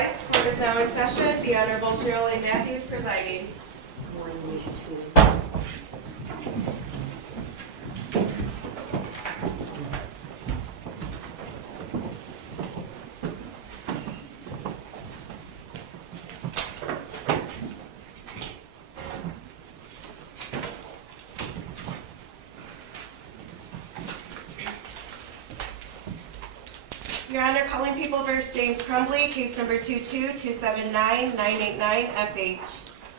rise. Court is now in session. The Honorable Cheryl A. Matthews presiding. Good morning, you should see. Your Honor, calling People v. James Crumbley, case number 22-279-989-FH.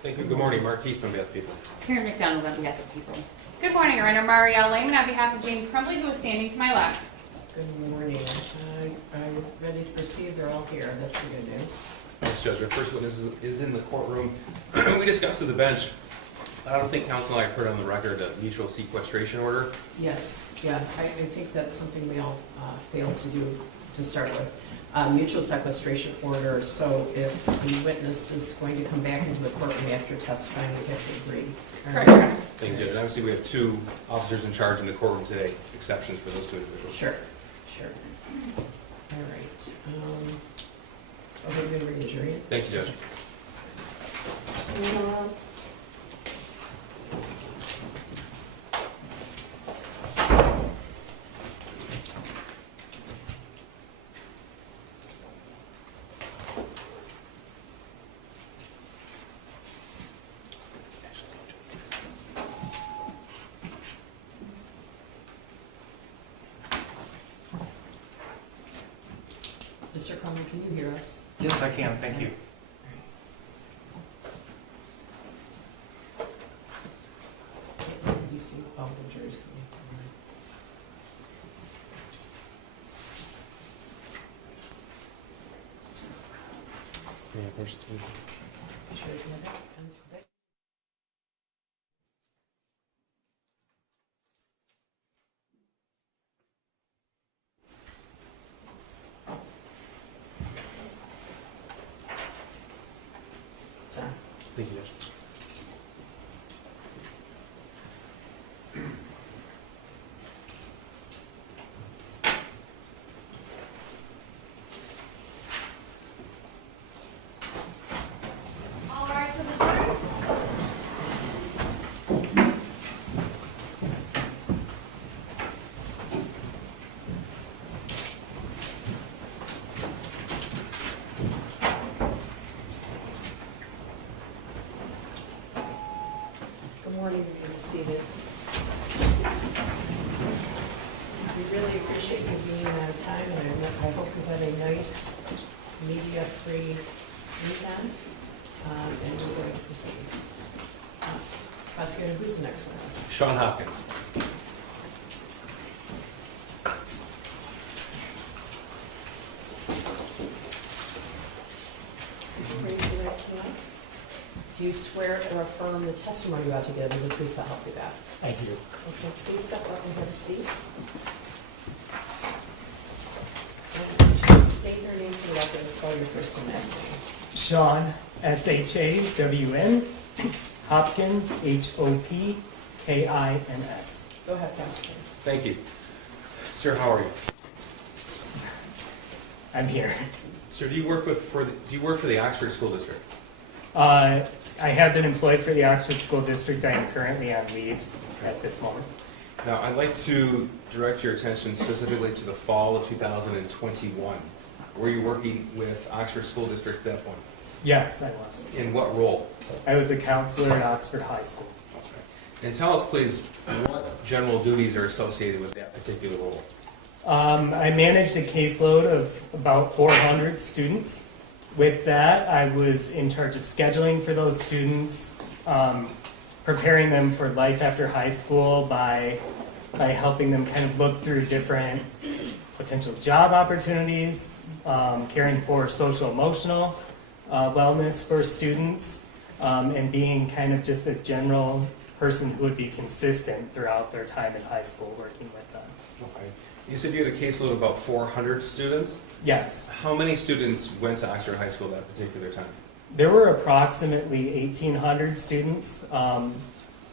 Thank you. Good morning. Mark East on behalf of people. Karen McDonald on behalf of people. Good morning, Your Honor. Marielle Lehman on behalf of James Crumbley, who is standing to my left. Good morning. I'm ready to proceed. They're all here. That's the good news. Thanks, Judge. Our first witness is in the courtroom. We discussed to the bench. I don't think counsel and I put on the record a mutual sequestration order. Yes, yeah, I think that's something we all failed to do to start with. Mutual sequestration order, so if the witness is going to come back into the courtroom after testifying, we have to agree. Correct, Your Honor. Thank you, Judge. Obviously, we have two officers in charge in the courtroom today. Exceptions for those two individuals. Sure. All right. Okay, we're going to read the jury. Thank you, Judge. Mr. Crumbley, can you hear us? Yes, I can. Thank you. You see, oh, the jury's coming. Yeah, there's two. Sure, you have it? Pens for that? It's on. Thank you, Judge. All rise for the jury. Good morning, you can be seated. We really appreciate you being on time, and I hope you had a nice, media-free weekend, and we're going to proceed. Prosecutor, who's the next witness? Sean Hopkins. Raise your right hand. Do you swear or affirm the testimony you're about to give is the truth so help you God? I do. Okay, please step up and have a seat. And would you state your name for the record and spell your first and last name? Sean, S-H-A-W-N, Hopkins, H-O-P-K-I-N-S. Go ahead, prosecutor. Thank you. Sir, how are you? I'm here. Sir, do you work for the Oxford School District? I have been employed for the Oxford School District. I am currently on leave at this moment. Now, I'd like to direct your attention specifically to the fall of 2021. Were you working with Oxford School District at that point? Yes, I was. In what role? I was a counselor at Oxford High School. And tell us, please, what general duties are associated with that particular role? I managed a caseload of about 400 students. With that, I was in charge of scheduling for those students, preparing them for life after high school by helping them kind of look through different potential job opportunities, caring for social-emotional wellness for students, and being kind of just a general person who would be consistent throughout their time in high school working with them. Okay. You said you had a caseload of about 400 students? Yes. How many students went to Oxford High School that particular time? There were approximately 1,800 students.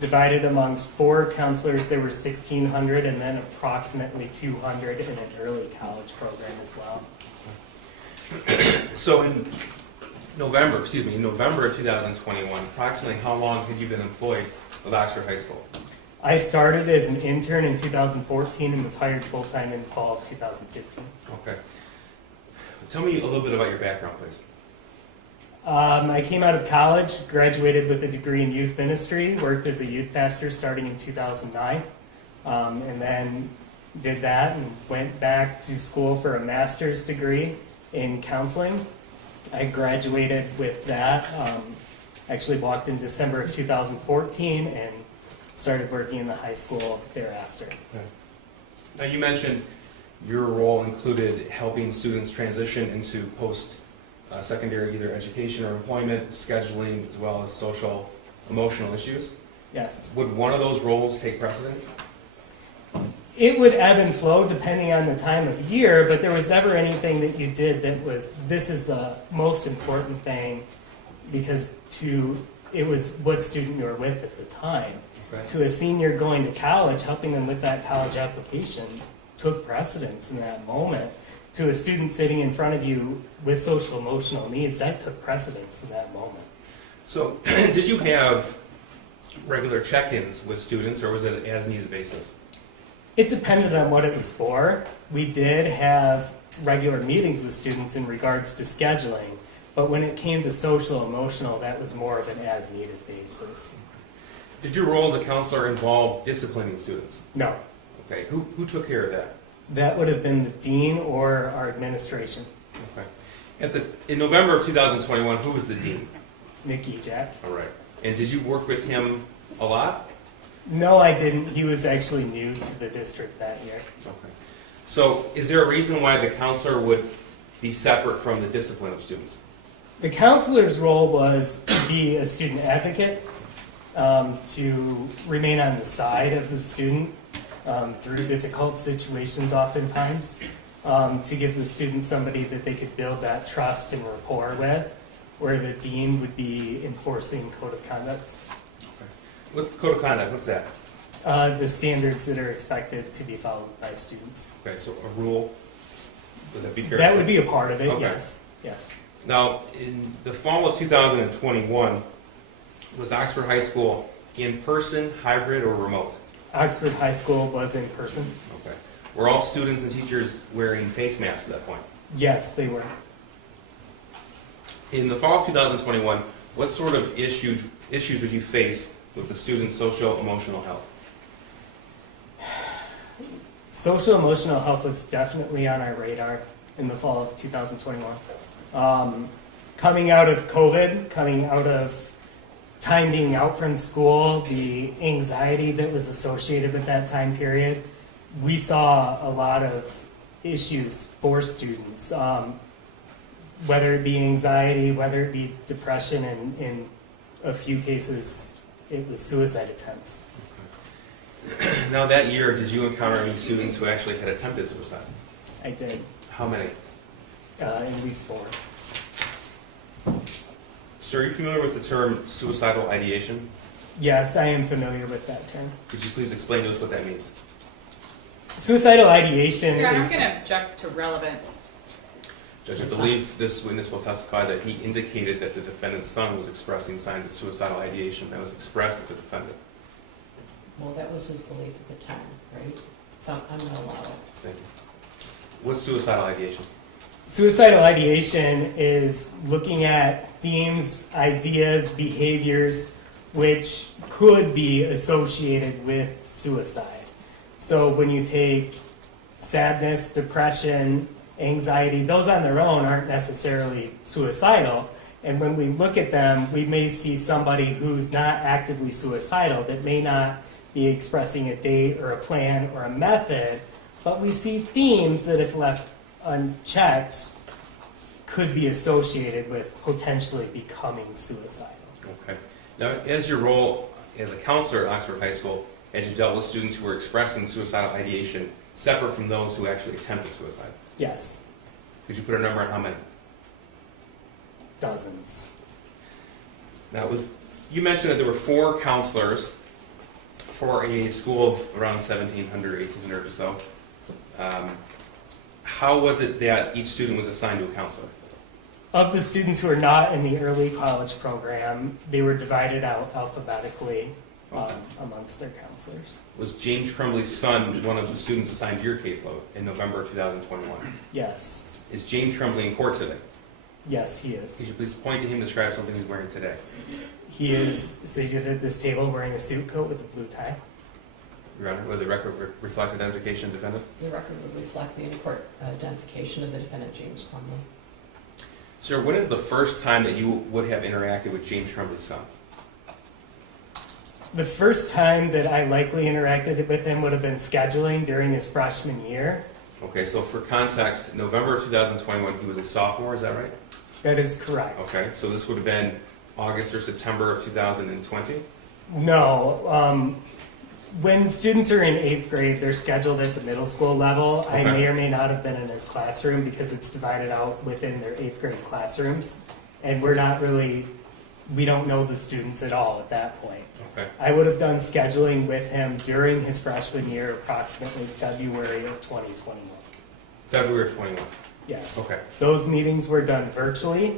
Divided amongst 4 counselors, there were 1,600, and then approximately 200 in an early college program as well. So in November of 2021, approximately how long had you been employed with Oxford High School? I started as an intern in 2014 and was hired full-time in fall of 2015. Okay. Tell me a little bit about your background, please. I came out of college, graduated with a degree in youth ministry, worked as a youth pastor starting in 2009, and then did that and went back to school for a master's degree in counseling. I graduated with that, actually walked in December of 2014 and started working in the high school thereafter. Okay. Now, you mentioned your role included helping students transition into post-secondary either education or employment, scheduling, as well as social, emotional issues. Yes. Would one of those roles take precedence? It would ebb and flow depending on the time of year, but there was never anything that you did that was, this is the most important thing, because it was what student you were with at the time. Okay. To a senior going to college, helping them with that college application took precedence in that moment. To a student sitting in front of you with social emotional needs, that took precedence in that moment. So, did you have regular check-ins with students, or was it an as-needed basis? It depended on what it was for. We did have regular meetings with students in regards to scheduling, but when it came to social emotional, that was more of an as-needed basis. Did your role as a counselor involve disciplining students? No, Okay, who took care of that? that would have been the dean or our administration, Okay. In November of 2021, who was the dean? Nick Ejak. All right. And did you work with him a lot? No, I didn't. He was actually new to the district that year. Okay. So, is there a reason why the counselor would be separate from the discipline of students? The counselor's role was to be a student advocate, to remain on the side of the student through difficult situations oftentimes, to give the student somebody that they could build that trust and rapport with, where the dean would be enforcing code of conduct. What code of conduct? What's that? The standards that are expected to be followed by students. Okay, so a rule. Would that be fair? That would be a part of it, Okay. yes. Yes. Now, in the fall of 2021, was Oxford High School in person, hybrid, or remote? Oxford High School was in person. Okay. Were all students and teachers wearing face masks at that point? Yes, they were. In the fall of 2021, what sort of issues would you face with the students' social emotional health? Social emotional health was definitely on our radar in the fall of 2021. Coming out of COVID, coming out of time being out from school, the anxiety that was associated with that time period, we saw a lot of issues for students, whether it be anxiety, whether it be depression, and in a few cases, it was suicide attempts. Now, that year, did you encounter any students who actually had attempted suicide? I did, How many? at least 4. Sir, are you familiar with the term suicidal ideation? Yes, I am familiar with that term. Could you please explain to us what that means? Suicidal ideation Your Honor, I'm is... going to object to relevance. Judge, I believe this witness will testify that he indicated that the defendant's son was expressing signs of suicidal ideation that was expressed to the defendant. Well, that was his belief at the time, right? So I'm going to allow it. Thank you. What's suicidal ideation? Suicidal ideation is looking at themes, ideas, behaviors which could be associated with suicide. So when you take sadness, depression, anxiety, those on their own aren't necessarily suicidal. And when we look at them, we may see somebody who's not actively suicidal, that may not be expressing a date or a plan or a method, but we see themes that, if left unchecked, could be associated with potentially becoming suicidal. Okay. Now, as your role as a counselor at Oxford High School, had you dealt with students who were expressing suicidal ideation separate from those who actually attempted suicide? Yes, Could you put a number on how many? dozens. Now, you mentioned that there were 4 counselors for a school of around 1,700, 1,800 or so. How was it that each student was assigned to a counselor? Of the students who are not in the early college program, they were divided out alphabetically amongst their counselors. Was James Crumbley's son one of the students assigned to your caseload in November 2021? Yes. Is James Crumbley in court today? Yes, he is. Could you please point to him and describe something he's wearing today? He is seated at this table wearing a suit coat with a blue tie. Your Honor, would the record reflect identification of defendant? The record would reflect the in-court identification of the defendant, James Crumbley. Sir, when is the first time that you would have interacted with James Crumbley's son? The first time that I likely interacted with him would have been scheduling during his freshman year. Okay, so for context, November 2021, he was a sophomore, is that right? That is correct. Okay, so this would have been August or September of 2020? No. When students are in 8th grade, they're scheduled at the middle school level. I Okay. may or may not have been in his classroom because it's divided out within their 8th grade classrooms. And we don't know the students at all at that point. Okay. I would have done scheduling with him during his freshman year, approximately February of 2021. February of 21. Yes. Okay. Those meetings were done virtually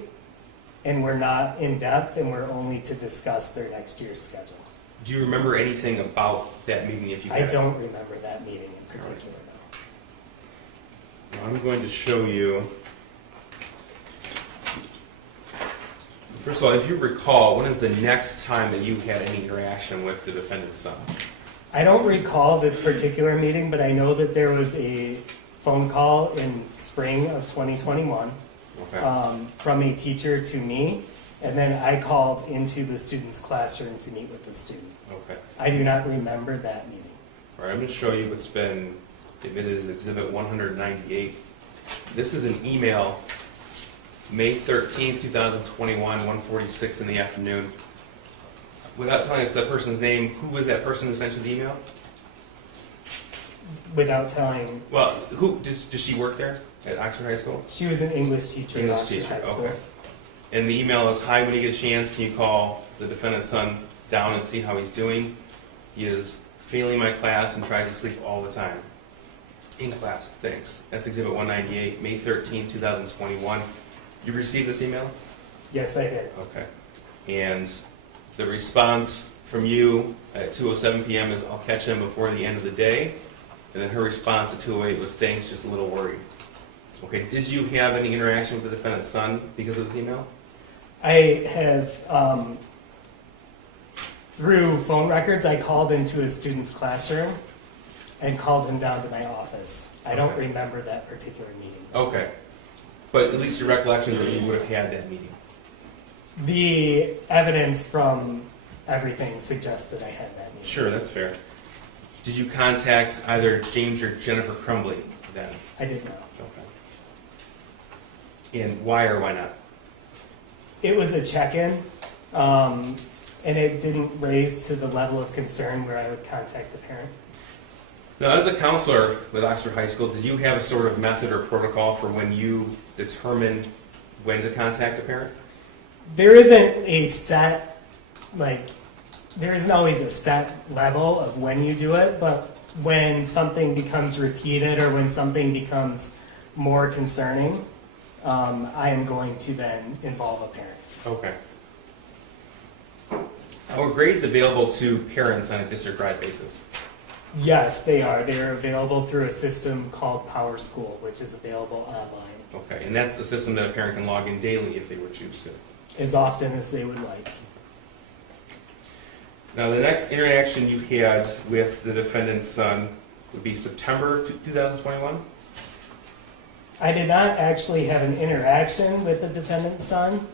and were not in depth and were only to discuss their next year's schedule. Do you remember anything about that meeting if you I had? don't remember that meeting in particular, no. Now I'm going to show you. First of all, if you recall, when is the next time that you had any interaction with the defendant's son? I don't recall this particular meeting, but I know that there was a phone call in spring of 2021 Okay. from a teacher to me, and then I called into the student's classroom to meet with the student. Okay. I do not remember that meeting. All right, I'm going to show you what's been admitted as Exhibit 198. This is an email, May 13, 2021, 1:46 in the afternoon. Without telling us that person's name, who was that person who sent you the email? Without telling, Well, who does she work there at Oxford High School? she was an English teacher at English Oxford teacher, High School. okay. And the email is, "Hi, when you get a chance, can you call the defendant's son down and see how he's doing? He is failing my class and tries to sleep all the time. In class, thanks." That's Exhibit 198, May 13, 2021. You received this email? Yes, I did. Okay. And the response from you at 2:07 p.m. is, "I'll catch him before the end of the day." And then her response at 2:08 was, "Thanks, just a little worried." Okay, did you have any interaction with the defendant's son because of this email? I have, through phone records, I called into his student's classroom and called him down to my office. I don't Okay. remember that particular meeting. Okay. But at least your recollection is that you would have had that meeting. The evidence from everything suggests that I had that meeting. Sure, that's fair. Did you contact either James or Jennifer Crumbley then? I did not. Okay. And why or why not? It was a check-in, and it didn't raise to the level of concern where I would contact a parent. Now, as a counselor with Oxford High School, did you have a sort of method or protocol for when you determined when to contact a parent? There isn't a set, there isn't always a set level of when you do it, but when something becomes repeated or when something becomes more concerning, I am going to then involve a parent. Okay. Are grades available to parents on a district-wide basis? Yes, they are. They are available through a system called Power School, which is available online Okay, and that's the system that a parent can log in daily if they would choose to. as often as they would like. Now, the next interaction you had with the defendant's son would be September 2021? I did not actually have an interaction with the defendant's son.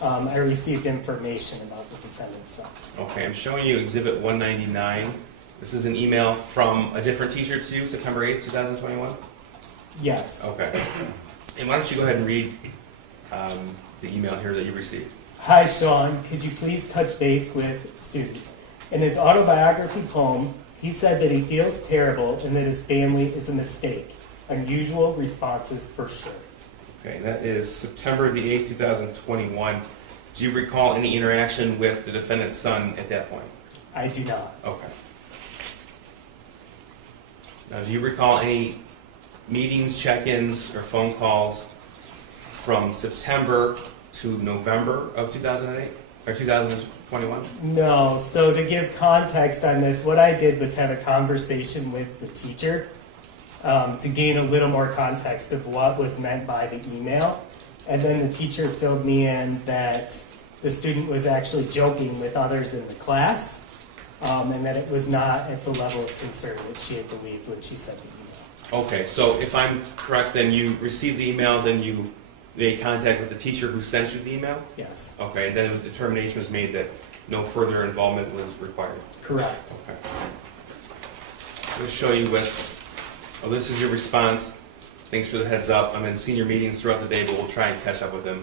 I received information about the defendant's son. Okay, I'm showing you Exhibit 199. This is an email from a different teacher to you, September 8th, 2021? Yes. Okay. And why don't you go ahead and read the email here that you received? Hi, Sean. Could you please touch base with student? In his autobiography poem, he said that he feels terrible and that his family is a mistake. Unusual responses for sure. Okay, that is September the 8th, 2021. Do you recall any interaction with the defendant's son at that point? I do not. Okay. Now, do you recall any meetings, check-ins, or phone calls from September to November of 2008, or 2021? No, so to give context on this, what I did was have a conversation with the teacher to gain a little more context of what was meant by the email. And then the teacher filled me in that the student was actually joking with others in the class, and that it was not at the level of concern that she had believed when she sent the email. Okay, so if I'm correct, then you received the email, then you made contact with the teacher who sent you the email? Yes, Okay, and then a determination was made that no further involvement was required. correct. Okay. I'm going to show you what's, oh, this is your response. Thanks for the heads up. I'm in senior meetings throughout the day, but we'll try and catch up with him.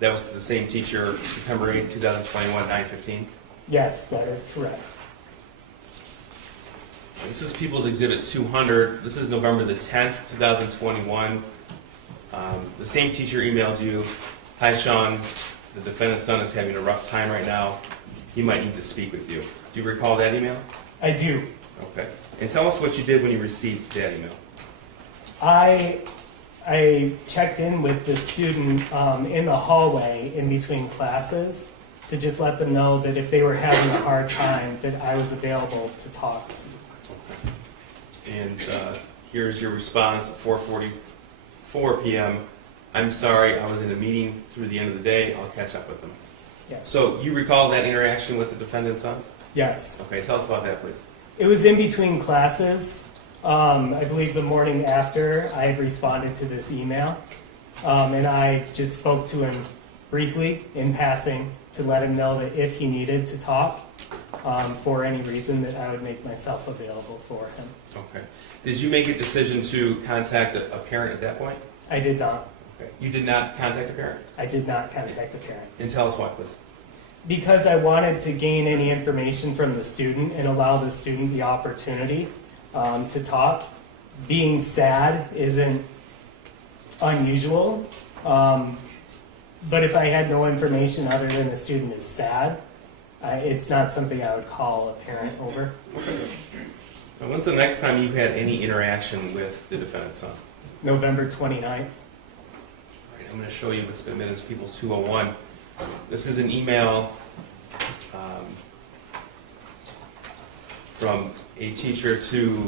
That was to the same teacher, September 8, 2021, 9:15. Yes, that is correct. This is People's Exhibit 200. This is November the 10th, 2021. The same teacher emailed you, "Hi Sean, the defendant's son is having a rough time right now. He might need to speak with you." Do you recall that email? I do. Okay. And tell us what you did when you received that email. I checked in with the student in the hallway in between classes to just let them know that if they were having a hard time, that I was available to talk to. Okay. And here's your response at 4:44 p.m. "I'm sorry, I was in a meeting through the end of the day. I'll catch up with them." Yes. So you recall that interaction with the defendant's son? Yes. Okay, tell us about that, please. It was in between classes. I believe the morning after I had responded to this email, and I just spoke to him briefly in passing to let him know that if he needed to talk for any reason, that I would make myself available for him. Okay. Did you make a decision to contact a parent at that point? I did not. Okay. You did not contact a parent? I did not contact a parent. And tell us why, please. Because I wanted to gain any information from the student and allow the student the opportunity to talk. Being sad isn't unusual, but if I had no information other than the student is sad, it's not something I would call a parent over. Now, when's the next time you had any interaction with the defendant's son? November 29th. All right, I'm going to show you what's been admitted as People's 201. This is an email from a teacher to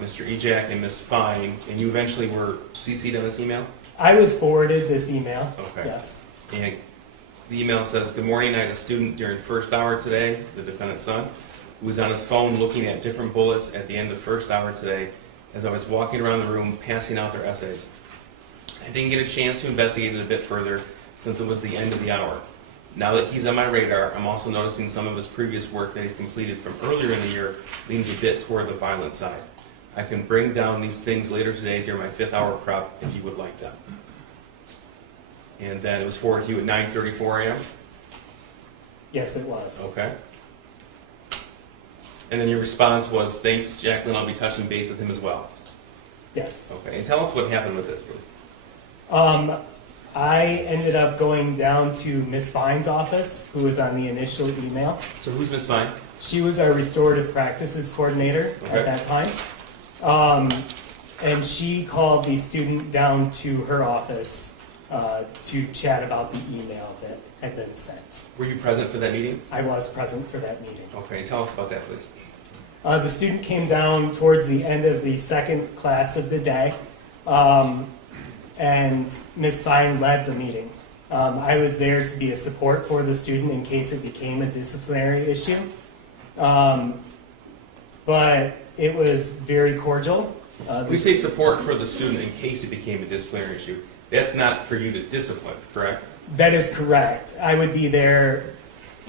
Mr. Ejak and Ms. Fine, and you eventually were CC'd on this email? I was forwarded this email. Okay. Yes. And the email says, "Good morning, I had a student during first hour today," the defendant's son, "who was on his phone looking at different bullets at the end of first hour today as I was walking around the room passing out their essays. I didn't get a chance to investigate it a bit further since it was the end of the hour. Now that he's on my radar, I'm also noticing some of his previous work that he's completed from earlier in the year leans a bit toward the violent side. I can bring down these things later today during my 5th hour prep if you would like them." And then it was forwarded to you at 9:34 a.m.? Yes, it was. Okay. And then your response was, "Thanks, Jacqueline, I'll be touching base with him as well." Yes. Okay, and tell us what happened with this, please. I ended up going down to Ms. Fine's office, who was on the initial email. So who's Ms. Fine? She was our restorative practices coordinator Okay. at that time. And she called the student down to her office to chat about the email that had been sent. Were you present for that meeting? I was present for that meeting. Okay, tell us about that, please. The student came down towards the end of the second class of the day, and Ms. Fine led the meeting. I was there to be a support for the student in case it became a disciplinary issue. But it was very cordial. We say support for the student in case it became a disciplinary issue. That's not for you to discipline, correct? That is correct. I would be there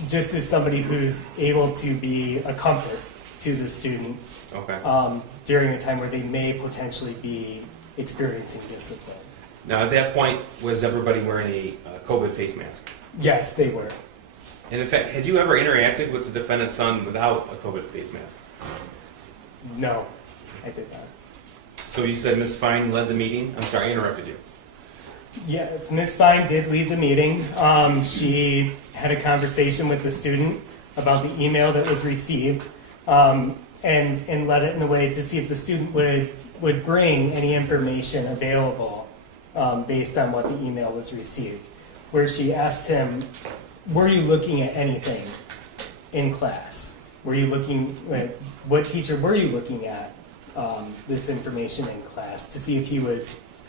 just as somebody who's able to be a comfort to the student Okay. during a time where they may potentially be experiencing discipline. Now, at that point, was everybody wearing a COVID face mask? Yes, they were. And in fact, had you ever interacted with the defendant's son without a COVID face mask? No, I did not. So you said Ms. Fine led the meeting? I'm sorry, I interrupted you. Yes, Ms. Fine did lead the meeting. She had a conversation with the student about the email that was received, and led it in a way to see if the student would bring any information available based on what the email was received, where she asked him, were you looking at anything in class? Were you looking at, what teacher were you looking at this information in class, to see if he would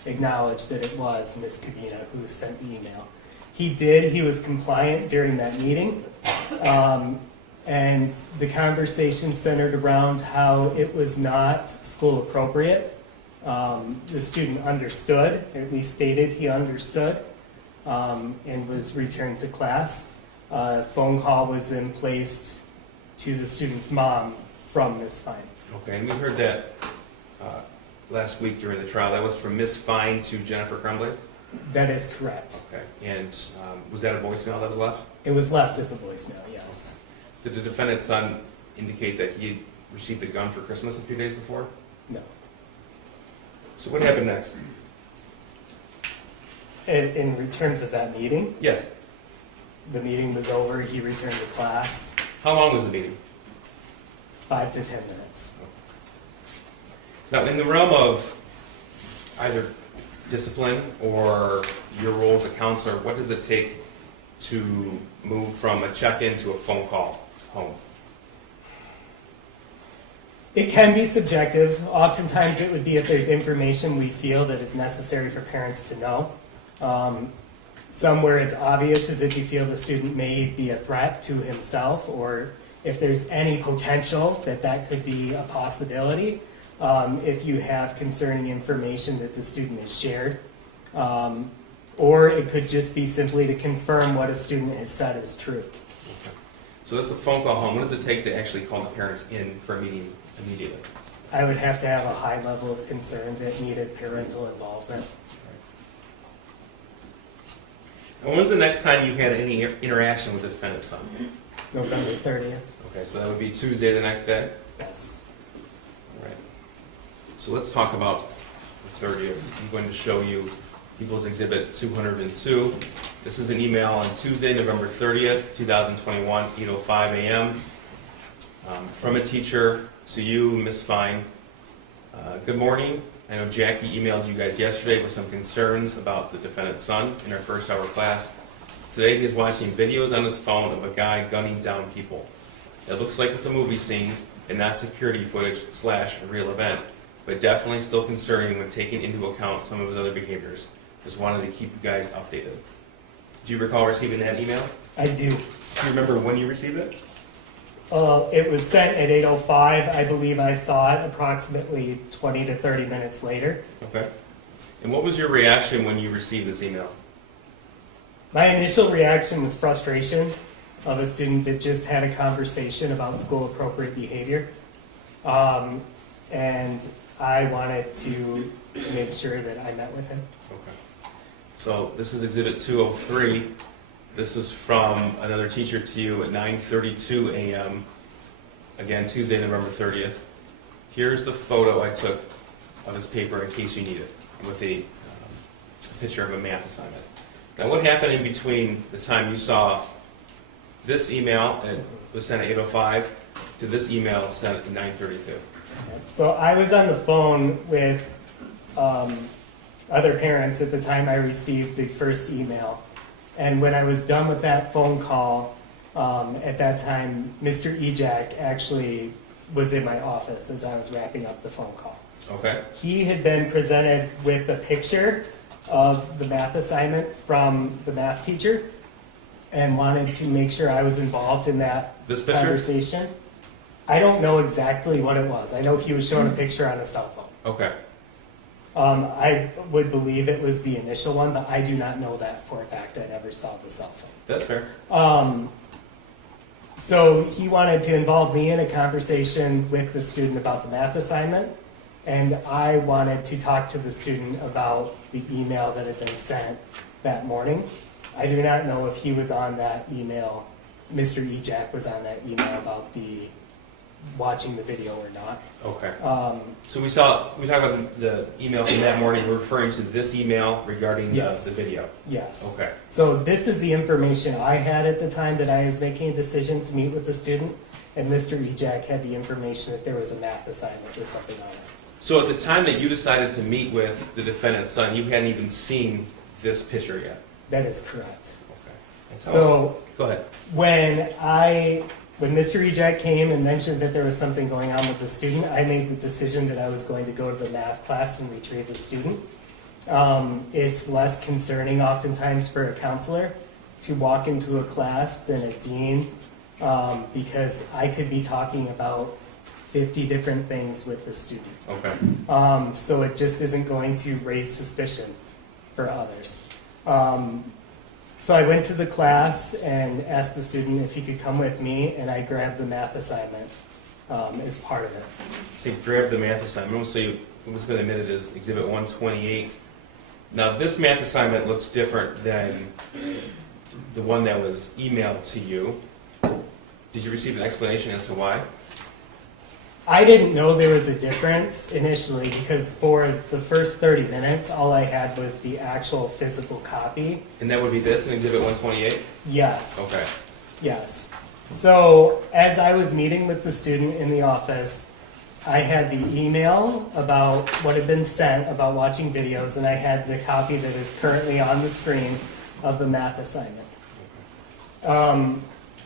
acknowledge that it was Ms. Kavina who sent the email. He did. He was compliant during that meeting. And the conversation centered around how it was not school appropriate. The student understood, or at least stated he understood, and was returned to class. A phone call was then placed to the student's mom from Ms. Fine. Okay, and we heard that last week during the trial. That was from Miss Fine to Jennifer Crumbley? That is correct. Okay, and was that a voicemail that was left? It was left as a voicemail, yes. Did the defendant's son indicate that he had received a gun for Christmas a few days before? No. So what happened next? In terms of that meeting, Yes. the meeting was over, he returned to class, How long was the meeting? 5 to 10 minutes. Now, in the realm of either discipline or your role as a counselor, what does it take to move from a check-in to a phone call home? It can be subjective. Oftentimes it would be if there's information we feel that is necessary for parents to know. Somewhere it's obvious as if you feel the student may be a threat to himself, or if there's any potential that that could be a possibility. If you have concerning information that the student has shared. Or it could just be simply to confirm what a student has said is true. Okay. So that's a phone call home. What does it take to actually call the parents in for a meeting immediately? I would have to have a high level of concern that needed parental involvement. And when was the next time you had any interaction with the defendant's son? November 30th, Okay, so that would be Tuesday the next day? yes. All right. So let's talk about the 30th. I'm going to show you People's Exhibit 202. This is an email on Tuesday, November 30th, 2021, 8:05 a.m. From a teacher to you, Ms. Fine. Good morning. I know Jackie emailed you guys yesterday with some concerns about the defendant's son in our first hour class. Today he's watching videos on his phone of a guy gunning down people. It looks like it's a movie scene and not security footage / a real event, but definitely still concerning when taking into account some of his other behaviors. Just wanted to keep you guys updated. Do you recall receiving that email? I do. Do you remember when you received it? It was sent at 8:05. I believe I saw it approximately 20 to 30 minutes later. Okay. And what was your reaction when you received this email? My initial reaction was frustration of a student that just had a conversation about school appropriate behavior. And I wanted to make sure that I met with him. Okay. So this is Exhibit 203. This is from another teacher to you at 9:32 a.m. Again, Tuesday, November 30th. Here's the photo I took of his paper in case you need it, with a picture of a math assignment. Now, what happened in between the time you saw this email, it was sent at 8:05, to this email sent at 9:32? So I was on the phone with other parents at the time I received the first email. And when I was done with that phone call, at that time, Mr. Ejak actually was in my office as I was wrapping up the phone call. Okay. He had been presented with a picture of the math assignment from the math teacher and wanted to make sure I was involved in that This picture? conversation. I don't know exactly what it was. I know he was showing a picture on a cell phone. Okay. I would believe it was the initial one, but I do not know that for a fact. I never saw the cell phone. That's fair. So he wanted to involve me in a conversation with the student about the math assignment, and I wanted to talk to the student about the email that had been sent that morning. I do not know if he was on that email, Mr. Ejak was on that email about the watching the video or not. Okay. So we talked about the email from that morning. We're referring to this email regarding Yes. the video. Yes. Okay. So this is the information I had at the time that I was making a decision to meet with the student, and Mr. Ejak had the information that there was a math assignment or something on it. So at the time that you decided to meet with the defendant's son, you hadn't even seen this picture yet? That is correct. Okay. So Go ahead. when Mr. Ejak came and mentioned that there was something going on with the student, I made the decision that I was going to go to the math class and retrieve the student. It's less concerning oftentimes for a counselor to walk into a class than a dean, because I could be talking about 50 different things with the student. Okay. So it just isn't going to raise suspicion for others. So I went to the class and asked the student if he could come with me, and I grabbed the math assignment as part of it. So you grabbed the math assignment, so it was been admitted as Exhibit 128. Now this math assignment looks different than the one that was emailed to you. Did you receive an explanation as to why? I didn't know there was a difference initially because for the first 30 minutes, all I had was the actual physical copy. And that would be this in Exhibit 128? Yes. Okay. Yes. So as I was meeting with the student in the office, I had the email about what had been sent about watching videos, and I had the copy that is currently on the screen of the math assignment.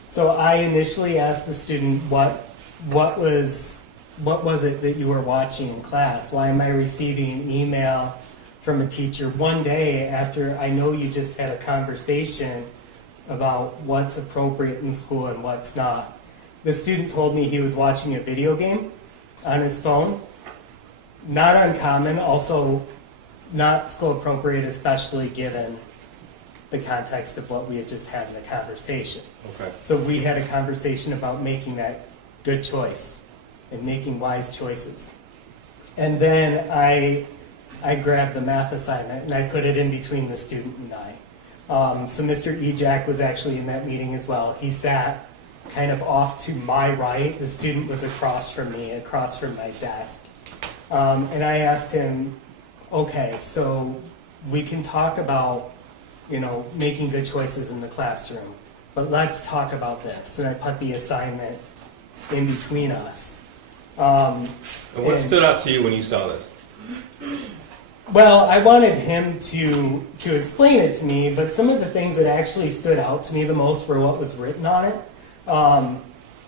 So I initially asked the student, what was it that you were watching in class? Why am I receiving an email from a teacher one day after I know you just had a conversation about what's appropriate in school and what's not? The student told me he was watching a video game on his phone. Not uncommon, also not school appropriate, especially given the context of what we had just had in the conversation. Okay. So we had a conversation about making that good choice and making wise choices. And then I grabbed the math assignment and I put it in between the student and I. So Mr. Ejak was actually in that meeting as well. He sat kind of off to my right. The student was across from me, across from my desk. And I asked him, okay, so we can talk about, making good choices in the classroom, but let's talk about this. And I put the assignment in between us. And what stood out to you when you saw this? Well, I wanted him to explain it to me, but some of the things that actually stood out to me the most were what was written on it.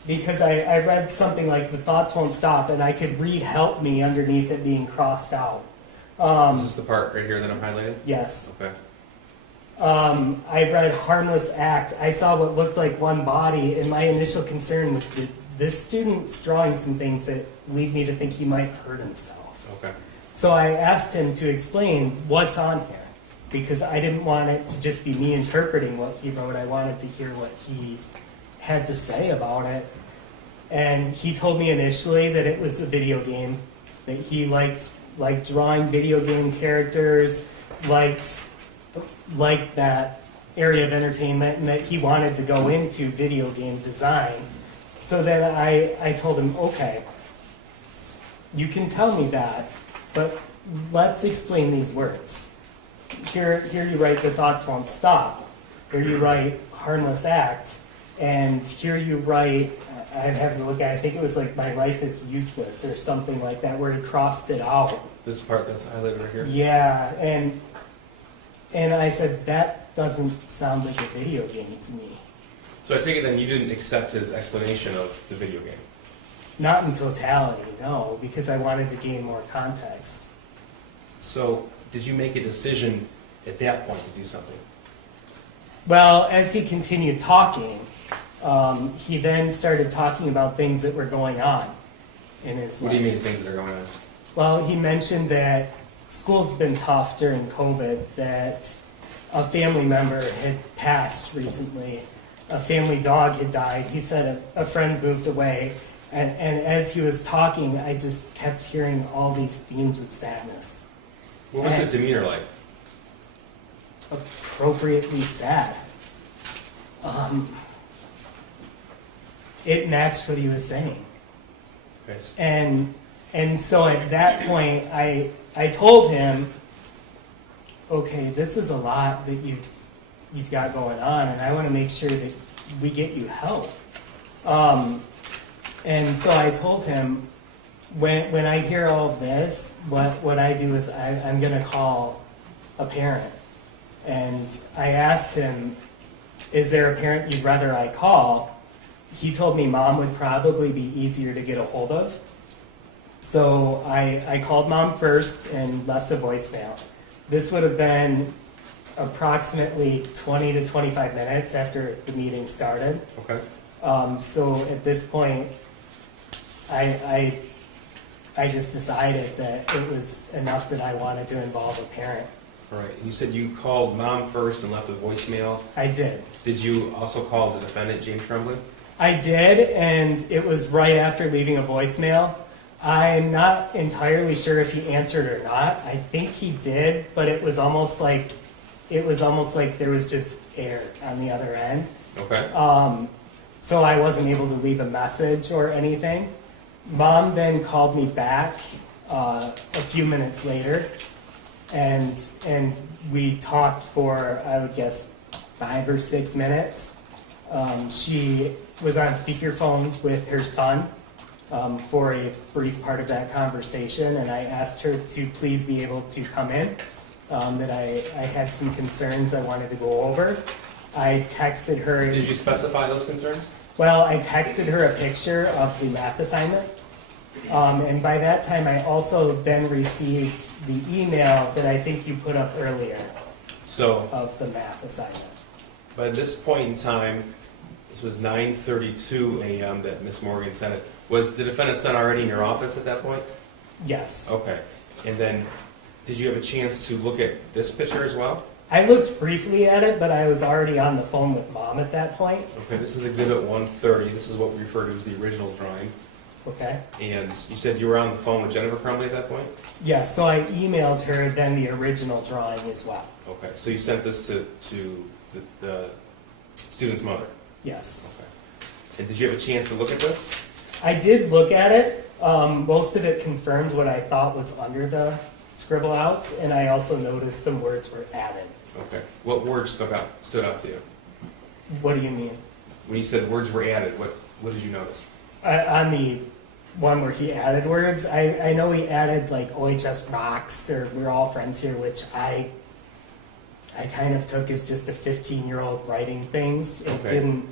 Because I read something like, the thoughts won't stop, and I could read help me underneath it being crossed out. Is this the part right here that I'm highlighting? Yes. Okay. I read harmless act. I saw what looked like one body, and my initial concern was that this student's drawing some things that lead me to think he might hurt himself. Okay. So I asked him to explain what's on here, because I didn't want it to just be me interpreting what he wrote. I wanted to hear what he had to say about it. And he told me initially that it was a video game, that he liked drawing video game characters, liked that area of entertainment, and that he wanted to go into video game design. So then I told him, okay, you can tell me that, but let's explain these words. Here you write, the thoughts won't stop. Here you write, harmless act. And here you write, I'm having to look at it, I think it was like, my life is useless, or something like that, where he crossed it out. This part that's highlighted right here? Yeah, and I said, that doesn't sound like a video game to me. So I take it then you didn't accept his explanation of the video game? Not in totality, no, because I wanted to gain more context. So did you make a decision at that point to do something? Well, as he continued talking, he then started talking about things that were going on in his life. What do you mean things that are going on? Well, he mentioned that school's been tough during COVID, that a family member had passed recently, a family dog had died. He said a friend moved away, and as he was talking, I just kept hearing all these themes of sadness. What was his demeanor like? Appropriately sad. It matched what he was saying. Okay. And so at that point, I told him, okay, this is a lot that you've got going on, and I want to make sure that we get you help. And so I told him, when I hear all of this, what I do is I'm going to call a parent. And I asked him, is there a parent you'd rather I call? He told me mom would probably be easier to get a hold of. So I called mom first and left a voicemail. This would have been approximately 20 to 25 minutes after the meeting started. Okay. So at this point, I just decided that it was enough that I wanted to involve a parent. All right. You said you called mom first and left a voicemail. I did. Did you also call the defendant, James Crumbley? I did, and it was right after leaving a voicemail. I'm not entirely sure if he answered or not. I think he did, but it was almost like there was just air on the other end. Okay. So I wasn't able to leave a message or anything. Mom then called me back a few minutes later, and we talked for, I would guess, 5 or 6 minutes. She was on speakerphone with her son for a brief part of that conversation, and I asked her to please be able to come in, that I had some concerns I wanted to go over. I texted her. Did you specify those concerns? Well, I texted her a picture of the math assignment, and by that time I also then received the email that I think you put up earlier So of the math assignment. by this point in time, this was 9:32 a.m. that Miss Morgan sent it. Was the defendant's son already in your office at that point? Yes. Okay. And then, did you have a chance to look at this picture as well? I looked briefly at it, but I was already on the phone with mom at that point. Okay, this is Exhibit 130. This is what we refer to as the original drawing. Okay. And you said you were on the phone with Jennifer Crumbley at that point? Yeah, so I emailed her then the original drawing as well. Okay, so you sent this to the student's mother? Yes. Okay. And did you have a chance to look at this? I did look at it. Most of it confirmed what I thought was under the scribble outs, and I also noticed some words were added. Okay. What words stood out to you? What do you mean? When you said words were added, what did you notice? On the one where he added words, I know he added like OHS rocks, or we're all friends here, which I kind of took as just a 15-year-old writing things. It Okay. didn't.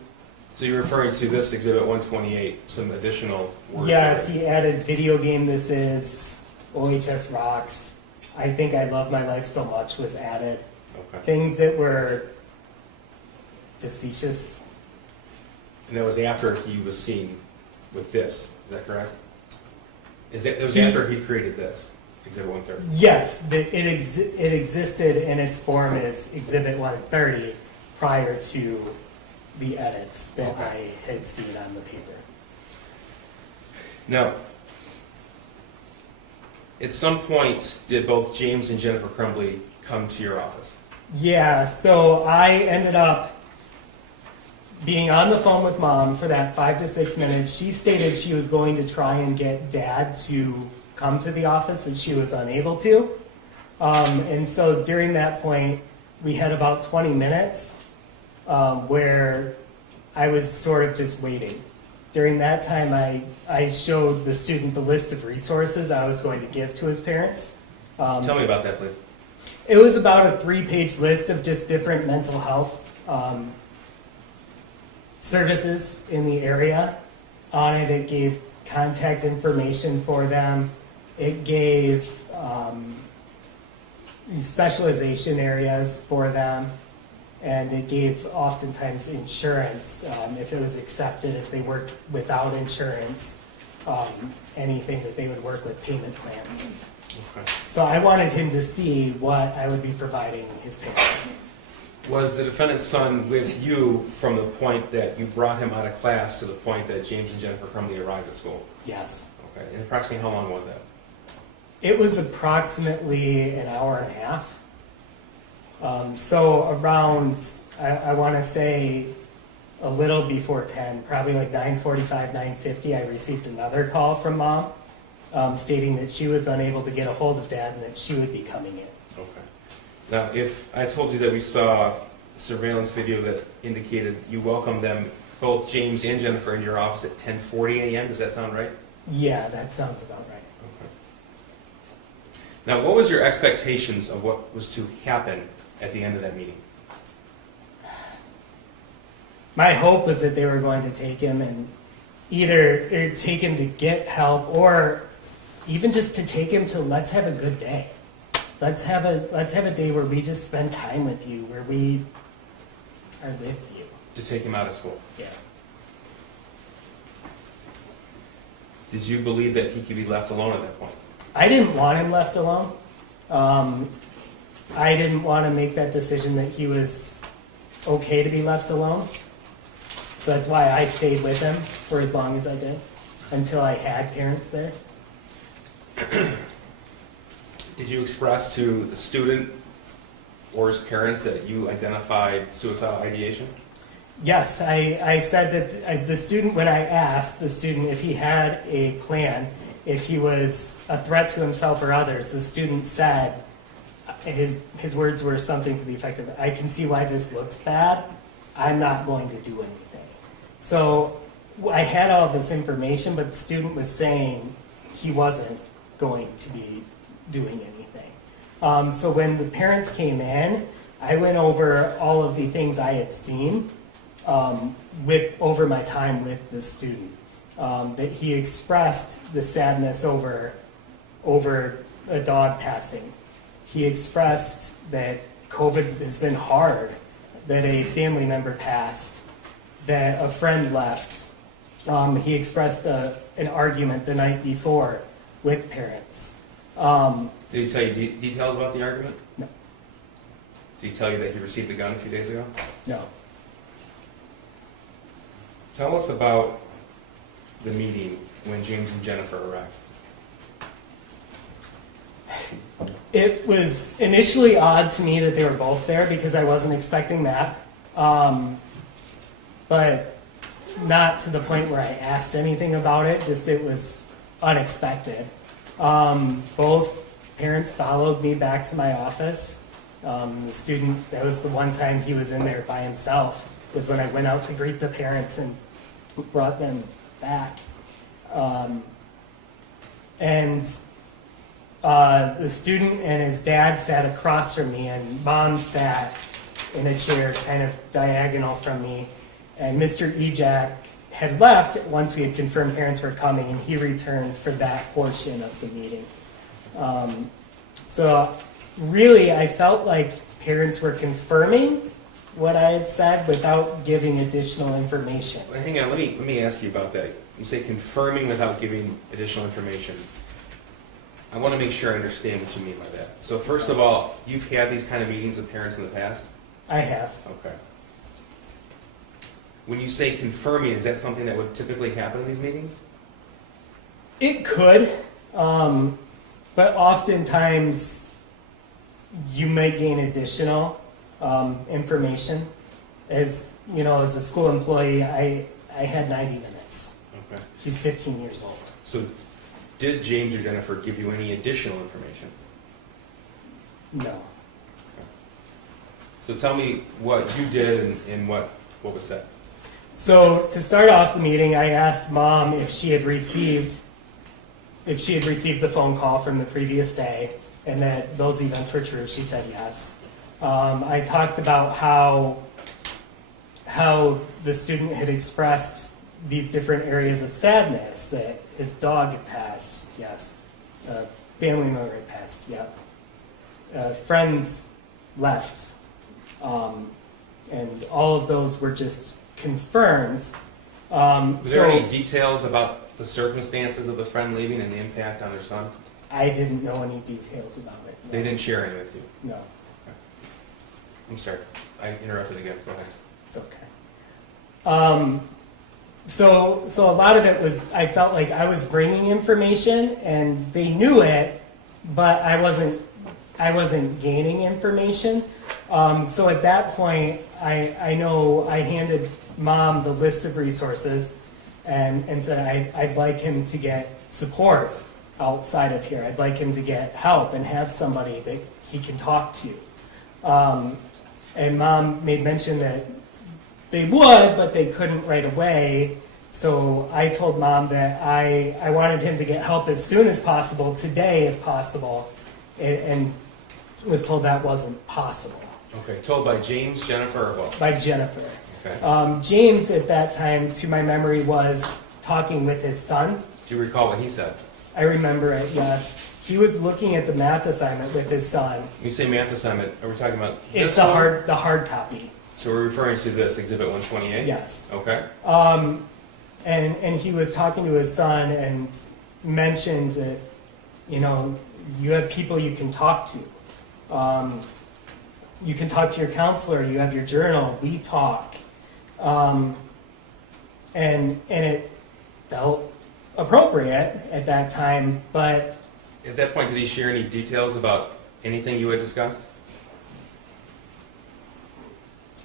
So you're referring to this Exhibit 128, some additional words? Yes, there. he added video game this is, OHS rocks. I think I Love My Life So Much was added. Okay. Things that were facetious. And that was after he was seen with this, is that correct? It was He- after he created this, Exhibit 130? Yes, it existed in its form as Exhibit 130 prior to the edits that Okay. I had seen on the paper. Now, at some point, did both James and Jennifer Crumbley come to your office? Yeah, so I ended up being on the phone with mom for that 5 to 6 minutes. She stated she was going to try and get dad to come to the office, and she was unable to. And so during that point, we had about 20 minutes where I was sort of just waiting. During that time, I showed the student the list of resources I was going to give to his parents. Tell me about that, please. It was about a 3-page list of just different mental health services in the area. On it, it gave contact information for them. It gave specialization areas for them. And it gave oftentimes insurance, if it was accepted, if they worked without insurance, anything that they would work with payment plans. Okay. So I wanted him to see what I would be providing his parents. Was the defendant's son with you from the point that you brought him out of class to the point that James and Jennifer Crumbley arrived at school? Yes. Okay. And approximately how long was that? It was approximately an hour and a half. So around, I want to say a little before 10, probably like 9:45, 9:50, I received another call from mom stating that she was unable to get a hold of dad and that she would be coming in. Okay. Now, if I told you that we saw surveillance video that indicated you welcomed them, both James and Jennifer, in your office at 10:40 a.m., does that sound right? Yeah, that sounds about right. Now, what was your expectations of what was to happen at the end of that meeting? My hope was that they were going to take him and either take him to get help or even just to take him to let's have a good day. Let's have a day where we just spend time with you, where we are with you. To take him out of school? Yeah. Did you believe that he could be left alone at that point? I didn't want him left alone. I didn't want to make that decision that he was okay to be left alone. So that's why I stayed with him for as long as I did, until I had parents there. Did you express to the student or his parents that you identified suicidal ideation? Yes, I said that the student, when I asked the student if he had a plan, if he was a threat to himself or others, the student said, his words were something to the effect of, I can see why this looks bad, I'm not going to do anything. So I had all this information, but the student was saying he wasn't going to be doing anything. So when the parents came in, I went over all of the things I had seen over my time with the student. That he expressed the sadness over a dog passing. He expressed that COVID has been hard, that a family member passed, that a friend left. He expressed an argument the night before with parents. Did he tell you details about the argument? No. Did he tell you that he received the gun a few days ago? No. Tell us about the meeting when James and Jennifer arrived. It was initially odd to me that they were both there because I wasn't expecting that. But not to the point where I asked anything about it, just it was unexpected. Both parents followed me back to my office. The student, that was the one time he was in there by himself, was when I went out to greet the parents and brought them back. The student and his dad sat across from me, and mom sat in a chair kind of diagonal from me. And Mr. Ejak had left once we had confirmed parents were coming, and he returned for that portion of the meeting. So really, I felt like parents were confirming what I had said without giving additional information. Well, hang on, let me ask you about that. You say confirming without giving additional information. I want to make sure I understand what you mean by that. So first of all, you've had these kind of meetings with parents in the past? I have. Okay. When you say confirming, is that something that would typically happen in these meetings? It could, but oftentimes you may gain additional information. As you know, as a school employee, I had 90 minutes. Okay. He's 15 years old. So did James or Jennifer give you any additional information? No. So tell me what you did and what was said. So to start off the meeting, I asked Mom if she had received the phone call from the previous day and that those events were true. She said yes. I talked about how the student had expressed these different areas of sadness, that his dog had passed, yes. Family member had passed, yep. Friends left. And all of those were just confirmed. Were there any details about the circumstances of the friend leaving and the impact on their son? I didn't know any details about it. No. They didn't share any with you? No, I'm sorry. I interrupted again. Go ahead. it's okay. So a lot of it was, I felt like I was bringing information and they knew it, but I wasn't gaining information. So at that point, I know I handed Mom the list of resources and said I'd like him to get support outside of here. I'd like him to get help and have somebody that he can talk to. And Mom made mention that they would, but they couldn't right away So I told Mom that I wanted him to get help as soon as possible, today if possible, and was told that wasn't possible Okay, told by James, Jennifer, or what? by Jennifer. Okay. James at that time, to my memory, was talking with his son. Do you recall what he said? I remember it, yes. He was looking at the math assignment with his son. When you say math assignment, are we talking about It's this one? the hard copy. So we're referring to this, Exhibit 128? Yes. Okay. And he was talking to his son and mentioned that, you know, you have people you can talk to. You can talk to your counselor. You have your journal. We talk. And it felt appropriate at that time, but At that point, did he share any details about anything you had discussed?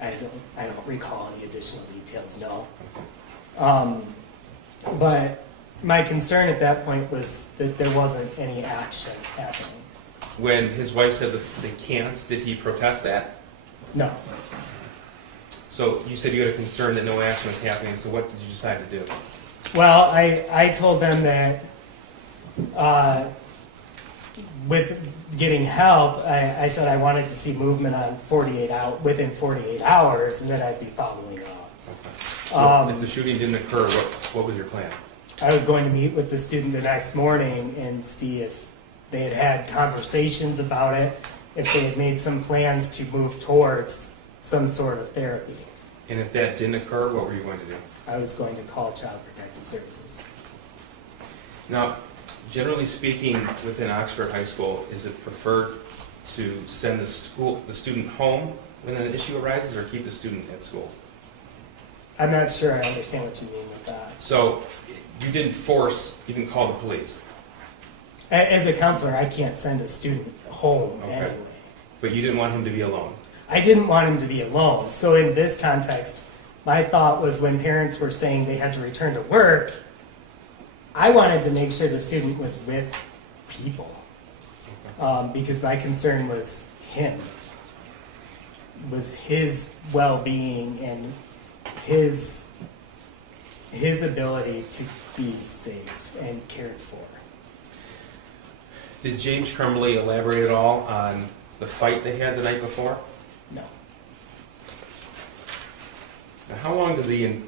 I don't recall any additional details, no. But my concern at that point was that there wasn't any action happening. When his wife said that they can't, did he protest that? No. So you said you had a concern that no action was happening, so what did you decide to do? Well, I told them that with getting help, I said I wanted to see movement on within 48 hours, and then I'd be following up. Okay. So if the shooting didn't occur, what was your plan? I was going to meet with the student the next morning and see if they had had conversations about it, if they had made some plans to move towards some sort of therapy. And if that didn't occur, what were you going to do? I was going to call Child Protective Services. Now, generally speaking, within Oxford High School, is it preferred to send the student home when an issue arises, or keep the student at school? I'm not sure I understand what you mean with that. So you didn't call the police, As a counselor, I can't send a student home Okay. anyway. but you didn't want him to be alone. I didn't want him to be alone. So in this context, my thought was when parents were saying they had to return to work, I wanted to make sure the student was with people, because my concern was him, was his well-being and his ability to be safe and cared for. Did James Crumbley elaborate at all on the fight they had the night before? No. Now, how long did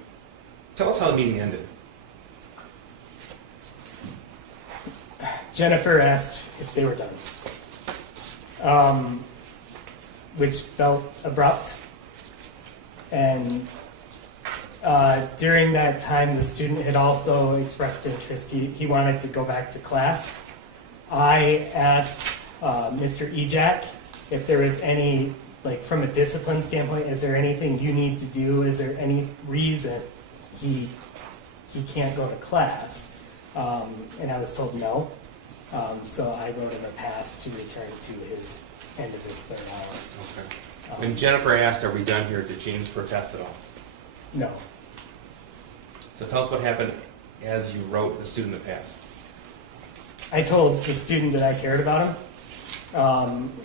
tell us how the meeting ended. Jennifer asked if they were done, which felt abrupt. And during that time, the student had also expressed interest. He wanted to go back to class. I asked Mr. Ejak if there was any, like from a discipline standpoint, is there anything you need to do? Is there any reason he can't go to class? And I was told no. So I wrote him a pass to return to his end of his third hour. Okay. When Jennifer asked, "Are we done here?" did James protest at all? No. So tell us what happened as you wrote the student a pass. I told the student that I cared about him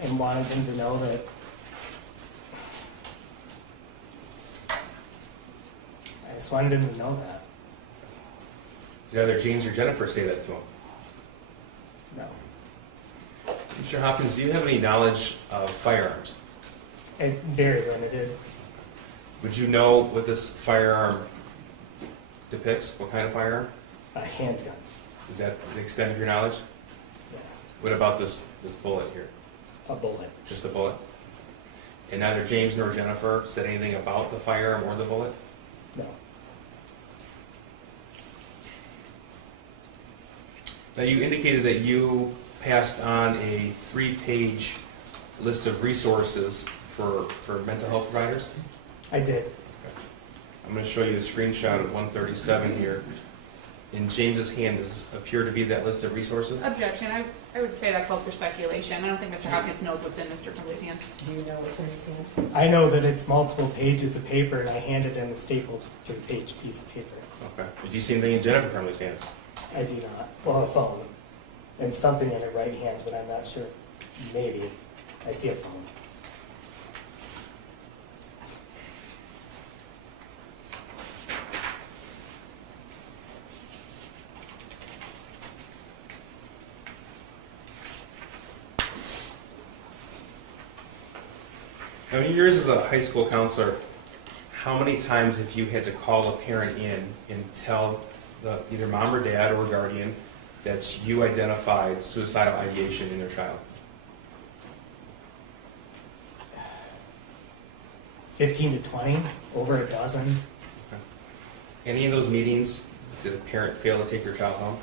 and wanted him to know that I just wanted him to know that. Did either James or Jennifer say that to him? No. Mr. Hopkins, do you have any knowledge of firearms? And very limited. Would you know what this firearm depicts? What kind of firearm? A handgun. Is that the extent of your knowledge? Yeah. What about this bullet here? A bullet. Just a bullet? And neither James nor Jennifer said anything about the firearm or the bullet? No. Now, you indicated that you passed on a 3-page list of resources for mental health providers. I did. I'm going to show you a screenshot of 137 here. In James's hand, does this appear to be that list of resources? Objection. I would say that calls for speculation. I don't think Mr. Hopkins knows what's in Mr. Crumbley's hand. Do you know what's in his hand? I know that it's multiple pages of paper, and I handed him a stapled 3-page piece of paper. Okay. Do you see anything in Jennifer Crumbley's hands? I do not. Well, a phone. And something in her right hand, but I'm not sure. Maybe. I see a phone. Now, in years as a high school counselor, how many times have you had to call a parent in and tell either mom or dad or guardian that you identified suicidal ideation in their child? 15 to 20, over a dozen. Any of those meetings, did a parent fail to take their child home?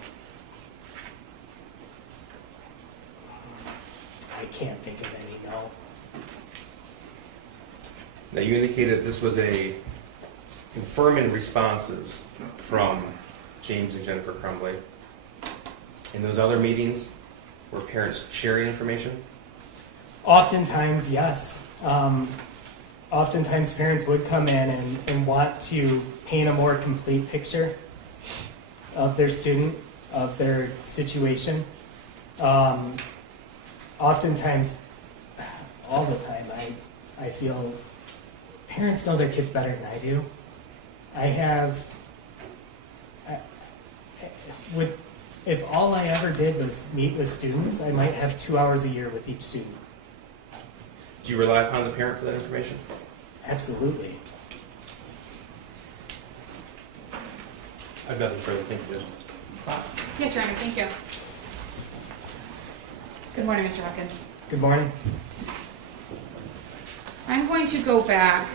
I can't think of any, no. Now, you indicated this was a confirming responses from James and Jennifer Crumbley. In those other meetings, were parents sharing information? Oftentimes, yes. Oftentimes parents would come in and want to paint a more complete picture of their student, of their situation. Oftentimes, all the time, I feel parents know their kids better than I do. If all I ever did was meet with students, I might have 2 hours a year with each student. Do you rely upon the parent for that information? Absolutely. I have nothing further. Thank you, Judge. Ross? Yes, Your Honor, thank you. Good morning, Mr. Hawkins. Good morning. I'm going to go back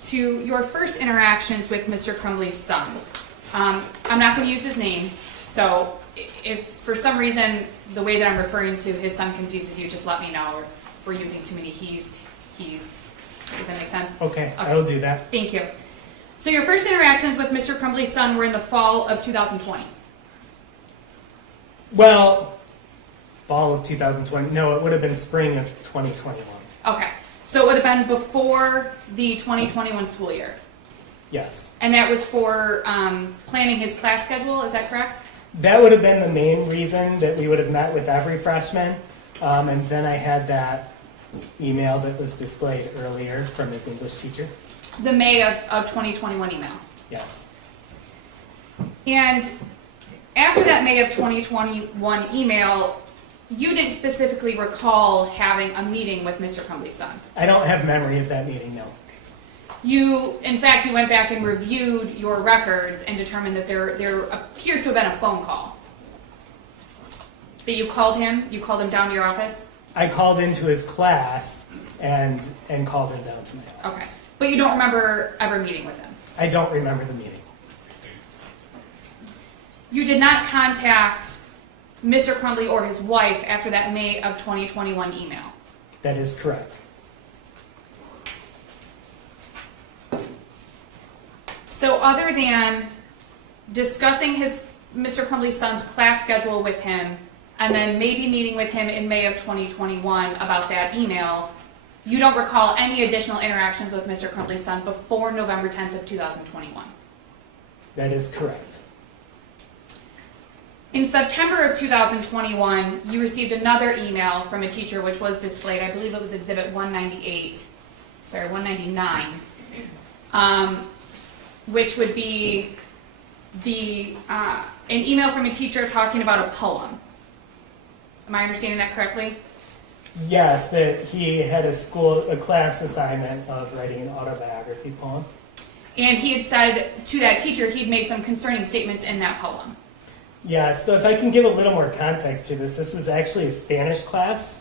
to your first interactions with Mr. Crumbley's son. I'm not going to use his name, so if for some reason the way that I'm referring to his son confuses you, just let me know. Or if we're using too many he's. Does that make sense? Okay, I will do that. Thank you. So your first interactions with Mr. Crumbley's son were in the fall of 2020. Well, fall of 2020. No, it would have been spring of 2021. Okay. So it would have been before the 2021 school year. Yes. And that was for planning his class schedule, is that correct? That would have been the main reason that we would have met with every freshman. And then I had that email that was displayed earlier from his English teacher. The May of 2021 email. Yes. And after that May of 2021 email, you didn't specifically recall having a meeting with Mr. Crumbley's son. I don't have memory of that meeting, no. In fact, you went back and reviewed your records and determined that there appears to have been a phone call. That you called him down to your office? I called into his class and called him down to my office. Okay. But you don't remember ever meeting with him? I don't remember the meeting. You did not contact Mr. Crumbley or his wife after that May of 2021 email? That is correct. So other than discussing Mr. Crumbley's son's class schedule with him, and then maybe meeting with him in May of 2021 about that email, you don't recall any additional interactions with Mr. Crumbley's son before November 10th of 2021? That is correct. In September of 2021, you received another email from a teacher which was displayed, I believe it was Exhibit 199, which would be an email from a teacher talking about a poem. Am I understanding that correctly? Yes, that he had a class assignment of writing an autobiography poem. And he had said to that teacher he'd made some concerning statements in that poem. Yeah, so if I can give a little more context to this was actually a Spanish class,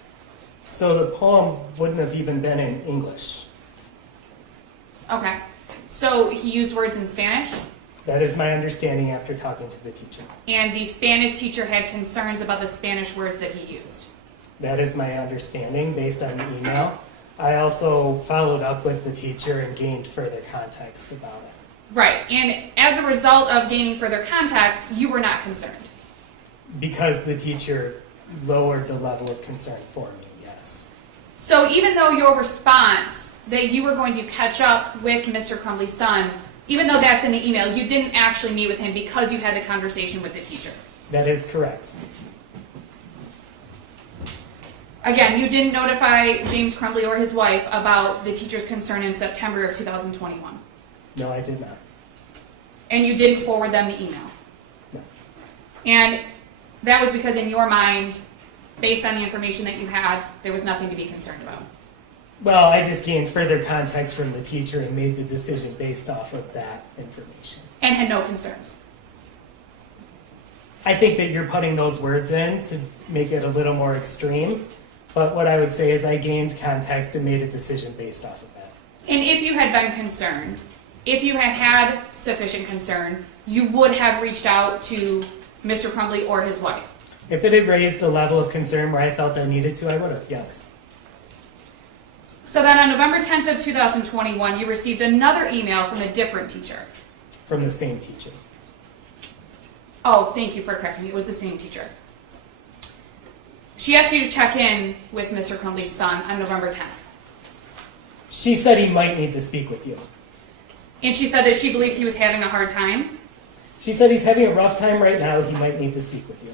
so the poem wouldn't have even been in English. Okay. So he used words in Spanish? That is my understanding after talking to the teacher. And the Spanish teacher had concerns about the Spanish words that he used? That is my understanding based on the email. I also followed up with the teacher and gained further context about it. Right. And as a result of gaining further context, you were not concerned? Because the teacher lowered the level of concern for me, yes. So even though your response that you were going to catch up with Mr. Crumbley's son, even though that's in the email, you didn't actually meet with him because you had the conversation with the teacher? That is correct. Again, you didn't notify James Crumbley or his wife about the teacher's concern in September of 2021? No, I did not. And you didn't forward them the email? No. And that was because in your mind, based on the information that you had, there was nothing to be concerned about. Well, I just gained further context from the teacher and made the decision based off of that information. And had no concerns. I think that you're putting those words in to make it a little more extreme, but what I would say is I gained context and made a decision based off of that. And if you had been concerned, if you had had sufficient concern, you would have reached out to Mr. Crumbley or his wife. If it had raised the level of concern where I felt I needed to, I would have, yes. So then on November 10th of 2021, you received another email from a different teacher. From the same teacher. Oh, thank you for correcting me. It was the same teacher. She asked you to check in with Mr. Crumbley's son on November 10th. She said he might need to speak with you. And she said that she believed he was having a hard time. She said he's having a rough time right now. He might need to speak with you.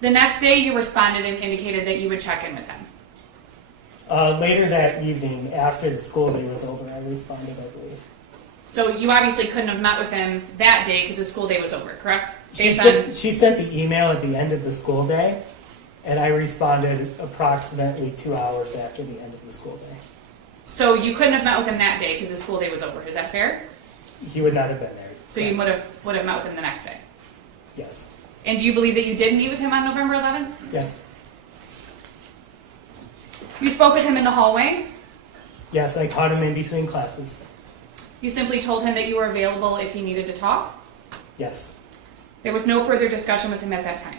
The next day, you responded and indicated that you would check in with him. Later that evening, after the school day was over, I responded, I believe. So you obviously couldn't have met with him that day because the school day was over, correct? She sent the email at the end of the school day, and I responded approximately 2 hours after the end of the school day. So you couldn't have met with him that day because the school day was over. Is that fair? He would not have been there. So you would have met with him the next day. Yes. And do you believe that you did meet with him on November 11th? Yes. You spoke with him in the hallway. Yes, I caught him in between classes. You simply told him that you were available if he needed to talk. Yes. There was no further discussion with him at that time.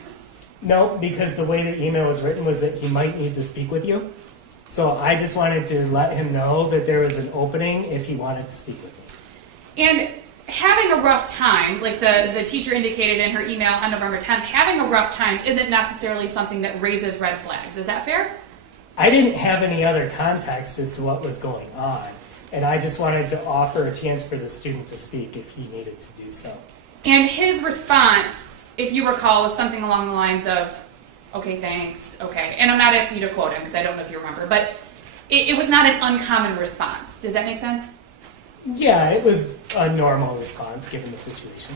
No, because the way the email was written was that he might need to speak with you. So I just wanted to let him know that there was an opening if he wanted to speak with me. And having a rough time, like the teacher indicated in her email on November 10th, having a rough time isn't necessarily something that raises red flags. Is that fair? I didn't have any other context as to what was going on, and I just wanted to offer a chance for the student to speak if he needed to do so. And his response, if you recall, was something along the lines of, okay, thanks, okay. And I'm not asking you to quote him because I don't know if you remember, but it was not an uncommon response. Does that make sense? Yeah, it was a normal response given the situation.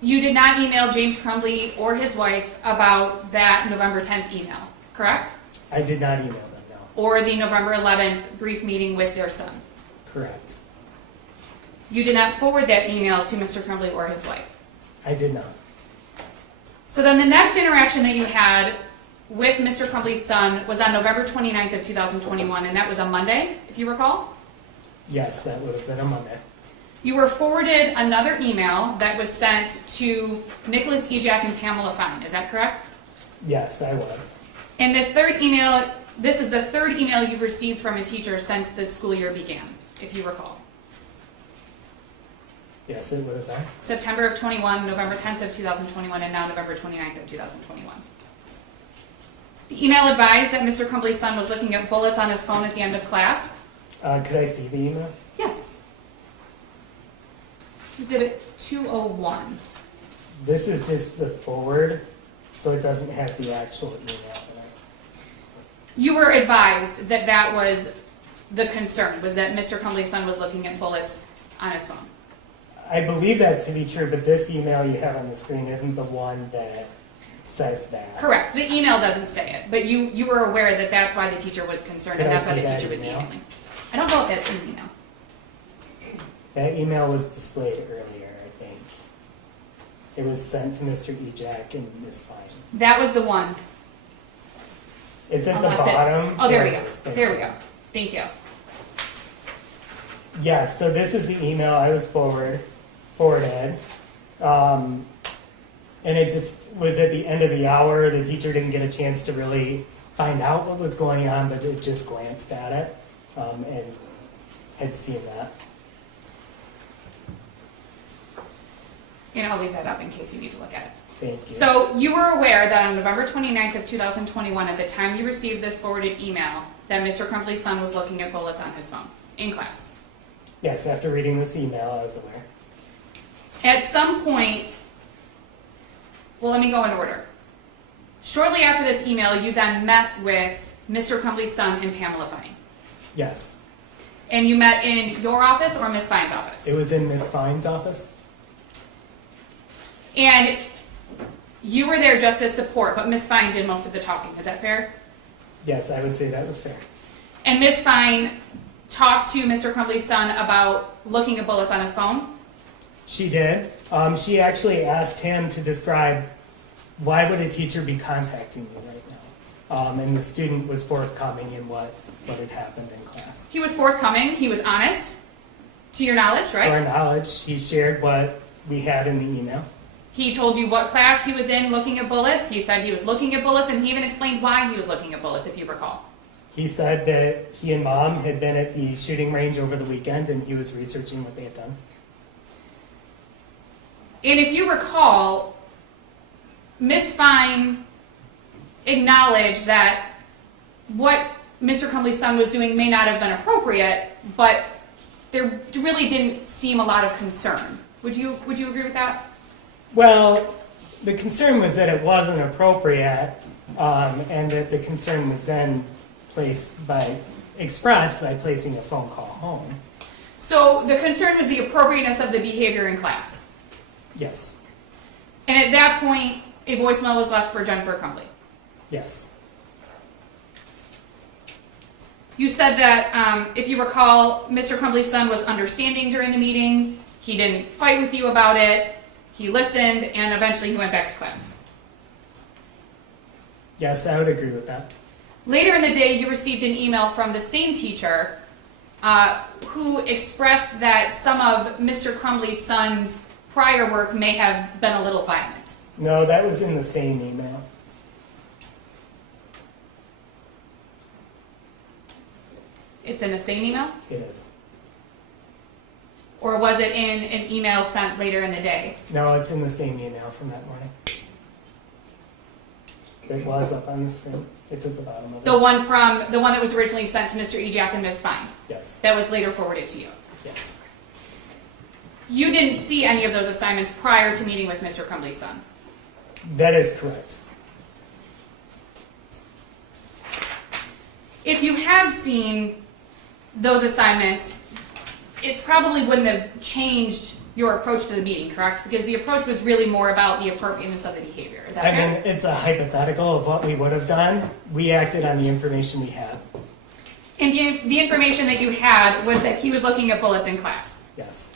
You did not email James Crumbley or his wife about that November 10th email, correct? I did not email them, no. Or the November 11th brief meeting with their son. Correct. You did not forward that email to Mr. Crumbley or his wife. I did not. So then the next interaction that you had with Mr. Crumbley's son was on November 29th of 2021, and that was a Monday, if you recall? Yes, that would have been a Monday. You were forwarded another email that was sent to Nicholas Ejak and Pamela Fine. Is that correct? Yes, I was. And this third email, this is the third email you've received from a teacher since this school year began, if you recall. Yes, it would have been. September of 21, November 10th of 2021, and now November 29th of 2021. The email advised that Mr. Crumbley's son was looking at bullets on his phone at the end of class. Could I see the email? Yes. Exhibit 201. This is just the forward, so it doesn't have the actual email in it. You were advised that that was the concern, was that Mr. Crumbley's son was looking at bullets on his phone. I believe that to be true, but this email you have on the screen isn't the one that says that. Correct. The email doesn't say it, but you were aware that that's why the teacher was concerned, Could and I that's why see the that teacher was email? emailing. I don't know if that's in the email. That email was displayed earlier, I think. It was sent to Mr. Ejak and Ms. Fine. That was the one. It's at Unless the bottom. Oh, there we Yeah, go. There we go. Thank you. Yes, so this is the email I was forwarded. And it just was at the end of the hour. The teacher didn't get a chance to really find out what was going on, but it just glanced at it and had seen that. And I'll leave that up in case you need to look at it. Thank you. So you were aware that on November 29th of 2021, at the time you received this forwarded email, that Mr. Crumbley's son was looking at bullets on his phone in class. Yes, after reading this email, I was aware. At some point, well, let me go in order. Shortly after this email, you then met with Mr. Crumbley's son and Pamela Fine. Yes. And you met in your office or Ms. Fine's office? It was in Ms. Fine's office. And you were there just as support, but Miss Fine did most of the talking. Is that fair? Yes, I would say that was fair. And Miss Fine talked to Mr. Crumbley's son about looking at bullets on his phone? She did. She actually asked him to describe why would a teacher be contacting me right now. And the student was forthcoming in what had happened in class. He was forthcoming. He was honest, to your knowledge, To right? our knowledge, he shared what we had in the email. He told you what class he was in looking at bullets. He said he was looking at bullets, and he even explained why he was looking at bullets, if you recall. He said that he and Mom had been at the shooting range over the weekend and he was researching what they had done. And if you recall, Miss Fine acknowledged that what Mr. Crumbley's son was doing may not have been appropriate, but there really didn't seem a lot of concern. Would you agree with that? Well, the concern was that it wasn't appropriate, and that the concern was then expressed by placing a phone call home. So the concern was the appropriateness of the behavior in class. Yes. And at that point, a voicemail was left for Jennifer Crumbley. Yes. You said that, if you recall, Mr. Crumbley's son was understanding during the meeting. He didn't fight with you about it. He listened, and eventually he went back to class. Yes, I would agree with that. Later in the day, you received an email from the same teacher who expressed that some of Mr. Crumbley's son's prior work may have been a little violent. No, that was in the same email. It's in the same email? It is. Or was it in an email sent later in the day? No, it's in the same email from that morning. It was up on the screen. It's at the bottom of it. The one that was originally sent to Mr. Ejak and Ms. Fine, Yes. that was later forwarded to you. Yes. You didn't see any of those assignments prior to meeting with Mr. Crumbley's son. That is correct. If you had seen those assignments, it probably wouldn't have changed your approach to the meeting, correct? Because the approach was really more about the appropriateness of the behavior. Is that I fair? mean, it's a hypothetical of what we would have done. We acted on the information we had. And the information that you had was that he was looking at bullets in class. Yes.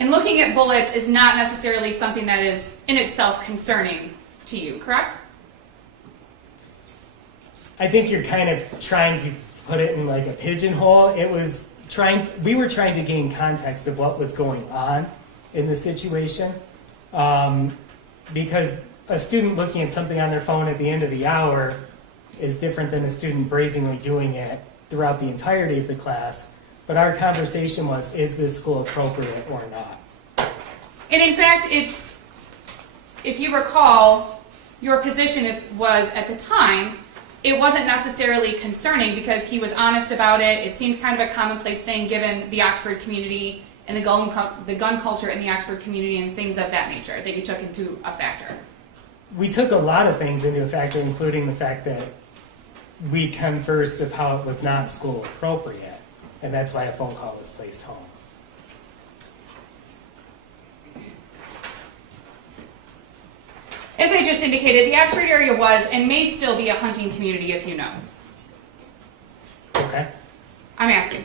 And looking at bullets is not necessarily something that is in itself concerning to you, correct? I think you're kind of trying to put it in like a pigeonhole. We were trying to gain context of what was going on in the situation. Because a student looking at something on their phone at the end of the hour is different than a student brazenly doing it throughout the entirety of the class. But our conversation was, is this school appropriate or not? And in fact, if you recall, your position was at the time, it wasn't necessarily concerning because he was honest about it. It seemed kind of a commonplace thing given the Oxford community and the gun culture in the Oxford community and things of that nature that you took into a factor. We took a lot of things into a factor, including the fact that we conversed of how it was not school appropriate. And that's why a phone call was placed home. As I just indicated, the Oxford area was and may still be a hunting community if you know. Okay? I'm asking.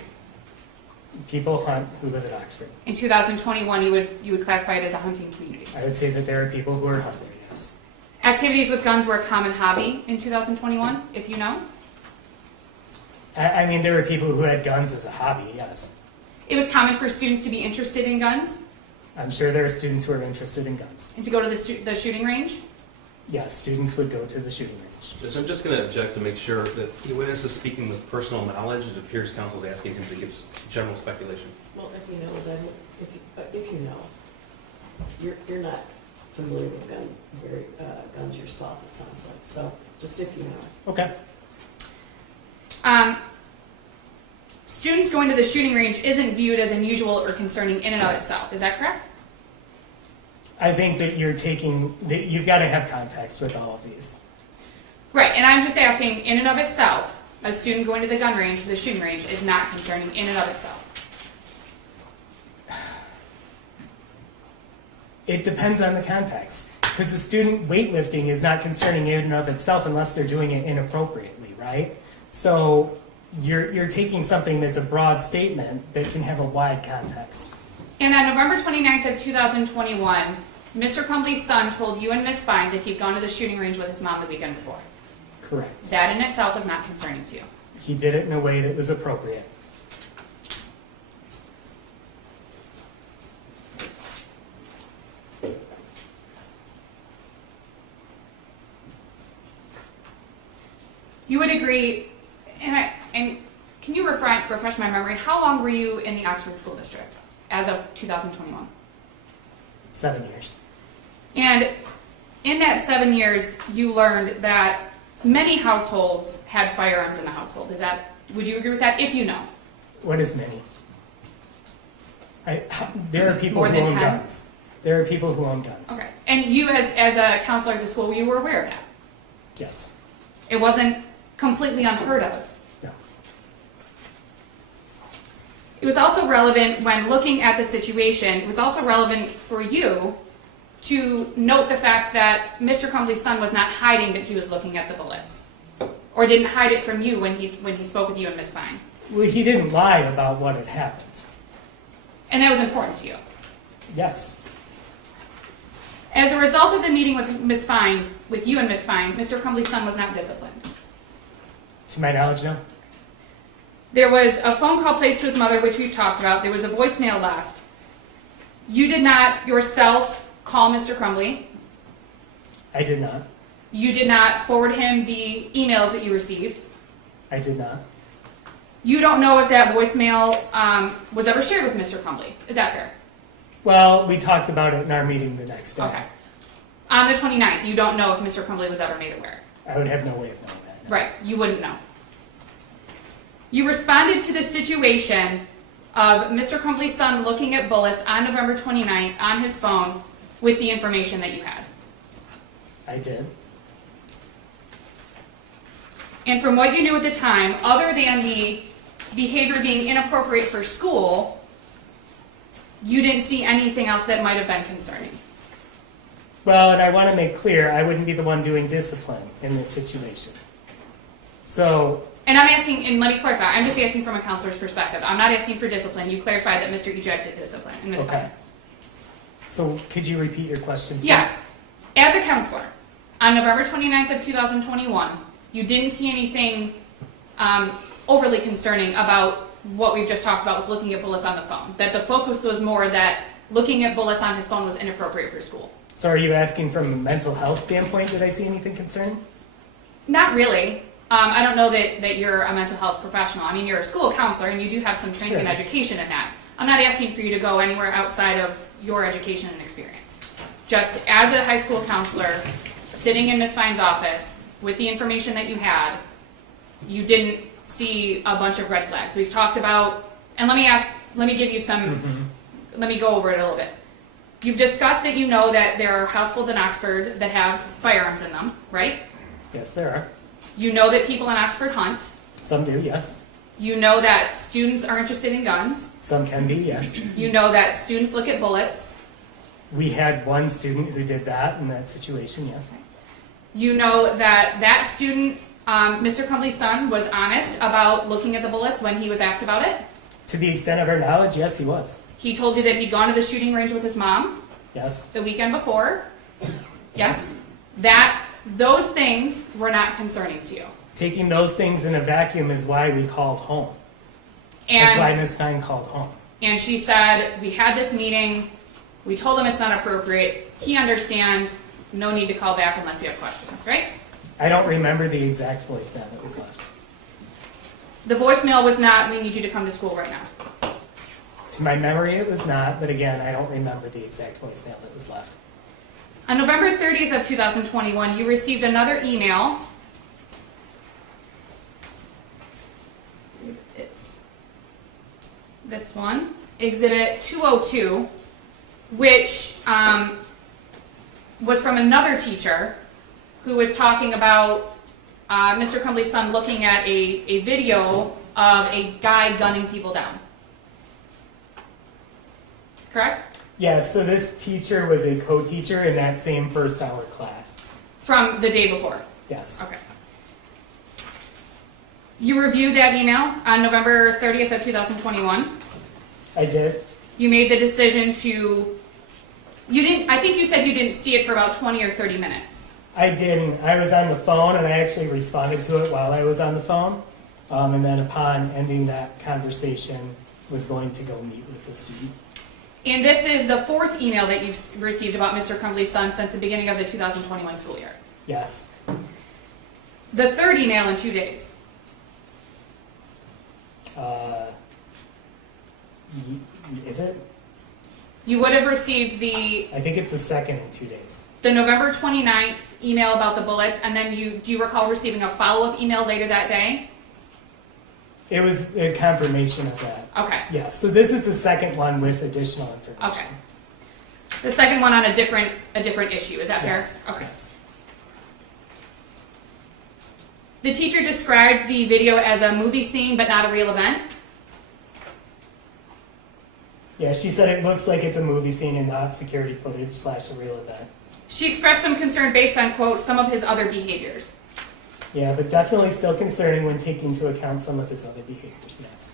People hunt who live at Oxford. In 2021, you would classify it as a hunting community. I would say that there are people who are hunting, yes. Activities with guns were a common hobby in 2021, if you know. I mean, there were people who had guns as a hobby, yes. It was common for students to be interested in guns I'm sure there are students who are interested in guns. and to go to the shooting range. Yes, students would go to the shooting range. Yes, I'm just going to object to make sure that the witness is speaking with personal knowledge. It appears counsel is asking him to give general speculation. Well, if he knows, if you know, you're not familiar with guns yourself, it sounds like. So just if you know. Okay. Students going to the shooting range isn't viewed as unusual or concerning in and of itself. Is that correct? I think that you've got to have context with all of these. Right, and I'm just asking, in and of itself, a student going to the gun range, the shooting range, is not concerning in and of itself? It depends on the context. Because the student weightlifting is not concerning in and of itself unless they're doing it inappropriately, right? So you're taking something that's a broad statement that can have a wide context. And on November 29th of 2021, Mr. Crumbley's son told you and Ms. Fine that he'd gone to the shooting range with his mom the weekend before. Correct. That in itself is not concerning to you. He did it in a way that was appropriate. You would agree, and can you refresh my memory, how long were you in the Oxford School District as of 2021? 7 years. And in that 7 years, you learned that many households had firearms in the household. Would you agree with that, if you know? What is many? There are people More who than own 10? guns. There are people who own guns. Okay. And you, as a counselor at the school, you were aware of that? Yes. It wasn't completely unheard of. No. It was also relevant when looking at the situation, it was also relevant for you to note the fact that Mr. Crumbley's son was not hiding that he was looking at the bullets, or didn't hide it from you when he spoke with you and Ms. Fine. Well, he didn't lie about what had happened. And that was important to you. Yes. As a result of the meeting with Ms. Fine, with you and Ms. Fine, Mr. Crumbley's son was not disciplined. To my knowledge, no. There was a phone call placed to his mother, which we've talked about. There was a voicemail left. You did not yourself call Mr. Crumbley. I did not. You did not forward him the emails that you received. I did not. You don't know if that voicemail was ever shared with Mr. Crumbley. Is that fair? Well, we talked about it in our meeting the next day. Okay. On the 29th, you don't know if Mr. Crumbley was ever made aware. I would have no way of knowing that. Right, you wouldn't know. You responded to the situation of Mr. Crumbley's son looking at bullets on November 29th on his phone with the information that you had. I did. And from what you knew at the time, other than the behavior being inappropriate for school, you didn't see anything else that might have been concerning. Well, and I want to make clear, I wouldn't be the one doing discipline in this situation. So, And I'm asking, and let me clarify, I'm just asking from a counselor's perspective. I'm not asking for discipline. You clarified that Mr. Ejak did discipline in this okay. time. So, could you repeat your question, please? Yes. As a counselor, on November 29th of 2021, you didn't see anything overly concerning about what we've just talked about with looking at bullets on the phone. That the focus was more that looking at bullets on his phone was inappropriate for school. So, are you asking from a mental health standpoint, did I see anything concerning? Not really. I don't know that you're a mental health professional. I mean, you're a school counselor and you do have some training and education in that. I'm not asking for you to go anywhere outside of your education and experience. Just as a high school counselor, sitting in Ms. Fine's office with the information that you had, you didn't see a bunch of red flags. We've talked about, and let me give you some, let me go over it a little bit. You've discussed that you know that there are households in Oxford that have firearms in them, right? Yes, there are. You know that people in Oxford hunt. Some do, yes. You know that students are interested in guns. Some can be, yes. You know that students look at bullets. We had one student who did that in that situation, yes. You know that student, Mr. Crumbley's son, was honest about looking at the bullets when he was asked about it. To the extent of our knowledge, yes, he was. He told you that he'd gone to the shooting range with his mom Yes. the weekend before. Yes. Those things were not concerning to you. Taking those things in a vacuum is why we called home. That's why And, Ms. Fine called home. and she said, we had this meeting, we told him it's not appropriate, he understands, no need to call back unless you have questions, right? I don't remember the exact voicemail that was left. The voicemail was not, we need you to come to school right now. To my memory, it was not, but again, I don't remember the exact voicemail that was left. On November 30th of 2021, you received another email. It's this one, Exhibit 202, which was from another teacher who was talking about Mr. Crumbley's son looking at a video of a guy gunning people down. Correct? Yes, so this teacher was a co-teacher in that same first hour class. From the day before? Yes. Okay. You reviewed that email on November 30th of 2021. I did. You made the decision to, I think you said you didn't see it for about 20 or 30 minutes. I didn't. I was on the phone, and I actually responded to it while I was on the phone. And then upon ending that conversation, was going to go meet with the student. And this is the fourth email that you've received about Mr. Crumbley's son since the beginning of the 2021 school year. Yes. The third email in 2 days. Is it? You would have received I think it's the second in 2 days. the November 29th email about the bullets, and then do you recall receiving a follow-up email later that day? It was a confirmation of that. Okay. Yes. So this is the second one with additional information. Okay. The second one on a different issue. Is that Yes. fair? Okay. Yes. The teacher described the video as a movie scene, but not a real event. Yeah, she said it looks like it's a movie scene and not security footage / a real event. She expressed some concern based on, quote, some of his other behaviors. Yeah, but definitely still concerning when taking into account some of his other behaviors, yes.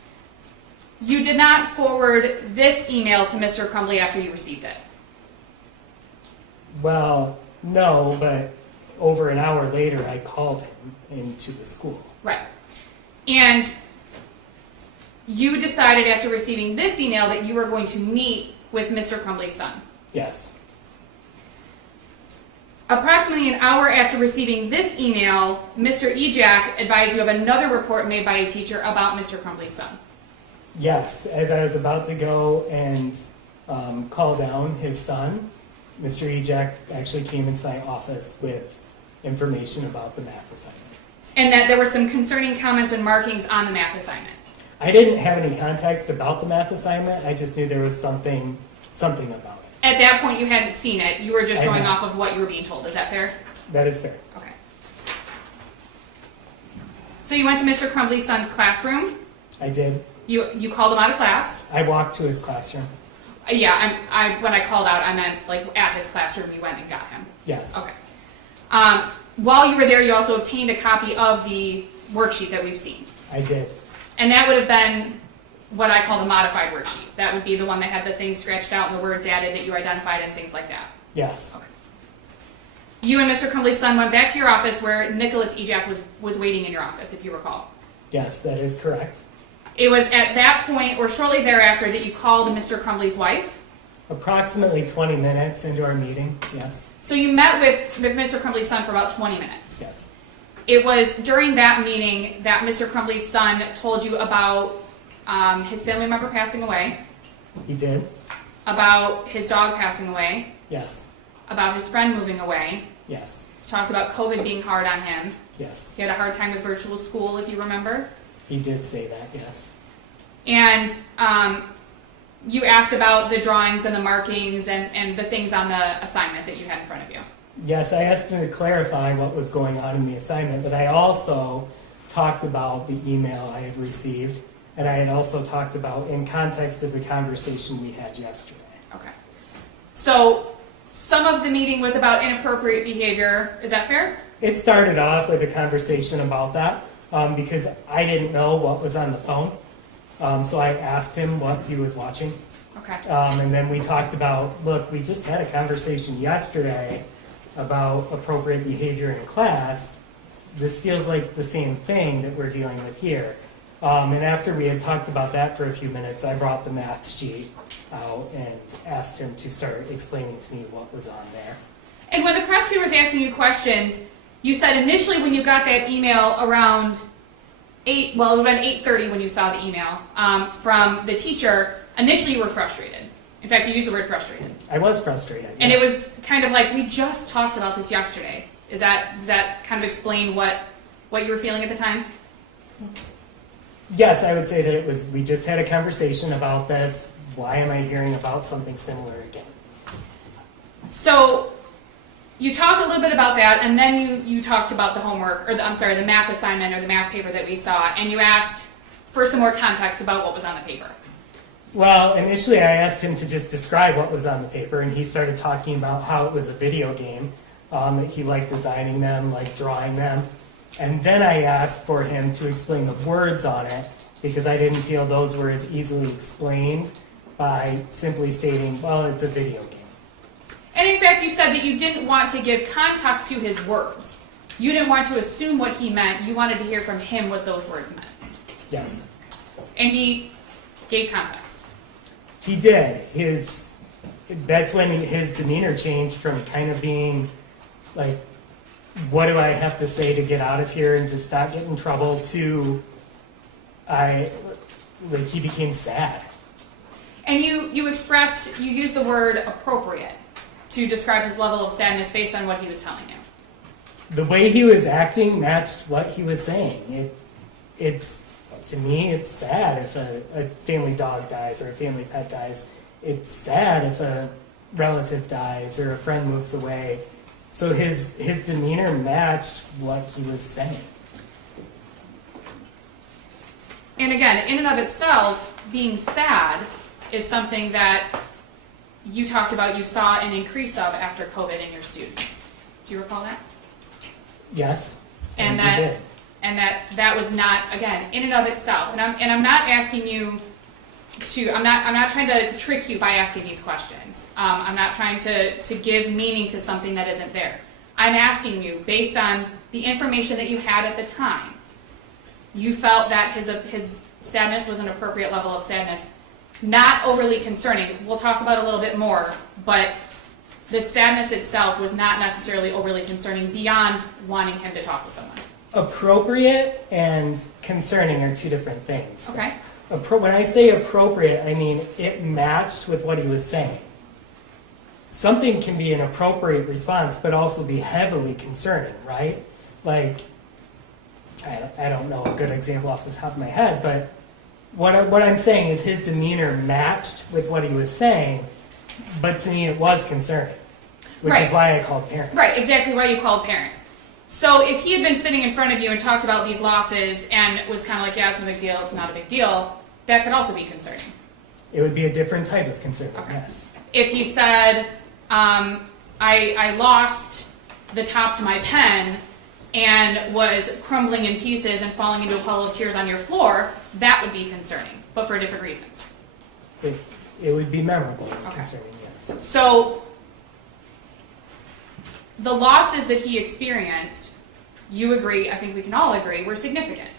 You did not forward this email to Mr. Crumbley after you received it. Well, no, but over an hour later, I called him into the school. Right. And you decided after receiving this email that you were going to meet with Mr. Crumbley's son. Yes. Approximately an hour after receiving this email, Mr. Ejak advised you of another report made by a teacher about Mr. Crumbley's son. Yes, as I was about to go and call down his son, Mr. Ejak actually came into my office with information about the math assignment. And that there were some concerning comments and markings on the math assignment. I didn't have any context about the math assignment. I just knew there was something about it. At that point, you hadn't seen it. You were just I going hadn't. off of what you were being told. Is that fair? That is fair. Okay. So you went to Mr. Crumbley's son's classroom. I did. You called him out of class. I walked to his classroom. Yeah, when I called out, I meant like at his classroom. You went and got him. Yes. Okay. While you were there, you also obtained a copy of the worksheet that we've seen. I did. And that would have been what I call the modified worksheet. That would be the one that had the things scratched out and the words added that you identified and things like that. Yes. Okay. You and Mr. Crumbley's son went back to your office where Nicholas Ejak was waiting in your office, if you recall. Yes, that is correct. It was at that point or shortly thereafter that you called Mr. Crumbley's wife. Approximately 20 minutes into our meeting, yes. So you met with Mr. Crumbley's son for about 20 minutes. Yes. It was during that meeting that Mr. Crumbley's son told you about his family member passing away, He did? about his dog passing away, Yes. about his friend moving away, Yes. talked about COVID being hard on him. Yes. He had a hard time with virtual school, if you remember. He did say that, yes. And you asked about the drawings and the markings and the things on the assignment that you had in front of you. Yes, I asked him to clarify what was going on in the assignment, but I also talked about the email I had received, and I had also talked about in context of the conversation we had yesterday. Okay. So some of the meeting was about inappropriate behavior. Is that fair? It started off with a conversation about that because I didn't know what was on the phone. So I asked him what he was watching. Okay. And then we talked about, look, we just had a conversation yesterday about appropriate behavior in class. This feels like the same thing that we're dealing with here. And after we had talked about that for a few minutes, I brought the math sheet out and asked him to start explaining to me what was on there. And when the prosecutor was asking you questions, you said initially when you got that email around 8:30 when you saw the email from the teacher, initially you were frustrated. In fact, you used the word frustrated. I was frustrated. And yes. it was kind of like, we just talked about this yesterday. Does that kind of explain what you were feeling at the time? Yes, I would say that it was, we just had a conversation about this. Why am I hearing about something similar again? So you talked a little bit about that, and then you talked about the homework, or the math assignment or the math paper that we saw, and you asked for some more context about what was on the paper. Well, initially I asked him to just describe what was on the paper, and he started talking about how it was a video game. That he liked designing them, liked drawing them. And then I asked for him to explain the words on it, because I didn't feel those were as easily explained by simply stating, well, it's a video game. And in fact, you said that you didn't want to give context to his words. You didn't want to assume what he meant. You wanted to hear from him what those words meant. Yes. And he gave context. He did. That's when his demeanor changed from kind of being like, what do I have to say to get out of here and just not get in trouble, to he became sad. And you used the word appropriate to describe his level of sadness based on what he was telling you. The way he was acting matched what he was saying. To me, it's sad if a family dog dies or a family pet dies. It's sad if a relative dies or a friend moves away. So his demeanor matched what he was saying. And again, in and of itself, being sad is something that you talked about you saw an increase of after COVID in your students. Do you recall that? Yes. And he did. that was not, again, in and of itself. And I'm not asking you to, I'm not trying to trick you by asking these questions. I'm not trying to give meaning to something that isn't there. I'm asking you, based on the information that you had at the time, you felt that his sadness was an appropriate level of sadness, not overly concerning. We'll talk about it a little bit more, but the sadness itself was not necessarily overly concerning beyond wanting him to talk with someone. Appropriate and concerning are two different things. Okay. When I say appropriate, I mean it matched with what he was saying. Something can be an appropriate response, but also be heavily concerning, right? Like, I don't know a good example off the top of my head, but what I'm saying is his demeanor matched with what he was saying, but to me it was concerning, which is why I called parents. Right, exactly why you called parents. So if he had been sitting in front of you and talked about these losses and was kind of like, yeah, it's no big deal, it's not a big deal, that could also be concerning. It would be a different type of concern, okay. Yes. If he said, I lost the top to my pen and was crumbling in pieces and falling into a puddle of tears on your floor, that would be concerning, but for different reasons. It would be memorable and concerning, yes. So the losses that he experienced, you agree, I think we can all agree, were significant.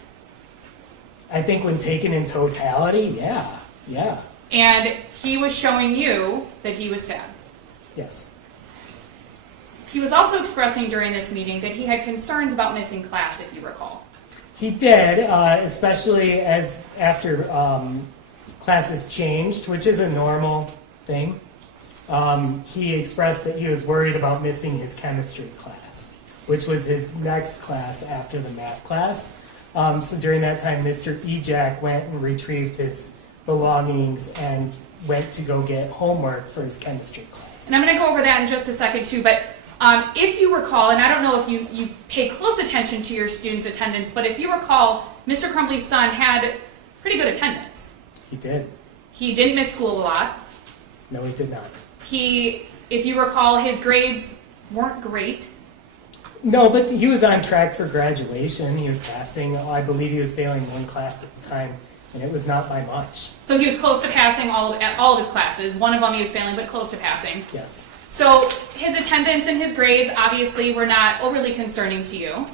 I think when taken in totality, yeah. And he was showing you that he was sad. Yes. He was also expressing during this meeting that he had concerns about missing class, if you recall. He did, especially as after classes changed, which is a normal thing. He expressed that he was worried about missing his chemistry class, which was his next class after the math class. So during that time, Mr. Ejak went and retrieved his belongings and went to go get homework for his chemistry class. And I'm going to go over that in just a second too, but if you recall, and I don't know if you pay close attention to your students' attendance, but if you recall, Mr. Crumbley's son had pretty good attendance. He did. He didn't miss school a lot. No, he did not. If you recall, his grades weren't great. No, but he was on track for graduation. He was passing. I believe he was failing one class at the time, and it was not by much. So he was close to passing all of his classes. One of them he was failing, but close to passing. Yes. So his attendance and his grades obviously were not overly concerning to you.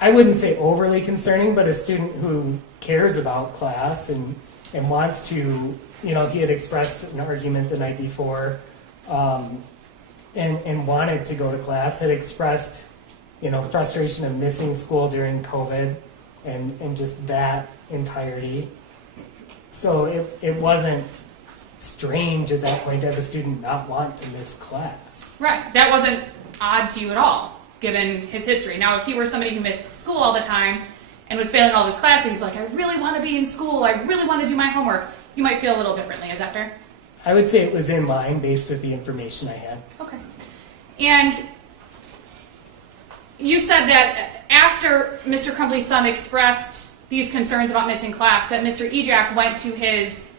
I wouldn't say overly concerning, but a student who cares about class and wants to, he had expressed an argument the night before and wanted to go to class, had expressed, frustration of missing school during COVID and just that entirety. So it wasn't strange at that point to have a student not want to miss class. Right. That wasn't odd to you at all, given his history. Now, if he were somebody who missed school all the time and was failing all of his classes, he's like, I really want to be in school, I really want to do my homework, you might feel a little differently. Is that fair? I would say it was in line based with the information I had. Okay. And you said that after Mr. Crumbley's son expressed these concerns about missing class, that Mr. Ejak went to his,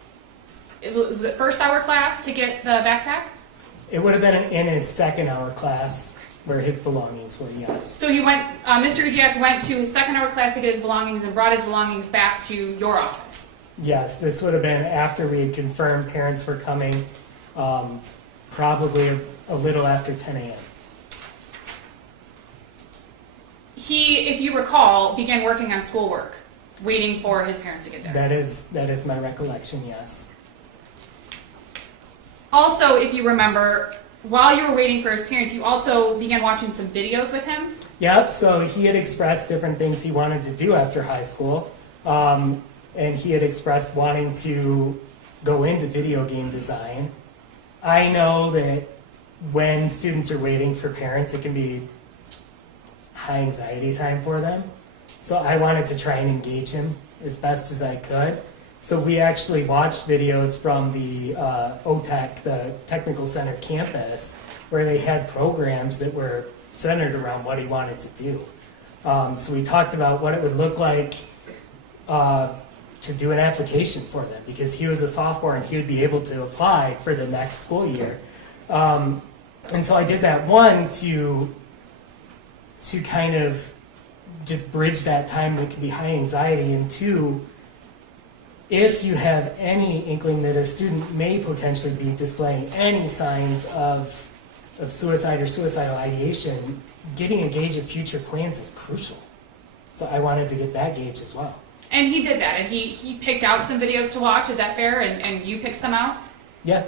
was it first hour class to get the backpack? It would have been in his second hour class where his belongings were, yes. So he went, Mr. Ejak went to his second hour class to get his belongings and brought his belongings back to your office. Yes, this would have been after we had confirmed parents were coming, probably a little after 10 a.m. He, if you recall, began working on schoolwork, waiting for his parents to get there. That is my recollection, yes. Also, if you remember, while you were waiting for his parents, you also began watching some videos with him. Yep, so he had expressed different things he wanted to do after high school. And he had expressed wanting to go into video game design. I know that when students are waiting for parents, it can be high anxiety time for them. So I wanted to try and engage him as best as I could. So we actually watched videos from the OTEC, the Technical Center campus, where they had programs that were centered around what he wanted to do. So we talked about what it would look like to do an application for them, because he was a sophomore and he would be able to apply for the next school year. And so I did that, one, to kind of just bridge that time that could be high anxiety, and two, if you have any inkling that a student may potentially be displaying any signs of suicide or suicidal ideation, getting a gauge of future plans is crucial. So I wanted to get that gauge as well. And he did that, and he picked out some videos to watch, is that fair? And you picked some out? Yeah.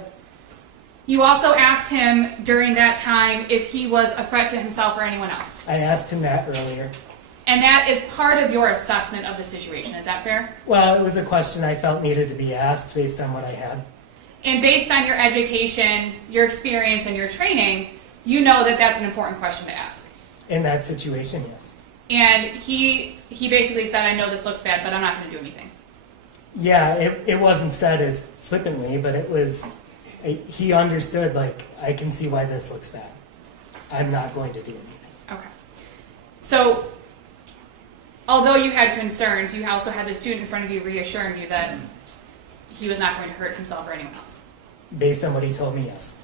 You also asked him during that time if he was a threat to himself or anyone else. I asked him that earlier. And that is part of your assessment of the situation, is that fair? Well, it was a question I felt needed to be asked based on what I had. And based on your education, your experience, and your training, you know that that's an important question to ask. In that situation, yes. And he basically said, I know this looks bad, but I'm not going to do anything. Yeah, it wasn't said as flippantly, but it was, he understood, like, I can see why this looks bad. I'm not going to do anything. Okay. So, although you had concerns, you also had the student in front of you reassuring you that he was not going to hurt himself or anyone else. Based on what he told me, yes.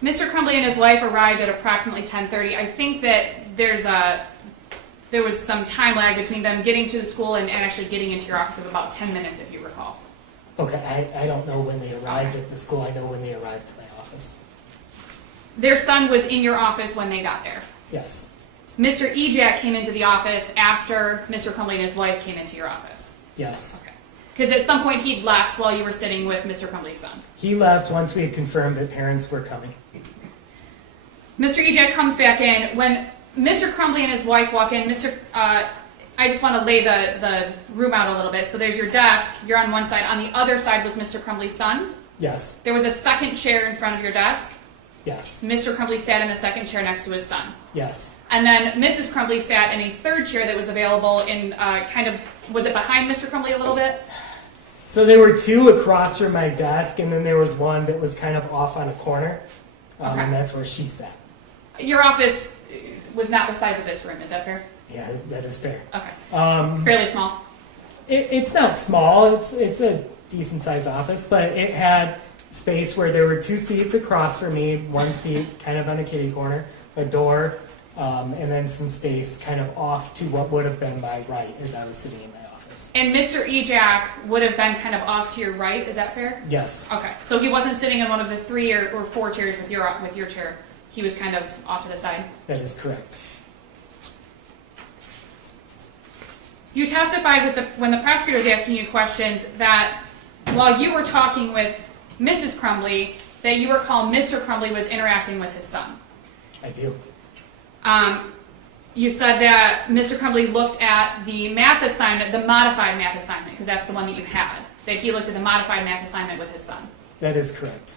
Mr. Crumbley and his wife arrived at approximately 10:30. I think that there was some time lag between them getting to the school and actually getting into your office of about 10 minutes, if you recall. Okay, I don't know when they arrived at the school. I know when they arrived to my office. Their son was in your office when they got there. Yes. Mr. Ejak came into the office after Mr. Crumbley and his wife came into your office. Yes. Okay. Because at some point he'd left while you were sitting with Mr. Crumbley's son. He left once we had confirmed that parents were coming. Mr. Ejak comes back in. When Mr. Crumbley and his wife walk in, I just want to lay the room out a little bit. So there's your desk. You're on one side. On the other side was Mr. Crumbley's son. Yes. There was a second chair in front of your desk. Yes. Mr. Crumbley sat in the second chair next to his son. Yes. And then Mrs. Crumbley sat in a third chair that was available in was it behind Mr. Crumbley a little bit? So there were two across from my desk, and then there was one that was kind of off on a corner, Okay. and that's where she sat. Your office was not the size of this room, is that fair? Yeah, that is fair. Okay. Fairly small? It's not small. It's a decent-sized office, but it had space where there were two seats across from me, one seat kind of on a kitty corner, a door, and then some space kind of off to what would have been my right as I was sitting in my office. And Mr. Ejak would have been kind of off to your right, is that fair? Yes. Okay, so he wasn't sitting in one of the 3 or 4 chairs with your chair. He was kind of off to the side. That is correct. You testified when the prosecutor was asking you questions that while you were talking with Mrs. Crumbley, that you recall Mr. Crumbley was interacting with his son. I do. You said that Mr. Crumbley looked at the math assignment, the modified math assignment, because that's the one that you had, that he looked at the modified math assignment with his son. That is correct.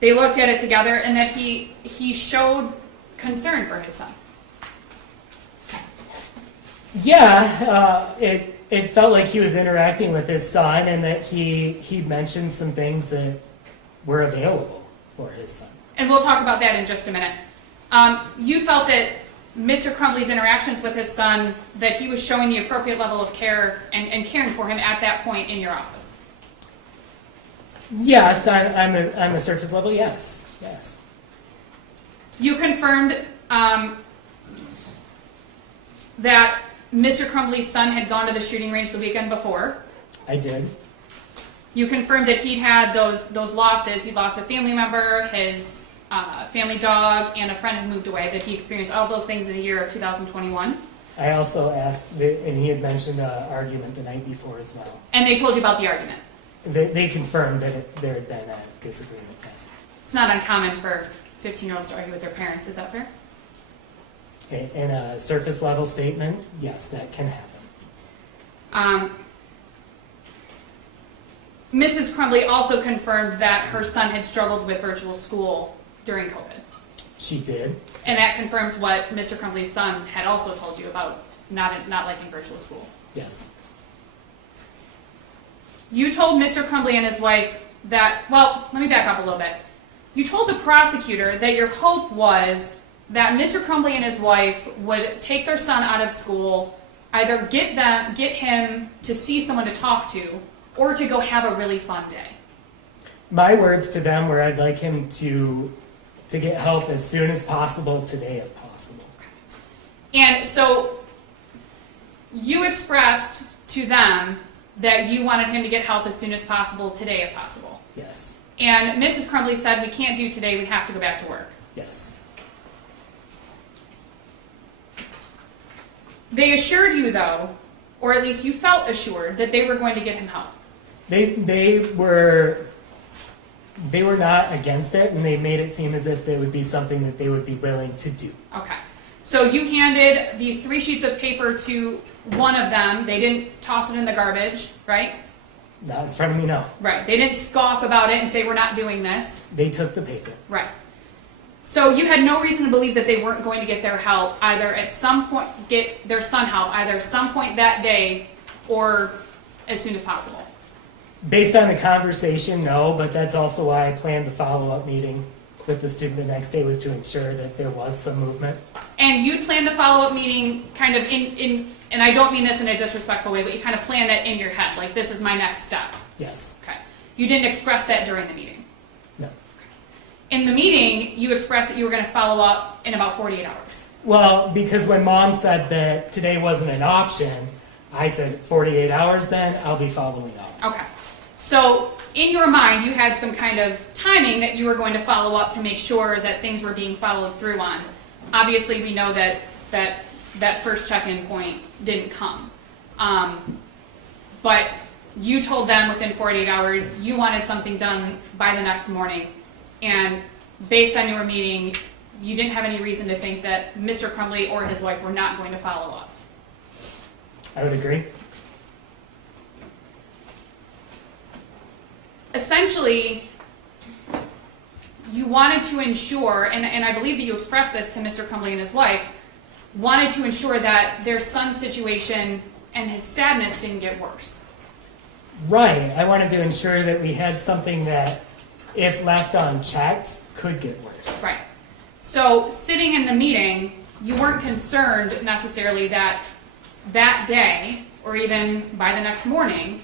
They looked at it together, and that he showed concern for his son. Yeah, it felt like he was interacting with his son, and that he mentioned some things that were available for his son. And we'll talk about that in just a minute. You felt that Mr. Crumbley's interactions with his son, that he was showing the appropriate level of care and caring for him at that point in your office. Yes, I'm a surface level. Yes. You confirmed that Mr. Crumbley's son had gone to the shooting range the weekend before. I did. You confirmed that he'd had those losses. He lost a family member, his family dog, and a friend had moved away, that he experienced all those things in the year of 2021. I also asked, and he had mentioned an argument the night before as well. And they told you about the argument. They confirmed that there had been a disagreement, yes. It's not uncommon for 15-year-olds to argue with their parents. Is that fair? In a surface level statement, yes, that can happen. Mrs. Crumbley also confirmed that her son had struggled with virtual school during COVID. She did. And that confirms what Mr. Crumbley's son had also told you about not liking virtual school. Yes. You told Mr. Crumbley and his wife that, well, let me back up a little bit. You told the prosecutor that your hope was that Mr. Crumbley and his wife would take their son out of school, either get him to see someone to talk to, or to go have a really fun day. My words to them were, I'd like him to get help as soon as possible today, if possible. And so you expressed to them that you wanted him to get help as soon as possible today, if possible. Yes. And Mrs. Crumbley said, we can't do today, we have to go back to work. Yes. They assured you, though, or at least you felt assured, that they were going to get him help. They were not against it, and they made it seem as if it would be something that they would be willing to do. Okay. So you handed these 3 sheets of paper to one of them. They didn't toss it in the garbage, right? Not in front of me, no. Right. They didn't scoff about it and say, we're not doing this. They took the paper. Right. So you had no reason to believe that they weren't going to get their help, either at some point, get their son help, either some point that day or as soon as possible. Based on the conversation, no, but that's also why I planned the follow-up meeting with the student the next day, was to ensure that there was some movement. And you planned the follow-up meeting kind of in, and I don't mean this in a disrespectful way, but you kind of planned that in your head, like this is my next step. Yes. Okay. You didn't express that during the meeting. No. In the meeting, you expressed that you were going to follow up in about 48 hours. Well, because when Mom said that today wasn't an option, I said 48 hours then, I'll be following up. Okay. So in your mind, you had some kind of timing that you were going to follow up to make sure that things were being followed through on. Obviously, we know that first check-in point didn't come. But you told them within 48 hours you wanted something done by the next morning. And based on your meeting, you didn't have any reason to think that Mr. Crumbley or his wife were not going to follow up. I would agree. Essentially, you wanted to ensure, and I believe that you expressed this to Mr. Crumbley and his wife, wanted to ensure that their son's situation and his sadness didn't get worse. Right. I wanted to ensure that we had something that, if left unchecked, could get worse. Right. So sitting in the meeting, you weren't concerned necessarily that that day, or even by the next morning,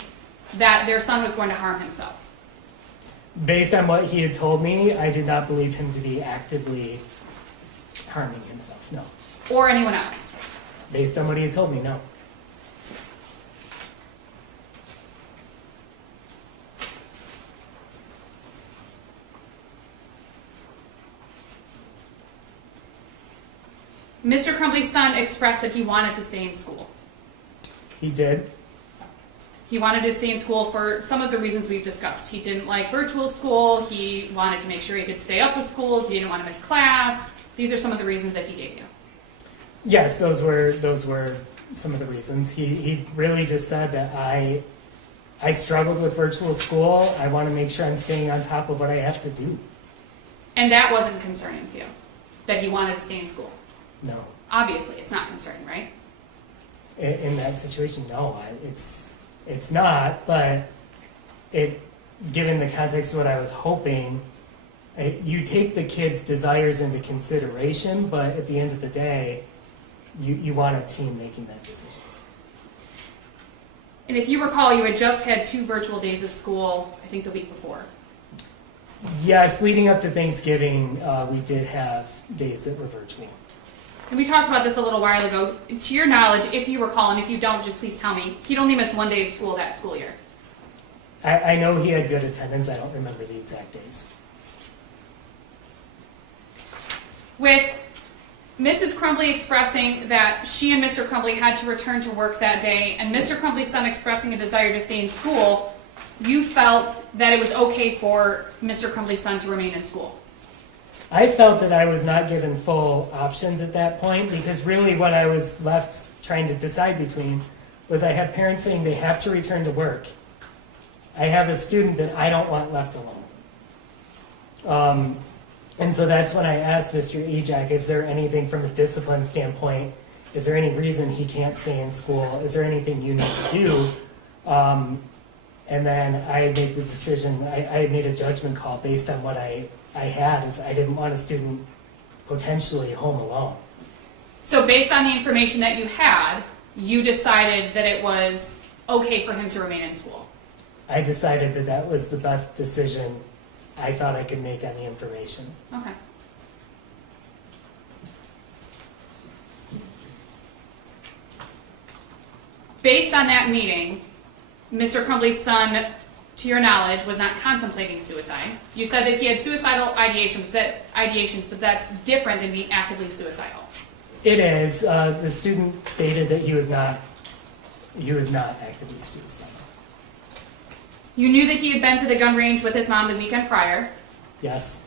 that their son was going to harm himself. Based on what he had told me, I did not believe him to be actively harming himself, no. Or anyone else. Based on what he had told me, no. Mr. Crumbley's son expressed that he wanted to stay in school. He did. He wanted to stay in school for some of the reasons we've discussed. He didn't like virtual school. He wanted to make sure he could stay up with school. He didn't want to miss class. These are some of the reasons that he gave you. Yes, those were some of the reasons. He really just said that I struggled with virtual school. I want to make sure I'm staying on top of what I have to do. And that wasn't concerning to you, that he wanted to stay in school. No. Obviously, it's not concerning, right? in that situation, no, it's not. But given the context of what I was hoping, you take the kids' desires into consideration, but at the end of the day, you want a team making that decision. And if you recall, you had just had 2 virtual days of school, I think the week before. Yes, leading up to Thanksgiving, we did have days that were virtual. And we talked about this a little while ago. To your knowledge, if you recall, and if you don't, just please tell me, he'd only missed 1 day of school that school year. I know he had good attendance. I don't remember the exact days. With Mrs. Crumbley expressing that she and Mr. Crumbley had to return to work that day, and Mr. Crumbley's son expressing a desire to stay in school, you felt that it was okay for Mr. Crumbley's son to remain in school. I felt that I was not given full options at that point, because really what I was left trying to decide between was I have parents saying they have to return to work. I have a student that I don't want left alone. And so that's when I asked Mr. Ejak, is there anything from a discipline standpoint, is there any reason he can't stay in school? Is there anything you need to do? And then I made the decision, I made a judgment call based on what I had, is I didn't want a student potentially home alone. So based on the information that you had, you decided that it was okay for him to remain in school. I decided that that was the best decision I thought I could make on the information. Okay. Based on that meeting, Mr. Crumbley's son, to your knowledge, was not contemplating suicide. You said that he had suicidal ideations, but that's different than being actively suicidal. It is. The student stated that he was not actively suicidal. You knew that he had been to the gun range with his mom the weekend prior. Yes.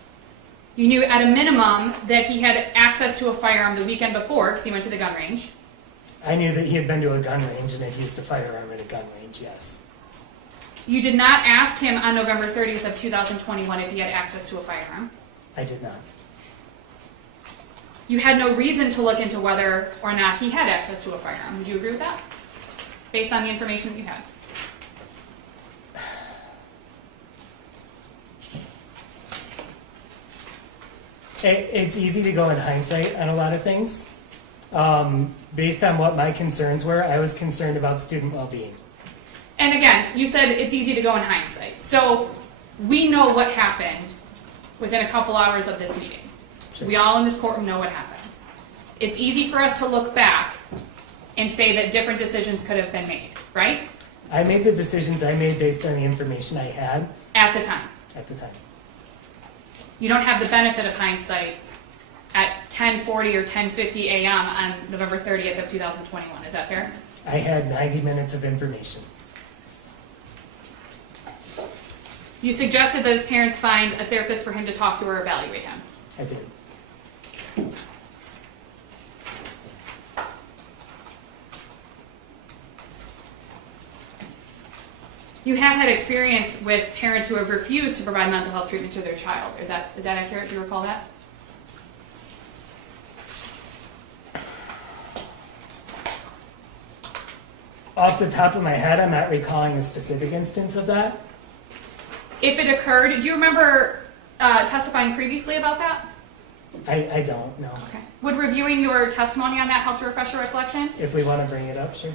You knew at a minimum that he had access to a firearm the weekend before because he went to the gun range. I knew that he had been to a gun range and had used a firearm at a gun range, yes. You did not ask him on November 30th of 2021 if he had access to a firearm. I did not. You had no reason to look into whether or not he had access to a firearm. Would you agree with that? Based on the information that you had. It's easy to go in hindsight on a lot of things. Based on what my concerns were, I was concerned about student well-being. And again, you said it's easy to go in hindsight. So we know what happened within a couple hours of this meeting. Sure. We all in this courtroom know what happened. It's easy for us to look back and say that different decisions could have been made, right? I made the decisions I made based on the information I had At the time. at the time. You don't have the benefit of hindsight at 10:40 or 10:50 a.m. on November 30th of 2021. Is that fair? I had 90 minutes of information. You suggested that his parents find a therapist for him to talk to or evaluate him. I did. You have had experience with parents who have refused to provide mental health treatment to their child. Is that accurate? Do you recall that? Off the top of my head, I'm not recalling a specific instance of that. If it occurred, do you remember testifying previously about that? I don't know. Okay. Would reviewing your testimony on that help to refresh your recollection? If we want to bring it up, sure.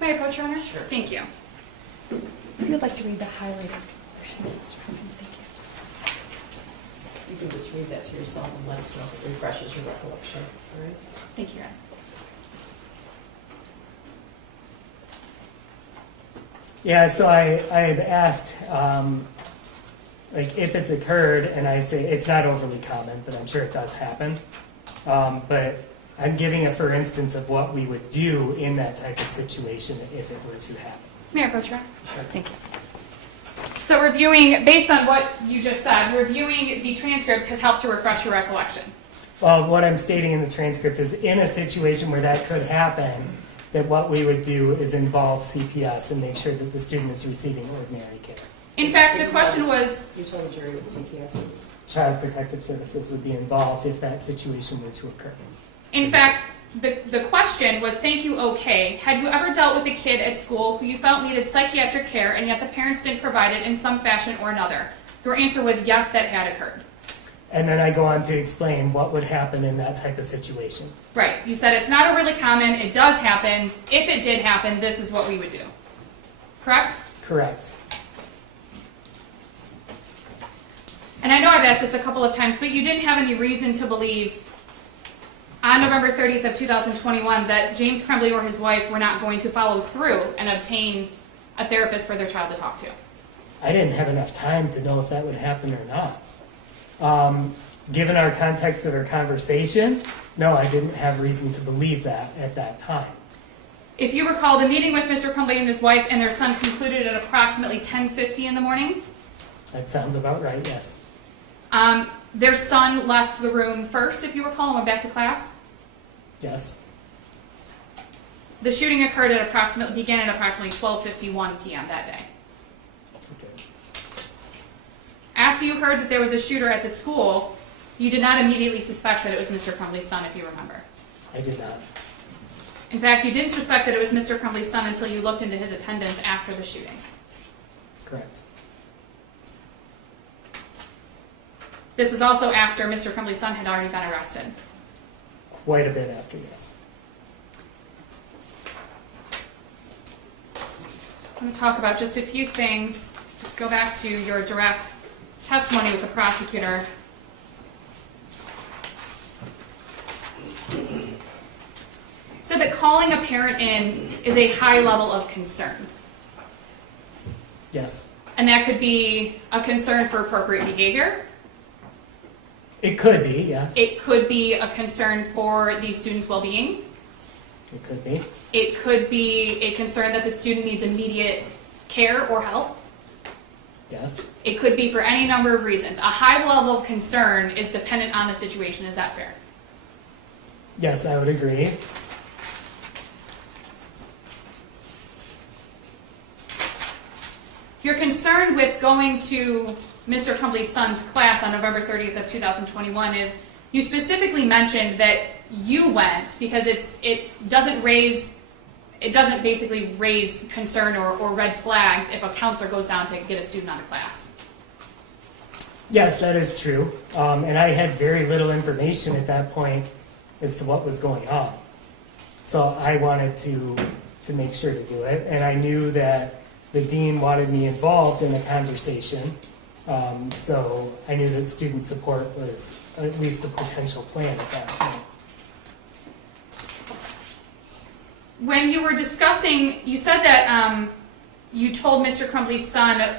May I approach, Your Honor? Sure. Thank you. If you would like to read the highlighted portions, Mr. Crumbley, thank you. You can just read that to yourself and let us know if it refreshes your recollection, all right? Thank you, Your Honor. Yeah, so I had asked, like, if it's occurred, and I say it's not overly common, but I'm sure it does happen. But I'm giving a for instance of what we would do in that type of situation if it were to happen. May I approach, Your Honor? Sure. Thank you. So reviewing, based on what you just said, reviewing the transcript has helped to refresh your recollection. Well, what I'm stating in the transcript is in a situation where that could happen, that what we would do is involve CPS and make sure that the student is receiving ordinary care. In fact, the question was, You told the jury what CPS is. Child Protective Services would be involved if that situation were to occur. In fact, the question was, thank you, okay. Had you ever dealt with a kid at school who you felt needed psychiatric care and yet the parents didn't provide it in some fashion or another? Your answer was yes, that had occurred. And then I go on to explain what would happen in that type of situation. Right. You said it's not overly common. It does happen. If it did happen, this is what we would do. Correct? Correct. And I know I've asked this a couple of times, but you didn't have any reason to believe on November 30th of 2021 that James Crumbley or his wife were not going to follow through and obtain a therapist for their child to talk to. I didn't have enough time to know if that would happen or not. Given our context of our conversation, no, I didn't have reason to believe that at that time. If you recall, the meeting with Mr. Crumbley and his wife and their son concluded at approximately 10:50 in the morning. That sounds about right, yes. Their son left the room first, if you recall, and went back to class. Yes. The shooting occurred began at approximately 12:51 p.m. that day. Okay. After you heard that there was a shooter at the school, you did not immediately suspect that it was Mr. Crumbley's son, if you remember. I did not. In fact, you didn't suspect that it was Mr. Crumbley's son until you looked into his attendance after the shooting. Correct. This is also after Mr. Crumbley's son had already been arrested. Quite a bit after, yes. I'm going to talk about just a few things. Just go back to your direct testimony with the prosecutor. Said that calling a parent in is a high level of concern. Yes. And that could be a concern for appropriate behavior. It could be, yes. It could be a concern for the student's well-being. It could be. It could be a concern that the student needs immediate care or help. Yes. It could be for any number of reasons. A high level of concern is dependent on the situation. Is that fair? Yes, I would agree. You're concerned with going to Mr. Crumbley's son's class on November 30th of 2021 is you specifically mentioned that you went because it doesn't basically raise concern or red flags if a counselor goes down to get a student out of class. Yes, that is true. And I had very little information at that point as to what was going on. So I wanted to make sure to do it. And I knew that the dean wanted me involved in the conversation. So I knew that student support was at least a potential plan at that point. When you were discussing, you said that you told Mr. Crumbley's son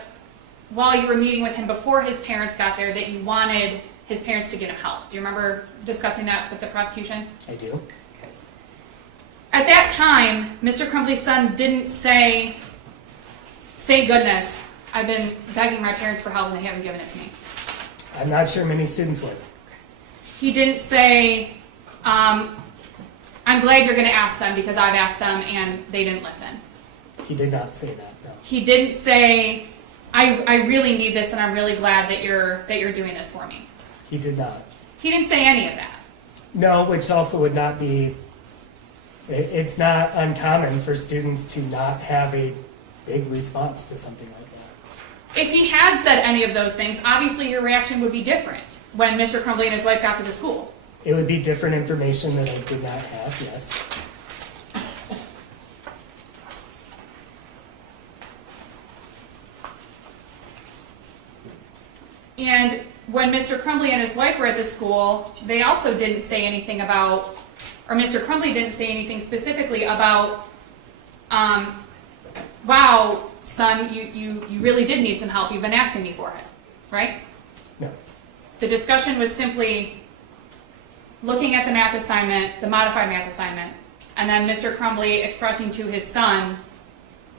while you were meeting with him before his parents got there that you wanted his parents to get him help. Do you remember discussing that with the prosecution? I do. At that time, Mr. Crumbley's son didn't say, "Thank goodness, I've been begging my parents for help and they haven't given it to me." I'm not sure many students would. He didn't say, "I'm glad you're going to ask them because I've asked them and they didn't listen." He did not say that, no. He didn't say, I really need this and I'm really glad that you're doing this for me." He did not. He didn't say any of that. No, which also would not be, it's not uncommon for students to not have a big response to something like that. If he had said any of those things, obviously your reaction would be different when Mr. Crumbley and his wife got to the school. It would be different information that I did not have, yes. And when Mr. Crumbley and his wife were at the school, they also didn't say anything about, or Mr. Crumbley didn't say anything specifically about, wow, son, you really did need some help. You've been asking me for it, right? No. The discussion was simply looking at the math assignment, the modified math assignment, and then Mr. Crumbley expressing to his son,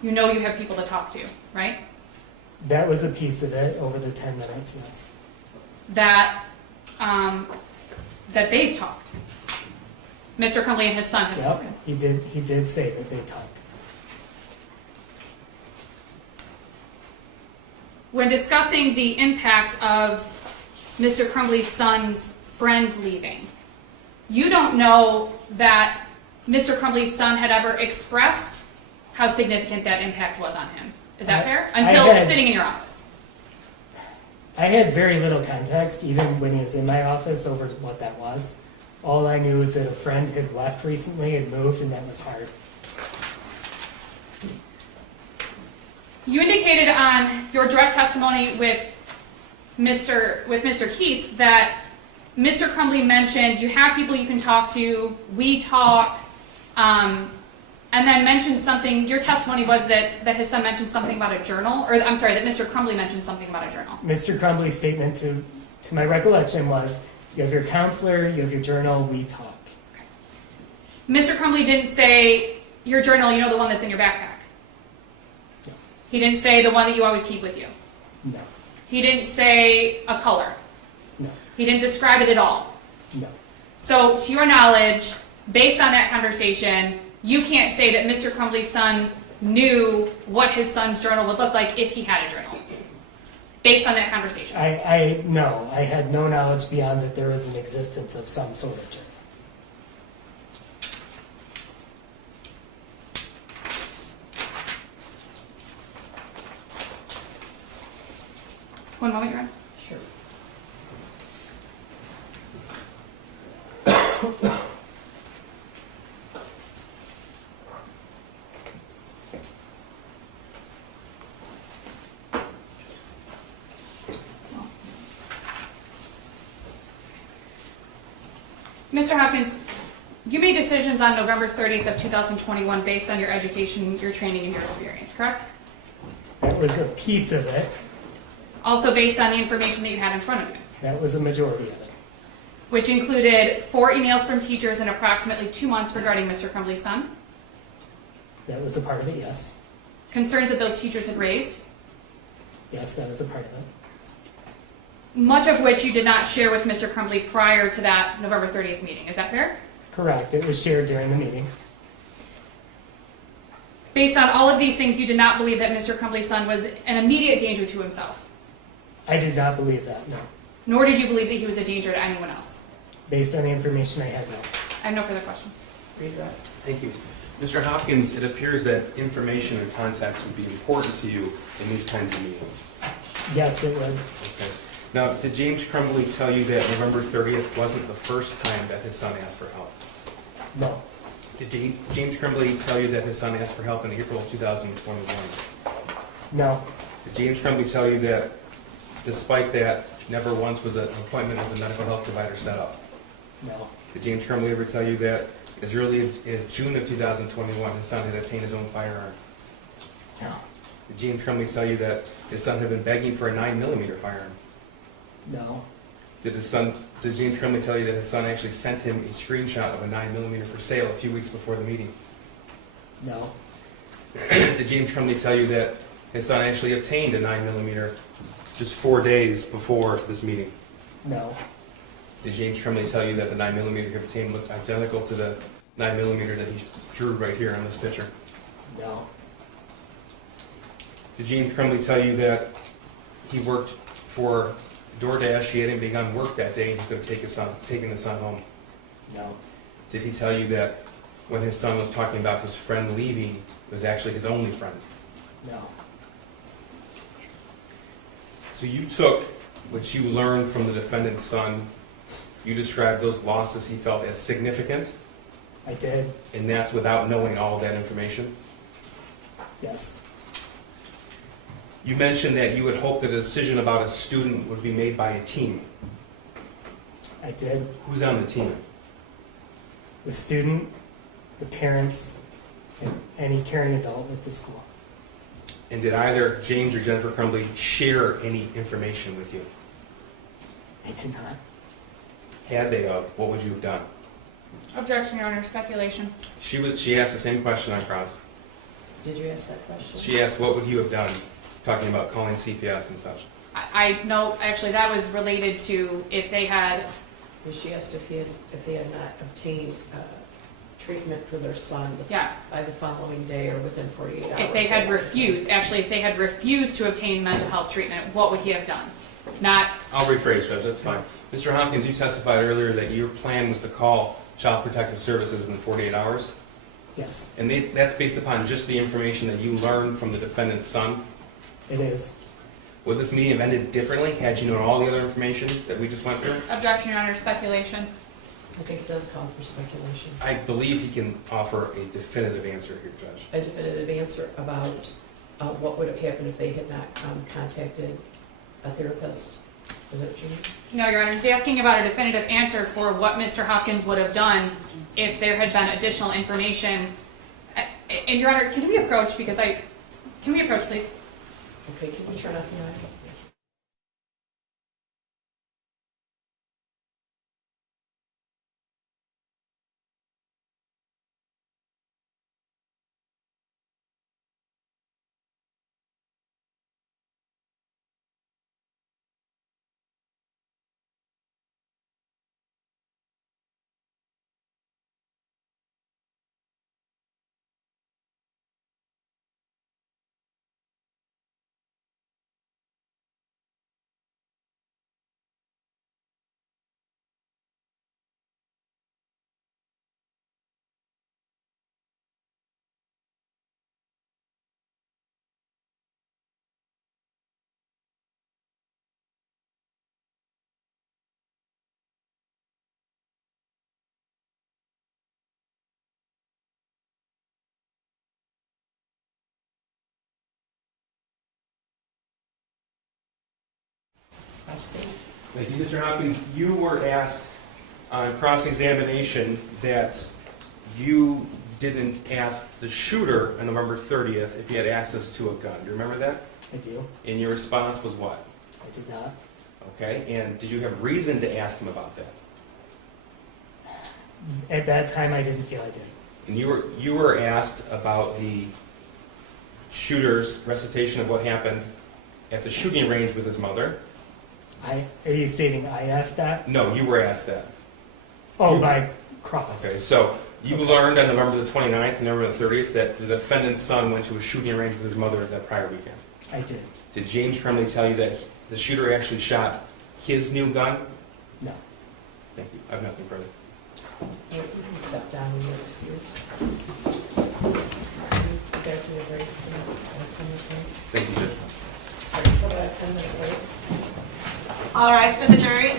you know you have people to talk to, right? That was a piece of it over the 10 minutes, yes. That they've talked. Mr. Crumbley and his son have spoken. He did say that they talked. When discussing the impact of Mr. Crumbley's son's friend leaving. You don't know that Mr. Crumbley's son had ever expressed how significant that impact was on him. Is that fair? Until sitting in your office. I had very little context, even when he was in my office, over what that was. All I knew was that a friend had left recently and moved, and that was hard. You indicated on your direct testimony with Mr. Keese that Mr. Crumbley mentioned you have people you can talk to, we talk, and then mentioned something. Your testimony was that his son mentioned something about a journal, or I'm sorry, that Mr. Crumbley mentioned something about a journal. Mr. Crumbley's statement to my recollection was, you have your counselor, you have your journal, we talk. Mr. Crumbley didn't say your journal, you know, the one that's in your backpack. No. He didn't say the one that you always keep with you. No. He didn't say a color. No. He didn't describe it at all. No. So, to your knowledge, based on that conversation, you can't say that Mr. Crumbley's son knew what his son's journal would look like if he had a journal, based on that conversation. No, I had no knowledge beyond that there was an existence of some sort of journal. One moment, Your Honor. Sure. Mr. Hopkins, you made decisions on November 30th of 2021 based on your education, your training, and your experience, correct? That was a piece of it. Also based on the information that you had in front of you, That was a majority of it. which included 4 emails from teachers in approximately 2 months regarding Mr. Crumbley's son, That was a part of it, yes. concerns that those teachers had raised, Yes, that was a part of it. much of which you did not share with Mr. Crumbley prior to that November 30th meeting. Is that fair? Correct. It was shared during the meeting. Based on all of these things, you did not believe that Mr. Crumbley's son was an immediate danger to himself, I did not believe that, no. nor did you believe that he was a danger to anyone else. Based on the information I had, no. I have no further questions. Read that. Thank you. Mr. Hopkins, it appears that information and context would be important to you in these kinds of meetings. Yes, it was. Okay. Now, did James Crumbley tell you that November 30th wasn't the first time that his son asked for help? No. Did James Crumbley tell you that his son asked for help in April of 2021? No. Did James Crumbley tell you that despite that, never once was an appointment with a medical health provider set up? No. Did James Crumbley ever tell you that as early as June of 2021, his son had obtained his own firearm? No. Did James Crumbley tell you that his son had been begging for a 9mm firearm? No. Did James Crumbley tell you that his son actually sent him a screenshot of a 9mm for sale a few weeks before the meeting? No. Did James Crumbley tell you that his son actually obtained a 9mm just 4 days before this meeting? No. Did James Crumbley tell you that the 9mm he obtained looked identical to the 9mm that he drew right here on this picture? No. Did James Crumbley tell you that he worked for DoorDash, he hadn't begun work that day, and he could have taken the son home? No. Did he tell you that when his son was talking about his friend leaving, it was actually his only friend? No. So you took what you learned from the defendant's son, you described those losses he felt as significant, I did. and that's without knowing all that information? Yes. You mentioned that you would hope that a decision about a student would be made by a team. I did. Who's on the team? The student, the parents, and any caring adult at the school. And did either James or Jennifer Crumbley share any information with you? They did not. Had they of, what would you have done? Objection, Your Honor. Speculation. She asked the same question on cross. Did you ask that question? She asked, what would you have done? Talking about calling CPS and such. I no, actually, that was related to if they had. She asked if they had not obtained treatment for their son Yes. by the following day or within 48 hours. If they had refused, actually, if they had refused to obtain mental health treatment, what would he have done? not, I'll rephrase, Judge, that's fine. Mr. Hopkins, you testified earlier that your plan was to call Child Protective Services within 48 hours, Yes, and that's based upon just the information that you learned from the defendant's son. it is. Would this meeting have ended differently had you known all the other information that we just went through? objection, Your Honor, speculation. I think it does call for speculation. I believe he can offer a definitive answer here, Judge. A definitive answer about what would have happened if they had not contacted a therapist. Is that what you mean? No, Your Honor, he's asking about a definitive answer for what Mr. Hopkins would have done if there had been additional information. And Your Honor, can we approach, because can we approach, please? Okay, can you turn off the mic? Possibly. Thank you, Mr. Hopkins. You were asked on cross-examination that you didn't ask the shooter on November 30th if he had access to a gun. Do you remember that? I do. And your response was what? I did not. Okay, and did you have reason to ask him about that? At that time, I didn't feel I did. And you were asked about the shooter's recitation of what happened at the shooting range with his mother. Are you stating I asked that? No, you were asked that. Oh, by cross. Okay, so you learned on November the 29th and November the 30th that the defendant's son went to a shooting range with his mother that prior weekend. I did. Did James Crumbley tell you that the shooter actually shot his new gun? No. Thank you. I have nothing further. You can step down and you're excused. You guys need a break? Thank you, Judge. All right, so about a 10-minute break. All rise for the jury.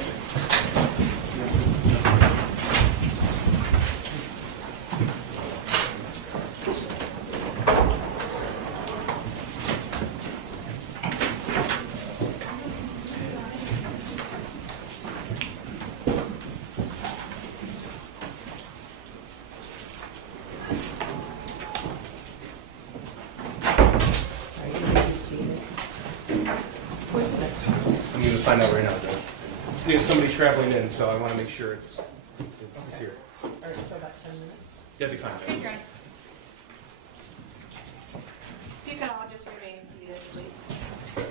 All right, you may be seated. What's the next one? I'm going to find out right now, Judge. There's somebody traveling in, so I want to make sure it's here. All right, so about 10 minutes. That'd be fine, Judge. Thank you, Your Honor. If you can all just remain seated, please.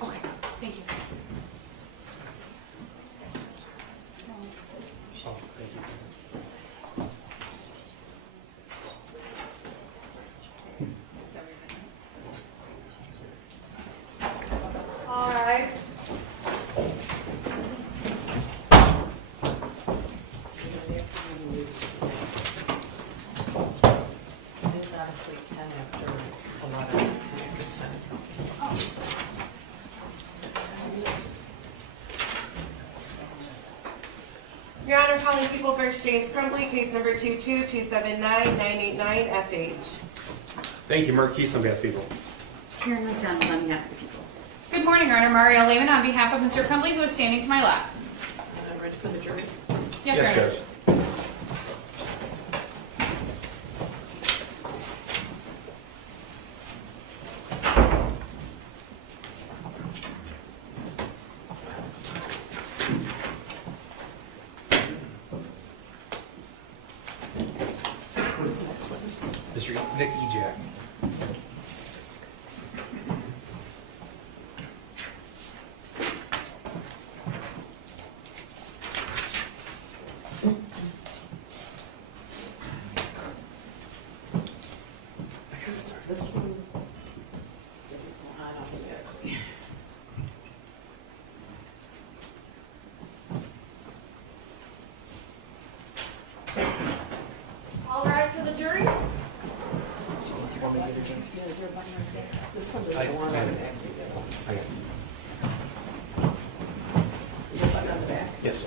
Okay, thank you. Oh, thank you. All right. There's honestly 10 after 11, 10 after 10. Your Honor, calling People First James Crumbley, case number 22279-989-FH. Thank you, Marquise, on behalf of people. Karen McDonald on behalf of the people. Good morning, Your Honor. Mario Lehman on behalf of Mr. Crumbley, who is standing to my left. Ready for the jury? Yes, Your Honor. Judge. Who is the next witness? Mr. Nick Ejak. This one doesn't go on automatically. All rise for the jury. Is there one right there? This one doesn't go on automatically. The other one's- Is there a button on the back? Yes.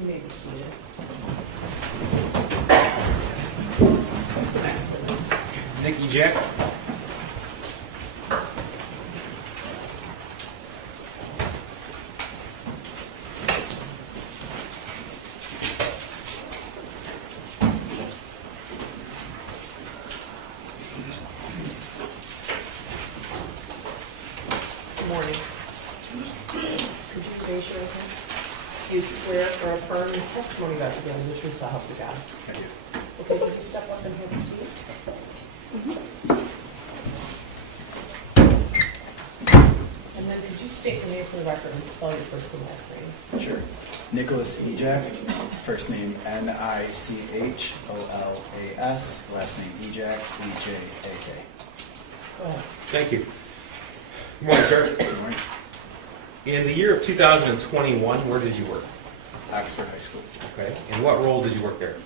You may be seated. Who's the next witness? Nick Ejak. Good morning. Could you raise your hand? You swear or affirm the testimony about to give is the truth, so help you God. I do. Okay, could you step up and have a seat? And then could you state your name for the record and spell your first and last name? Sure. Nicholas Ejak, first name Nicholaas, last name Ejak, E-J-A-K. Go ahead. Thank you. Good morning, sir. Good morning. In the year of 2021, where did you work? Oxford High School. Okay. And what role did you work there?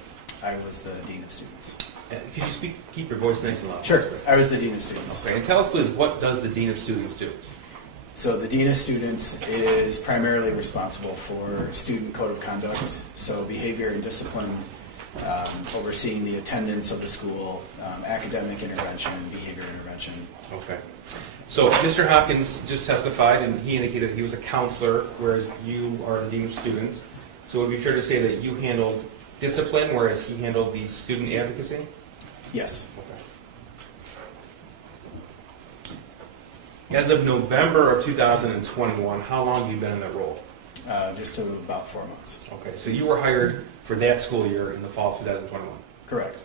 I was the Dean of Students. Could you keep your voice nice and loud? Sure. I was the Dean of Students. Okay. And tell us, please, what does the Dean of Students do? So the Dean of Students is primarily responsible for student code of conduct, so behavior and discipline, overseeing the attendance of the school, academic intervention, behavior intervention. Okay. So Mr. Hopkins just testified, and he indicated he was a counselor, whereas you are the Dean of Students. So it would be fair to say that you handled discipline, whereas he handled the student advocacy? Yes. Okay. As of November of 2021, how long have you been in that role? Just about 4 months. Okay, so you were hired for that school year in the fall of 2021. Correct.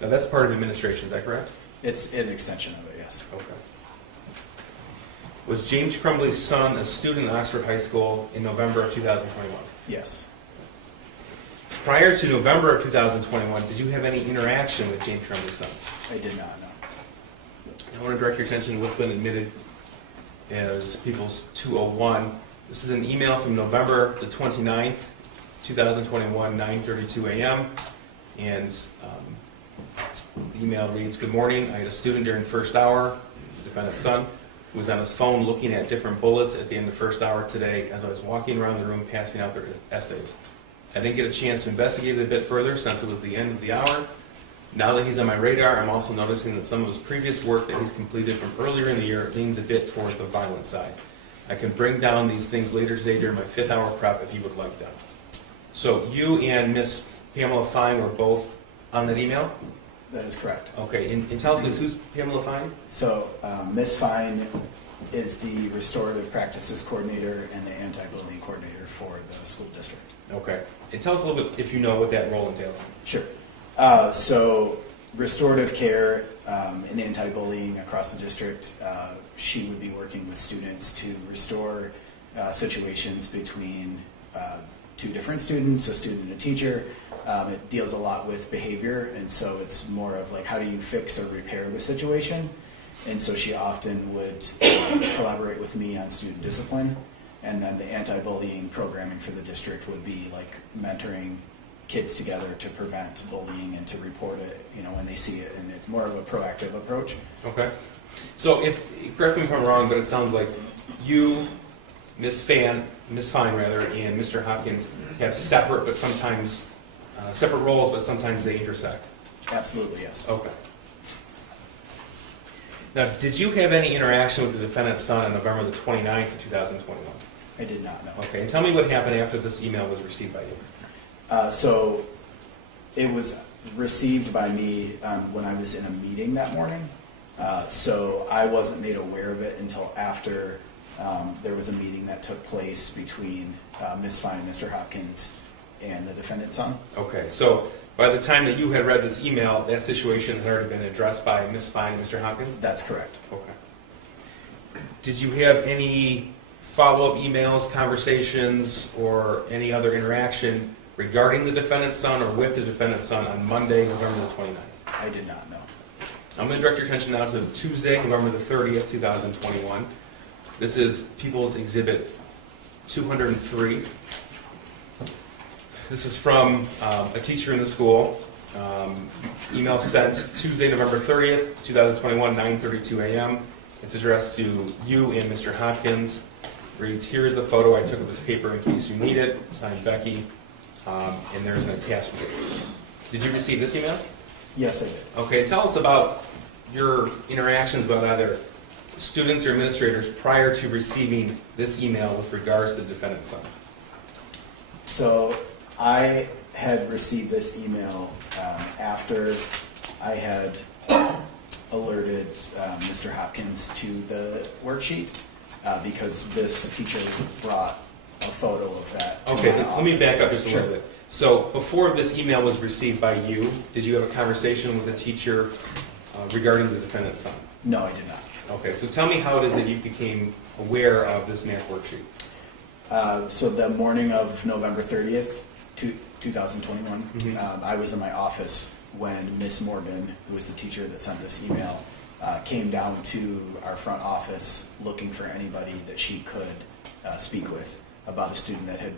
Now that's part of administration, is that correct? It's an extension of it, yes. Okay. Was James Crumbley's son a student at Oxford High School in November of 2021? Yes. Prior to November of 2021, did you have any interaction with James Crumbley's son? I did not know. I want to direct your attention to what's been admitted as People's 201. This is an email from November the 29th, 2021, 9:32 a.m. And the email reads, "Good morning. I had a student during first hour, the defendant's son, who was on his phone looking at different bullets at the end of first hour today as I was walking around the room passing out their essays. I didn't get a chance to investigate it a bit further since it was the end of the hour. Now that he's on my radar, I'm also noticing that some of his previous work that he's completed from earlier in the year leans a bit toward the violent side. I can bring down these things later today during my 5th hour prep if you would like them. So you and Miss Pamela Fine were both on that email? That is correct. Okay, and tell us, please, who's Pamela Fine? So Ms. Fine is the Restorative Practices Coordinator and the Anti-Bullying Coordinator for the school district. Okay. And tell us a little bit, if you know, what that role entails. Sure. So restorative care and anti-bullying across the district, she would be working with students to restore situations between two different students, a student and a teacher. It deals a lot with behavior, and so it's more of like, how do you fix or repair the situation? And so she often would collaborate with me on student discipline, and then the anti-bullying programming for the district would be like mentoring kids together to prevent bullying and to report it, when they see it, and it's more of a proactive approach. Okay. So correct me if I'm wrong, but it sounds like you, Miss Fine, and Mr. Hopkins have separate roles, but sometimes they intersect. Absolutely, yes. Okay. Now, did you have any interaction with the defendant's son on November the 29th of 2021? I did not know. Okay, and tell me what happened after this email was received by you. So it was received by me when I was in a meeting that morning. So I wasn't made aware of it until after there was a meeting that took place between Ms. Fine, Mr. Hopkins, and the defendant's son. Okay, so by the time that you had read this email, that situation had already been addressed by Ms. Fine and Mr. Hopkins? That's correct. Okay. Did you have any follow-up emails, conversations, or any other interaction regarding the defendant's son or with the defendant's son on Monday, November the 29th? I did not know. I'm going to direct your attention now to Tuesday, November the 30th, 2021. This is People's Exhibit 203. This is from a teacher in the school. Email sent Tuesday, November 30th, 2021, 9:32 a.m. It's addressed to you and Mr. Hopkins. Reads, here's the photo I took of his paper in case you need it. Signed, Becky. And there's an attachment. Did you receive this email? Yes, I did. Okay, tell us about your interactions with either students or administrators prior to receiving this email with regards to the defendant's son. So I had received this email after I had alerted Mr. Hopkins to the worksheet because this teacher brought a photo of that to Okay, my let me back office. up just a little bit. So before this email was received by you, did you have a conversation with the teacher regarding the defendant's son? No, I did not. Okay, so tell me how it is that you became aware of this math worksheet. So the morning of November 30th, 2021, I was in my office when Miss Morgan, who was the teacher that sent this email, came down to our front office looking for anybody that she could speak with about a student that had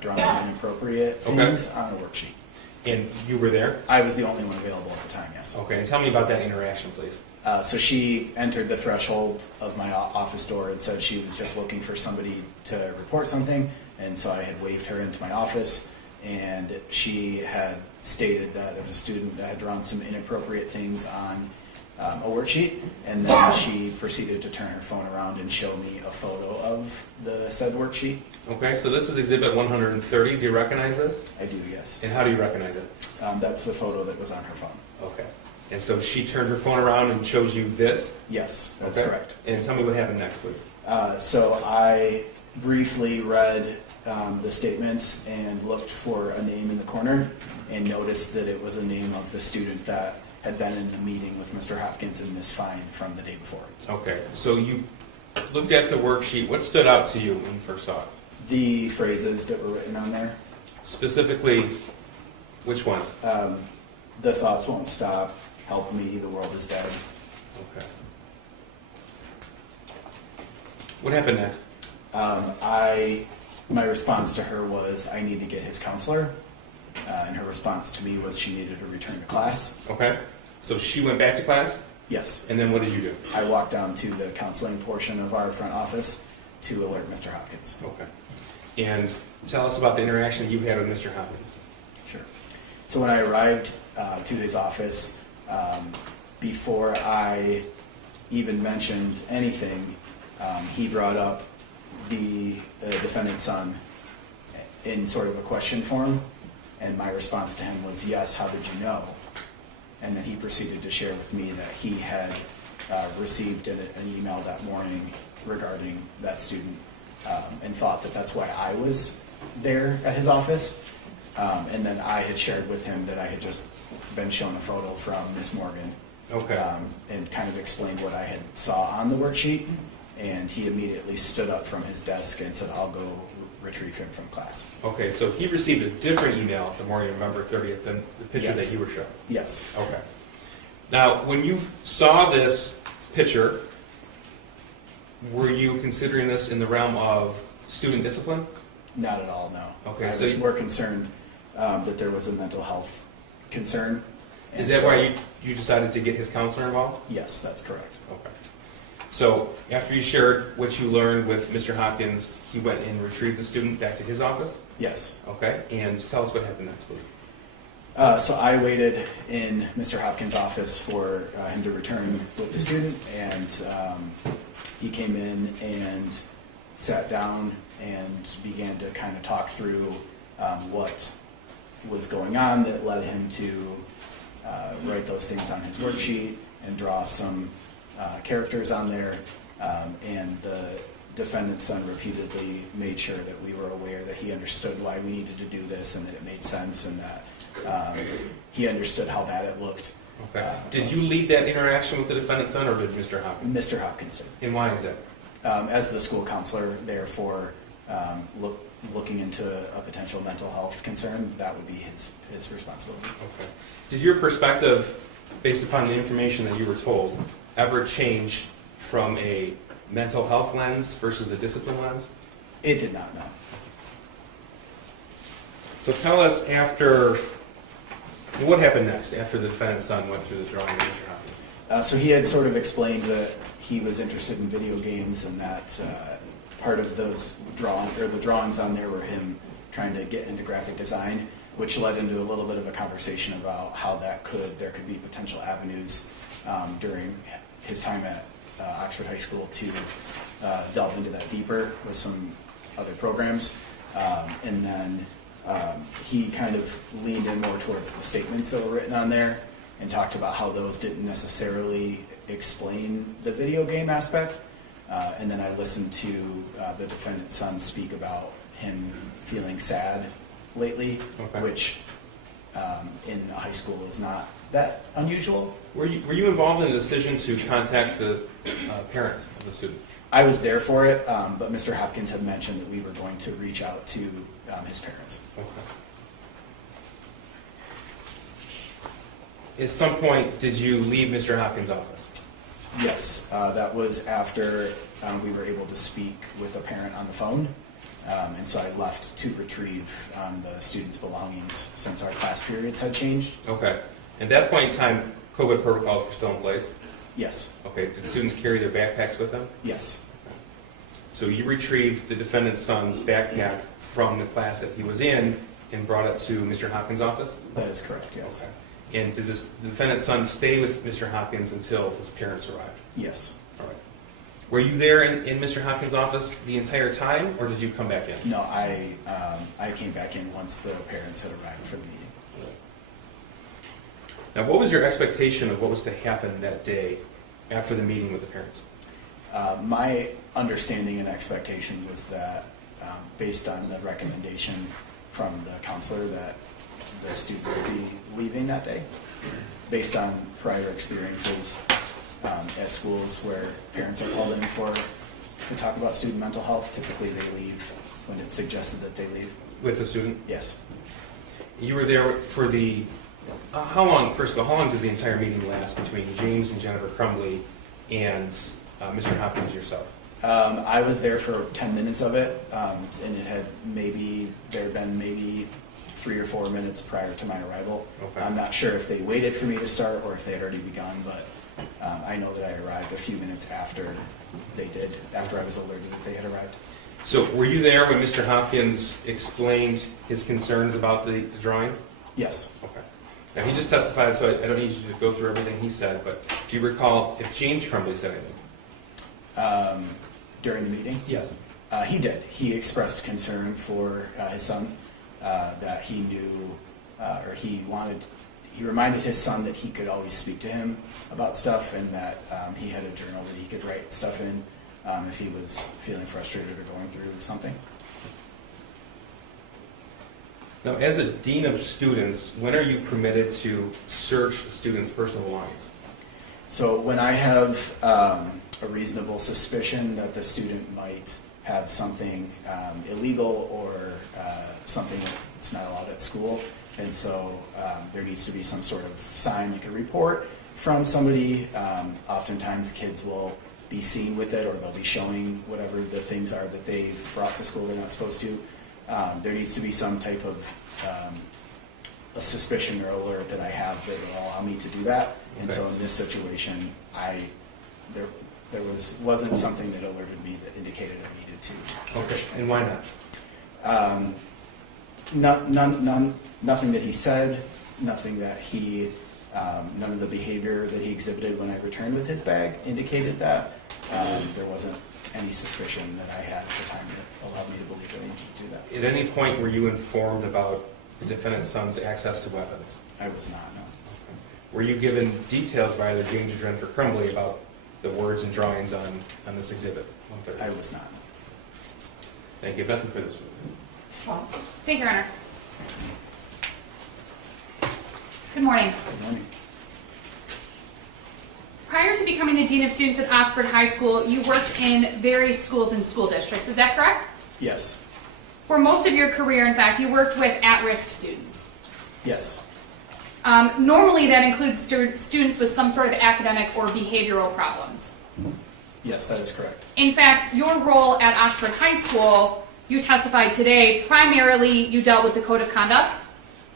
drawn some inappropriate things on a worksheet. And you were there? I was the only one available at the time, yes. Okay, and tell me about that interaction, please. So she entered the threshold of my office door and said she was just looking for somebody to report something, and so I had waved her into my office, and she had stated that there was a student that had drawn some inappropriate things on a worksheet, and then she proceeded to turn her phone around and show me a photo of the said worksheet. Okay, so this is Exhibit 130. Do you recognize this? I do, yes. And how do you recognize it? That's the photo that was on her phone. Okay. And so she turned her phone around and shows you this? Yes, that's Okay. correct. And tell me what happened next, please. So I briefly read the statements and looked for a name in the corner and noticed that it was a name of the student that had been in the meeting with Mr. Hopkins and Ms. Fine from the day before. Okay, so you looked at the worksheet. What stood out to you when you first saw it? The phrases that were written on there, Specifically, which ones? the thoughts won't stop, help me, the world is dead. Okay. What happened next? My response to her was, I need to get his counselor. And her response to me was she needed to return to class. Okay. So she went back to class, Yes. and then what did you do? I walked down to the counseling portion of our front office to alert Mr. Hopkins. Okay. and tell us about the interaction that you had with Mr. Hopkins. Sure. So when I arrived to his office, before I even mentioned anything, he brought up the defendant's son in sort of a question form, and my response to him was, yes, how did you know? And then he proceeded to share with me that he had received an email that morning regarding that student, and thought that that's why I was there at his office. And then I had shared with him that I had just been shown a photo from Miss Morgan. Okay. And kind of explained what I had saw on the worksheet, and he immediately stood up from his desk and said, I'll go retrieve him from class. Okay, so he received a different email the morning of November 30th than the picture Yes. that you were shown. Yes. Okay. Now, when you saw this picture, were you considering this in the realm of student discipline? Not at all, no. Okay, I so was you- more concerned that there was a mental health concern. Is And that so- why you decided to get his counselor involved? Yes, that's correct. Okay. So after you shared what you learned with Mr. Hopkins, he went and retrieved the student back to his office? Yes. Okay, and tell us what happened next, please. So I waited in Mr. Hopkins' office for him to return with the student, and he came in and sat down and began to kind of talk through what was going on that led him to write those things on his worksheet and draw some characters on there. And the defendant's son repeatedly made sure that we were aware that he understood why we needed to do this and that it made sense and that he understood how bad it looked. Okay. Did you lead that interaction with the defendant's son, or did Mr. Hopkins? Mr. Hopkins did. And why is that? As the school counselor, therefore, looking into a potential mental health concern, that would be his responsibility. Okay. Did your perspective, based upon the information that you were told, ever change from a mental health lens versus a discipline lens? It did not, no. So tell us what happened next after the defendant's son went through the drawing of Mr. Hopkins? So he had sort of explained that he was interested in video games and that part of those the drawings on there were him trying to get into graphic design, which led into a little bit of a conversation about how there could be potential avenues during his time at Oxford High School to delve into that deeper with some other programs. And then he kind of leaned in more towards the statements that were written on there and talked about how those didn't necessarily explain the video game aspect. And then I listened to the defendant's son speak about him feeling sad lately, Okay. which in a high school is not that unusual. Were you involved in the decision to contact the parents of the student? I was there for it, but Mr. Hopkins had mentioned that we were going to reach out to his parents. Okay. At some point, did you leave Mr. Hopkins' office? Yes, that was after we were able to speak with a parent on the phone, and so I left to retrieve the students' belongings since our class periods had changed. Okay. At that point in time, COVID protocols were still in place? Yes, Okay. Did students carry their backpacks with them? yes, So you retrieved the defendant's son's backpack from the class that he was in and brought it to Mr. Hopkins' office? that is correct, yes. Okay. And did the defendant's son stay with Mr. Hopkins until his parents arrived? Yes. All right. Were you there in Mr. Hopkins' office the entire time, or did you come back in? No, I came back in once the parents had arrived for the meeting. Now, what was your expectation of what was to happen that day after the meeting with the parents? My understanding and expectation was that, based on the recommendation from the counselor, that the student would be leaving that day, based on prior experiences at schools where parents are called in to talk about student mental health. Typically, they leave when it's suggested that they leave. With the student? Yes. You were there for the, how long did the entire meeting last between James and Jennifer Crumbley and Mr. Hopkins yourself? I was there for 10 minutes of it, and there had been maybe 3 or 4 minutes prior to my arrival. Okay. I'm not sure if they waited for me to start or if they had already begun, but I know that I arrived a few minutes after they did, after I was alerted that they had arrived. So were you there when Mr. Hopkins explained his concerns about the drawing? Yes. Okay. Now, he just testified, so I don't need you to go through everything he said, but do you recall if James Crumbley said anything? During the meeting? Yes. He did. He expressed concern for his son, that he knew, or he reminded his son that he could always speak to him about stuff, and that he had a journal that he could write stuff in if he was feeling frustrated or going through something. Now, as a dean of students, when are you permitted to search students' personal belongings? So when I have a reasonable suspicion that the student might have something illegal or something that's not allowed at school, and so there needs to be some sort of sign you can report from somebody. Oftentimes kids will be seen with it, or they'll be showing whatever the things are that they've brought to school they're not supposed to. There needs to be some type of a suspicion or alert that I have that will allow me to do that. And so in this situation, there wasn't something that alerted me that indicated I needed to search. Okay, and why not? Nothing that he said, nothing that he, none of the behavior that he exhibited when I returned with his bag indicated that. There wasn't any suspicion that I had at the time that allowed me to believe that I needed to do that. At any point were you informed about the defendant's son's access to weapons? I was not, no. Were you given details by either James or Jennifer Crumbley about the words and drawings on this exhibit? 130? I was not. Thank you. Nothing for this. Thank you, Your Honor. Good morning. Good morning. Prior to becoming the Dean of Students at Oxford High School, you worked in various schools and school districts. Is that correct? Yes. For most of your career, in fact, you worked with at-risk students. Yes. Normally, that includes students with some sort of academic or behavioral problems. Yes, that is correct. In fact, your role at Oxford High School, you testified today, primarily you dealt with the code of conduct,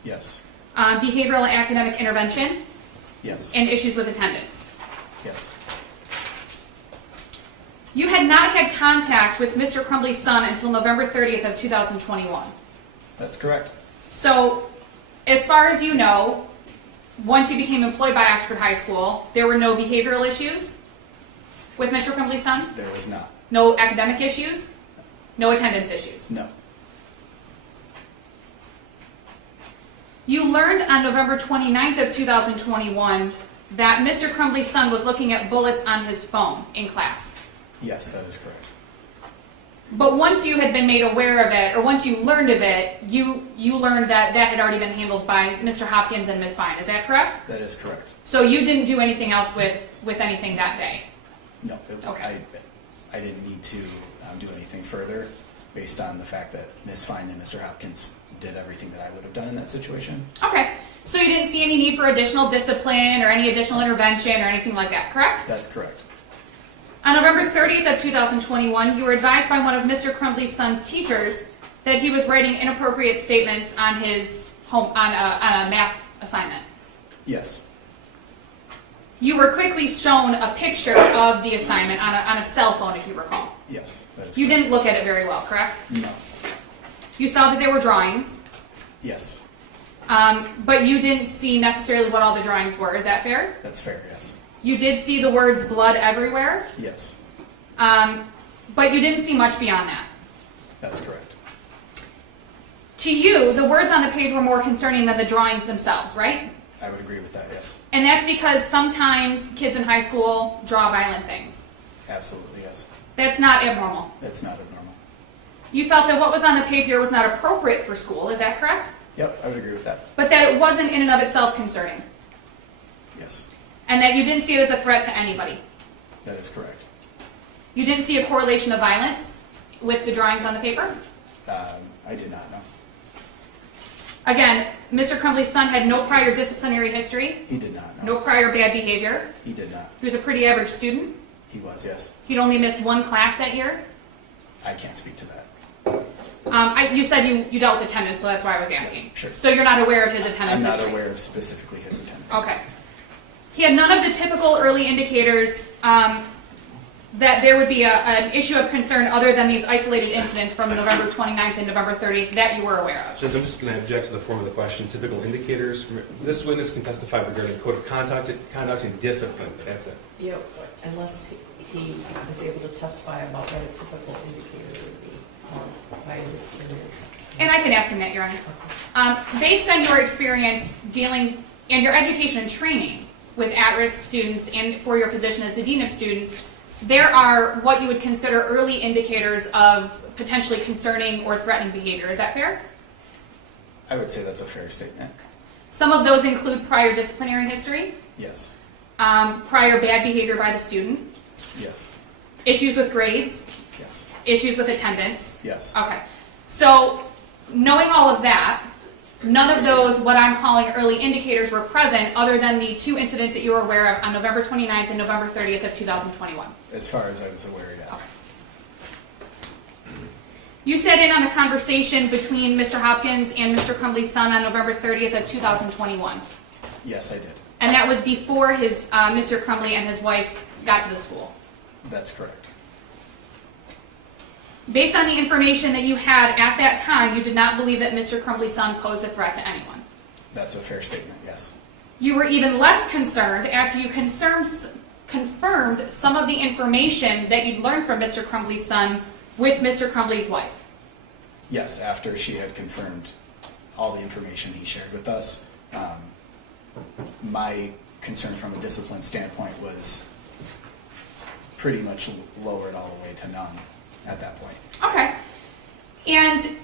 Yes. behavioral and academic intervention, Yes. and issues with attendance. Yes. You had not had contact with Mr. Crumbley's son until November 30th of 2021. That's correct. So, as far as you know, once you became employed by Oxford High School, there were no behavioral issues with Mr. Crumbley's son? There was not. No academic issues? No attendance issues? No. You learned on November 29th of 2021 that Mr. Crumbley's son was looking at bullets on his phone in class. Yes, that is correct. But once you had been made aware of it, or once you learned of it, you learned that that had already been handled by Mr. Hopkins and Ms. Fine. Is that correct? That is correct. So you didn't do anything else with anything that day? No. Okay. I didn't need to do anything further based on the fact that Ms. Fine and Mr. Hopkins did everything that I would have done in that situation. Okay. So you didn't see any need for additional discipline or any additional intervention or anything like that, correct? That's correct. On November 30th of 2021, you were advised by one of Mr. Crumbley's son's teachers that he was writing inappropriate statements on his on a math assignment. Yes. You were quickly shown a picture of the assignment on a cell phone, if you recall. Yes, that is You correct. didn't look at it very well, correct? No. You saw that there were drawings, Yes. but you didn't see necessarily what all the drawings were. Is that fair? That's fair, yes. You did see the words blood everywhere, Yes. but you didn't see much beyond that. That's correct. To you, the words on the page were more concerning than the drawings themselves, right? I would agree with that, yes. And that's because sometimes kids in high school draw violent things. Absolutely, yes. That's not abnormal. That's not abnormal. You felt that what was on the paper was not appropriate for school, is that correct? Yep, I would agree with that. But that it wasn't in and of itself concerning, Yes, and that you didn't see it as a threat to anybody. that is correct. You didn't see a correlation of violence with the drawings on the paper? I did not know. Again, Mr. Crumbley's son had no prior disciplinary history, He did not know. no prior bad behavior. He did not. He was a pretty average student. He was, yes. He'd only missed one class that year. I can't speak to that. You said you dealt with attendance, so that's why I was asking. Yes, sure. So you're not aware of his attendance I'm not history? aware of specifically his attendance. Okay. He had none of the typical early indicators that there would be an issue of concern other than these isolated incidents from November 29th and November 30th that you were aware of? Judge, I'm just going to object to the form of the question. Typical indicators. This witness can testify regarding code of conduct and discipline. That's it. Yeah, unless he is able to testify about what a typical indicator would be by his experience. And I can ask him that, Your Honor. Based on your experience dealing and your education and training with at-risk students and for your position as the Dean of Students, there are what you would consider early indicators of potentially concerning or threatening behavior. Is that fair? I would say that's a fair statement. Some of those include prior disciplinary history, Yes. prior bad behavior by the student, Yes. issues with grades, Yes. issues with attendance. Yes. Okay. So, knowing all of that, none of those, what I'm calling early indicators, were present other than the two incidents that you were aware of on November 29th and November 30th of 2021. As far as I was aware, yes. You sat in on the conversation between Mr. Hopkins and Mr. Crumbley's son on November 30th of 2021. Yes, I did. And that was before his Mr. Crumbley and his wife got to the school. That's correct. Based on the information that you had at that time, you did not believe that Mr. Crumbley's son posed a threat to anyone. That's a fair statement, yes. You were even less concerned after you confirmed some of the information that you'd learned from Mr. Crumbley's son with Mr. Crumbley's wife. Yes, after she had confirmed all the information he shared with us, my concern from a discipline standpoint was pretty much lowered all the way to none at that point. Okay. And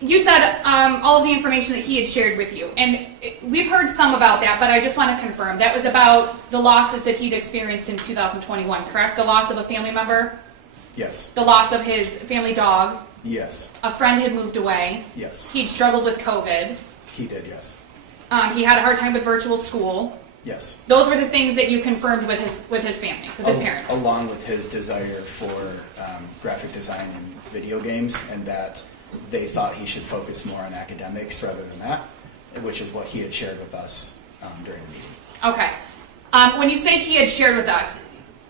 you said all of the information that he had shared with you. And we've heard some about that, but I just want to confirm. That was about the losses that he'd experienced in 2021, correct? The loss of a family member? Yes. The loss of his family dog? Yes. A friend had moved away? Yes. He'd struggled with COVID? He did, yes. He had a hard time with virtual school? Yes. Those were the things that you confirmed with his family, with his parents? Along with his desire for graphic design and video games, and that they thought he should focus more on academics rather than that, which is what he had shared with us during the meeting. Okay. When you say he had shared with us,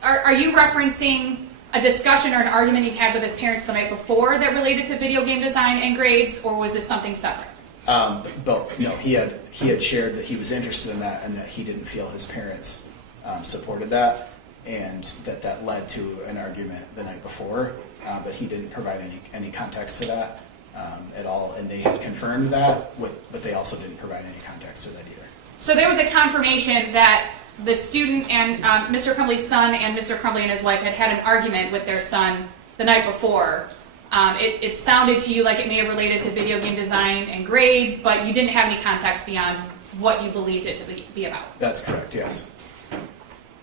are you referencing a discussion or an argument he'd had with his parents the night before that related to video game design and grades, or was this something separate? Both. No, he had shared that he was interested in that and that he didn't feel his parents supported that, and that led to an argument the night before, but he didn't provide any context to that at all, and they had confirmed that, but they also didn't provide any context to that either. So there was a confirmation that the student and Mr. Crumbley's son and Mr. Crumbley and his wife had an argument with their son the night before. It sounded to you like it may have related to video game design and grades, but you didn't have any context beyond what you believed it to be about. That's correct, yes.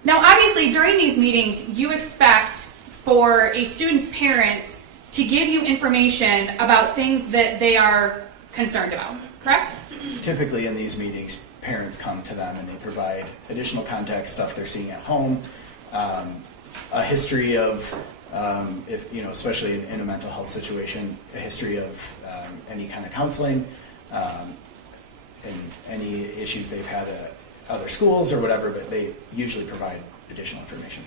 Now, obviously, during these meetings, you expect for a student's parents to give you information about things that they are concerned about, correct? Typically in these meetings, parents come to them and they provide additional context, stuff they're seeing at home, a history of, especially in a mental health situation, a history of any kind of counseling, and any issues they've had at other schools or whatever, but they usually provide additional information.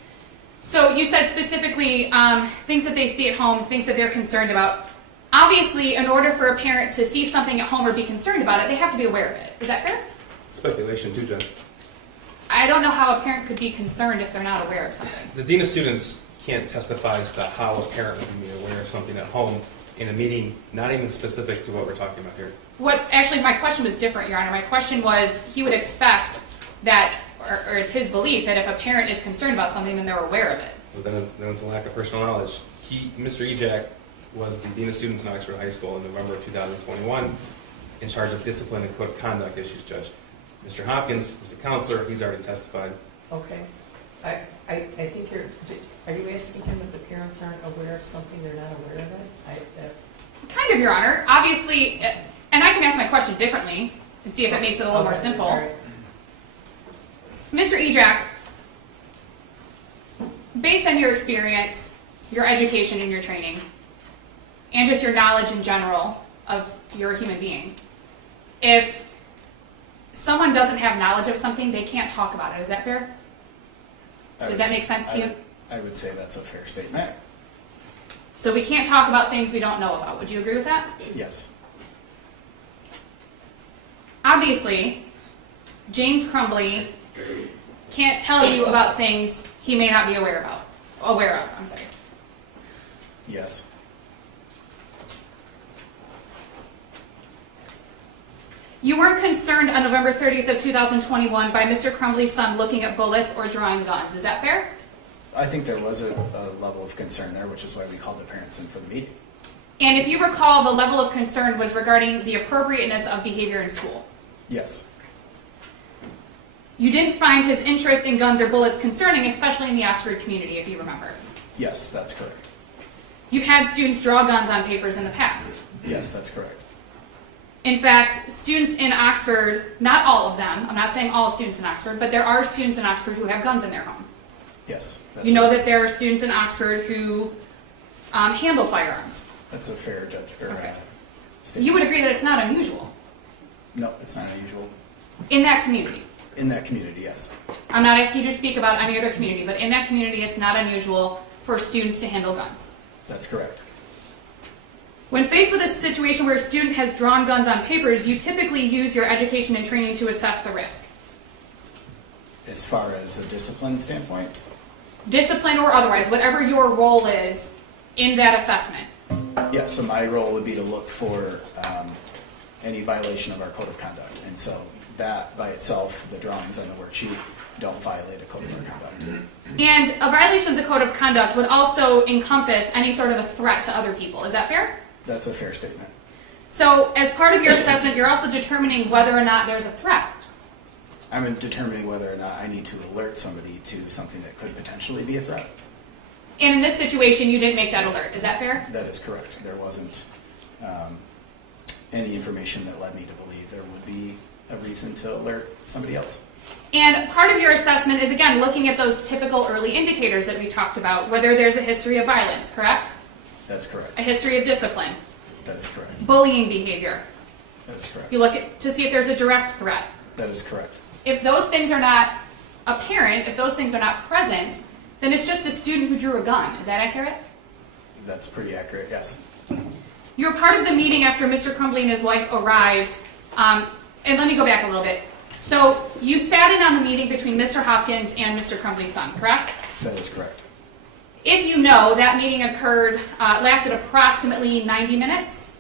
So you said specifically things that they see at home, things that they're concerned about. Obviously, in order for a parent to see something at home or be concerned about it, they have to be aware of it. Is that fair? Speculation too, Judge. I don't know how a parent could be concerned if they're not aware of something. The Dean of Students can't testify as to how a parent would be aware of something at home in a meeting, not even specific to what we're talking about here. Actually, my question was different, Your Honor. My question was, he would expect that, or it's his belief, that if a parent is concerned about something, then they're aware of it. But then it's a lack of personal knowledge. Mr. Ejak was the Dean of Students in Oxford High School in November of 2021, in charge of discipline and code of conduct issues, Judge. Mr. Hopkins was the counselor. He's already testified. Okay. I think are you asking him if the parents aren't aware of something, they're not aware of it? Kind of, Your Honor. Obviously, and I can ask my question differently and see if it makes it a little more simple. All right. Mr. Ejak, based on your experience, your education and your training, and just your knowledge in general of you're a human being, if someone doesn't have knowledge of something, they can't talk about it. Is that fair? Does that make sense to you? I would say that's a fair statement. So we can't talk about things we don't know about. Would you agree with that? Yes. Obviously, James Crumbley can't tell you about things he may not be aware of. Yes. You weren't concerned on November 30th of 2021 by Mr. Crumbley's son looking at bullets or drawing guns. Is that fair? I think there was a level of concern there, which is why we called the parents in for the meeting. And if you recall, the level of concern was regarding the appropriateness of behavior in school. Yes. You didn't find his interest in guns or bullets concerning, especially in the Oxford community, if you remember. Yes, that's correct. You've had students draw guns on papers in the past. Yes, that's correct. In fact, students in Oxford, not all of them, I'm not saying all students in Oxford, but there are students in Oxford who have guns in their home. Yes. You know that there are students in Oxford who handle firearms. That's a fair Okay. statement. You would agree that it's not unusual No, it's not unusual. in that community. In that community, yes. I'm not asking you to speak about any other community, but in that community, it's not unusual for students to handle guns. That's correct. When faced with a situation where a student has drawn guns on papers, you typically use your education and training to assess the risk. As far as a discipline standpoint, Discipline or otherwise, whatever your role is in that assessment. yeah, so my role would be to look for any violation of our code of conduct. And so that by itself, the drawings on the worksheet don't violate a code of our conduct. And a violation of the code of conduct would also encompass any sort of a threat to other people. Is that fair? That's a fair statement. So as part of your assessment, you're also determining whether or not there's a threat. I'm determining whether or not I need to alert somebody to something that could potentially be a threat. And in this situation, you didn't make that alert. Is that fair? That is correct. There wasn't any information that led me to believe there would be a reason to alert somebody else. And part of your assessment is, again, looking at those typical early indicators that we talked about, whether there's a history of violence, correct? That's correct. A history of discipline, That is correct. bullying behavior. That is correct. You look at to see if there's a direct threat. That is correct. If those things are not apparent, if those things are not present, then it's just a student who drew a gun. Is that accurate? That's pretty accurate, yes. You were part of the meeting after Mr. Crumbley and his wife arrived. And let me go back a little bit. So you sat in on the meeting between Mr. Hopkins and Mr. Crumbley's son, correct? That is correct. If you know, that meeting occurred, lasted approximately 90 minutes.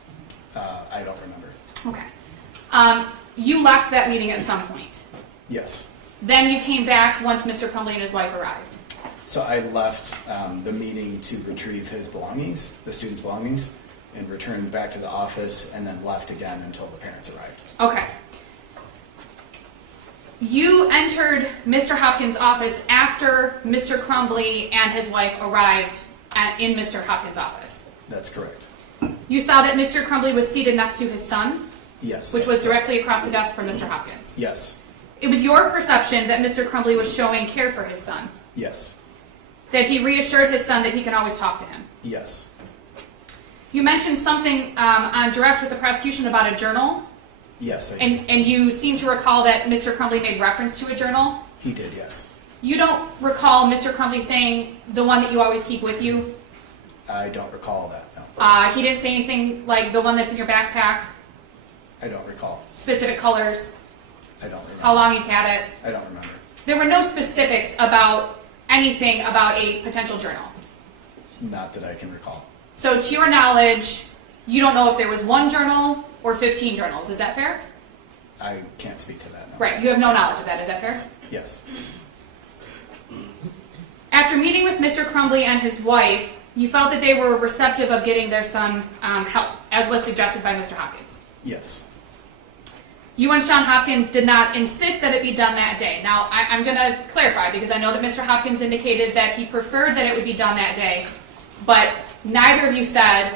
I don't remember. Okay. You left that meeting at some point. Yes. Then you came back once Mr. Crumbley and his wife arrived. So I left the meeting to retrieve his belongings, the students' belongings, and returned back to the office and then left again until the parents arrived. Okay. You entered Mr. Hopkins' office after Mr. Crumbley and his wife arrived in Mr. Hopkins' office. That's correct. You saw that Mr. Crumbley was seated next to his son, Yes. which that's was directly across the desk from Mr. Hopkins. Yes. It was your perception that Mr. Crumbley was showing care for his son, Yes. that he reassured his son that he can always talk to him. Yes. You mentioned something on direct with the prosecution about a journal, Yes, I did. and you seem to recall that Mr. Crumbley made reference to a journal. He did, yes. You don't recall Mr. Crumbley saying the one that you always keep with you? I don't recall that, no. He didn't say anything like the one that's in your backpack, I don't recall. specific colors, I don't remember. how long he's had it. I don't remember. There were no specifics about anything about a potential journal. Not that I can recall. So to your knowledge, you don't know if there was one journal or 15 journals. Is that fair? I can't speak to that, no. Right, you have no knowledge of that. Is that fair? Yes. After meeting with Mr. Crumbley and his wife, you felt that they were receptive of getting their son help, as was suggested by Mr. Hopkins. Yes. You and Sean Hopkins did not insist that it be done that day. Now, I'm going to clarify because I know that Mr. Hopkins indicated that he preferred that it would be done that day, but neither of you said,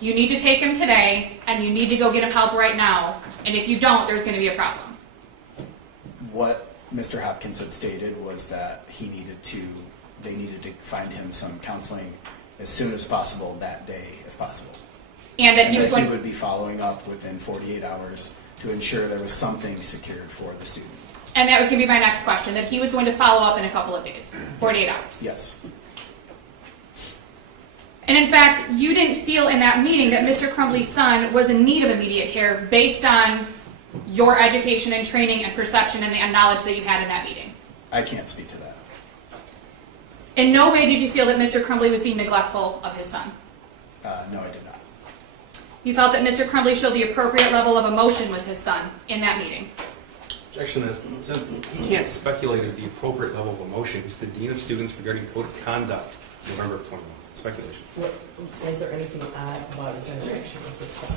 you need to take him today and you need to go get him help right now, and if you don't, there's going to be a problem. What Mr. Hopkins had stated was that they needed to find him some counseling as soon as possible that day, if possible. And that And he was that he going would be following up within 48 hours to ensure there was something secured for the student. and that was going to be my next question, that he was going to follow up in a couple of days, 48 hours. Yes. And in fact, you didn't feel in that meeting that Mr. Crumbley's son was in need of immediate care based on your education and training and perception and the knowledge that you had in that meeting. I can't speak to that. In no way did you feel that Mr. Crumbley was being neglectful of his son. No, I did not. You felt that Mr. Crumbley showed the appropriate level of emotion with his son in that meeting. Objection is, he can't speculate as the appropriate level of emotion. He's the Dean of Students regarding code of conduct, November of 21. Speculation. Was there anything odd about his interaction with his son?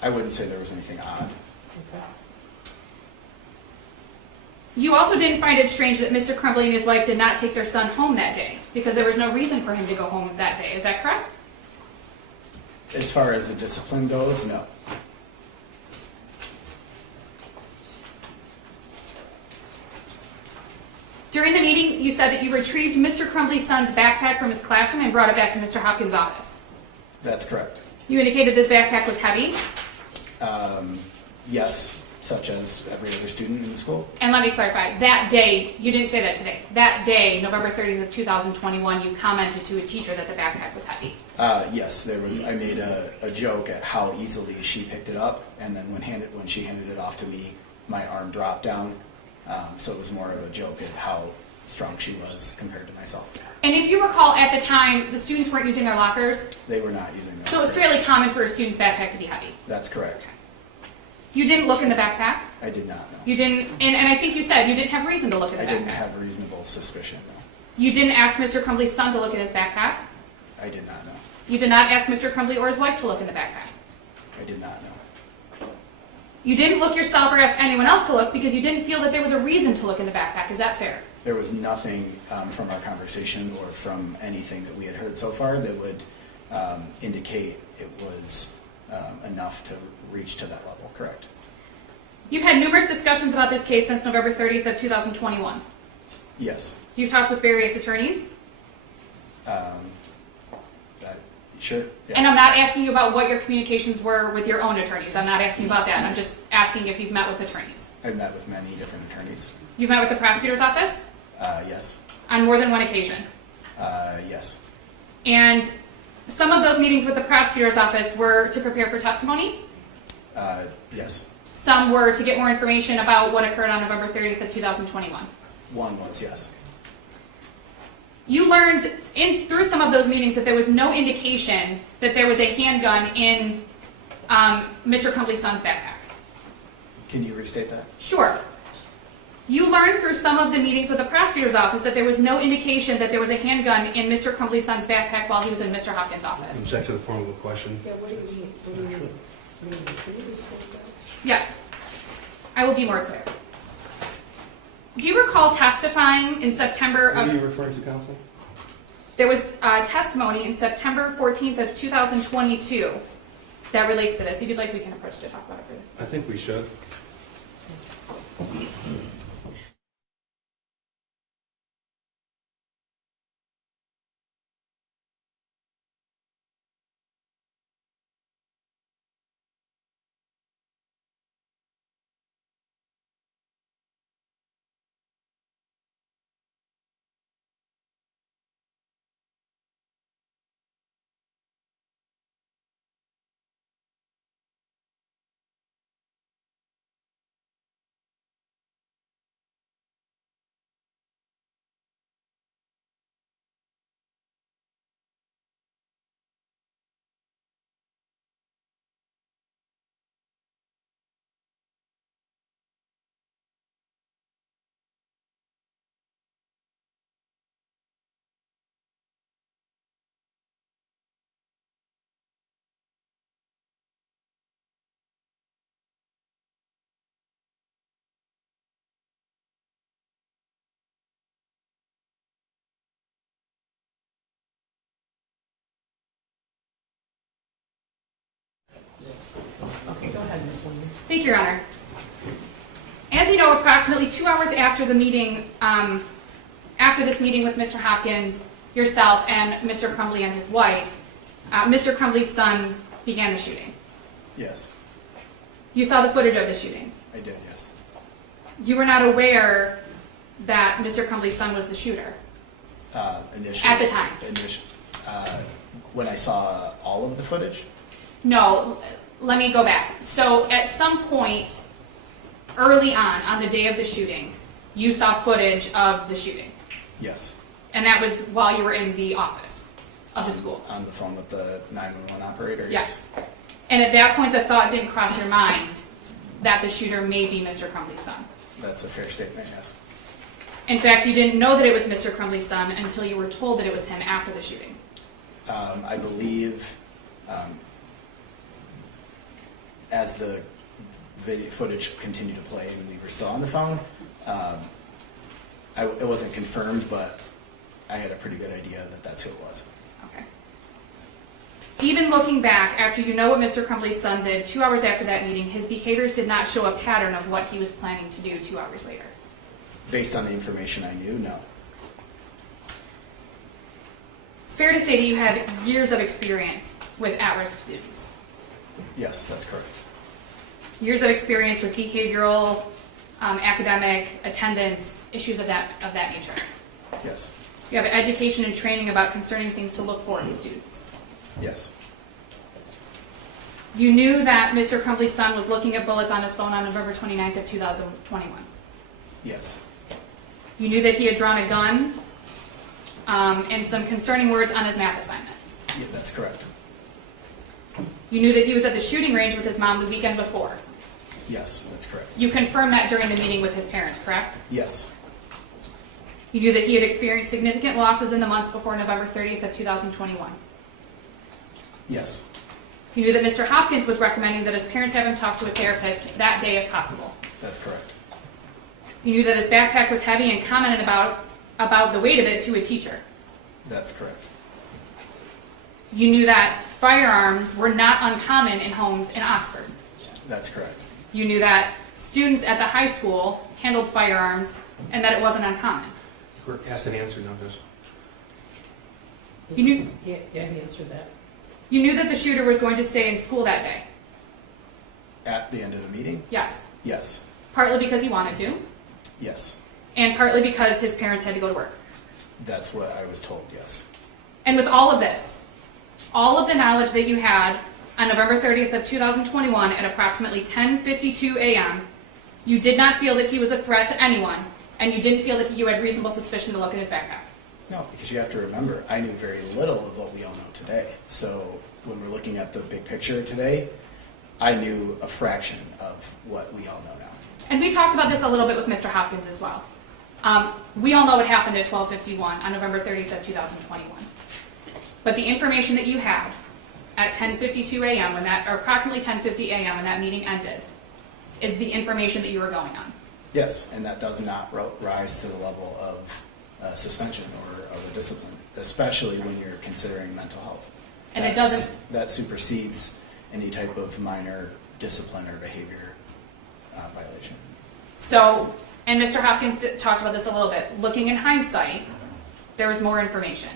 I wouldn't say there was anything odd. Okay. You also didn't find it strange that Mr. Crumbley and his wife did not take their son home that day because there was no reason for him to go home that day. Is that correct? As far as the discipline goes, no. During the meeting, you said that you retrieved Mr. Crumbley's son's backpack from his classroom and brought it back to Mr. Hopkins' office. That's correct. You indicated this backpack was heavy. Yes, such as every other student in the school. And let me clarify, that day, you didn't say that today. That day, November 30th of 2021, you commented to a teacher that the backpack was heavy. Yes, there was. I made a joke at how easily she picked it up, and then when she handed it off to me, my arm dropped down. So it was more of a joke at how strong she was compared to myself. And if you recall, at the time, the students weren't using their lockers, They were not using that. so it was fairly common for a student's backpack to be heavy. That's correct. You didn't look in the backpack. I did not know. You didn't, and I think you said you didn't have reason to look in the I didn't backpack. have reasonable suspicion, no. You didn't ask Mr. Crumbley's son to look at his backpack. I did not know. You did not ask Mr. Crumbley or his wife to look in the backpack. I did not know. You didn't look yourself or ask anyone else to look because you didn't feel that there was a reason to look in the backpack. Is that fair? There was nothing from our conversation or from anything that we had heard so far that would indicate it was enough to reach to that level, correct? You've had numerous discussions about this case since November 30th of 2021. Yes. You've talked with various attorneys. Sure. Yeah. And I'm not asking you about what your communications were with your own attorneys. I'm not asking about that. I'm just asking if you've met with attorneys. I've met with many different attorneys. You've met with the prosecutor's office? Yes. On more than one occasion. Yes. And some of those meetings with the prosecutor's office were to prepare for testimony. Yes. Some were to get more information about what occurred on November 30th of 2021. One was yes. You learned through some of those meetings that there was no indication that there was a handgun in Mr. Crumbley's son's backpack. Can you restate that? Sure. You learned through some of the meetings with the prosecutor's office that there was no indication that there was a handgun in Mr. Crumbley's son's backpack while he was in Mr. Hopkins' office. Object to the form of a question. Yeah, what do you mean? What do you mean? Can you restate that? Yes. I will be more clear. Do you recall testifying in September What are you of... referring to, counsel? There was testimony in September 14th of 2022 that relates to this. If you'd like, we can approach to talk about it further. I think we should. Okay, go ahead, Ms. Lindley. Thank you, Your Honor. As you know, approximately 2 hours after the meeting, after this meeting with Mr. Hopkins, yourself, and Mr. Crumbley and his wife, Mr. Crumbley's son began the shooting. Yes. You saw the footage of the shooting. I did, yes. You were not aware that Mr. Crumbley's son was the shooter. Initially. At the time. When I saw all of the footage? No, let me go back. So at some point early on the day of the shooting, you saw footage of the shooting. Yes. And that was while you were in the office of the school? On the phone with the 911 operator? Yes. And at that point, the thought didn't cross your mind that the shooter may be Mr. Crumbley's son? That's a fair statement, yes. In fact, you didn't know that it was Mr. Crumbley's son until you were told that it was him after the shooting. I believe as the video footage continued to play and we were still on the phone, it wasn't confirmed, but I had a pretty good idea that that's who it was. Okay. Even looking back, after you know what Mr. Crumbley's son did 2 hours after that meeting, his behaviors did not show a pattern of what he was planning to do 2 hours later. Based on the information I knew, no. It's fair to say that you had years of experience with at-risk students. Yes, that's correct. Years of experience with behavioral, academic, attendance, issues of that nature. Yes. You have education and training about concerning things to look for in students. Yes. You knew that Mr. Crumbley's son was looking at bullets on his phone on November 29th of 2021. Yes. You knew that he had drawn a gun and some concerning words on his math assignment. Yeah, that's correct. You knew that he was at the shooting range with his mom the weekend before. Yes, that's correct. You confirmed that during the meeting with his parents, correct? Yes. You knew that he had experienced significant losses in the months before November 30th of 2021. Yes. You knew that Mr. Hopkins was recommending that his parents have him talk to a therapist that day if possible. That's correct. You knew that his backpack was heavy and commented about the weight of it to a teacher. That's correct. You knew that firearms were not uncommon in homes in Oxford. That's correct. You knew that students at the high school handled firearms and that it wasn't uncommon. We're asked and answered now, Judge. You knew, Yeah, he answered that. you knew that the shooter was going to stay in school that day. At the end of the meeting? Yes. Yes. Partly because he wanted to, Yes. and partly because his parents had to go to work. That's what I was told, yes. And with all of this, all of the knowledge that you had on November 30th of 2021 at approximately 10:52 a.m., you did not feel that he was a threat to anyone, and you didn't feel that you had reasonable suspicion to look in his backpack. No, because you have to remember, I knew very little of what we all know today. So when we're looking at the big picture today, I knew a fraction of what we all know now. And we talked about this a little bit with Mr. Hopkins as well. We all know what happened at 12:51 on November 30th of 2021. But the information that you had at 10:52 a.m. or approximately 10:50 a.m. when that meeting ended, is the information that you were going on. Yes, and that does not rise to the level of suspension or other discipline, especially when you're considering mental health. And it doesn't. That supersedes any type of minor discipline or behavior violation. So, and Mr. Hopkins talked about this a little bit. Looking in hindsight, there was more information.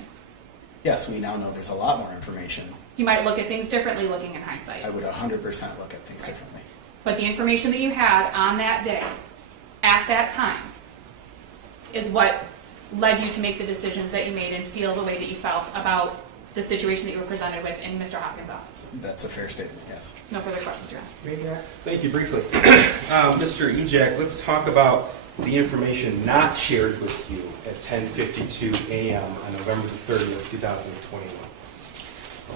Yes, we now know there's a lot more information. You might look at things differently looking in hindsight. I would 100% look at things differently. But the information that you had on that day, at that time, is what led you to make the decisions that you made and feel the way that you felt about the situation that you were presented with in Mr. Hopkins' office. That's a fair statement, yes. No further questions, Your Honor. Ejak? Thank you. Briefly. Mr. Ejak, let's talk about the information not shared with you at 10:52 a.m. on November the 30th, 2021.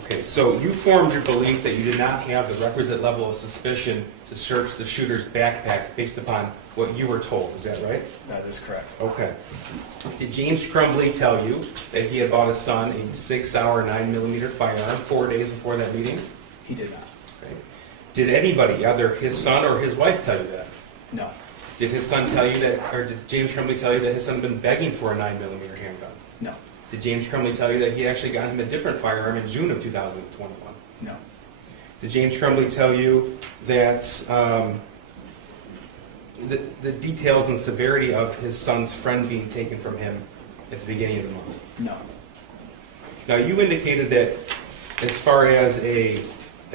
Okay, so you formed your belief that you did not have the requisite level of suspicion to search the shooter's backpack based upon what you were told. Is that right? That is correct. Okay. Did James Crumbley tell you that he had bought his son a 6-hour 9mm firearm 4 days before that meeting? He did not. Okay. Did anybody, either his son or his wife, tell you that? No. Did his son tell you that, or did James Crumbley tell you that his son had been begging for a 9mm handgun? No. Did James Crumbley tell you that he actually got him a different firearm in June of 2021? No. Did James Crumbley tell you that the details and severity of his son's friend being taken from him at the beginning of the month? No. Now, you indicated that as far as a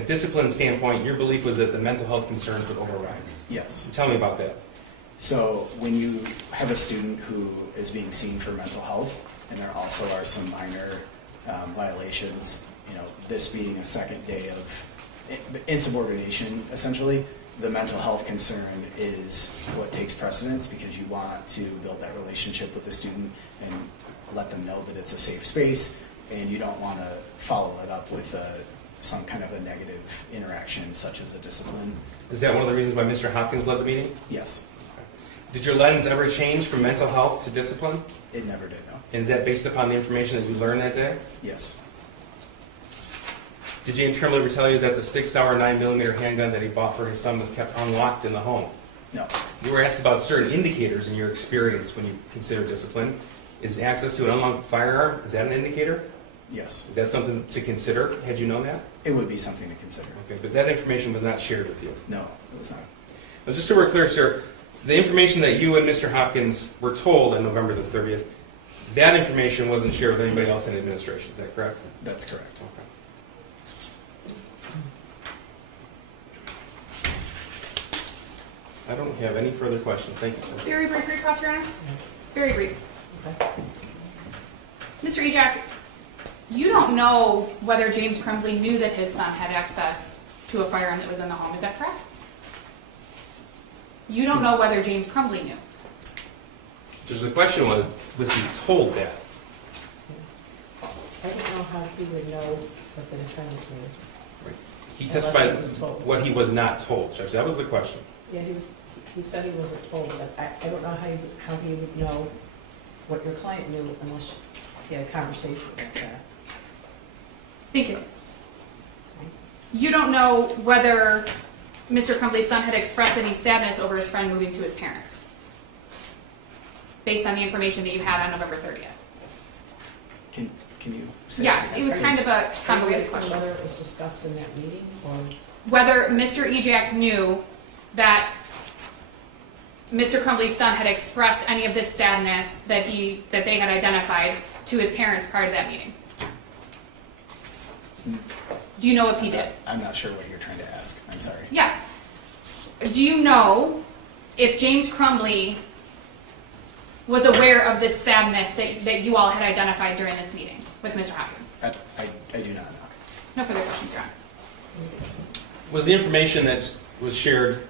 discipline standpoint, your belief was that the mental health concerns would override. Yes. So tell me about that. So when you have a student who is being seen for mental health, and there also are some minor violations, this being a second day of insubordination, essentially, the mental health concern is what takes precedence because you want to build that relationship with the student and let them know that it's a safe space, and you don't want to follow it up with some kind of a negative interaction, such as a discipline. Is that one of the reasons why Mr. Hopkins led the meeting? Yes, Did your lens ever change from mental health to discipline? it never did, no. And is that based upon the information that you learned that day? Yes, Did James Crumbley ever tell you that the 6-hour 9mm handgun that he bought for his son was kept unlocked in the home? no, You were asked about certain indicators in your experience when you consider discipline. Is access to an unlocked firearm, is that an indicator? yes. Is that something to consider, had you known that? It would be something to consider. Okay, but that information was not shared with you. No, it was not. Now, just so we're clear, sir, the information that you and Mr. Hopkins were told on November the 30th, that information wasn't shared with anybody else in administration, is that correct? That's correct. Okay. I don't have any further questions, thank you, sir. Very brief request, Your Honor. Very brief. Okay. Mr. Ejak, you don't know whether James Crumbley knew that his son had access to a firearm that was in the home, is that correct? You don't know whether James Crumbley knew. So the question was he told that? I don't know how he would know what the defendant knew. He Unless testified he was told. what he was not told, Judge, that was the question. Yeah, he said he wasn't told, but I don't know how he would know what your client knew unless he had a conversation about that. Thank you. You don't know whether Mr. Crumbley's son had expressed any sadness over his friend moving to his parents, based on the information that you had on November 30th. Can you say? Yes, it was kind of a Are you convoluted asking question. whether it was discussed in that meeting, or? Whether Mr. Ejak knew that Mr. Crumbley's son had expressed any of this sadness that they had identified to his parents prior to that meeting. Do you know if he did? I'm not sure what you're trying to ask. I'm sorry. Yes. Do you know if James Crumbley was aware of this sadness that you all had identified during this meeting with Mr. Hopkins? I do not know. No further questions, Your Honor. Was the information that was shared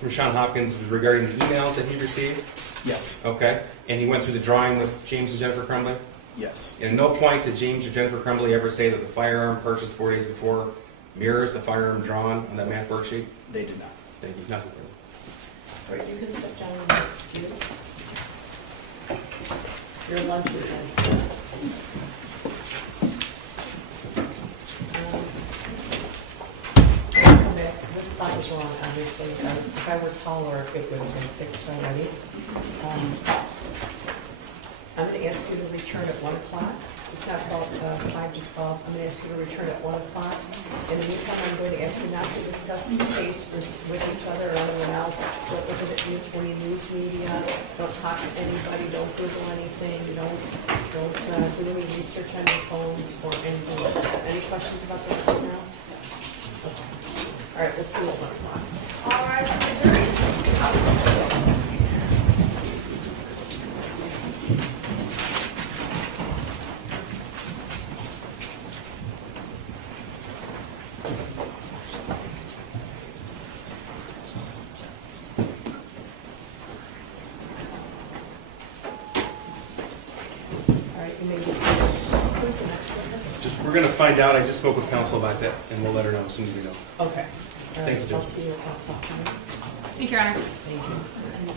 from Sean Hopkins regarding the emails that he received? Yes, Okay. And he went through the drawing with James and Jennifer Crumbley? yes, And at no point did James or Jennifer Crumbley ever say that the firearm purchased 4 days before mirrors the firearm drawn on that math worksheet? they did not. Thank you. Nothing further. All right, you can step down and be excused. Your lunch is in. Come back. This spot is wrong, obviously. If I were taller, it would have been fixed already. I'm going to ask you to return at 1 o'clock. It's not about 5 to 12. I'm going to ask you to return at 1 o'clock. In the meantime, I'm going to ask you not to discuss the case with each other or anyone else. Don't look at any news media. Don't talk to anybody. Don't Google anything. Don't do any research on your phone or anything like that. Any questions about that just now? Okay. All right, we'll see you at 1 o'clock. All rise for the jury. All right, you may be seated. Who's the next witness? We're going to find out. I just spoke with counsel about that, and we'll let her know as soon as we know. Okay. All Thank right, you, I'll Judge. see you at 1 o'clock. Thank you, Your Honor. Thank you.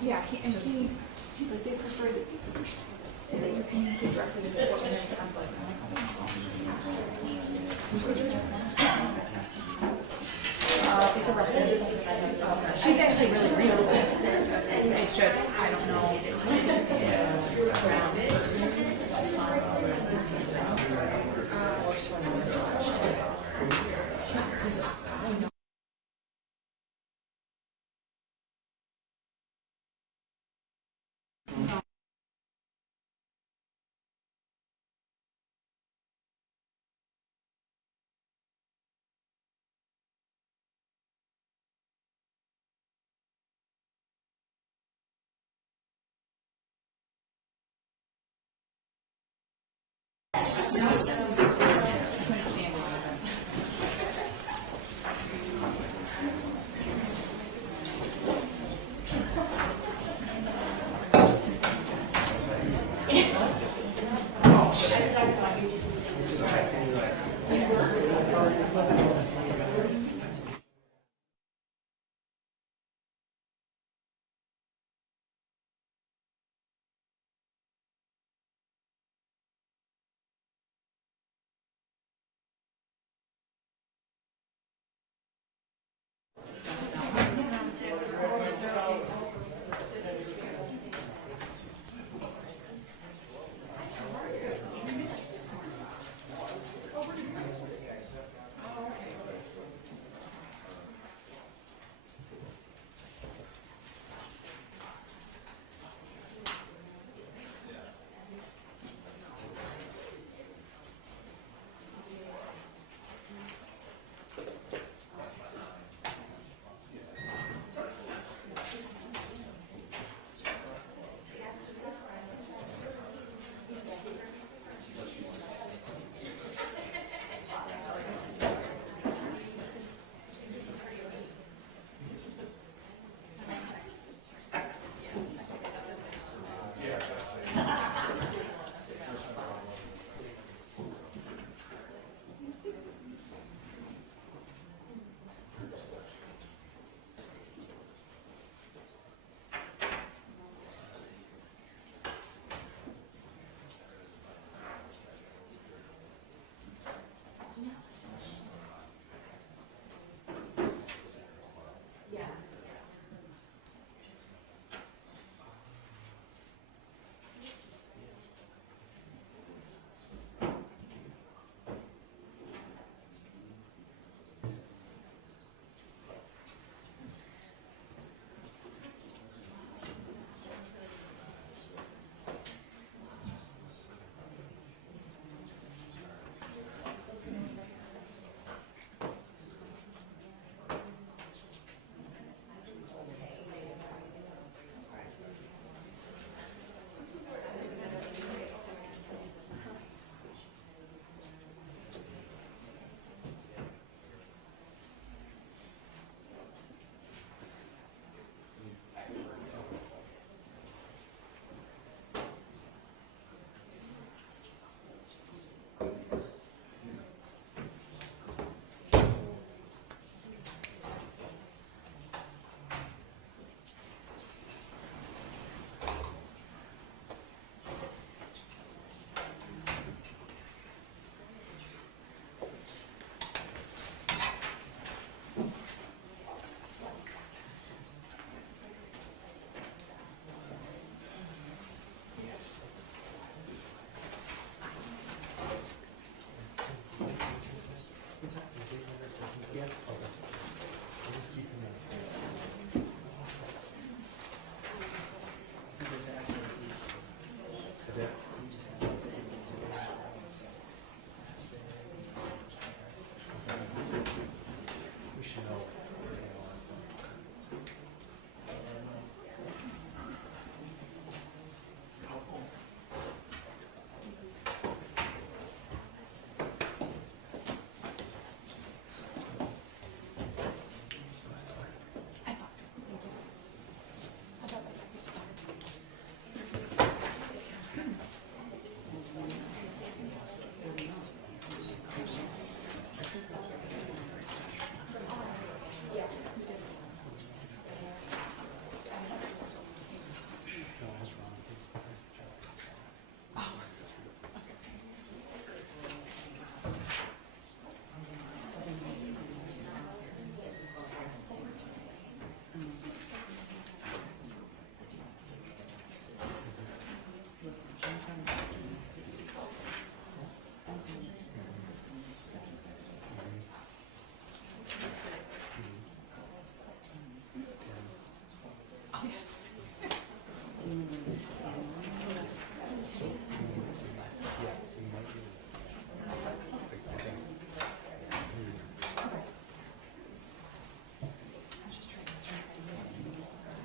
Yeah, he's like, they prefer that you communicate directly with the department in conflict. It's a reference. She's actually really reasonable. It's just, I don't know.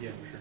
Yeah, for sure.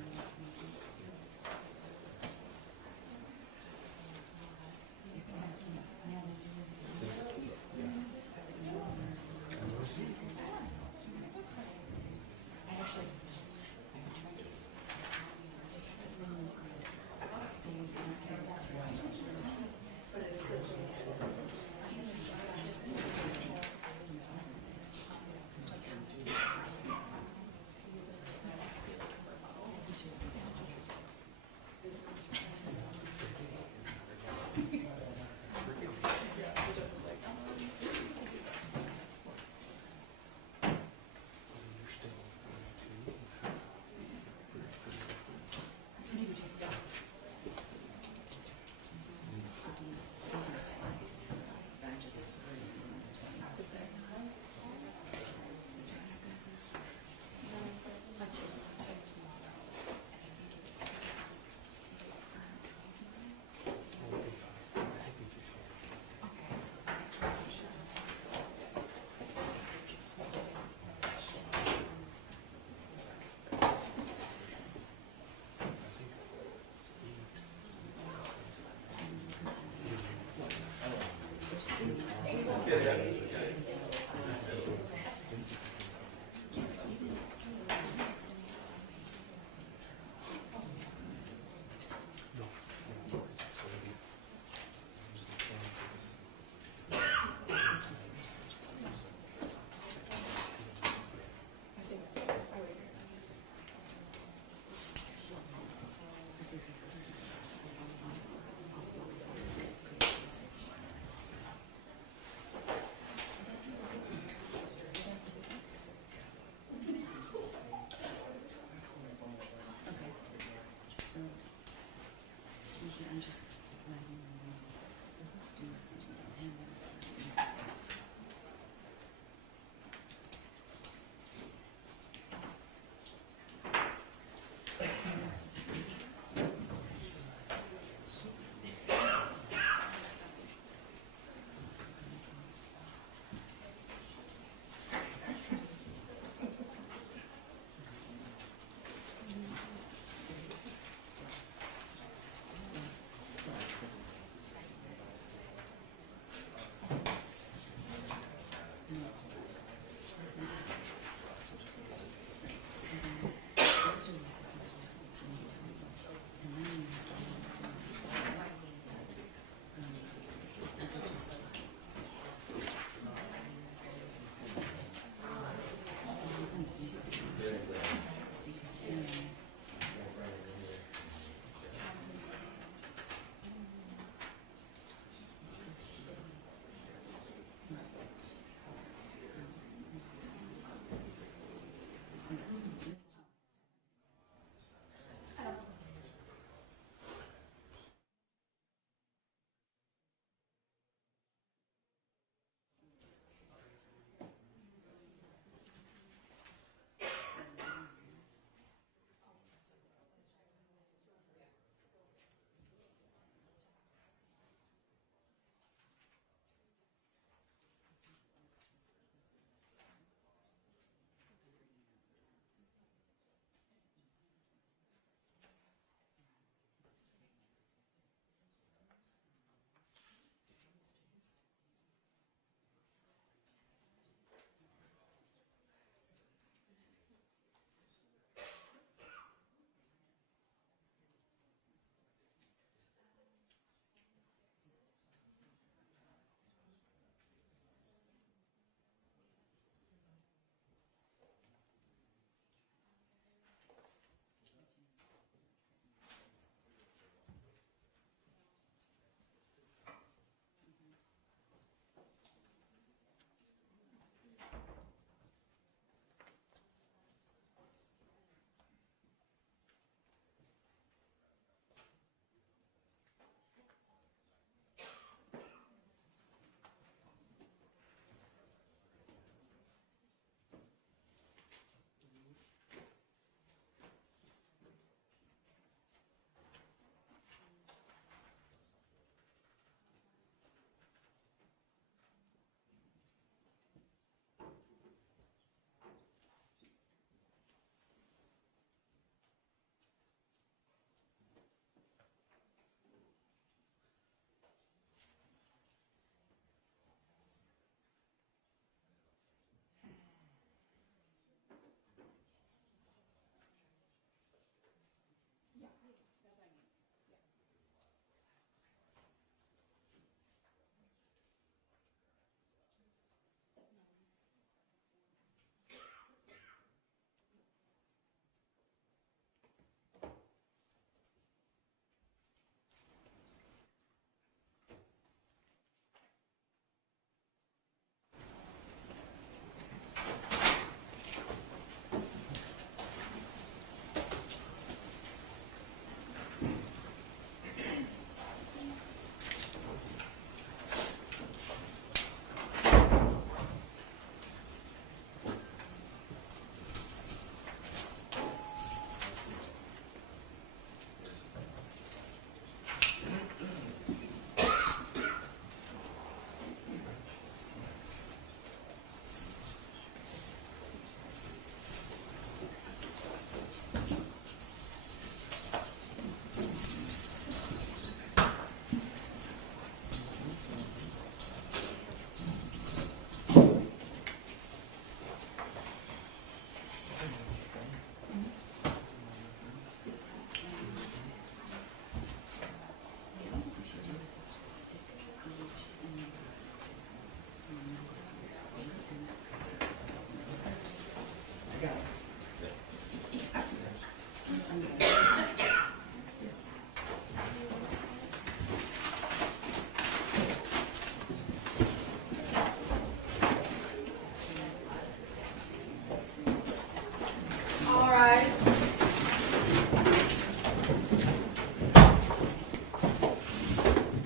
All rise.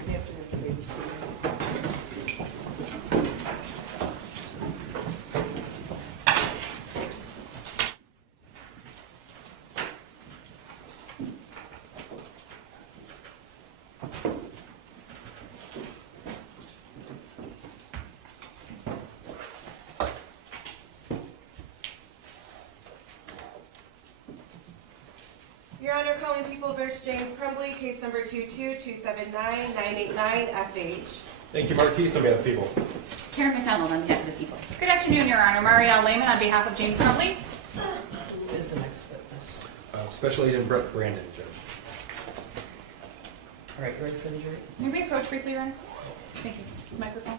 We have to have the baby seated. Your Honor, calling People v. James Crumbley, case number 222799989FH. Thank you, Marquise, on behalf of the people. Karen McDonald on behalf of the people. Good afternoon, Your Honor. Marielle Lehman on behalf of James Crumbley. Who is the next witness? Special Agent Brett Brandon, Judge. All right, you ready for the jury? May we approach briefly, Your Honor? Thank you. Microphone.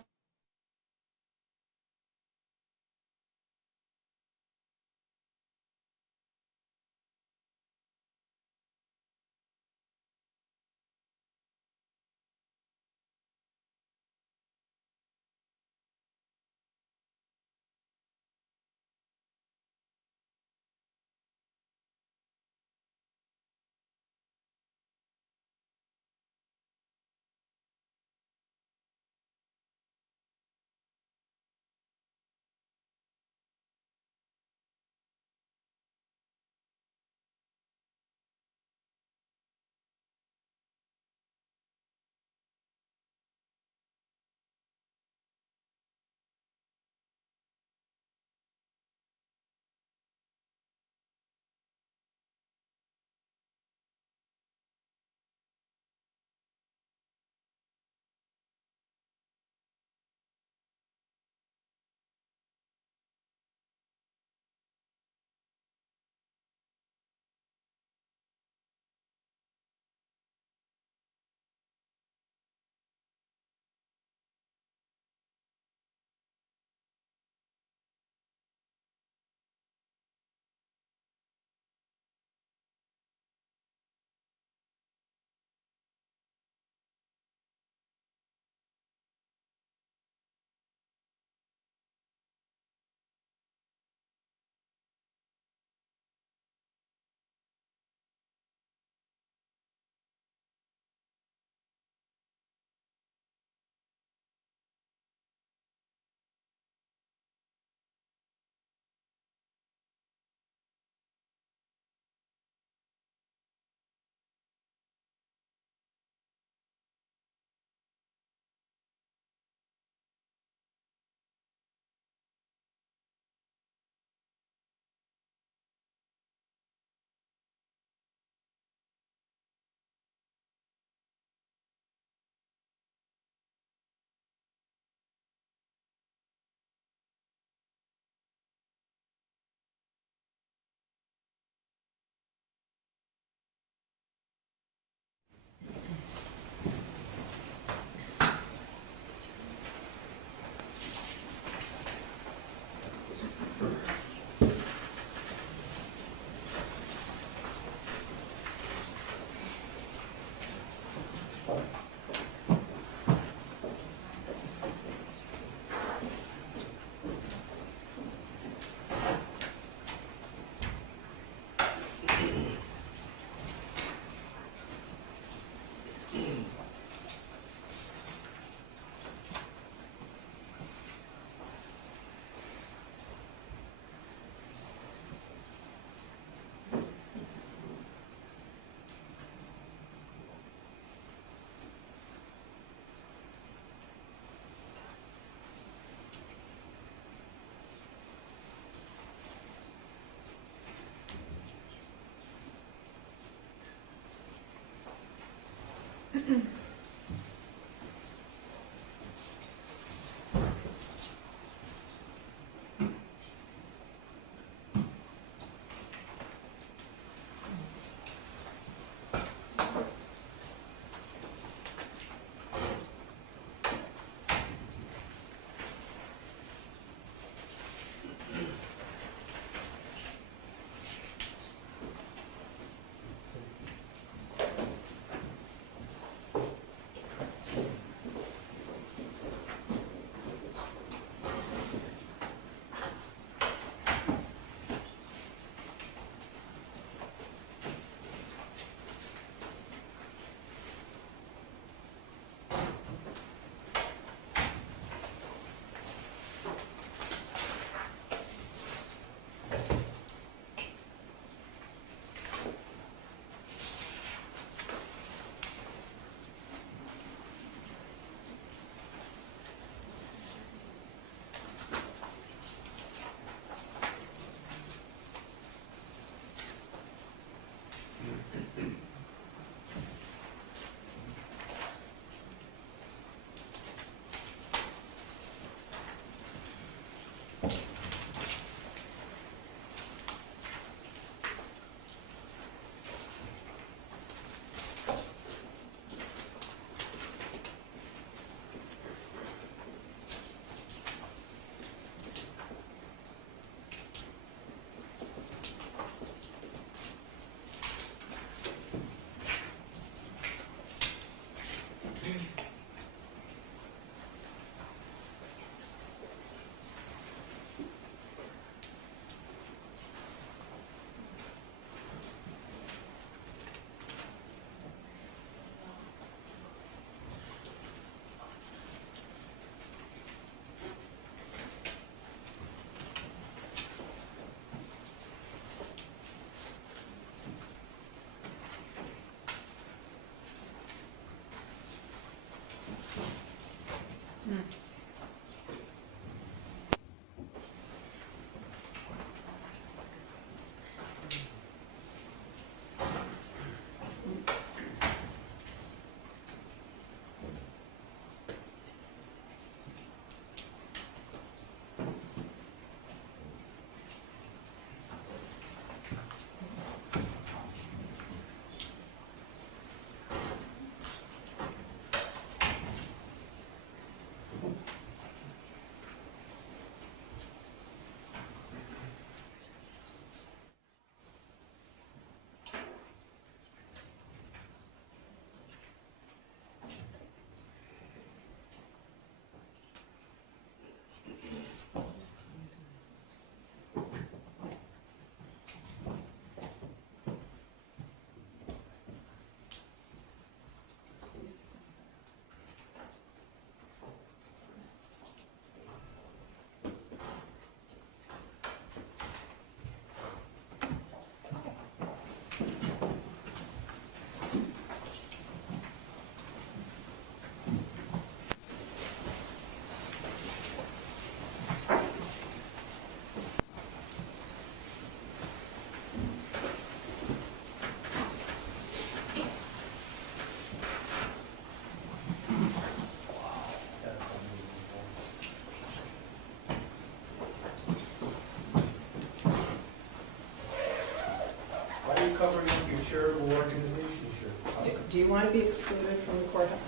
covering up your charitable organization shirt? Do you want to be excluded from the courtroom?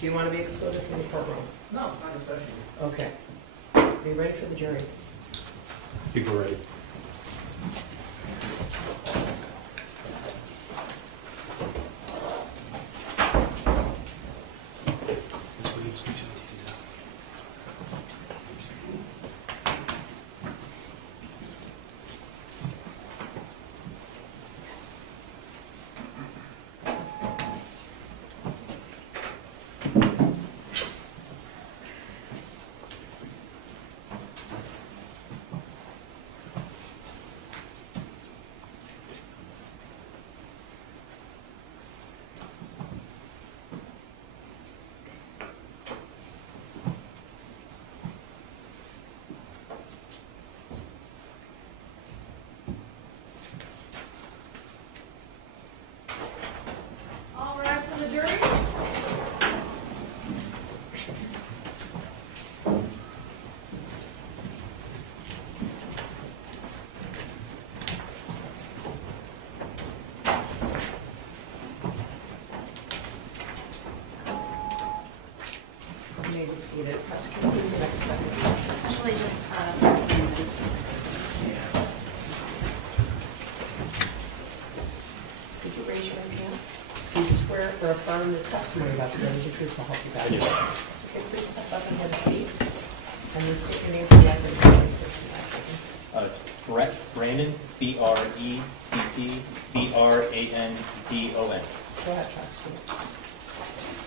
Do you want to be excluded from the courtroom? No, not especially. Okay. Are you ready for the jury? I think we're ready. All rise for the jury. You may be seated. Prosecutor, who's the next witness? Special Agent, Could you raise your right hand? Do you swear or affirm the testimony about the given is the truth, so help you God? Okay, please step up and have a seat. And then state your name for the record and spell your first and last name. It's Brett Brandon, B-R-E-T-T-B-R-A-N-D-O-N. Go ahead, prosecutor.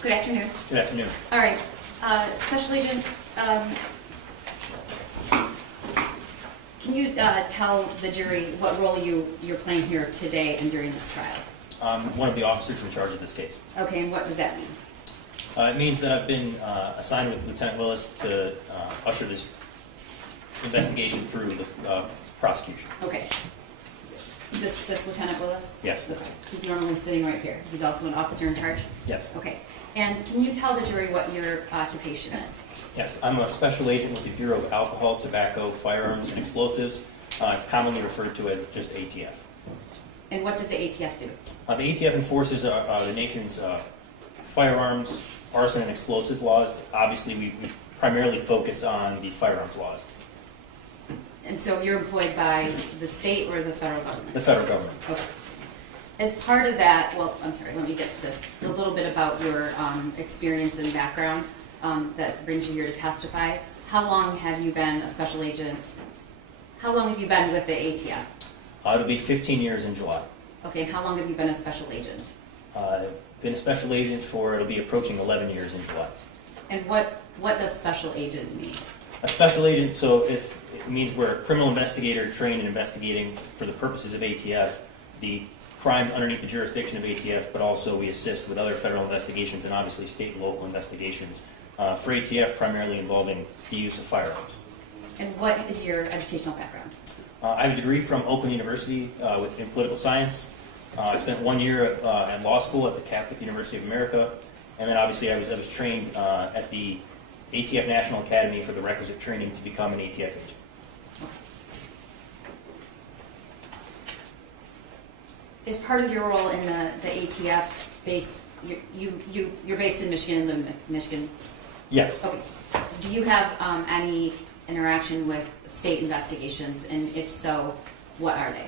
good afternoon. Good afternoon. All right, Special Agent, can you tell the jury what role you're playing here today and during this trial? I'm one of the officers in charge of this case. Okay, and what does that mean? It means that I've been assigned with Lieutenant Willis to usher this investigation through the prosecution. Okay. This Lieutenant Willis? Yes. Okay. He's normally sitting right here. He's also an officer in charge? Yes. Okay. And can you tell the jury what your occupation is? Yes, I'm a special agent with the Bureau of Alcohol, Tobacco, Firearms, and Explosives. It's commonly referred to as just ATF. And what does the ATF do? The ATF enforces the nation's firearms, arson, and explosive laws. Obviously, we primarily focus on the firearms laws. And so you're employed by the state or the federal government? The federal government. Okay. As part of that, well, I'm sorry, let me get to this. A little bit about your experience and background that brings you here to testify. How long have you been a special agent? How long have you been with the ATF? It'll be 15 years in July. Okay, and how long have you been a special agent? Been a special agent for, it'll be approaching 11 years in July. And what does special agent mean? A special agent, so if it means we're a criminal investigator trained in investigating for the purposes of ATF, the crimes underneath the jurisdiction of ATF, but also we assist with other federal investigations and obviously state and local investigations for ATF, primarily involving the use of firearms. And what is your educational background? I have a degree from Oakland University in political science. I spent 1 year at law school at the Catholic University of America, and then obviously I was trained at the ATF National Academy for the requisite training to become an ATF agent. As part of your role in the ATF, you're based in Michigan, live in Michigan. Yes. Okay. Do you have any interaction with state investigations, and if so, what are they?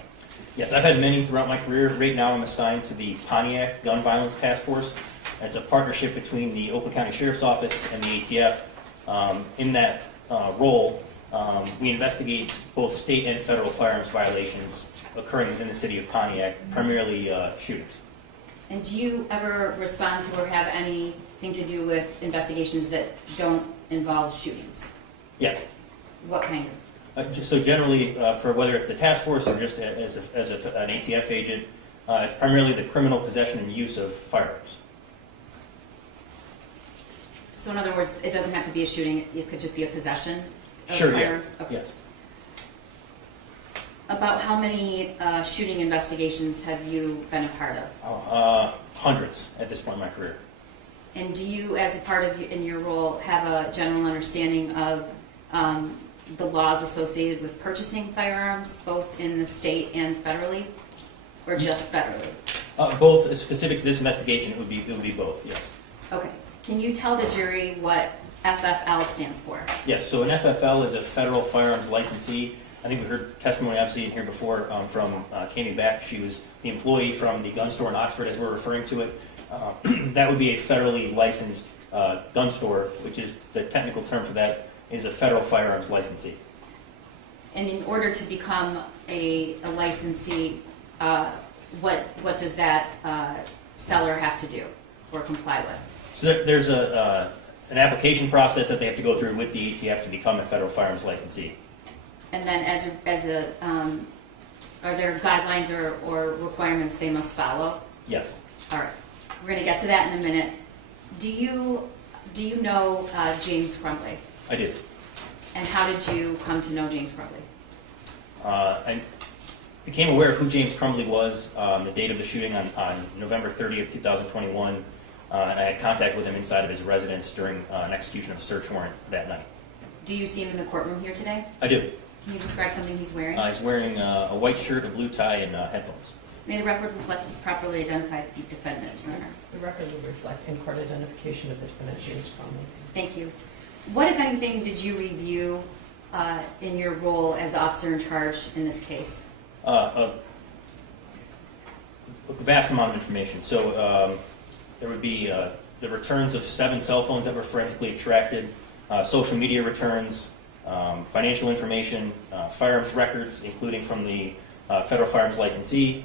Yes, I've had many throughout my career. Right now I'm assigned to the Pontiac Gun Violence Task Force. It's a partnership between the Oakland County Sheriff's Office and the ATF. In that role, we investigate both state and federal firearms violations occurring within the city of Pontiac, primarily shootings. And do you ever respond to or have anything to do with investigations that don't involve shootings? Yes. What kind of? So generally, for whether it's the task force or just as an ATF agent, it's primarily the criminal possession and use of firearms. So in other words, it doesn't have to be a shooting, it could just be a possession of Sure, firearms? yeah. Okay. Yes. About how many shooting investigations have you been a part of? Hundreds at this point in my career. And do you, as a part of in your role, have a general understanding of the laws associated with purchasing firearms, both in the state and federally, or just federally? Both specific to this investigation, it would be both. Yes. Okay. Can you tell the jury what FFL stands for? Yes. So an FFL is a federal firearms licensee. I think we heard testimony obviously in here before from Kami Beck. She was the employee from the gun store in Oxford, as we're referring to it. That would be a federally licensed gun store, which is the technical term for that is a federal firearms licensee. And in order to become a licensee, what does that seller have to do or comply with? So there's an application process that they have to go through with the ATF to become a federal firearms licensee. And then are there guidelines or requirements they must follow? Yes. All right. We're going to get to that in a minute. Do you know James Crumbley? I do. And how did you come to know James Crumbley? I became aware of who James Crumbley was the date of the shooting on November 30th, 2021, and I had contact with him inside of his residence during an execution of a search warrant that night. Do you see him in the courtroom here today? I do. Can you describe something he's wearing? He's wearing a white shirt, a blue tie, and headphones. May the record reflect he's properly identified the defendant, Your Honor. The record will reflect in-court identification of the defendant, James Crumbley. Thank you. What, if anything, did you review in your role as the officer in charge in this case? A vast amount of information. So there would be the returns of 7 cell phones that were forensically extracted, social media returns, financial information, firearms records, including from the federal firearms licensee,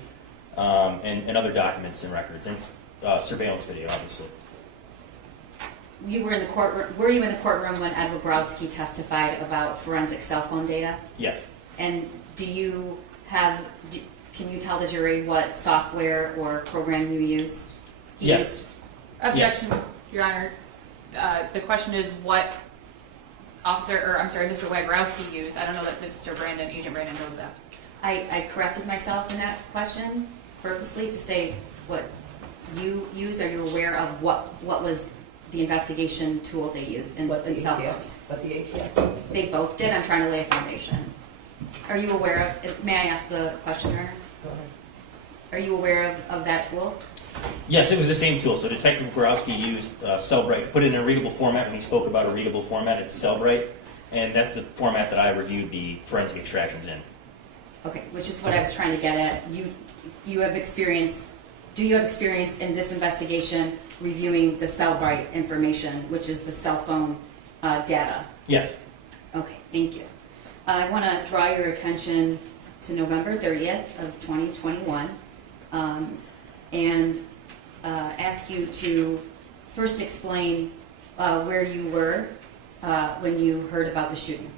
and other documents and records, and surveillance video, obviously. You were in the courtroom. Were you in the courtroom when Ed Wogrowski testified about forensic cell phone data? Yes. And do you have? Can you tell the jury what software or program you used? Yes. Objection, Your Honor. The question is what Mr. Wogrowski used. I don't know that Agent Brandon knows that. I corrected myself in that question purposely to say what you use. Are you aware of what was the investigation tool they used in What the cell ATX, phones? what the ATX is. They both did. I'm trying to lay a foundation. Are you aware of, may I ask the question, Your Honor? Go ahead. Are you aware of that tool? Yes, it was the same tool. So Detective Borowski used Cellbrite to put it in a readable format. When he spoke about a readable format, it's Cellbrite, and that's the format that I reviewed the forensic extractions in. Okay, which is what I was trying to get at. You have experience. Do you have experience in this investigation reviewing the Cellbrite information, which is the cell phone data? Yes. Okay, thank you. I want to draw your attention to November 30th of 2021 and ask you to first explain where you were when you heard about the shooting.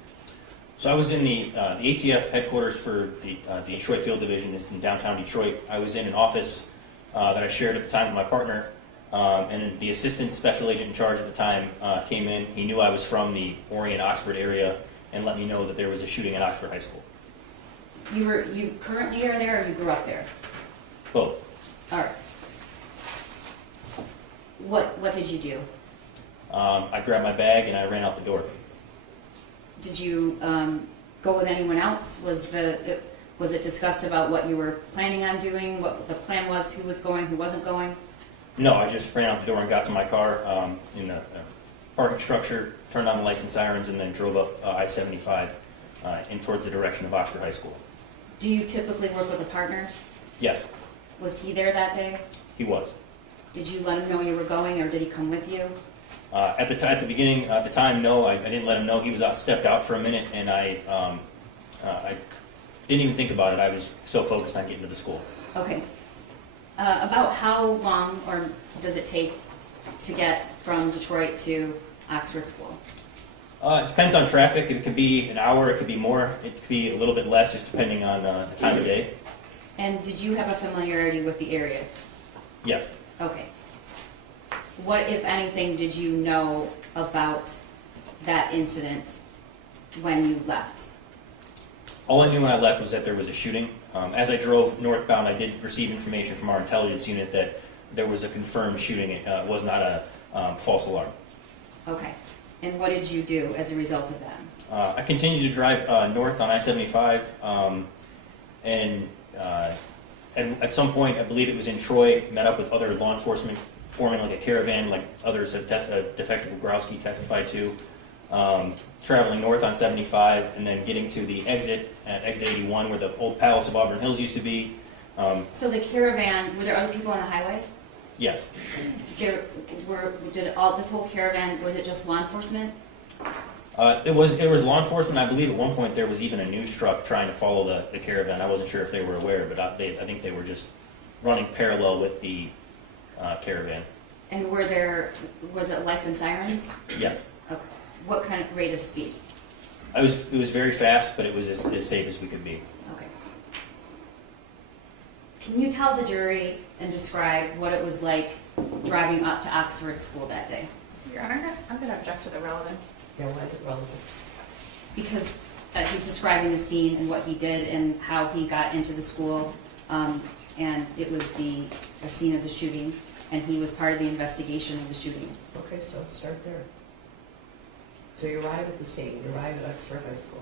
So I was in the ATF headquarters for the Detroit Field Division is in downtown Detroit. I was in an office that I shared at the time with my partner, and the assistant special agent in charge at the time came in. He knew I was from the Orient-Oxford area and let me know that there was a shooting at Oxford High School. You currently are there, or you grew up there? Both. All right. What did you do? I grabbed my bag and I ran out the door. Did you go with anyone else? Was it discussed about what you were planning on doing, what the plan was, who was going, who wasn't going? No, I just ran out the door and got to my car in the parking structure, turned on the lights and sirens, and then drove up I-75 in towards the direction of Oxford High School. Do you typically work with a partner? Yes, Was he there that day? he was. Did you let him know you were going, or did he come with you? At the beginning, at the time, no, I didn't let him know. He was stepped out for a minute, and I didn't even think about it. I was so focused on getting to the school. Okay. About how long or does it take to get from Detroit to Oxford School? It depends on traffic. It could be an hour. It could be more. It could be a little bit less, just depending on the time of day. And did you have a familiarity with the area? Yes. Okay. What, if anything, did you know about that incident when you left? All I knew when I left was that there was a shooting. As I drove northbound, I did receive information from our intelligence unit that there was a confirmed shooting. It was not a false alarm. Okay. And what did you do as a result of that? I continued to drive north on I-75, and at some point, I believe it was in Troy, met up with other law enforcement, forming like a caravan, like others have Detective Borowski testified to, traveling north on 75, and then getting to the exit at exit 81, where the old Palace of Auburn Hills used to be. So the caravan, were there other people on the highway? Yes. Did this whole caravan, was it just law enforcement? It was law enforcement. I believe at one point there was even a news truck trying to follow the caravan. I wasn't sure if they were aware, but I think they were just running parallel with the caravan. And was it licensed sirens? Yes. Okay. What kind of rate of speed? It was very fast, but it was as safe as we could be. Okay. Can you tell the jury and describe what it was like driving up to Oxford School that day? Your Honor, I'm going to object to the relevance. Yeah, why is it relevant? Because he's describing the scene and what he did and how he got into the school, and it was the scene of the shooting, and he was part of the investigation of the shooting. Okay, so start there. So you arrive at the scene, you arrive at Oxford High School.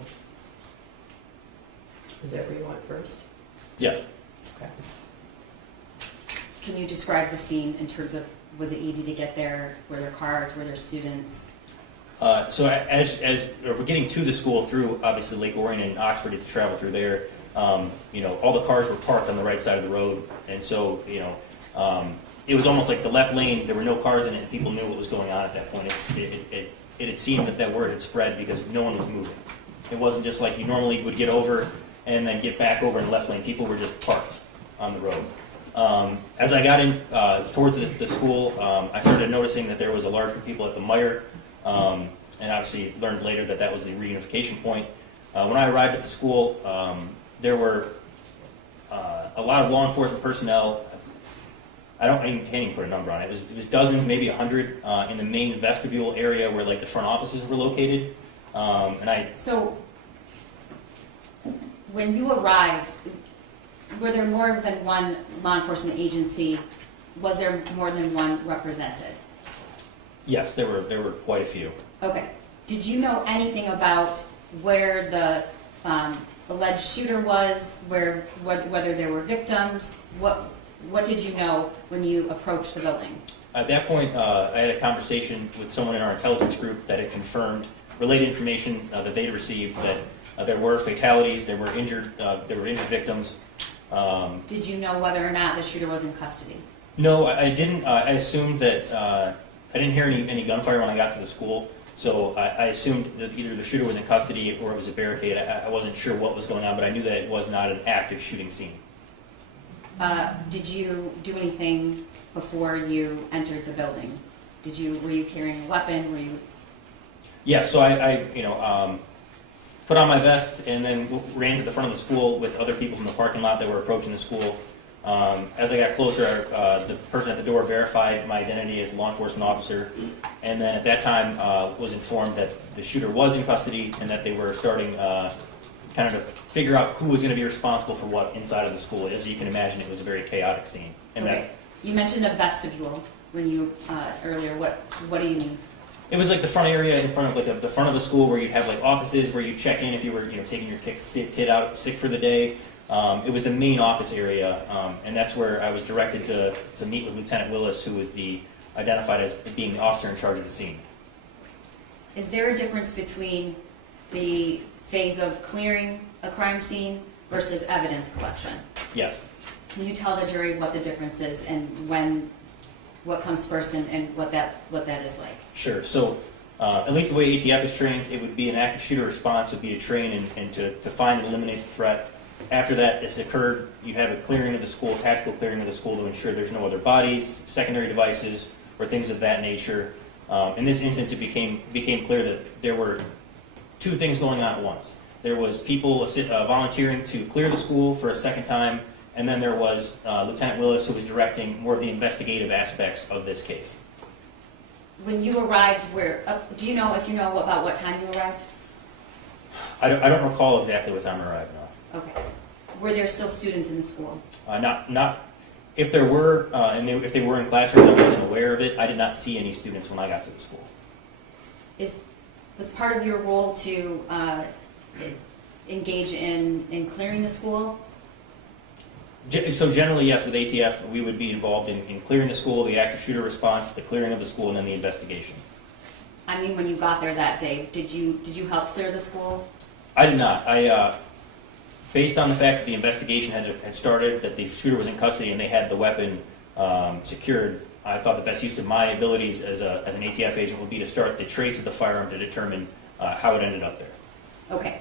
Is that where you went first? Yes. Okay. Can you describe the scene in terms of, was it easy to get there? Were there cars? Were there students? So as we're getting to the school through obviously Lake Orion and Oxford, it's to travel through there. All the cars were parked on the right side of the road, and so it was almost like the left lane. There were no cars in it, and people knew what was going on at that point. It had seemed that word had spread because no one was moving. It wasn't just like you normally would get over and then get back over in the left lane. People were just parked on the road. As I got in towards the school, I started noticing that there was a large group of people at the Meyer, and obviously learned later that was the reunification point. When I arrived at the school, there were a lot of law enforcement personnel. I can't even put a number on it. It was dozens, maybe 100, in the main vestibule area where like the front offices were located. So, When you arrived, were there more than one law enforcement agency? Was there more than one represented? Yes, there were quite a few. Okay. Did you know anything about where the alleged shooter was, whether there were victims? What did you know when you approached the building? At that point, I had a conversation with someone in our intelligence group that had confirmed related information that they had received that there were fatalities, there were injured victims. Did you know whether or not the shooter was in custody? No, I didn't. I assumed that I didn't hear any gunfire when I got to the school, so I assumed that either the shooter was in custody or it was a barricade. I wasn't sure what was going on, but I knew that it was not an active shooting scene. Did you do anything before you entered the building? Were you carrying a weapon? Were you? Yeah, so I put on my vest and then ran to the front of the school with other people from the parking lot that were approaching the school. As I got closer, the person at the door verified my identity as a law enforcement officer, and then at that time was informed that the shooter was in custody and that they were starting kind of to figure out who was going to be responsible for what inside of the school. As you can imagine, it was a very chaotic scene. And Okay. You mentioned a vestibule when you earlier. What do you mean? it was like the front area in front of the front of the school where you'd have like offices where you check in if you were taking your kid out sick for the day. It was the main office area, and that's where I was directed to meet with Lieutenant Willis, who was identified as being the officer in charge of the scene. Is there a difference between the phase of clearing a crime scene versus evidence collection? Yes. Can you tell the jury what the difference is and what comes first and what that is like? Sure. So, at least the way ATF is trained, it would be an active shooter response would be to train and to find and eliminate the threat. After that has occurred, you have a clearing of the school, tactical clearing of the school to ensure there's no other bodies, secondary devices, or things of that nature. In this instance, it became clear that there were two things going on at once. There was people volunteering to clear the school for a second time, and then there was Lieutenant Willis, who was directing more of the investigative aspects of this case. When you arrived, do you know about what time you arrived? I don't recall exactly what time I arrived. No. Okay. Were there still students in the school? Not. If there were, if they were in classrooms, I wasn't aware of it. I did not see any students when I got to the school. Was part of your role to engage in clearing the school? So generally, yes, with ATF, we would be involved in clearing the school, the active shooter response, the clearing of the school, and then the investigation. I mean, when you got there that day, did you help clear the school? I did not. Based on the fact that the investigation had started, that the shooter was in custody and they had the weapon secured, I thought the best use of my abilities as an ATF agent would be to start the trace of the firearm to determine how it ended up there. Okay.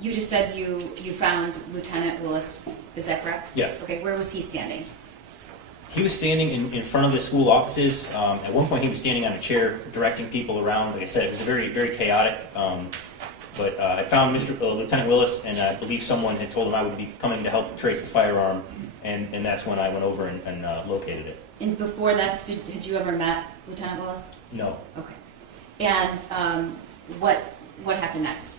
You just said you found Lieutenant Willis. Is that correct? Yes. Okay. Where was he standing? He was standing in front of the school offices. At one point, he was standing on a chair directing people around. Like I said, it was a very, very chaotic. But I found Lieutenant Willis, and I believe someone had told him I would be coming to help trace the firearm, and that's when I went over and located it. And before that, had you ever met Lieutenant Willis? No. Okay. And what happened next?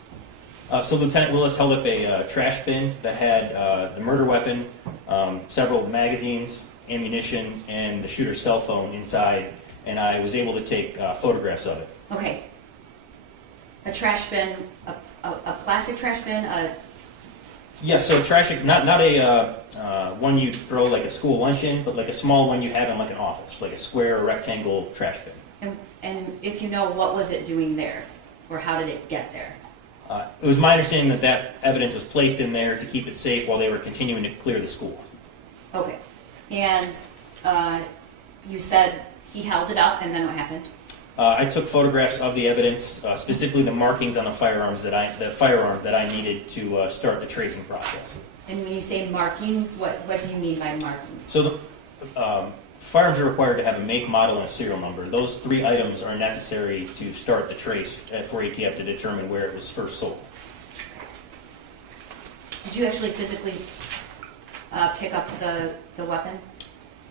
So Lieutenant Willis held up a trash bin that had the murder weapon, several magazines, ammunition, and the shooter's cell phone inside, and I was able to take photographs of it. Okay. A trash bin, a plastic trash bin. Yes, so trash, not a one you throw like a school lunch in, but like a small one you have in like an office, like a square or rectangle trash bin. And if you know, what was it doing there, or how did it get there? It was my understanding that evidence was placed in there to keep it safe while they were continuing to clear the school. Okay. And you said he held it up, and then what happened? I took photographs of the evidence, specifically the markings on the firearm that I needed to start the tracing process. And when you say markings, what do you mean by markings? So the firearms are required to have a make, model, and a serial number. Those three items are necessary to start the trace for ATF to determine where it was first sold. Did you actually physically pick up the weapon?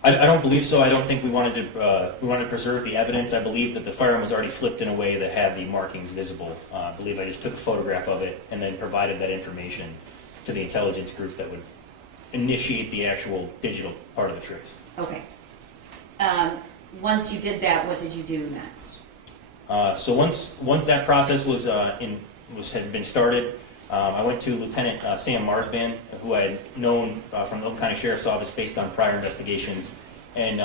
I don't believe so. I don't think we wanted to preserve the evidence. I believe that the firearm was already flipped in a way that had the markings visible. I believe I just took a photograph of it and then provided that information to the intelligence group that would initiate the actual digital part of the trace. Okay. Once you did that, what did you do next? So once that process had been started, I went to Lieutenant Sam Marsban, who I had known from the Oakland County Sheriff's Office based on prior investigations in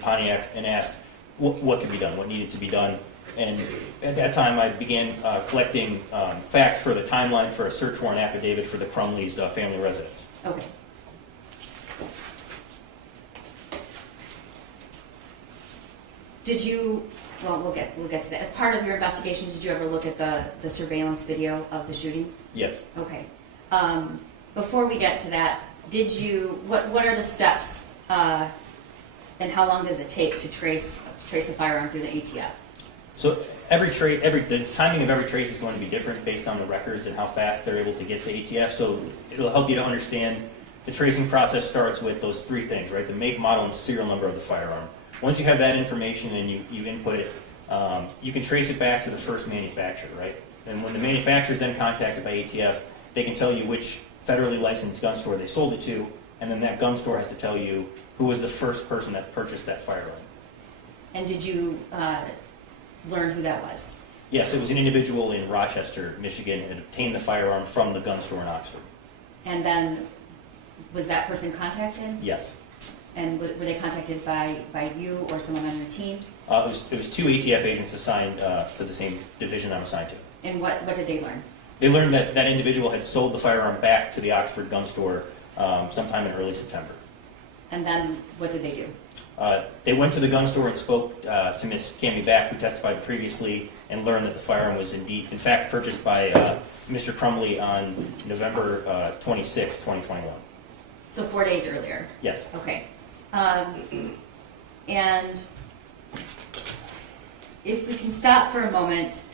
Pontiac, and asked what could be done, what needed to be done. And at that time, I began collecting facts for the timeline for a search warrant affidavit for the Crumbley's family residence. Okay. Did you, well, we'll get to that. As part of your investigation, did you ever look at the surveillance video of the shooting? Yes. Okay. Before we get to that, what are the steps and how long does it take to trace a firearm through the ATF? So the timing of every trace is going to be different based on the records and how fast they're able to get to ATF. So it'll help you to understand the tracing process starts with those three things, right? The make, model, and serial number of the firearm. Once you have that information and you input it, you can trace it back to the first manufacturer, right? And when the manufacturer is then contacted by ATF, they can tell you which federally licensed gun store they sold it to, and then that gun store has to tell you who was the first person that purchased that firearm. And did you learn who that was? Yes, it was an individual in Rochester, Michigan, and obtained the firearm from the gun store in Oxford. And then was that person contacted? Yes. And were they contacted by you or someone on your team? It was two ATF agents assigned to the same division I'm assigned to. And what did they learn? They learned that that individual had sold the firearm back to the Oxford gun store sometime in early September. And then what did they do? They went to the gun store and spoke to Ms. Cammie Back, who testified previously, and learned that the firearm was in fact purchased by Mr. Crumbley on November 26, 2021. So 4 days earlier? Yes. Okay. And if we can stop for a moment,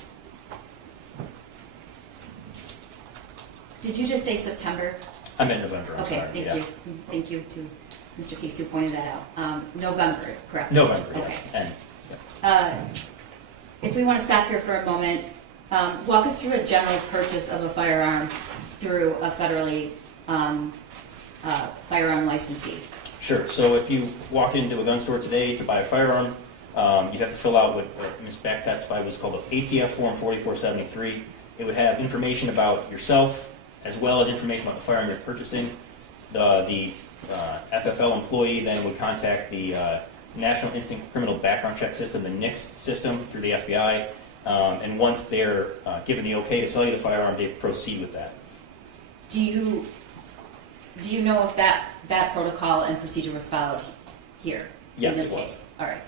did you just say September? I meant November, I'm Okay, sorry. thank Yeah. you. Thank you to Mr. Case who pointed that out. November, correct? November, Okay. yes. And If we want to stop here for a moment, walk us through a general purchase of a firearm through a federally firearm licensee. sure. So if you walked into a gun store today to buy a firearm, you'd have to fill out what Ms. Back testified was called an ATF Form 4473. It would have information about yourself as well as information about the firearm you're purchasing. The FFL employee then would contact the National Instant Criminal Background Check System, the NICS system, through the FBI. And once they're given the okay to sell you the firearm, they proceed with that. Do you know if that protocol and procedure was followed here? Yes, In this it was. case? All right.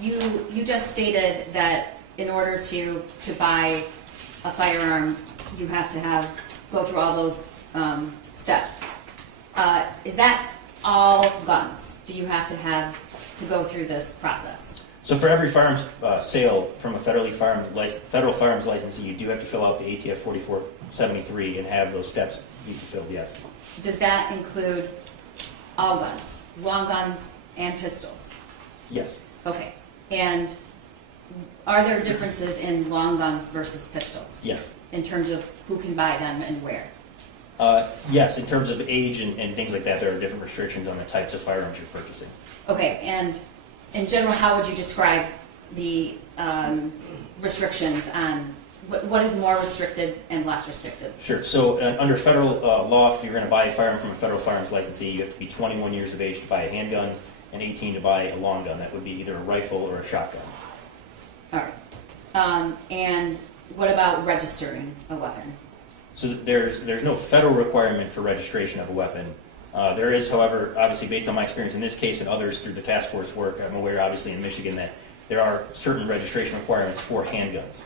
You just stated that in order to buy a firearm, you have to go through all those steps. Is that all guns? Do you have to go through this process? So for every firearms sale from a federal firearms licensee, you do have to fill out the ATF 4473 and have those steps be fulfilled, yes. Does that include all guns, long guns and pistols? Yes. Okay. And are there differences in long guns versus pistols? Yes. In terms of who can buy them and where? Yes, in terms of age and things like that, there are different restrictions on the types of firearms you're purchasing. Okay, and in general, how would you describe the restrictions on what is more restricted and less restricted? Sure. So under federal law, if you're going to buy a firearm from a federal firearms licensee, you have to be 21 years of age to buy a handgun and 18 to buy a long gun. That would be either a rifle or a shotgun. All right. And what about registering a weapon? So there's no federal requirement for registration of a weapon. There is, however, obviously based on my experience in this case and others through the task force work, I'm aware obviously in Michigan that there are certain registration requirements for handguns.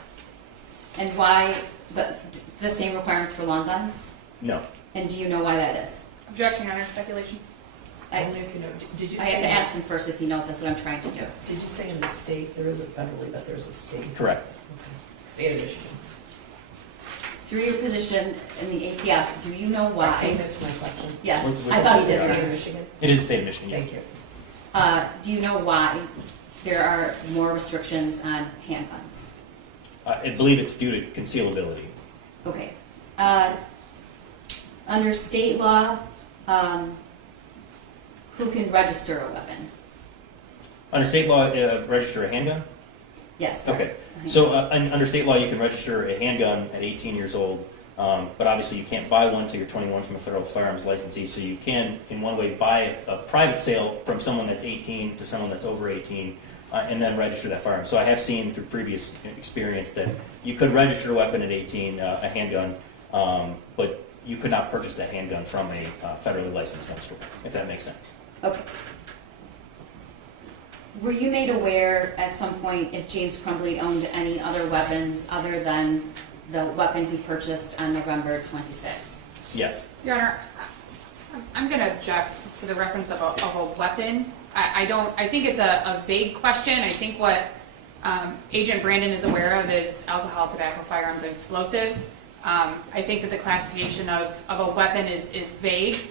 And why the same requirements for long guns? No. And do you know why that is? Objection, Your Honor, speculation. Only if you know. Did you I say have to in ask the- him first if he knows that's what I'm trying to do. Did you say in the state, there isn't federally, but there's a state? Correct. Okay. State of Michigan. through your position in the ATF, do you know I why? think that's my question. Yes, Which- I thought you Is it did. state of Michigan? It is the state of Michigan, yes. Thank you. Do you know why there are more restrictions on handguns? I believe it's due to concealability. Okay. Under state law, who can register a weapon? Under state law, register a handgun? Yes. sorry. Okay. So under state law, you can register a handgun at 18 years old, but obviously you can't buy one until you're 21 from a federal firearms licensee. So you can, in one way, buy a private sale from someone that's 18 to someone that's over 18, and then register that firearm. So I have seen through previous experience that you could register a weapon at 18, a handgun, but you could not purchase that handgun from a federally licensed gun store, if that makes sense. Okay. Were you made aware at some point if James Crumbley owned any other weapons other than the weapon he purchased on November 26th? Yes. Your Honor, I'm going to object to the reference of a weapon. I think it's a vague question. I think what Agent Brandon is aware of is alcohol, tobacco, firearms, and explosives. I think that the classification of a weapon is vague.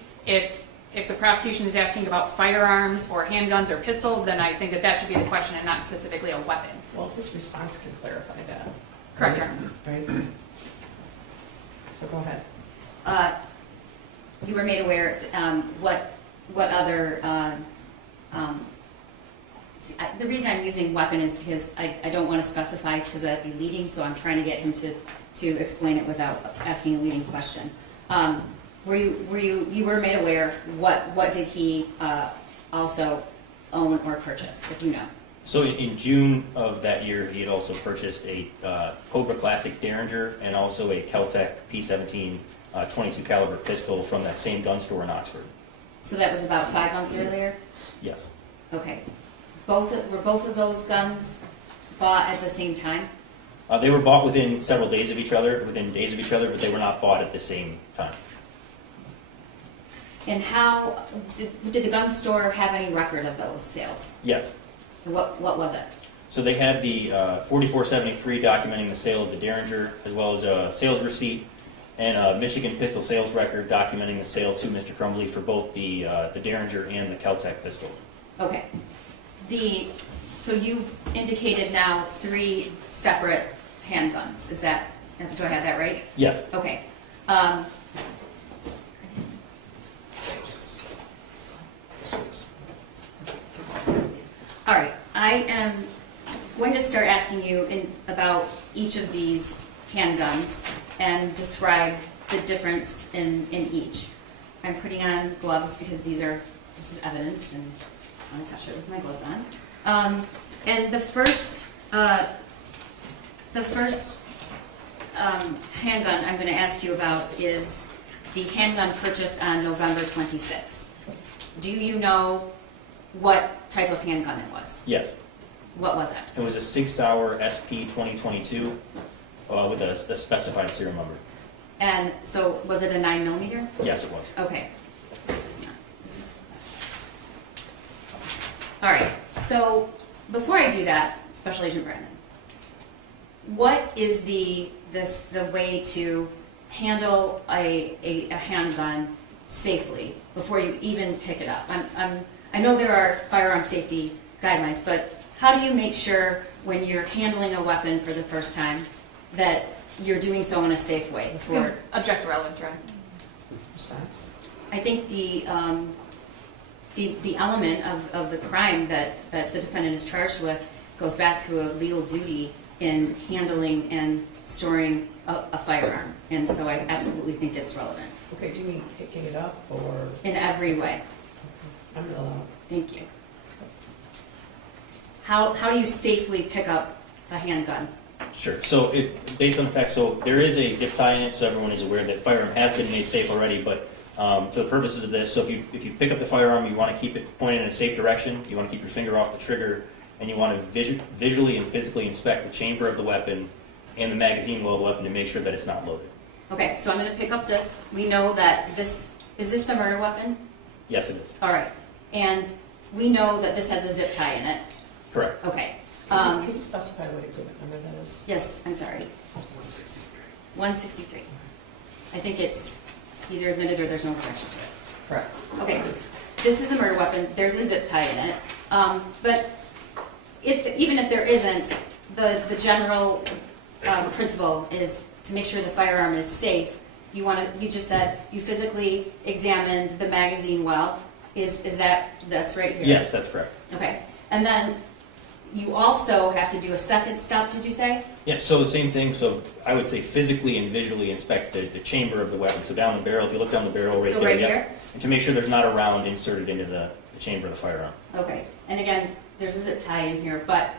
If the prosecution is asking about firearms or handguns or pistols, then I think that should be the question and not specifically a weapon. Well, this response can clarify that. Correct, Your Honor. Right? So go ahead. You were made aware what other the reason I'm using weapon is because I don't want to specify because that'd be leading, so I'm trying to get him to explain it without asking a leading question. You were made aware what did he also own or purchase, if you know? So in June of that year, he had also purchased a Cobra Classic Derringer and also a Kel-Tec P17 .22 caliber pistol from that same gun store in Oxford. So that was about 5 months earlier? Yes. Okay. Were both of those guns bought at the same time? They were bought within several days of each other, but they were not bought at the same time. And how did the gun store have any record of those sales? Yes. What was it? So they had the 4473 documenting the sale of the Derringer, as well as a sales receipt and a Michigan pistol sales record documenting the sale to Mr. Crumbley for both the Derringer and the Kel-Tec pistols. Okay. So you've indicated now 3 separate handguns. Do I have that right? Yes. Okay. All right. I am going to start asking you about each of these handguns and describe the difference in each. I'm putting on gloves because this is evidence and I want to touch it with my gloves on. And the first handgun I'm going to ask you about is the handgun purchased on November 26th. Do you know what type of handgun it was? Yes. What was it? It was a Sig Sauer SP 2022 with a specified serial number. And so was it a 9mm? Yes, it was. Okay. All right. So before I do that, Special Agent Brandon, what is the way to handle a handgun safely before you even pick it up? I know there are firearm safety guidelines, but how do you make sure when you're handling a weapon for the first time that you're doing so in a safe way before? Object to relevance, right? Response? I think the element of the crime that the defendant is charged with goes back to a legal duty in handling and storing a firearm, and so I absolutely think it's relevant. Okay, do you mean picking it up or? In every way. I'm gonna allow. Thank you. How do you safely pick up a handgun? Sure. So based on the fact, so there is a zip tie in it, so everyone is aware that firearm has been made safe already, but for the purposes of this, so if you pick up the firearm, you want to keep it pointed in a safe direction, you want to keep your finger off the trigger, and you want to visually and physically inspect the chamber of the weapon and the magazine well of the weapon to make sure that it's not loaded. Okay, so I'm going to pick up this. We know that is this the murder weapon? Yes, it is. All right. And we know that this has a zip tie in it. Correct. Okay. Can you specify what exhibit number that is? Yes, I'm sorry. 163. I think it's either admitted or there's no objection to it. Correct. Okay, this is the murder weapon. There's a zip tie in it. But even if there isn't, the general principle is to make sure the firearm is safe. You just said you physically examined the magazine well. Is that this right here? Yes, that's correct. Okay, and then you also have to do a second step, did you say? Yeah, so the same thing. So I would say physically and visually inspect the chamber of the weapon. So down the barrel, if you look down the barrel right So there. right yeah. here? And to make sure there's not a round inserted into the chamber of the firearm. Okay, and again, there's a zip tie in here, but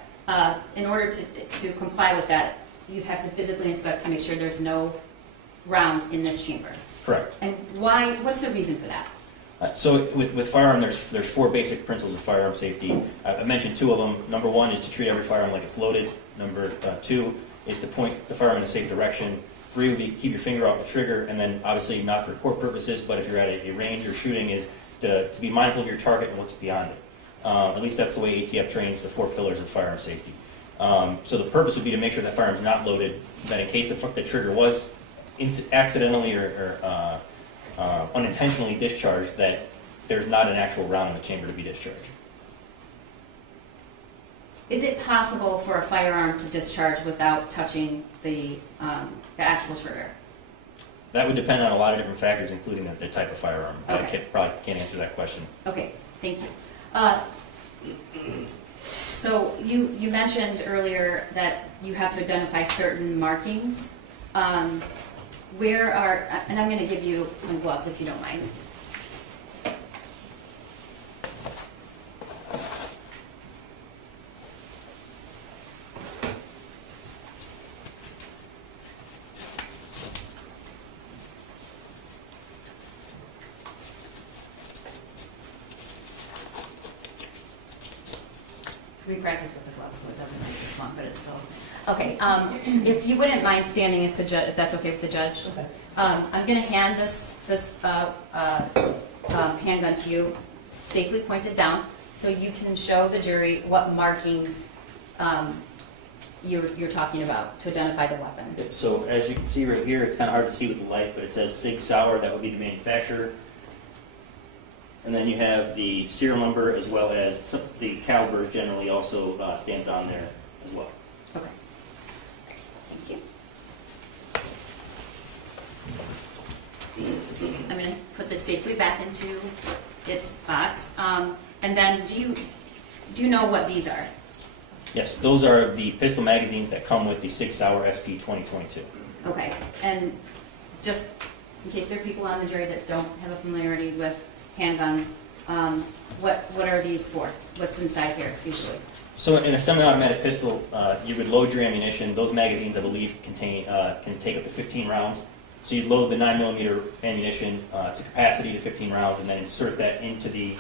in order to comply with that, you'd have to physically inspect to make sure there's no round in this chamber. Correct. And why, what's the reason for that? So with firearm, there's 4 basic principles of firearm safety. I mentioned 2 of them. Number 1 is to treat every firearm like it's loaded. Number 2 is to point the firearm in a safe direction. 3 would be keep your finger off the trigger, and then obviously not for report purposes, but if you're at a range or shooting, is to be mindful of your target and what's beyond it. At least that's the way ATF trains the 4 pillars of firearm safety. So the purpose would be to make sure that firearm's not loaded, that in case the trigger was accidentally or unintentionally discharged, that there's not an actual round in the chamber to be discharged. Is it possible for a firearm to discharge without touching the actual trigger? That would depend on a lot of different factors, including the type of firearm. Okay. I probably can't answer that question. Okay, thank you. So you mentioned earlier that you have to identify certain markings. Where are, and I'm going to give you some gloves if you don't mind. We practice with the gloves, so it doesn't take this long, but it's still. Okay, if you wouldn't mind standing, if that's okay with the judge. Okay. I'm going to hand this handgun to you, safely pointed down, so you can show the jury what markings you're talking about to identify the weapon. So as you can see right here, it's kind of hard to see with the light, but it says Sig Sauer, that would be the manufacturer. And then you have the serial number as well as the caliber generally also stamped on there as well. Okay. Thank you. I'm going to put this safely back into its box. And then do you know what these are? Yes, those are the pistol magazines that come with the Sig Sauer SP 2022. Okay. And just in case there are people on the jury that don't have a familiarity with handguns, what are these for? What's inside here usually? So in a semi-automatic pistol, you would load your ammunition. Those magazines, I believe, can take up to 15 rounds. So you'd load the 9mm ammunition to capacity to 15 rounds and then insert that into the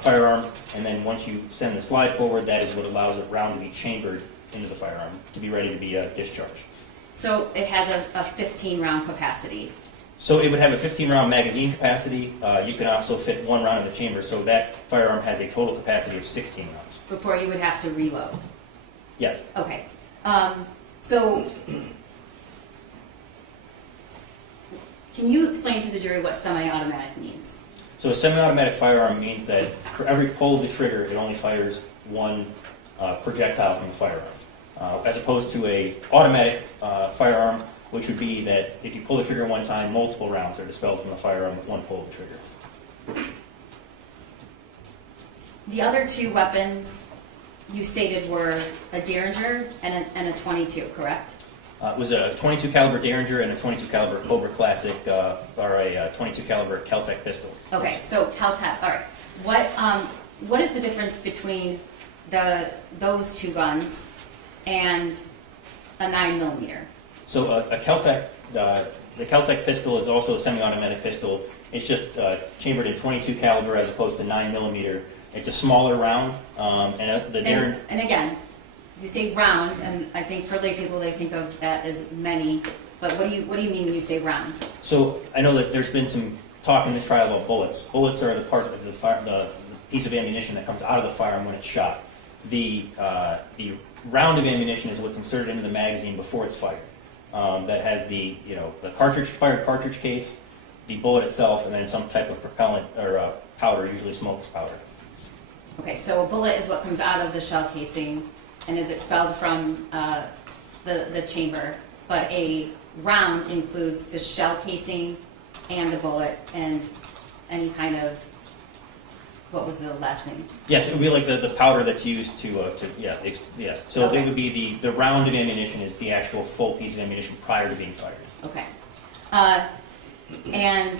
firearm. And then once you send the slide forward, that is what allows a round to be chambered into the firearm to be ready to be discharged. So it has a 15-round capacity. So it would have a 15-round magazine capacity. You can also fit 1 round in the chamber, so that firearm has a total capacity of 16 rounds. Before you would have to reload. Yes. Okay. So can you explain to the jury what semi-automatic means? So a semi-automatic firearm means that for every pull of the trigger, it only fires 1 projectile from the firearm, as opposed to a automatic firearm, which would be that if you pull the trigger 1 time, multiple rounds are dispelled from the firearm with 1 pull of the trigger. The other 2 weapons you stated were a Derringer and a .22, correct? It was a .22 caliber Derringer and a .22 caliber Cobra Classic, or a .22 caliber Kel-Tec pistol. Okay, so Kel-Tec. All right. What is the difference between those 2 guns and a 9mm? So a Kel-Tec, the Kel-Tec pistol is also a semi-automatic pistol. It's just chambered in .22 caliber as opposed to 9mm. It's a smaller round, and the Derringer. And again, you say round, and I think for lay people they think of that as many. But what do you mean when you say round? So I know that there's been some talk in this trial about bullets. Bullets are the part of the piece of ammunition that comes out of the firearm when it's shot. The round of ammunition is what's inserted into the magazine before it's fired. that has the fired cartridge case, the bullet itself, and then some type of propellant or powder, usually smokeless powder. Okay, so a bullet is what comes out of the shell casing and is expelled from the chamber, but a round includes the shell casing and the bullet and any kind of, what was the last name? Yes, it would be like the powder that's used to So Okay. they would be the round of ammunition is the actual full piece of ammunition prior to being fired. Okay. And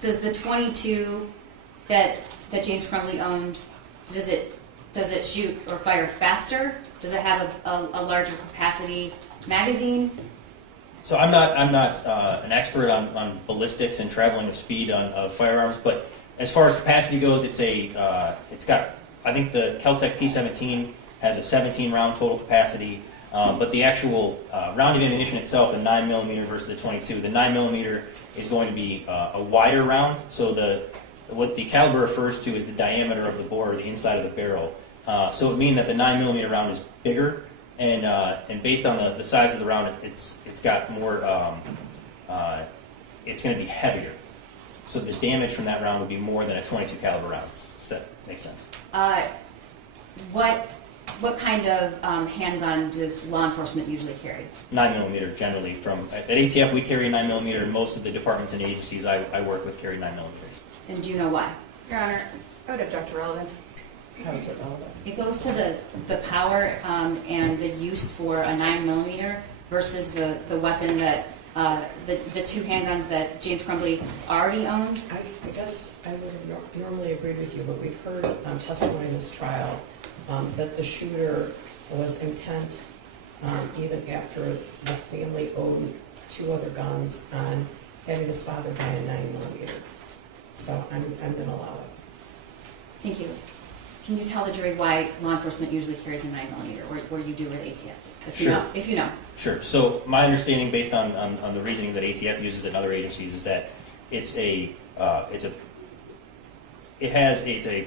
does the 22 that James Crumbley owned, does it shoot or fire faster? Does it have a larger capacity magazine? So I'm not an expert on ballistics and traveling at speed of firearms, but as far as capacity goes, it's got, I think the Kel-Tec P17 has a 17 round total capacity, but the actual round of ammunition itself, the 9mm versus the 22, the 9mm is going to be a wider round. So what the caliber refers to is the diameter of the bore, the inside of the barrel. So it would mean that the 9mm round is bigger, and based on the size of the round, it's got more. It's going to be heavier. So the damage from that round would be more than a 22 caliber round. If that makes sense. What kind of handgun does law enforcement usually carry? 9mm generally. At ATF we carry 9mm. Most of the departments and agencies I work with carry 9mm. And do you know why? Your Honor, I would object to relevance. How is it relevant? It goes to the power and the use for a 9mm versus the weapon that the two handguns that James Crumbley already owned. I guess I would have normally agreed with you, but we've heard testimony in this trial that the shooter was intent, even after the family owned two other guns, on having his father buy a 9mm. So I'm going to allow it. Thank you. Can you tell the jury why law enforcement usually carries a 9mm, or you do with ATF? If you know. Sure. So my understanding, based on the reasoning that ATF uses and other agencies, is that it's a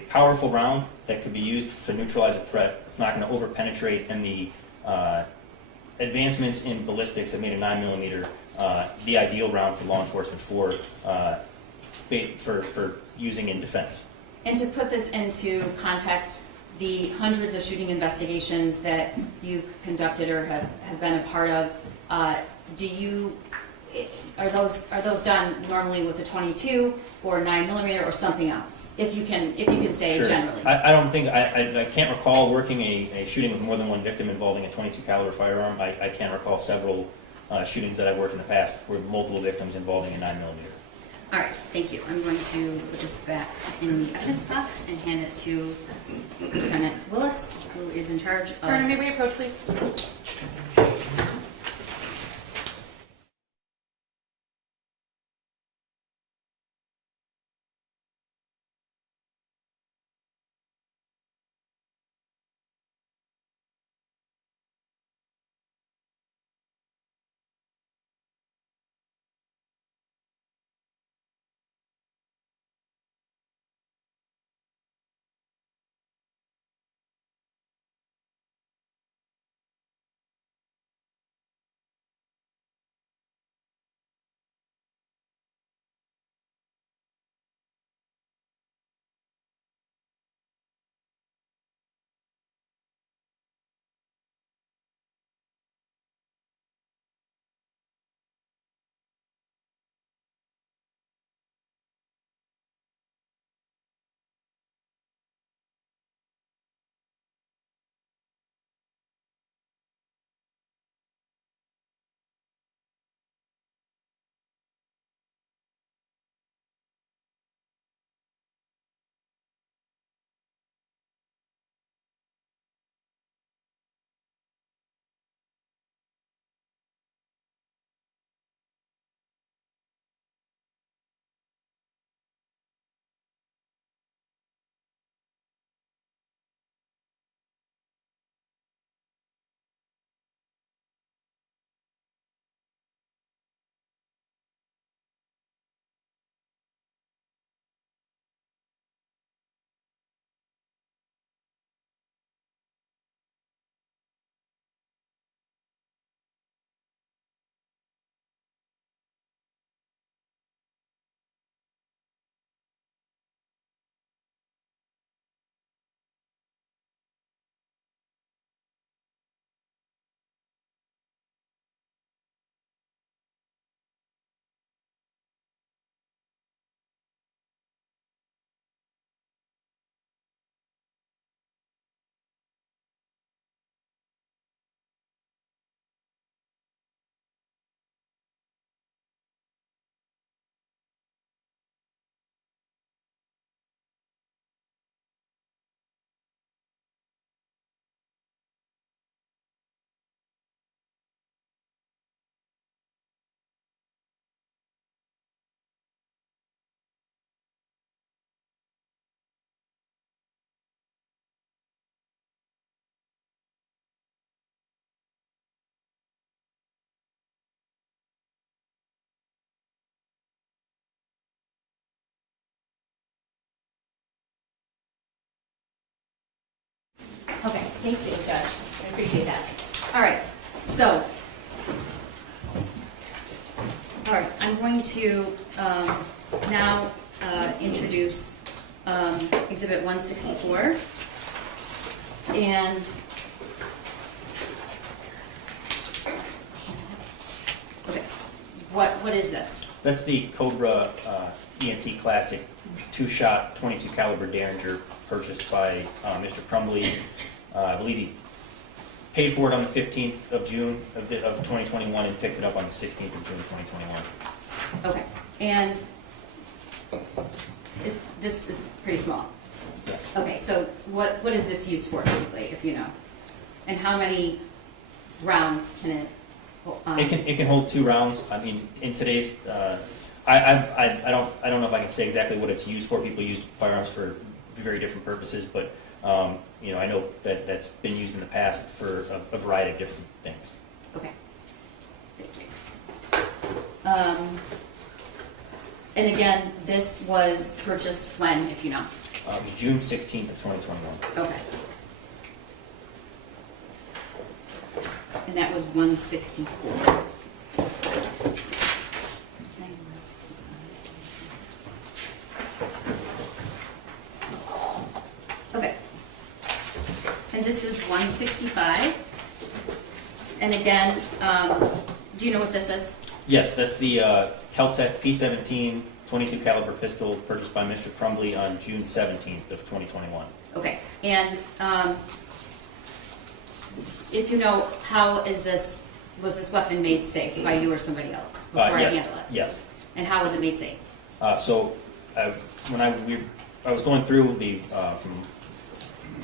powerful round that could be used to neutralize a threat. It's not going to over-penetrate, and the advancements in ballistics have made a 9mm the ideal round for law enforcement for using in defense. And to put this into context, the hundreds of shooting investigations that you've conducted or have been a part of, are those done normally with a 22 or 9mm or something else? If you can say Sure. generally. I don't think I can't recall working a shooting with more than one victim involving a 22 caliber firearm. I can't recall several shootings that I've worked in the past where multiple victims involving a 9mm. All right, thank you. I'm going to put this back in the evidence box and hand it to Lieutenant Willis, who is in charge of... Your Honor, may we approach, please? Thank you, Judge. I appreciate that. All right, so, all right, I'm going to now introduce Exhibit 164. And okay, what is this? That's the Cobra ENT Classic 2-shot 22 caliber Derringer purchased by Mr. Crumbley. I believe he paid for it on the 15th of June of 2021 and picked it up on the 16th of June 2021. Okay, and this is pretty small. Yes. Okay, so what is this used for typically, if you know? And how many rounds can it? It can hold 2 rounds. I mean, in today's, I don't know if I can say exactly what it's used for. People use firearms for very different purposes, but I know that that's been used in the past for a variety of different things. Okay, thank you. And again, this was purchased when, if you know? It was June 16th of 2021. Okay. And that was 164. Okay. And this is 165. And again, do you know what this is? Yes, that's the Kel-Tec P17 22 caliber pistol purchased by Mr. Crumbley on June 17th of 2021. Okay. And if you know, was this weapon made safe by you or somebody else before I handle it? Yes. And how was it made safe? When I was going through the from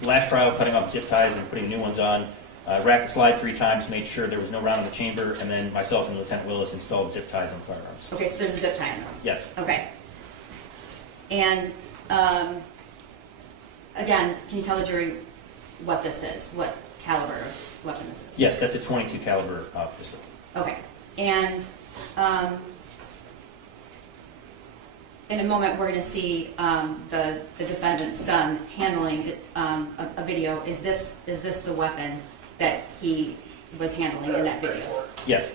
last trial, cutting off zip ties and putting new ones on, racked the slide 3 times, made sure there was no round in the chamber, and then myself and Lieutenant Willis installed zip ties on firearms. Okay, so there's a zip tie in this? Yes. Okay. And again, can you tell the jury what this is? What caliber of weapon this is? Yes, that's a 22 caliber pistol. Okay. And in a moment, we're going to see the defendant's son handling a video. Is this the weapon that he was handling in that video? Yes.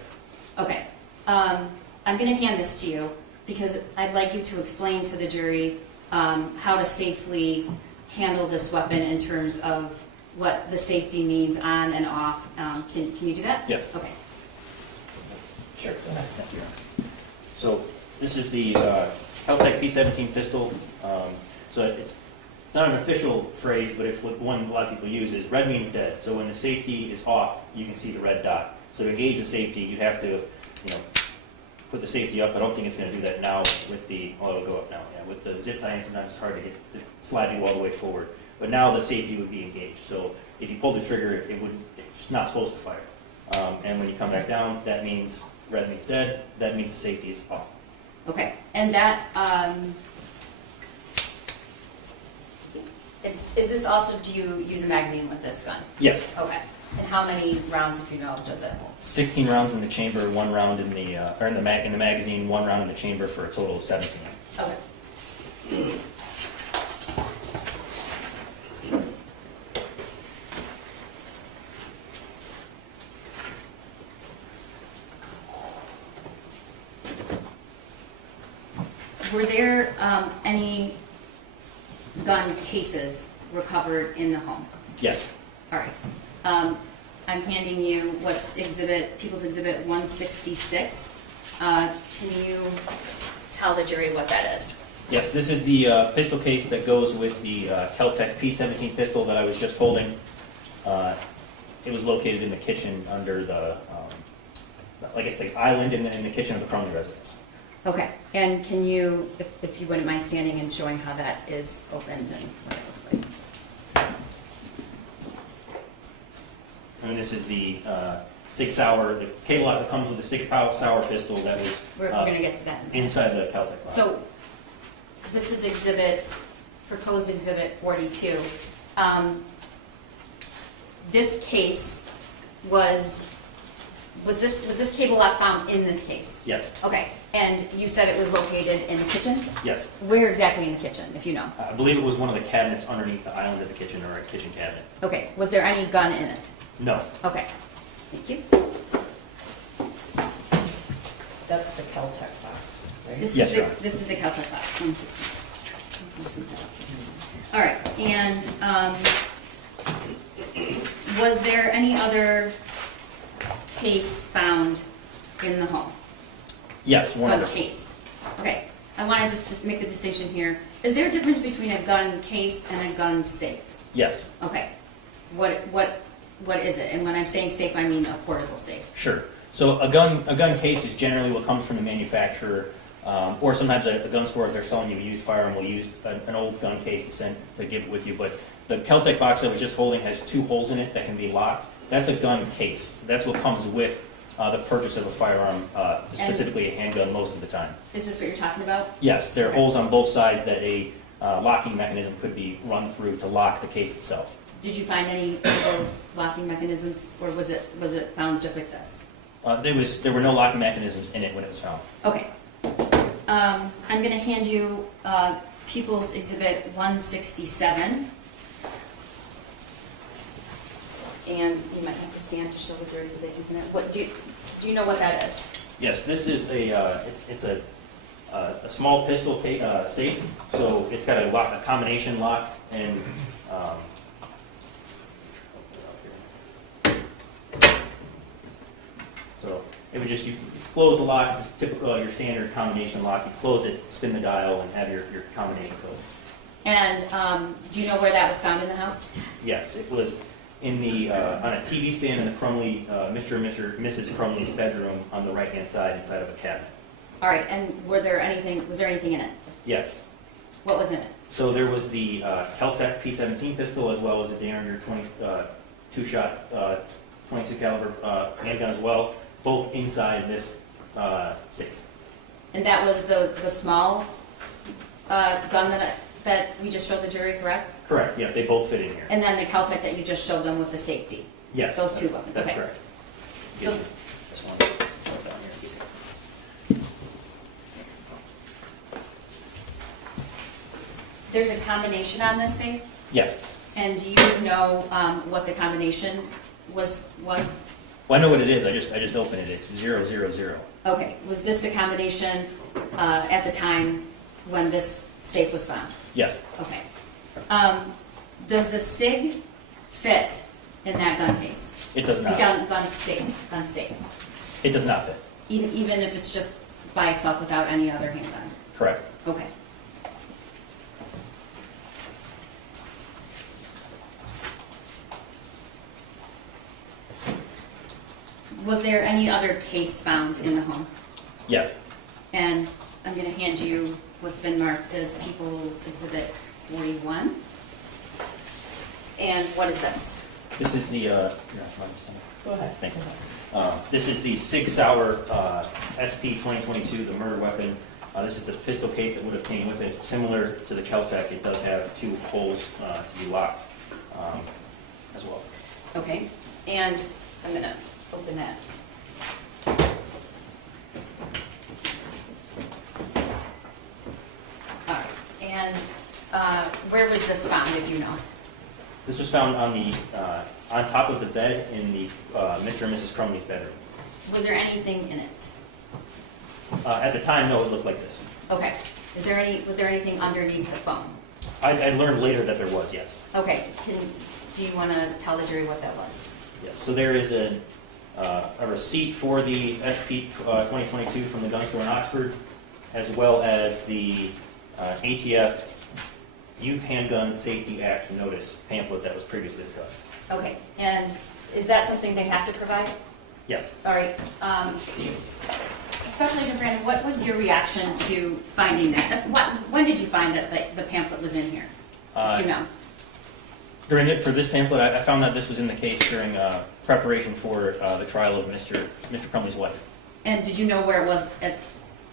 Okay. I'm going to hand this to you because I'd like you to explain to the jury how to safely handle this weapon in terms of what the safety means on and off. Can you do that? Yes. Okay. Sure. Thank you. So this is the Kel-Tec P17 pistol. So it's not an official phrase, but it's what one a lot of people use is red means dead. So when the safety is off, you can see the red dot. So to engage the safety, you have to, put the safety up. I don't think it's going to do that now with the, it'll go up now. Yeah, with the zip tie, sometimes it's hard to get the slide to go all the way forward. But now the safety would be engaged. So if you pull the trigger, it's not supposed to fire. And when you come back down, that means red means dead. That means the safety is off. Okay. And that, is this also, do you use a magazine with this gun? Yes. Okay. And how many rounds, if you know, does it hold? 16 rounds in the chamber, 1 round in the in the magazine, 1 round in the chamber for a total of 17. Okay. Were there any gun cases recovered in the home? Yes. All right. I'm handing you what's People's Exhibit 166. Can you tell the jury what that is? Yes, this is the pistol case that goes with the Kel-Tec P17 pistol that I was just holding. It was located in the kitchen under the, the island in the kitchen of the Crumbley residence. Okay. And can you, if you wouldn't mind standing and showing how that is opened and what it looks like? And this is the Sig Sauer, the cable lock that comes with the Sig Sauer pistol that was We're going to get to that. inside the Kel-Tec box. So this is proposed exhibit 42. This case was this cable lock found in this case? Yes. Okay. And you said it was located in the kitchen? Yes. Where exactly in the kitchen, if you know? I believe it was one of the cabinets underneath the island of the kitchen, or a kitchen cabinet. Okay, was there any gun in it? No. Okay, thank you. That's the Caltech box, right? Yes, Your Honor. This is the Caltech box, 166. All right, and was there any other case found in the home? Yes, one Gun other. case. Okay, I want to just make the distinction here. Is there a difference between a gun case and a gun safe? Yes, Okay, what is it? And when I'm saying safe, I mean a portable safe. sure. So a gun case is generally what comes from the manufacturer, or sometimes a gun store, if they're selling you a used firearm, will use an old gun case to give it with you. But the Caltech box I was just holding has 2 holes in it that can be locked. That's a gun case. That's what comes with the purchase of a firearm, specifically a handgun most of the time. Is this what you're talking about? Yes, there are Okay. holes on both sides that a locking mechanism could be run through to lock the case itself. Did you find any of those locking mechanisms, or was it found just like this? There were no locking mechanisms in it when it was found. Okay. I'm going to hand you People's Exhibit 167. And you might have to stand to show the jury so they can. What do you know what that is? Yes, this is it's a small pistol safe. So it's got a combination lock, and so it would just you close the lock. It's typical your standard combination lock. You close it, spin the dial, and have your combination code. And do you know where that was found in the house? Yes, it was in the on a TV stand in the Crumbley, Mr. and Mrs. Crumbley's bedroom on the right-hand side inside of a cabinet. All right. And was there anything in it? Yes. What was in it? So there was the Caltech P17 pistol, as well as a Derringer 2-shot 22 caliber handgun as well, both inside this safe. And that was the small gun that we just showed the jury, correct? Correct. Yeah, they both fit in here. And then the Caltech that you just showed them with the safety. Yes. Those 2 weapons. That's Okay. correct. So- This one. Right down here. There's a combination on this thing, Yes. and do you know what the combination was? Well, I know what it is. I just opened it. It's 000. Okay, was this the combination at the time when this safe was found? Yes. Okay. Does the SIG fit in that gun case? It does The not. gun safe. It does not fit. Even if it's just by itself without any other handgun? Correct. Okay. Was there any other case found in the home? Yes. And I'm going to hand you what's been marked as People's Exhibit 41. And what is this? This is the. Go ahead. Thank you. This is the Sig Sauer SP 2022, the murder weapon. This is the pistol case that would have came with it. Similar to the Caltech, it does have 2 holes to be locked as well. Okay. And I'm going to open that. All right. And where was this found, if you know? This was found on top of the bed in the Mr. and Mrs. Crumbley's bedroom. Was there anything in it? At the time, no, it looked like this. Okay. Was there anything underneath the phone? I learned later that there was, yes. Okay. Do you want to tell the jury what that was? Yes. So there is a receipt for the SP 2022 from the gun store in Oxford, as well as the ATF Youth Handgun Safety Act notice pamphlet that was previously discussed. Okay. And is that something they have to provide? Yes. All right. Special Agent Brandon, what was your reaction to finding that? When did you find that the pamphlet was in here? If you know. For this pamphlet, I found that this was in the case during preparation for the trial of Mr. Crumbley's wife. And did you know where it was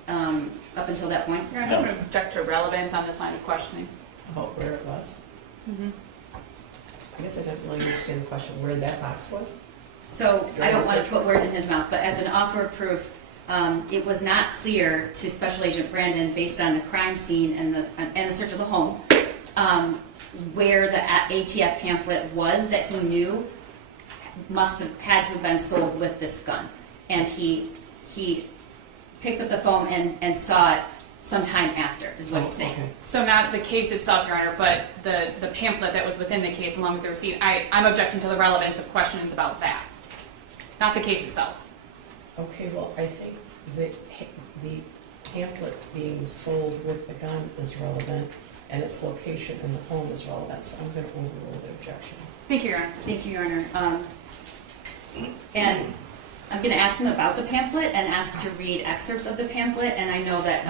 up until that point? You're going to object to relevance on this line of questioning. About where it was? Mm-hmm. I guess I didn't really understand the question, where that box was? So I don't want to put words in his mouth, but as an offer of proof, it was not clear to Special Agent Brandon, based on the crime scene and the search of the home, where the ATF pamphlet was that he knew had to have been sold with this gun. And he picked up the phone and saw it sometime after, is what he's saying. Okay. So not the case itself, Your Honor, but the pamphlet that was within the case along with the receipt. I'm objecting to the relevance of questions about that, not the case itself. Okay, well, I think the pamphlet being sold with the gun is relevant, and its location in the home is relevant, so I'm going to overrule the objection. Thank you, Your Honor. Thank you, Your Honor. And I'm going to ask him about the pamphlet and ask to read excerpts of the pamphlet, and I know that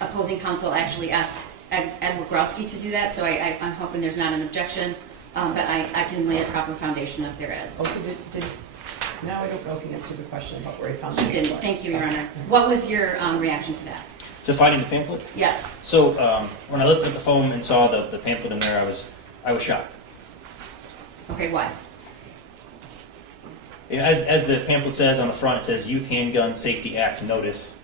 opposing counsel actually asked Ed Wagrowski to do that, so I'm hoping there's not an objection, but I can lay a proper foundation if there is. Okay, now I don't know if you answered the question about where he found the He didn't. pamphlet. Thank you, Your Honor. What was your reaction to that? To finding the pamphlet? Yes. So when I lifted up the phone and saw the pamphlet in there, I was shocked. Okay, why? As the pamphlet says on the front, it says Youth Handgun Safety Act Notice.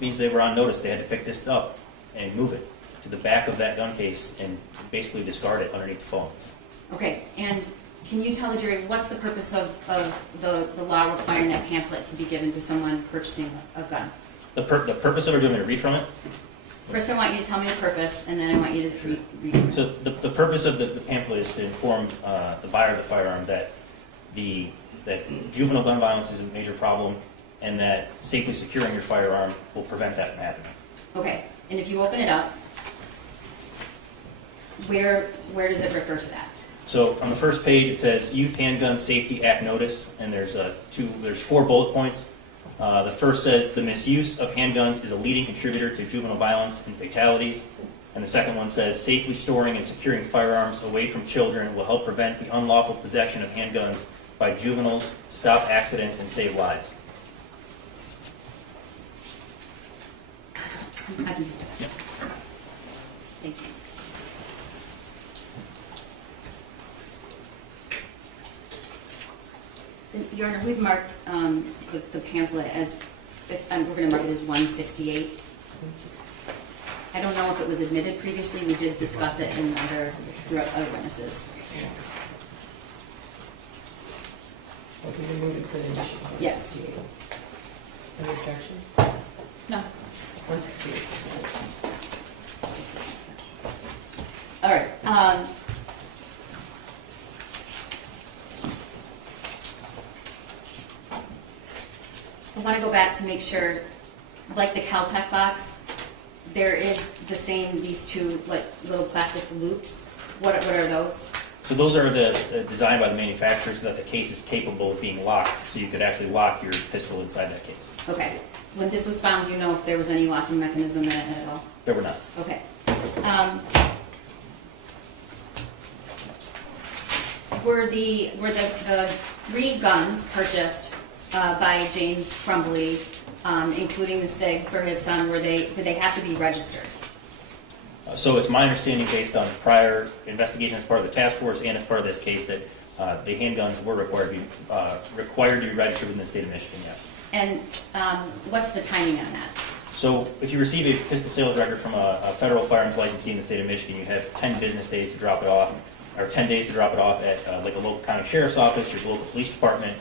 Means they were on notice. They had to pick this up and move it to the back of that gun case and basically discard it underneath the phone. Okay, and can you tell the jury what's the purpose of the law requiring that pamphlet to be given to someone purchasing a gun? The purpose of it, do you want me to read from it? First, I want you to tell me the purpose, and then I want you to read. So the purpose of the pamphlet is to inform the buyer of the firearm that juvenile gun violence is a major problem, and that safely securing your firearm will prevent that from happening. Okay, and if you open it up, where does it refer to that? So on the first page it says Youth Handgun Safety Act Notice, and there's 4 bullet points. The first says the misuse of handguns is a leading contributor to juvenile violence and fatalities. And the second one says safely storing and securing firearms away from children will help prevent the unlawful possession of handguns by juveniles, stop accidents, and save lives. I can do that. Thank you. Your Honor, we've marked the pamphlet as, we're going to mark it as 168. I don't know if it was admitted previously. We did discuss it in other witnesses. Okay, you're moving for the initial. Yes. Any objection? No. 168. All right. I want to go back to make sure, like the Caltech box, there is these 2 like little plastic loops. What are those? So those are designed by the manufacturer so that the case is capable of being locked, so you could actually lock your pistol inside that case. Okay. When this was found, do you know if there was any locking mechanism in it at all? There were not. Okay. Were the 3 guns purchased by James Crumbley, including the SIG for his son, did they have to be registered? So it's my understanding, based on prior investigation as part of the task force and as part of this case, that the handguns were required to be registered within the state of Michigan, yes. And what's the timing on that? So if you receive a pistol sales record from a federal firearms licensee in the state of Michigan, you have 10 business days to drop it off, or 10 days to drop it off at like a local county sheriff's office, your local police department.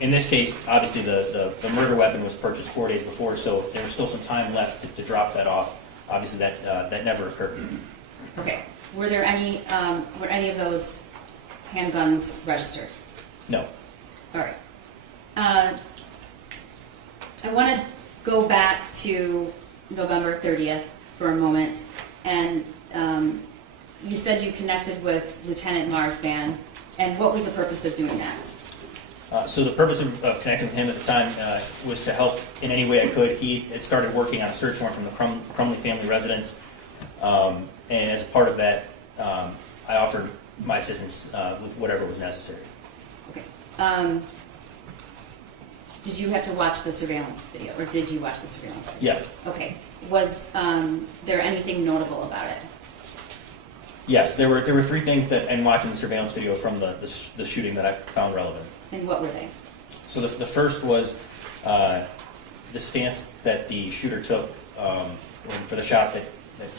In this case, obviously the murder weapon was purchased 4 days before, so there was still some time left to drop that off. Obviously, that never occurred. Okay. Were any of those handguns registered? No. All right. I want to go back to November 30th for a moment, and you said you connected with Lieutenant Marsban, and what was the purpose of doing that? So the purpose of connecting with him at the time was to help in any way I could. He had started working on a search warrant from the Crumbley family residence, and as a part of that, I offered my assistance with whatever was necessary. Okay. Did you have to watch the surveillance video, or did you watch the surveillance video? Yes. Okay. Was there anything notable about it? Yes, there were 3 things that, in watching the surveillance video from the shooting, that I found relevant. And what were they? So the first was the stance that the shooter took for the shot that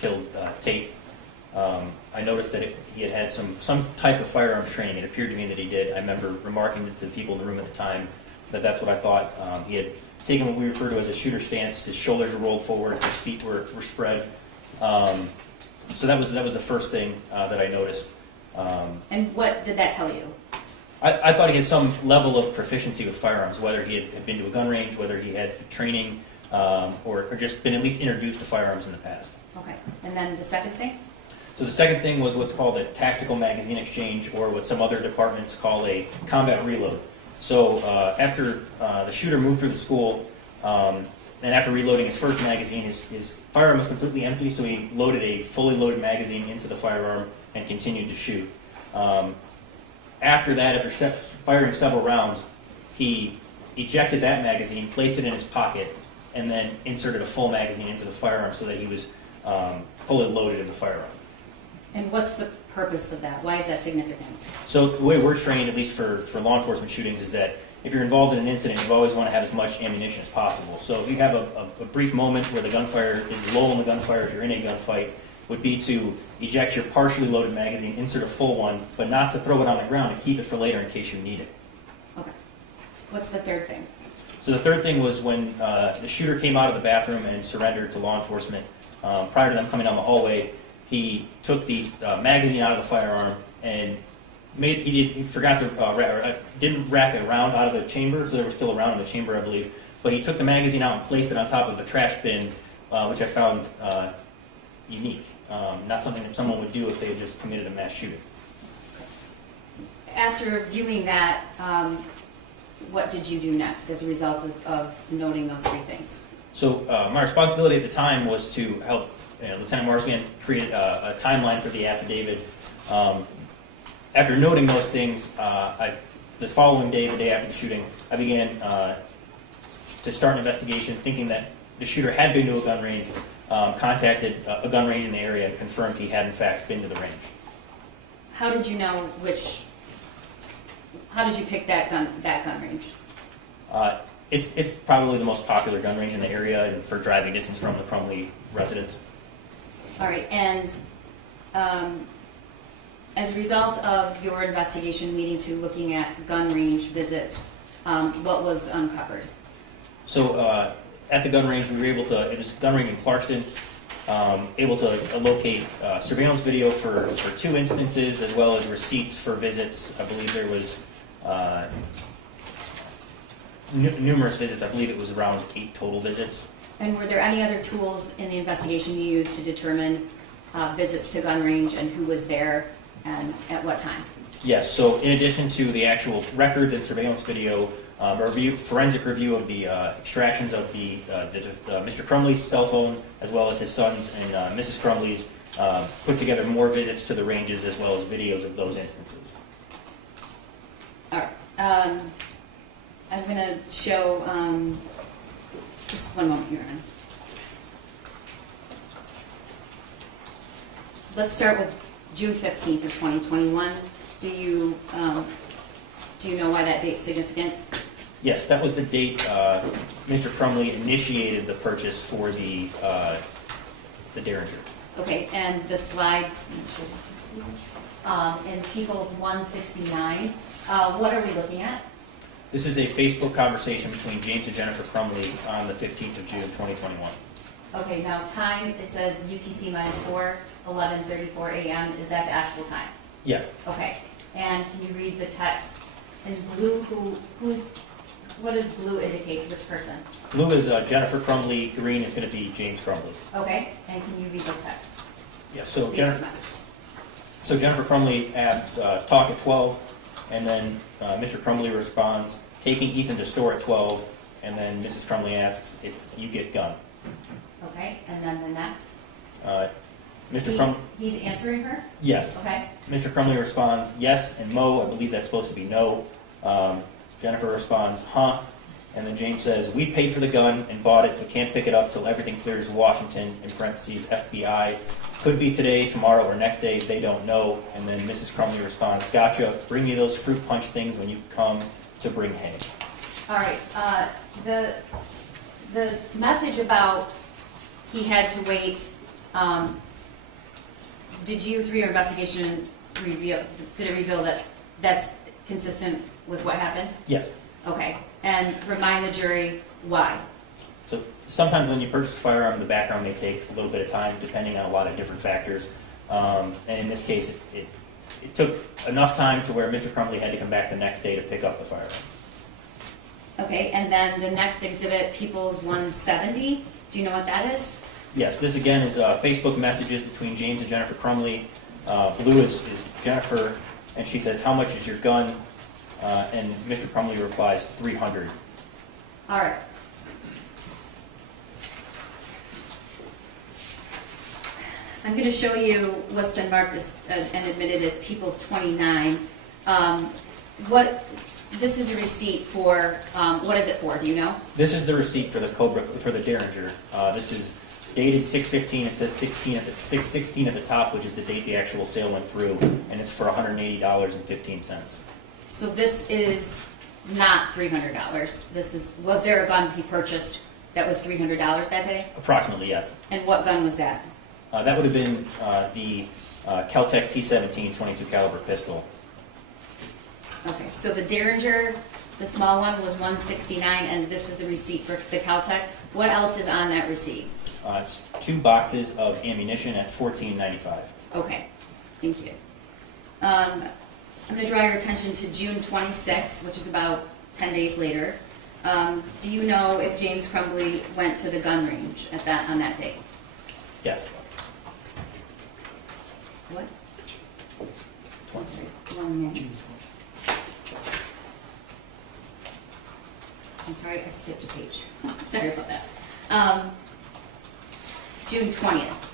killed Tate. I noticed that he had had some type of firearms training. It appeared to me that he did. I remember remarking to the people in the room at the time that that's what I thought. He had taken what we refer to as a shooter stance. His shoulders were rolled forward. His feet were spread. So that was the first thing that I noticed. And what did that tell you? I thought he had some level of proficiency with firearms, whether he had been to a gun range, whether he had training, or just been at least introduced to firearms in the past. Okay. And then the second thing? So the second thing was what's called a tactical magazine exchange, or what some other departments call a combat reload. So after the shooter moved through the school, and after reloading his first magazine, his firearm was completely empty, so he loaded a fully loaded magazine into the firearm and continued to shoot. After that, after firing several rounds, he ejected that magazine, placed it in his pocket, and then inserted a full magazine into the firearm so that he was fully loaded in the firearm. And what's the purpose of that? Why is that significant? So the way we're trained, at least for law enforcement shootings, is that if you're involved in an incident, you always want to have as much ammunition as possible. So if you have a brief moment where the gunfire is low in the gunfire, if you're in a gunfight, would be to eject your partially loaded magazine, insert a full one, but not to throw it on the ground, to keep it for later in case you need it. Okay. What's the third thing? So the third thing was when the shooter came out of the bathroom and surrendered to law enforcement. Prior to them coming down the hallway, he took the magazine out of the firearm and he forgot to didn't wrap it around out of the chamber, so there was still a round in the chamber, I believe. But he took the magazine out and placed it on top of a trash bin, which I found unique. Not something that someone would do if they had just committed a mass shooting. After viewing that, what did you do next as a result of noting those three things? So my responsibility at the time was to help Lieutenant Marsman create a timeline for the affidavit. After noting those things, the following day, the day after the shooting, I began to start an investigation, thinking that the shooter had been to a gun range, contacted a gun range in the area, and confirmed he had in fact been to the range. How did you know how did you pick that gun range? It's probably the most popular gun range in the area and for driving distance from the Crumbley residence. All right, and as a result of your investigation leading to looking at gun range visits, what was uncovered? So at the gun range, we were able to, it was a gun range in Clarkston, able to locate surveillance video for 2 instances, as well as receipts for visits. I believe there was numerous visits. I believe it was around 8 total visits. And were there any other tools in the investigation you used to determine visits to gun range and who was there and at what time? Yes, so in addition to the actual records and surveillance video, forensic review of the extractions of Mr. Crumbley's cell phone, as well as his son's and Mrs. Crumbley's, put together more visits to the ranges as well as videos of those instances. All right. I'm going to show, just one moment here. Let's start with June 15th of 2021. Do you know why that date's significant? Yes, that was the date Mr. Crumbley initiated the purchase for the Derringer. Okay, and the slides, in People's 169, what are we looking at? This is a Facebook conversation between James and Jennifer Crumbley on the 15th of June, 2021. Okay, now time, it says UTC -4, 11:34 a.m. Is that the actual time? Yes. Okay, and can you read the text in blue? What does blue indicate? Which person? Blue is Jennifer Crumbley. Green is going to be James Crumbley. Okay, and can you read those texts? Yes. So These Jennifer. messages. So Jennifer Crumbley asks, talk at 12, and then Mr. Crumbley responds, taking Ethan to store at 12, and then Mrs. Crumbley asks if you get gun. Okay, and then the next? Mr. Crumbley, He's answering her? yes. Okay, Mr. Crumbley responds, yes, and Mo, I believe that's supposed to be no. Jennifer responds, huh, and then James says, we paid for the gun and bought it, but can't pick it up till everything clears Washington, in parentheses, FBI. Could be today, tomorrow, or next day, they don't know. And then Mrs. Crumbley responds, gotcha, bring me those fruit punch things when you come to bring hay. All right, the message about he had to wait, did you, through your investigation, did it reveal that that's consistent with what happened? Yes. Okay, and remind the jury why. So sometimes when you purchase a firearm, the background may take a little bit of time, depending on a lot of different factors. And in this case, it took enough time to where Mr. Crumbley had to come back the next day to pick up the firearm. Okay, and then the next exhibit, People's 170, do you know what that is? Yes, this again is Facebook messages between James and Jennifer Crumbley. Blue is Jennifer, and she says, "How much is your gun?" And Mr. Crumbley replies, $300. All right. I'm going to show you what's been marked as, and admitted as People's 29. This is a receipt for, what is it for, do you know? This is the receipt for the Cobra, for the Derringer. This is dated 6/15. It says 6/16 at the top, which is the date the actual sale went through, and it's for $180.15. So this is not $300. Was there a gun he purchased that was $300 that day? Approximately, yes. And what gun was that? That would have been the Kel-Tec P17 22 caliber pistol. Okay, so the Derringer, the small one, was $169, and this is the receipt for the Kel-Tec. What else is on that receipt? It's 2 boxes of ammunition at $14.95. Okay, thank you. I'm going to draw your attention to June 26th, which is about 10 days later. Do you know if James Crumbley went to the gun range on that date? Yes. What? Oh, sorry. 1 minute. I'm sorry, I skipped a page. Sorry about that. June 20th.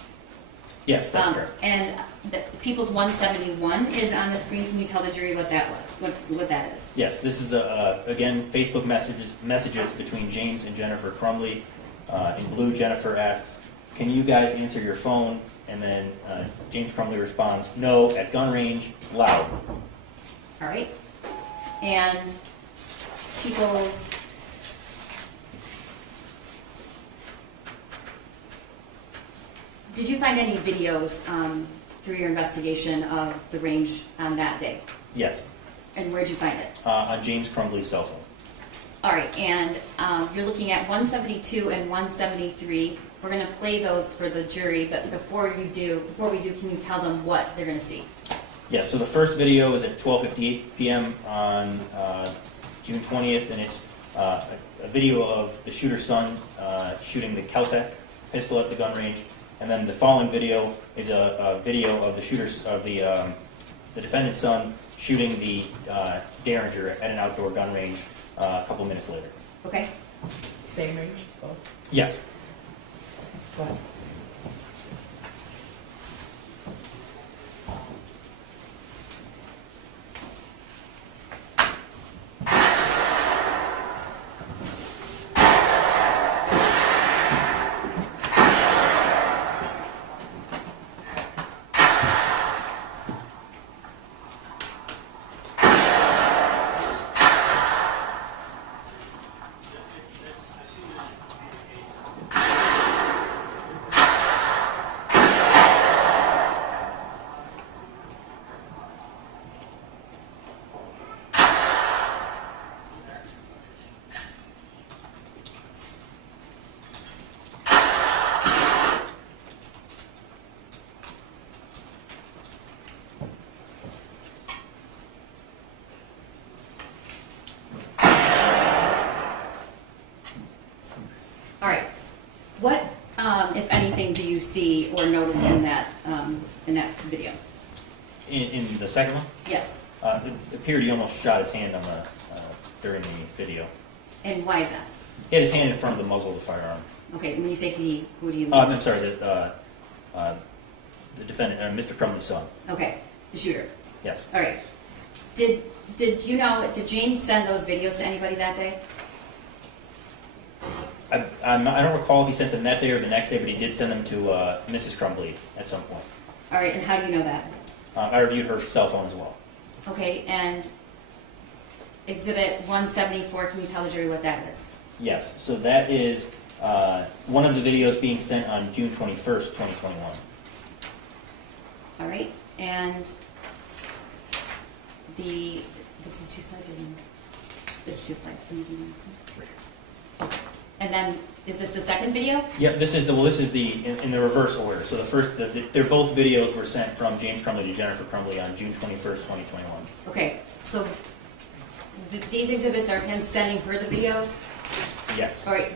Yes, that's correct. And the People's 171 is on the screen. Can you tell the jury what that was? What that is? Yes, this is, again, Facebook messages between James and Jennifer Crumbley. In blue, Jennifer asks, "Can you guys answer your phone?" And then James Crumbley responds, "No, at gun range, loud." All right. And People's... Did you find any videos through your investigation of the range on that day? Yes, And where'd you find it? on James Crumbley's cell phone. All right, and you're looking at 172 and 173. We're going to play those for the jury, but before we do, can you tell them what they're going to see? Yes, so the first video is at 12:58 p.m. on June 20th, and it's a video of the shooter's son shooting the Kel-Tec pistol at the gun range. And then the following video is a video of the defendant's son shooting the Derringer at an outdoor gun range a couple minutes later. Okay. Same range? Both? Yes. Go ahead. All right. What, if anything, do you see or notice in that video? In the second one, Yes. it appeared he almost shot his hand on the during the video. And why is that? He had his hand in front of the muzzle of the firearm. Okay. When you say he, who do you mean? I'm sorry, the defendant, Mr. Crumbley's son. Okay. The shooter. Yes. All right. Did you know? Did James send those videos to anybody that day? I don't recall if he sent them that day or the next day, but he did send them to Mrs. Crumbley at some point. All right. And how do you know that? I reviewed her cell phone as well. Okay. And Exhibit 174, can you tell the jury what that is? Yes, so that is one of the videos being sent on June 21st, 2021. All right, and this is 2 slides, or it's 2 slides, can you do this one? And then, is this the second video? Yeah, this is in the reverse order. So they're both videos were sent from James Crumbley to Jennifer Crumbley on June 21st, 2021. Okay, so these exhibits are him sending her the videos? Yes. All right,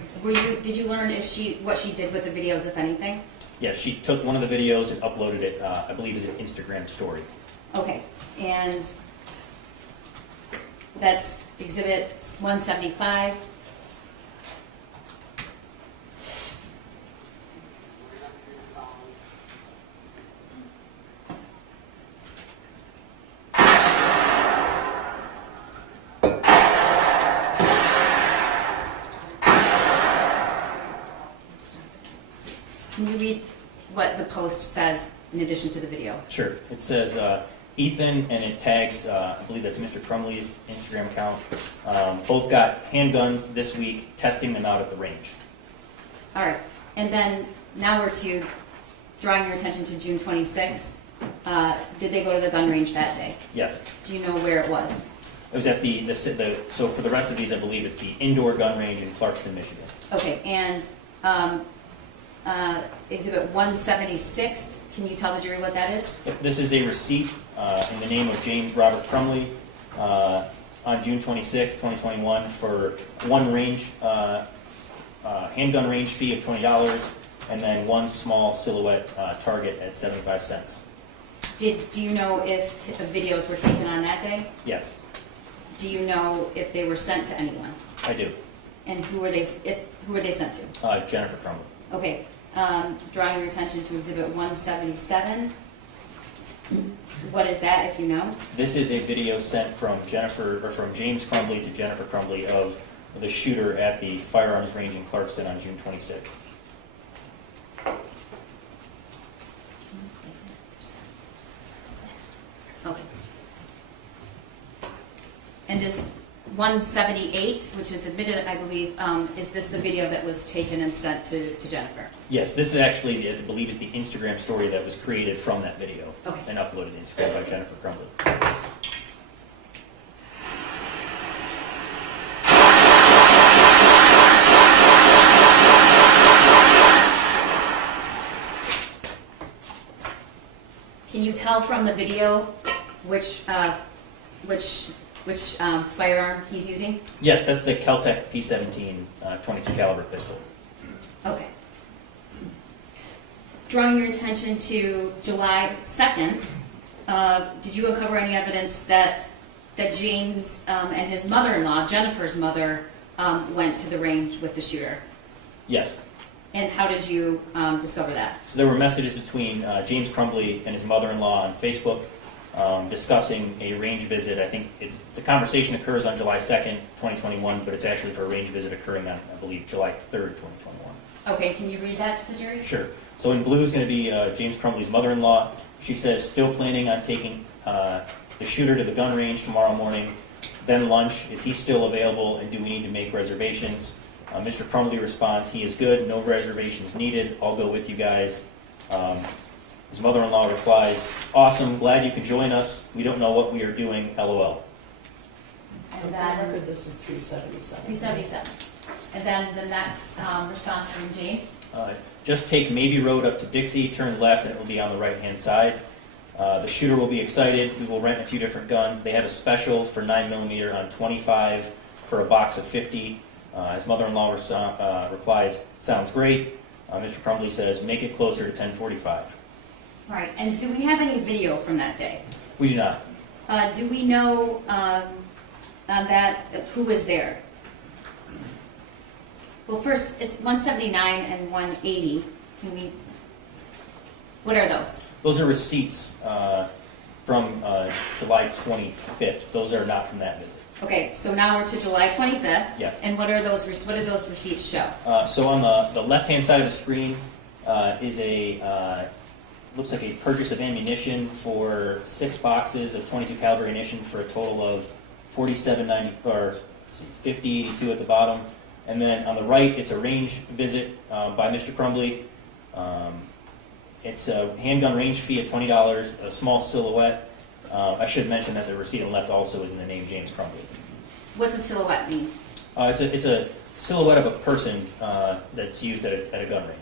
did you learn what she did with the videos, if anything? Yes, she took one of the videos and uploaded it, I believe, as an Instagram story. Okay, and that's exhibit 175. Can you read what the post says in addition to the video? Sure. It says Ethan, and it tags, I believe that's Mr. Crumbley's Instagram account. Both got handguns this week, testing them out at the range. All right, and then now we're to drawing your attention to June 26th. Did they go to the gun range that day? Yes. Do you know where it was? It was at so for the rest of these, I believe it's the indoor gun range in Clarkston, Michigan. Okay, and exhibit 176, can you tell the jury what that is? This is a receipt in the name of James Robert Crumbley on June 26, 2021 for one range, handgun range fee of $20, and then one small silhouette target at 75 cents. Do you know if the videos were taken on that day? Yes, Do you know if they were sent to anyone? I do. And who were they sent to? Jennifer Crumbley. Okay, drawing your attention to exhibit 177. What is that, if you know? This is a video sent from James Crumbley to Jennifer Crumbley of the shooter at the Firearms range in Clarkston on June 26th. Okay. And is 178, which is admitted, I believe, is this the video that was taken and sent to Jennifer? Yes, this is actually, I believe, is the Instagram story that was created from that video Okay. and uploaded to Instagram by Jennifer Crumbley. Can you tell from the video which firearm he's using? Yes, that's the Kel-Tec P17 .22 caliber pistol. Okay. Drawing your attention to July 2nd, did you uncover any evidence that James and his mother-in-law, Jennifer's mother, went to the range with the shooter? Yes. And how did you discover that? So there were messages between James Crumbley and his mother-in-law on Facebook discussing a range visit. I think the conversation occurs on July 2nd, 2021, but it's actually for a range visit occurring on, I believe, July 3rd, 2021. Okay, can you read that to the jury? Sure. So in blue is going to be James Crumbley's mother-in-law. She says, still planning on taking the shooter to the gun range tomorrow morning. Then lunch, is he still available, and do we need to make reservations? Mr. Crumbley responds, he is good, no reservations needed, I'll go with you guys. His mother-in-law replies, awesome, glad you could join us. We don't know what we are doing, LOL. And For the then record, this is 377. 377. And then the next response from James? Just take Maybe Road up to Dixie, turn left, and it will be on the right-hand side. The shooter will be excited. We will rent a few different guns. They have a special for 9mm on 25 for a box of 50. His mother-in-law replies, sounds great. Mr. Crumbley says, make it closer to 1045. All right, and do we have any video from that day? We do not. Do we know who was there? Well, first, it's 179 and 180. What are those? Those are receipts from July 25th. Those are not from that visit. Okay, so now we're to July 25th. Yes. And what do those receipts show? So on the left-hand side of the screen is looks like a purchase of ammunition for 6 boxes of .22 caliber ammunition for a total of 4790 or let's see, 5082 at the bottom. And then on the right, it's a range visit by Mr. Crumbley. It's a handgun range fee of $20, a small silhouette. I should mention that the receipt on the left also is in the name James Crumbley. What's a silhouette mean? It's a silhouette of a person that's used at a gun range.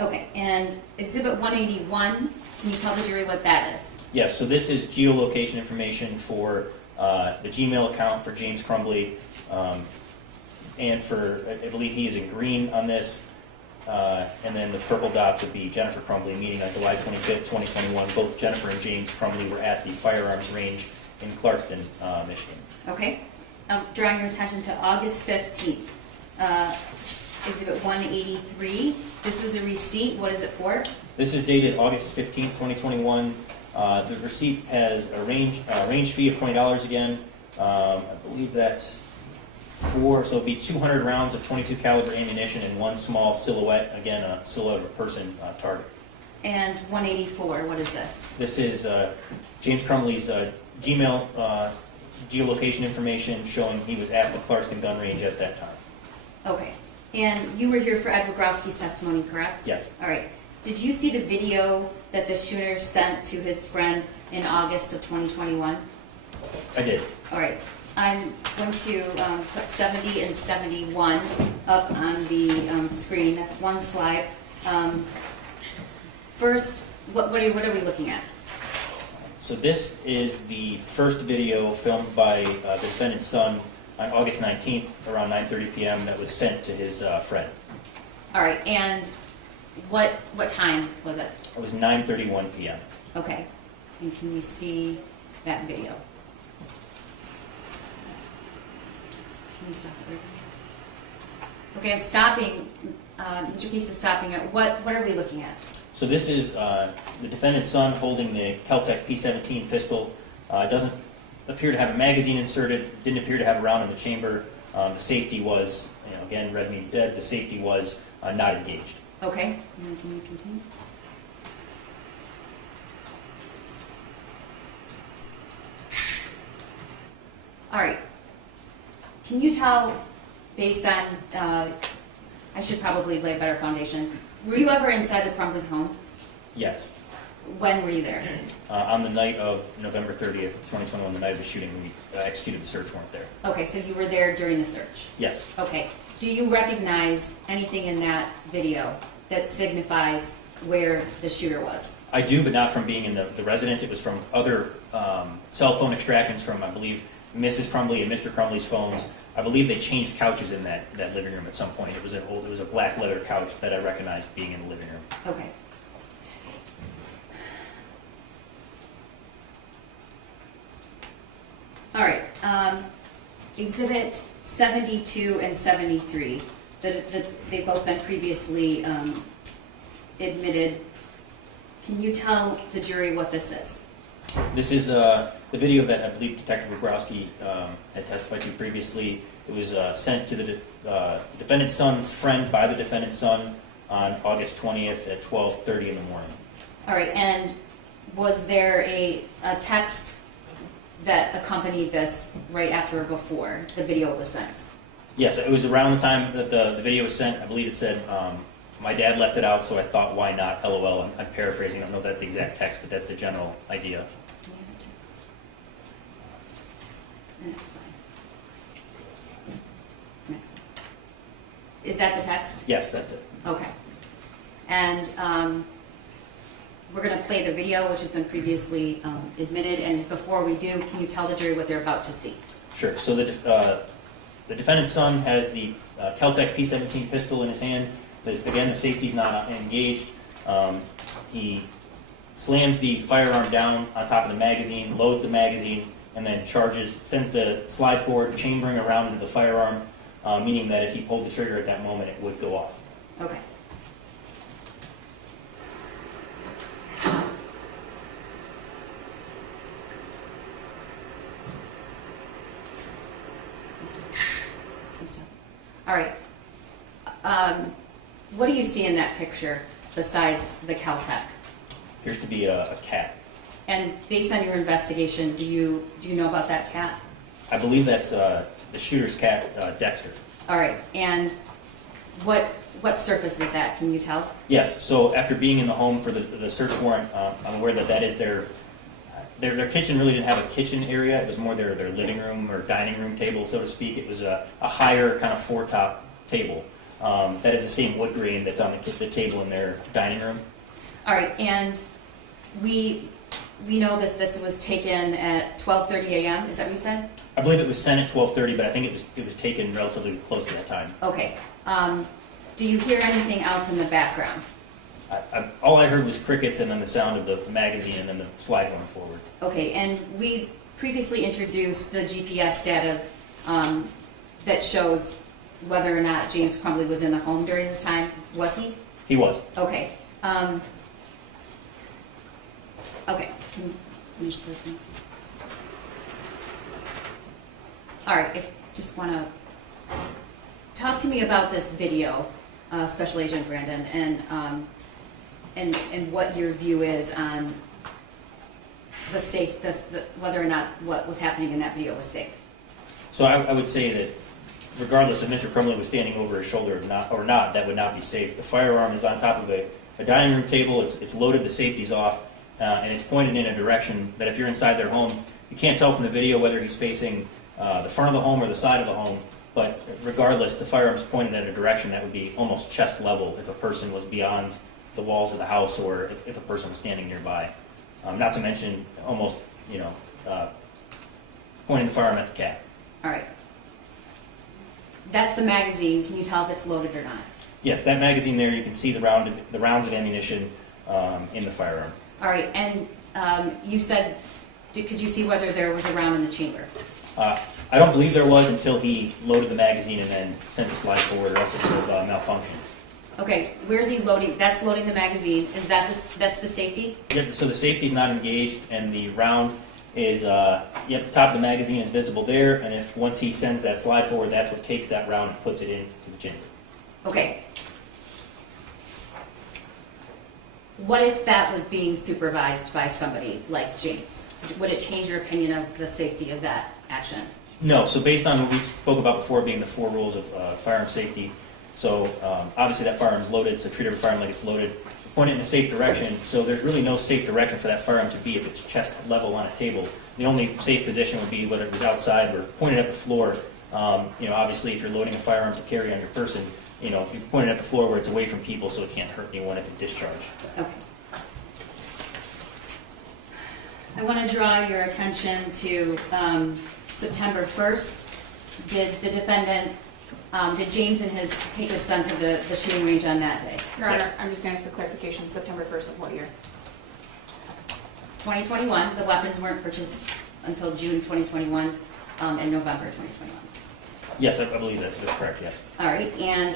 Okay, and Exhibit 181, can you tell the jury what that is? Yes, so this is geolocation information for the Gmail account for James Crumbley, and for, I believe he is in green on this, and then the purple dots would be Jennifer Crumbley meeting on July 25th, 2021. Both Jennifer and James Crumbley were at the Firearms range in Clarkston, Michigan. Okay, drawing your attention to August 15th, Exhibit 183. This is a receipt. What is it for? This is dated August 15th, 2021. The receipt has a range fee of $20 again. I believe that's so it'll be 200 rounds of .22 caliber ammunition and one small silhouette, again a silhouette of a person target. And 184, what is this? This is James Crumbley's Gmail geolocation information showing he was at the Clarkston gun range at that time. Okay, and you were here for Ed Wogrowski's testimony, correct? Yes. All right. Did you see the video that the shooter sent to his friend in August of 2021? I did. All right. I'm going to put 70 and 71 up on the screen. That's one slide. First, what are we looking at? So this is the first video filmed by the defendant's son on August 19th around 9:30 p.m. that was sent to his friend. All right, and what time was it? It was 9:31 p.m. Okay, and can you see that video? Can you stop it? Okay, I'm stopping. Mr. Keese is stopping it. What are we looking at? So this is the defendant's son holding the Kel-Tec P17 pistol. Doesn't appear to have a magazine inserted. Didn't appear to have a round in the chamber. The safety was, again, red means dead. The safety was not engaged. Okay, and then can you continue? All right. Can you tell, based on, I should probably lay a better foundation. Were you ever inside the Crumbley home? Yes. When were you there? On the night of November 30th, 2021, the night of the shooting, we executed the search warrant there. Okay, so you were there during the search? Yes. Okay. Do you recognize anything in that video that signifies where the shooter was? I do, but not from being in the residence. It was from other cell phone extractions from, I believe, Mrs. Crumbley and Mr. Crumbley's phones. I believe they changed couches in that living room at some point. It was a black leather couch that I recognized being in the living room. Okay. All right. Exhibit 72 and 73. They've both been previously admitted. Can you tell the jury what this is? This is the video that I believe Detective Wogrowski had testified to previously. It was sent to the defendant's son's friend by the defendant's son on August 20th at 12:30 in the morning. All right, and was there a text that accompanied this right after or before the video was sent? Yes, it was around the time that the video was sent. I believe it said, my dad left it out, so I thought, why not? LOL. I'm paraphrasing. I don't know if that's the exact text, but that's the general idea. Can you have a text? Next slide. Next slide. Is that the text? Yes, that's it. Okay. And we're going to play the video, which has been previously admitted. And before we do, can you tell the jury what they're about to see? Sure. So the defendant's son has the Kel-Tec P17 pistol in his hand. Again, the safety's not engaged. He slams the firearm down on top of the magazine, loads the magazine, and then sends the slide forward, chambering around into the firearm, meaning that if he pulled the trigger at that moment, it would go off. Okay. All right. What do you see in that picture besides the Kel-Tec? Appears to be a cat. And based on your investigation, do you know about that cat? I believe that's the shooter's cat, Dexter. All right, and what surface is that? Can you tell? Yes, so after being in the home for the search warrant, I'm aware that is their kitchen really didn't have a kitchen area. It was more their living room or dining room table, so to speak. It was a higher kind of four-top table. That is the same wood grain that's on the table in their dining room. All right, and we know this was taken at 12:30 a.m. Is that what you said? I believe it was sent at 12:30, but I think it was taken relatively close to that time. Okay. Do you hear anything else in the background? All I heard was crickets and then the sound of the magazine and then the slide going forward. Okay, and we previously introduced the GPS data that shows whether or not James Crumbley was in the home during this time. Was he? He was. Okay. Okay, can you finish the thing? All right, I just want to talk to me about this video, Special Agent Brandon, and what your view is on whether or not what was happening in that video was safe. So I would say that regardless if Mr. Crumbley was standing over his shoulder or not, that would not be safe. The firearm is on top of a dining room table. It's loaded, the safety's off, and it's pointed in a direction that if you're inside their home, you can't tell from the video whether he's facing the front of the home or the side of the home. But regardless, the firearm's pointed in a direction that would be almost chest level if a person was beyond the walls of the house or if a person was standing nearby. Not to mention almost, pointing the firearm at the cat. All right. That's the magazine. Can you tell if it's loaded or not? Yes, that magazine there, you can see the rounds of ammunition in the firearm. All right, and you said, could you see whether there was a round in the chamber? I don't believe there was until he loaded the magazine and then sent the slide forward, or else it would have malfunctioned. Okay, where's he loading? That's loading the magazine. Is that's the safety? Yeah, so the safety's not engaged, and the round is, the top of the magazine is visible there, and once he sends that slide forward, that's what takes that round and puts it into the chamber. Okay. What if that was being supervised by somebody like James? Would it change your opinion of the safety of that action? No, so based on what we spoke about before being the 4 rules of firearm safety, so obviously that firearm is loaded, so treat every firearm like it's loaded, point it in a safe direction, so there's really no safe direction for that firearm to be if it's chest level on a table. The only safe position would be whether it was outside or pointed at the floor. Obviously if you're loading a firearm to carry on your person, you point it at the floor where it's away from people so it can't hurt anyone if it discharge. Okay. I want to draw your attention to September 1st. Did the defendant, did James take his son to the shooting range on that day? Your Honor, I'm just going to ask for clarification. September 1st of what year? 2021. The weapons weren't purchased until June 2021 and November 2021. Yes, I believe that's correct, yes. All right, and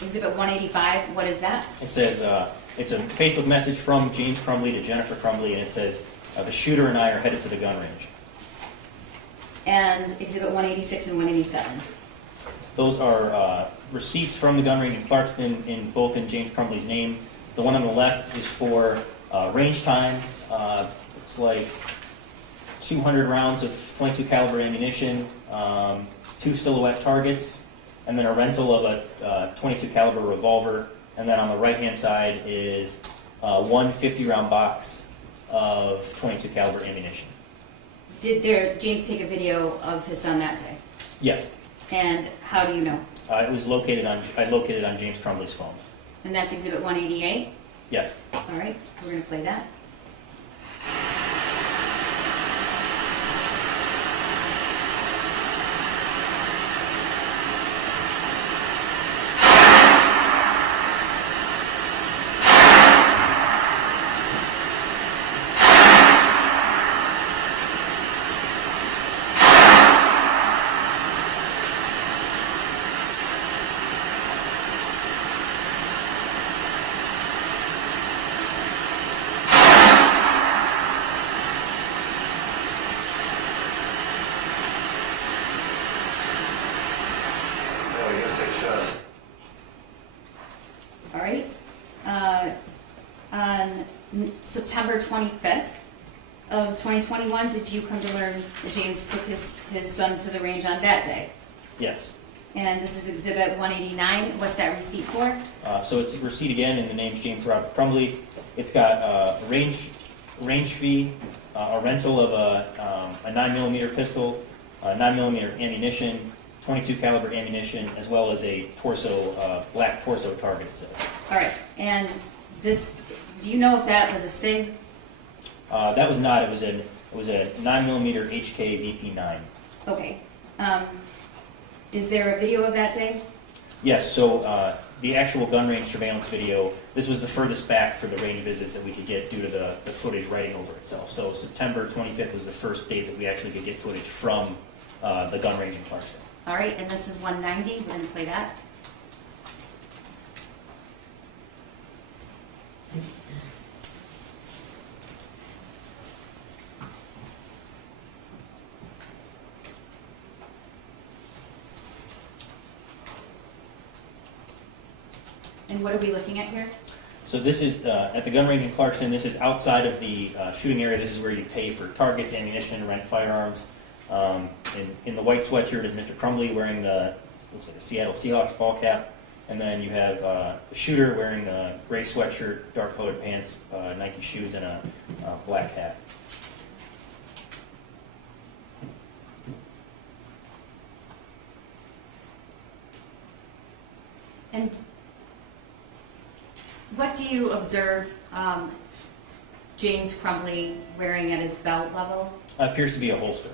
Exhibit 185, what is that? It says, it's a Facebook message from James Crumbley to Jennifer Crumbley, and it says, the shooter and I are headed to the gun range. And Exhibit 186 and 187? Those are receipts from the gun range in Clarkston, both in James Crumbley's name. The one on the left is for range time. It's like 200 rounds of 22 caliber ammunition, 2 silhouette targets, and then a rental of a 22 caliber revolver. And then on the right-hand side is 1 50-round box of 22 caliber ammunition. Did James take a video of his son that day? Yes. And how do you know? It was located on James Crumbley's phone. And that's Exhibit 188? Yes. All right, we're going to play that. All right. On September 25th, of 2021, did you come to learn that James took his son to the range on that day? Yes. And this is Exhibit 189. What's that receipt for? So it's a receipt again, and the name's James Crumbley. It's got a range fee, a rental of a 9mm pistol, 9mm ammunition, 22 caliber ammunition, as well as a black torso target, it says. All right. And this, do you know if that was a SIG? That was not. It was a 9mm HK VP9. Okay. Is there a video of that day? Yes. So the actual gun range surveillance video. This was the furthest back for the range visits that we could get due to the footage writing over itself. So September 25th was the first date that we actually could get footage from the gun range in Clarkston. All right. And this is 190. We're going to play that. And what are we looking at here? So this is at the gun range in Clarkston. This is outside of the shooting area. This is where you pay for targets, ammunition, rent firearms. In the white sweatshirt is Mr. Crumbley wearing looks like a Seattle Seahawks ball cap. And then you have the shooter wearing a gray sweatshirt, dark colored pants, Nike shoes, and a black hat. And what do you observe James Crumbley wearing at his belt level? Appears to be a holster.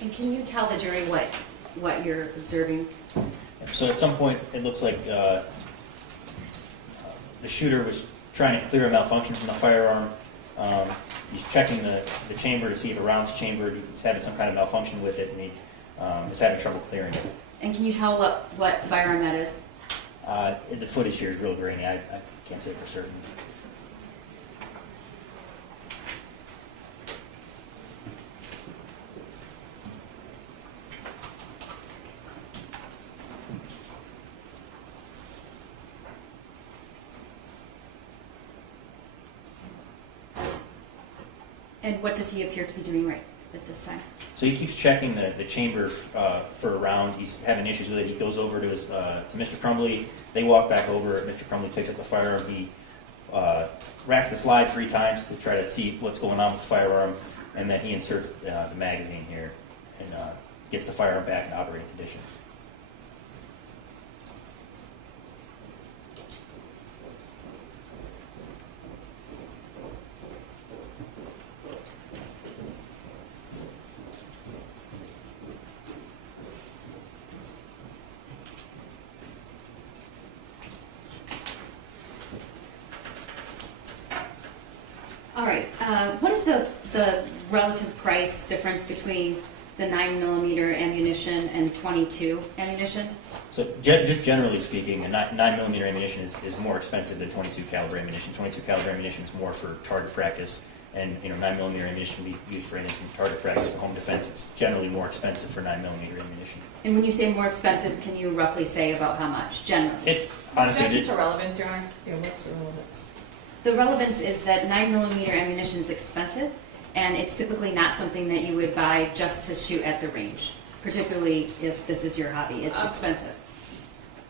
And can you tell the jury what you're observing? So at some point, it looks like the shooter was trying to clear a malfunction from the firearm. He's checking the chamber to see if a round's chambered. He's having some kind of malfunction with it, and he is having trouble clearing it. And can you tell what firearm that is? The footage here is real grainy. I can't say for certain. And what does he appear to be doing right at this time? So he keeps checking the chamber for a round. He's having issues with it. He goes over to Mr. Crumbley. They walk back over. Mr. Crumbley picks up the firearm. He racks the slide 3 times to try to see what's going on with the firearm, and then he inserts the magazine here and gets the firearm back in operating condition. All right. What is the relative price difference between the 9mm ammunition and 22 ammunition? So just generally speaking, a 9mm ammunition is more expensive than 22 caliber ammunition. 22 caliber ammunition is more for target practice, and 9mm ammunition can be used for anything from target practice to home defense. It's generally more expensive for 9mm ammunition. And when you say more expensive, can you roughly say about how much, generally? It honestly, Objection to relevance, Your Honor. Yeah, what's the relevance? The relevance is that 9mm ammunition is expensive, and it's typically not something that you would buy just to shoot at the range, particularly if this is your hobby. It's expensive.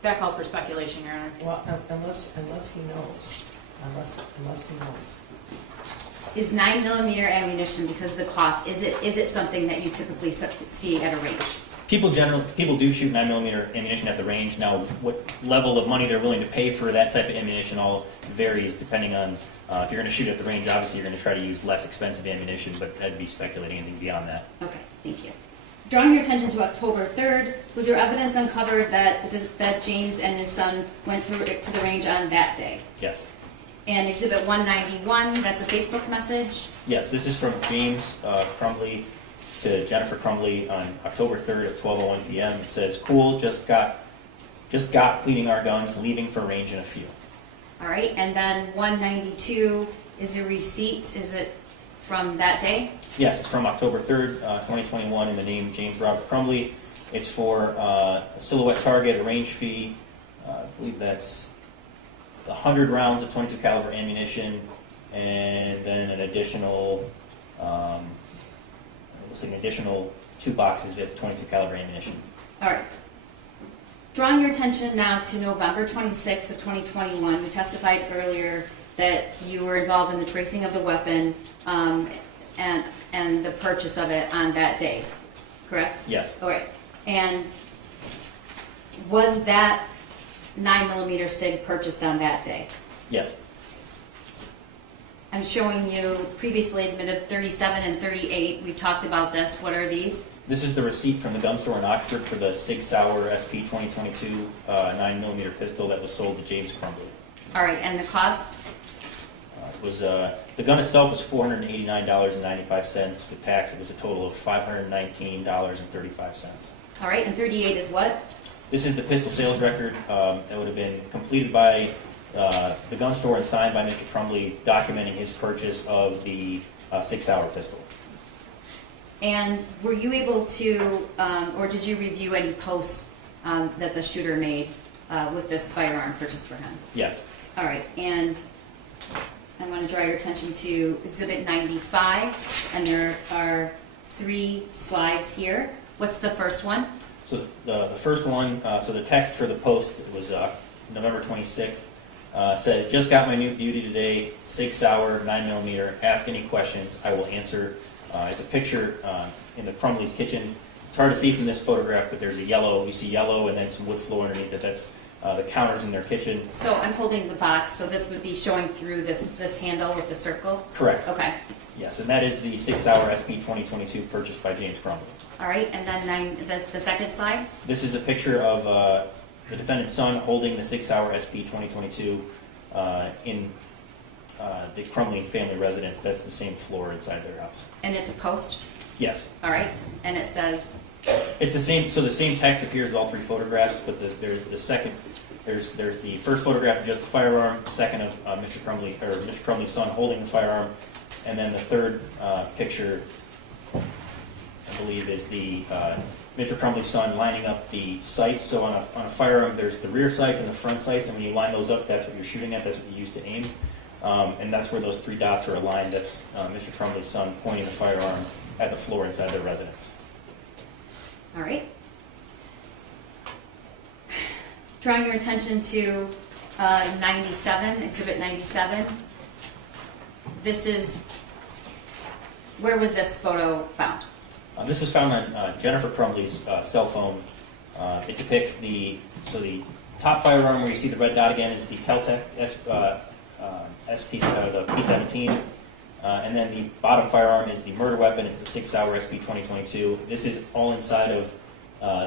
That calls for speculation, Your Honor. Well, unless he knows, unless he knows. Is 9mm ammunition, because of the cost, is it something that you typically see at a range? people do shoot 9mm ammunition at the range. Now, what level of money they're willing to pay for that type of ammunition all varies depending on if you're going to shoot at the range. Obviously, you're going to try to use less expensive ammunition, but I'd be speculating anything beyond that. Okay, thank you. Drawing your attention to October 3rd, was there evidence uncovered that James and his son went to the range on that day? Yes. And Exhibit 191, that's a Facebook message. Yes, this is from James Crumbley to Jennifer Crumbley on October 3rd at 12:01 p.m. It says, "Cool, just got cleaning our guns, leaving for range in a few." All right, and then 192 is a receipt. Is it from that day? Yes, it's from October 3rd, 2021, in the name James Robert Crumbley. It's for a silhouette target, a range fee. I believe that's 100 rounds of 22 caliber ammunition, and then an additional, looks like an additional 2 boxes with 22 caliber ammunition. All right. Drawing your attention now to November 26th of 2021, you testified earlier that you were involved in the tracing of the weapon and the purchase of it on that day, correct? Yes. All right. And was that 9mm SIG purchased on that day? Yes. I'm showing you previously admitted 37 and 38. We talked about this. What are these? This is the receipt from the gun store in Oxford for the Sig Sauer SP 2022 9mm pistol that was sold to James Crumbley. All right, and the cost? The gun itself was $489.95 with tax. It was a total of $519.35. All right, and 38 is what? This is the pistol sales record that would have been completed by the gun store and signed by Mr. Crumbley, documenting his purchase of the Sig Sauer pistol. And were you able to, or did you review any posts that the shooter made with this firearm purchased for him? Yes. All right, and I want to draw your attention to Exhibit 95, and there are 3 slides here. What's the first one? So the first one, so the text for the post was November 26th. Says, "Just got my new beauty today, Sig Sauer 9mm. Ask any questions, I will answer." It's a picture in the Crumbley's kitchen. It's hard to see from this photograph, but there's you see yellow and then some wood floor underneath it. That's the counters in their kitchen. So I'm holding the box, so this would be showing through this handle with the circle? Correct. Okay. Yes, and that is the Sig Sauer SP 2022 purchased by James Crumbley. All right, and then the second slide? This is a picture of the defendant's son holding the Sig Sauer SP 2022 in the Crumbley family residence. That's the same floor inside their house. And it's a post? Yes. All right, and it says? It's the same. So the same text appears with all 3 photographs, but there's the second. There's the first photograph of just the firearm, the second of Mr. Crumbley or Mr. Crumbley's son holding the firearm, and then the third picture, I believe, is the Mr. Crumbley's son lining up the sights. So on a firearm, there's the rear sights and the front sights, and when you line those up, that's what you're shooting at. That's what you use to aim, and that's where those 3 dots are aligned. That's Mr. Crumbley's son pointing the firearm at the floor inside their residence. All right. Drawing your attention to 97, Exhibit 97. This is, where was this photo found? This was found on Jennifer Crumbley's cell phone. It depicts the top firearm where you see the red dot again is the Keltec the P17, and then the bottom firearm is the murder weapon. It's the Sig Sauer SP 2022. This is all inside of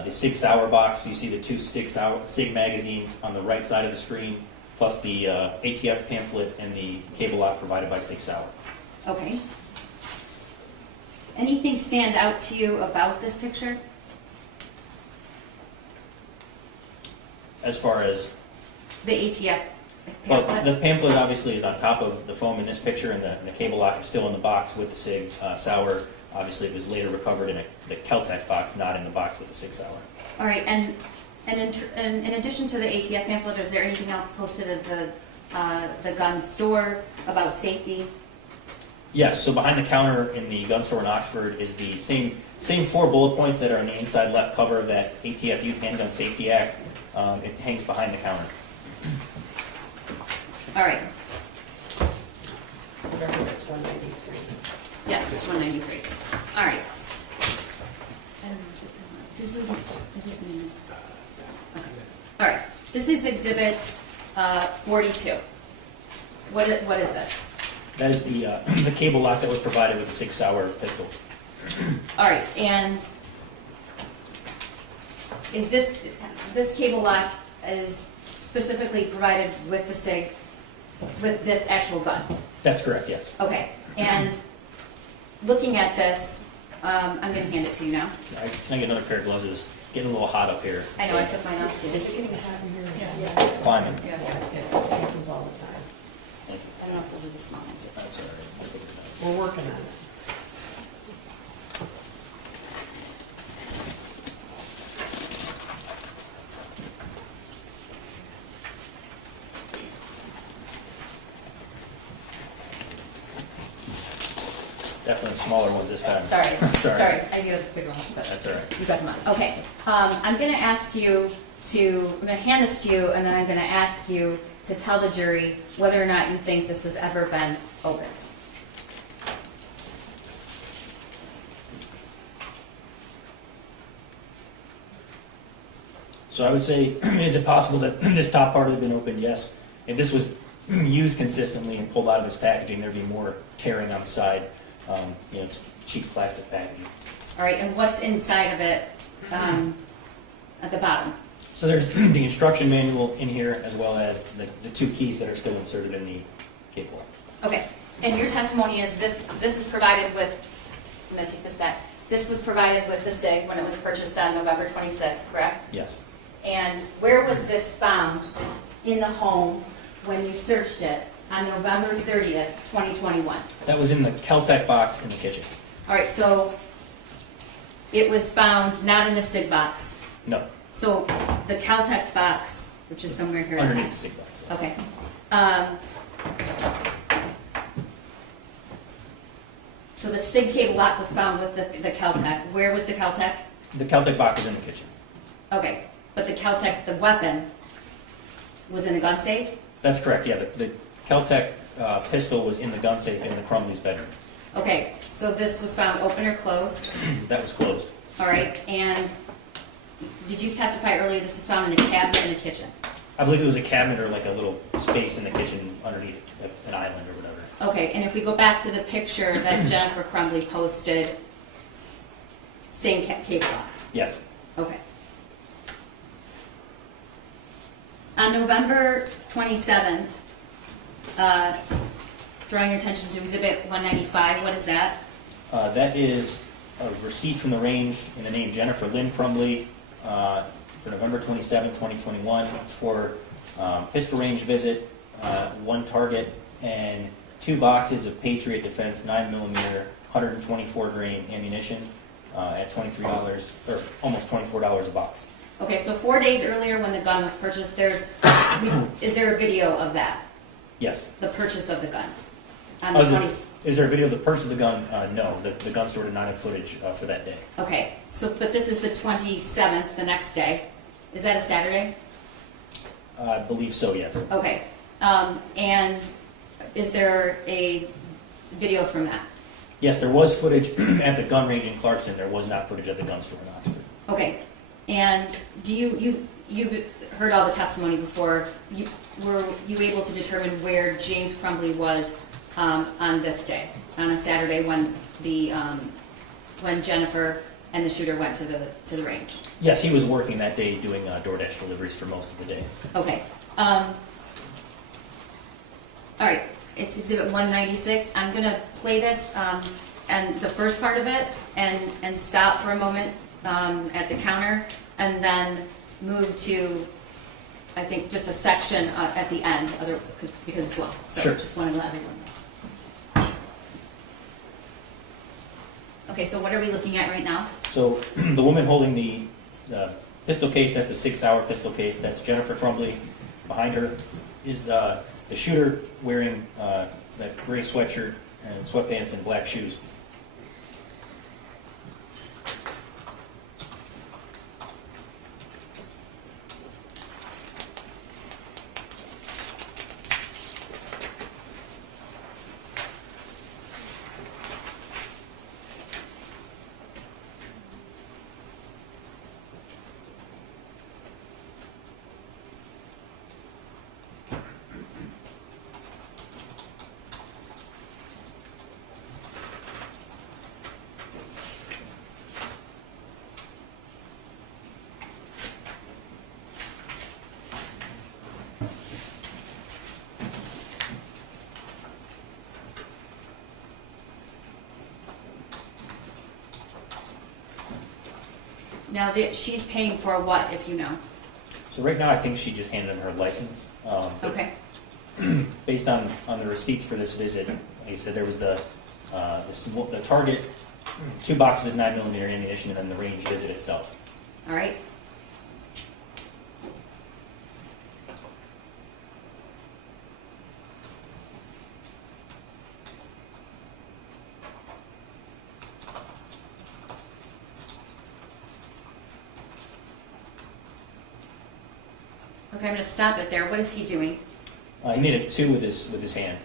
the Sig Sauer box. You see the 2 Sig magazines on the right side of the screen, plus the ATF pamphlet and the cable lock provided by Sig Sauer. Okay. Anything stand out to you about this picture? As far as, The ATF well, pamphlet? the pamphlet obviously is on top of the foam in this picture, and the cable lock is still in the box with the SIG Sauer. Obviously, it was later recovered in the Kel-Tec box, not in the box with the SIG Sauer. All right, and in addition to the ATF pamphlet, is there anything else posted at the gun store about safety? Yes, so behind the counter in the gun store in Oxford is the same 4 bullet points that are on the inside left cover of that ATF Youth Handgun Safety Act. It hangs behind the counter. All right, Remember, that's 193. yes, it's 193. All right. I don't know, this is me. Okay. All right, this is Exhibit 42. What is this? That is the cable lock that was provided with the SIG Sauer pistol. All right, and is this cable lock is specifically provided with the SIG, with this actual gun? That's correct, yes. Okay, and looking at this, I'm going to hand it to you now. I can I get another pair of gloves. It's getting a little hot up here. I know, I took mine off too. Is it getting hot in here? Yeah. It's climbing. Yeah, it happens all the time. I don't know if those are the small ones. That's all right. We're working on it. Definitely smaller ones this time. Sorry. Sorry. I do have the bigger ones, but That's all right. you got them on. Okay. I'm going to ask you to, I'm going to hand this to you, and then I'm going to ask you to tell the jury whether or not you think this has ever been opened. So I would say, is it possible that this top part had been opened? Yes. If this was used consistently and pulled out of this packaging, there'd be more tearing on the side. It's cheap plastic packaging. All right, and what's inside of it at the bottom? So there's the instruction manual in here, as well as the 2 keys that are still inserted in the cable. Okay, and your testimony is this is provided with, I'm going to take this back. This was provided with the SIG when it was purchased on November 26th, correct? Yes. And where was this found in the home when you searched it on November 30th, 2021? That was in the Kel-Tec box in the kitchen. All right, so it was found not in the SIG box. No, So the Kel-Tec box, which is somewhere here. underneath the SIG box. Okay. So the SIG cable lock was found with the Kel-Tec. Where was the Kel-Tec? The Kel-Tec box is in the kitchen. Okay, but the Kel-Tec, the weapon, was in the gun safe? That's correct, yeah. The Kel-Tec pistol was in the gun safe in the Crumbley's bedroom. Okay, so this was found open or closed? That was closed. All right, and did you testify earlier this was found in a cabinet in the kitchen? I believe it was a cabinet or like a little space in the kitchen underneath like an island or whatever. Okay, and if we go back to the picture that Jennifer Crumbley posted, same cable lock? Yes. Okay. On November 27th, drawing your attention to Exhibit 195, what is that? That is a receipt from the range in the name Jennifer Lynn Crumbley for November 27, 2021. It's for pistol range visit, 1 target, and 2 boxes of Patriot Defense 9mm 124 grain ammunition at $23 or almost $24 a box. Okay, so 4 days earlier when the gun was purchased, is there a video of that, Yes. the purchase of the gun? On the 20th? Is there a video of the purchase of the gun? No. The gun store did not have footage for that day. Okay, so, but this is the 27th, the next day. Is that a Saturday? I believe so, yes. Okay, and is there a video from that? Yes, there was footage at the gun range in Clarkson. There was not footage at the gun store in Oxford. Okay, and do you've heard all the testimony before? Were you able to determine where James Crumbley was on this day, on a Saturday when when Jennifer and the shooter went to the range? Yes, he was working that day doing DoorDash deliveries for most of the day. Okay. All right. It's Exhibit 196. I'm going to play this and the first part of it and stop for a moment at the counter and then move to, I think, just a section at the end because it's long. So Sure. just wanted to let everyone know. Okay, so what are we looking at right now? So the woman holding the pistol case, that's the 6-hour pistol case, that's Jennifer Crumbley. Behind her is the shooter wearing that gray sweatshirt and sweatpants and black shoes. Now, she's paying for what, if you know? So right now, I think she just handed him her license. Okay. Based on the receipts for this visit, like I said, there was the target, 2 boxes of 9mm ammunition, and then the range visit itself. All right. Okay, I'm going to stop it there. What is he doing? He made it 2 with his hand.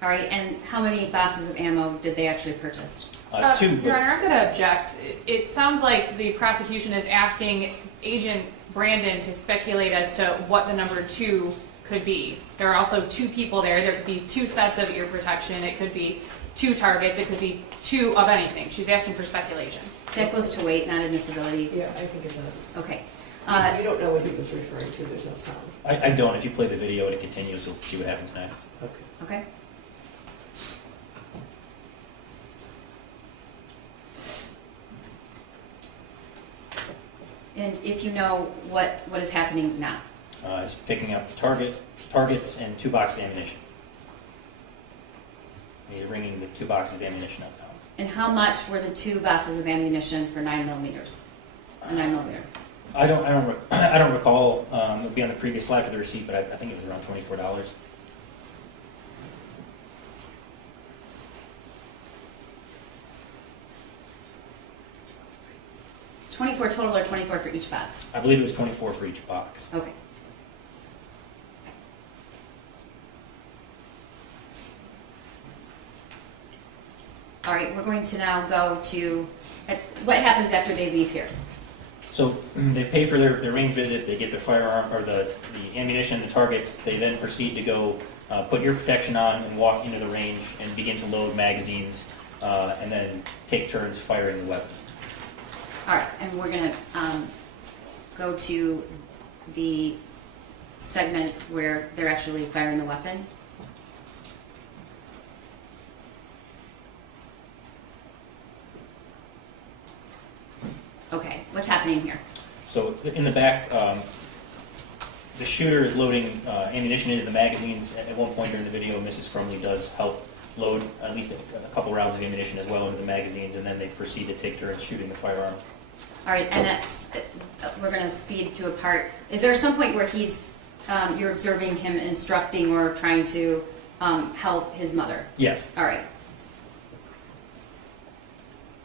All right, and how many boxes of ammo did they actually purchase? 2. Your Honor, I'm going to object. It sounds like the prosecution is asking Agent Brandon to speculate as to what the number 2 could be. There are also 2 people there. There could be 2 sets of ear protection. It could be 2 targets. It could be 2 of anything. She's asking for speculation. That goes to weight, not admissibility. Yeah, I think it does. Okay. You don't know what he was referring to, there's no sound. I don't. If you play the video and it continues, we'll see what happens next. Okay. Okay. And if you know what is happening now. He's picking up the targets and 2 boxes of ammunition. He's ringing the 2 boxes of ammunition up now. And how much were the 2 boxes of ammunition for 9mm? A 9mm. I don't recall. It would be on the previous slide for the receipt, but I think it was around $24. $24 total or $24 for each box? I believe it was 24 for each box. Okay. All right, we're going to now go to what happens after they leave here. So they pay for their range visit, they get their firearm or the ammunition, the targets. They then proceed to go put ear protection on and walk into the range and begin to load magazines and then take turns firing the weapon. All right, and we're going to go to the segment where they're actually firing the weapon. Okay, what's happening here? So in the back, the shooter is loading ammunition into the magazines. At one point during the video, Mrs. Crumbley does help load at least a couple rounds of ammunition as well into the magazines, and then they proceed to take turns shooting the firearm. All right, and we're going to speed to a part. Is there some point where you're observing him instructing or trying to help his mother? Yes. All right.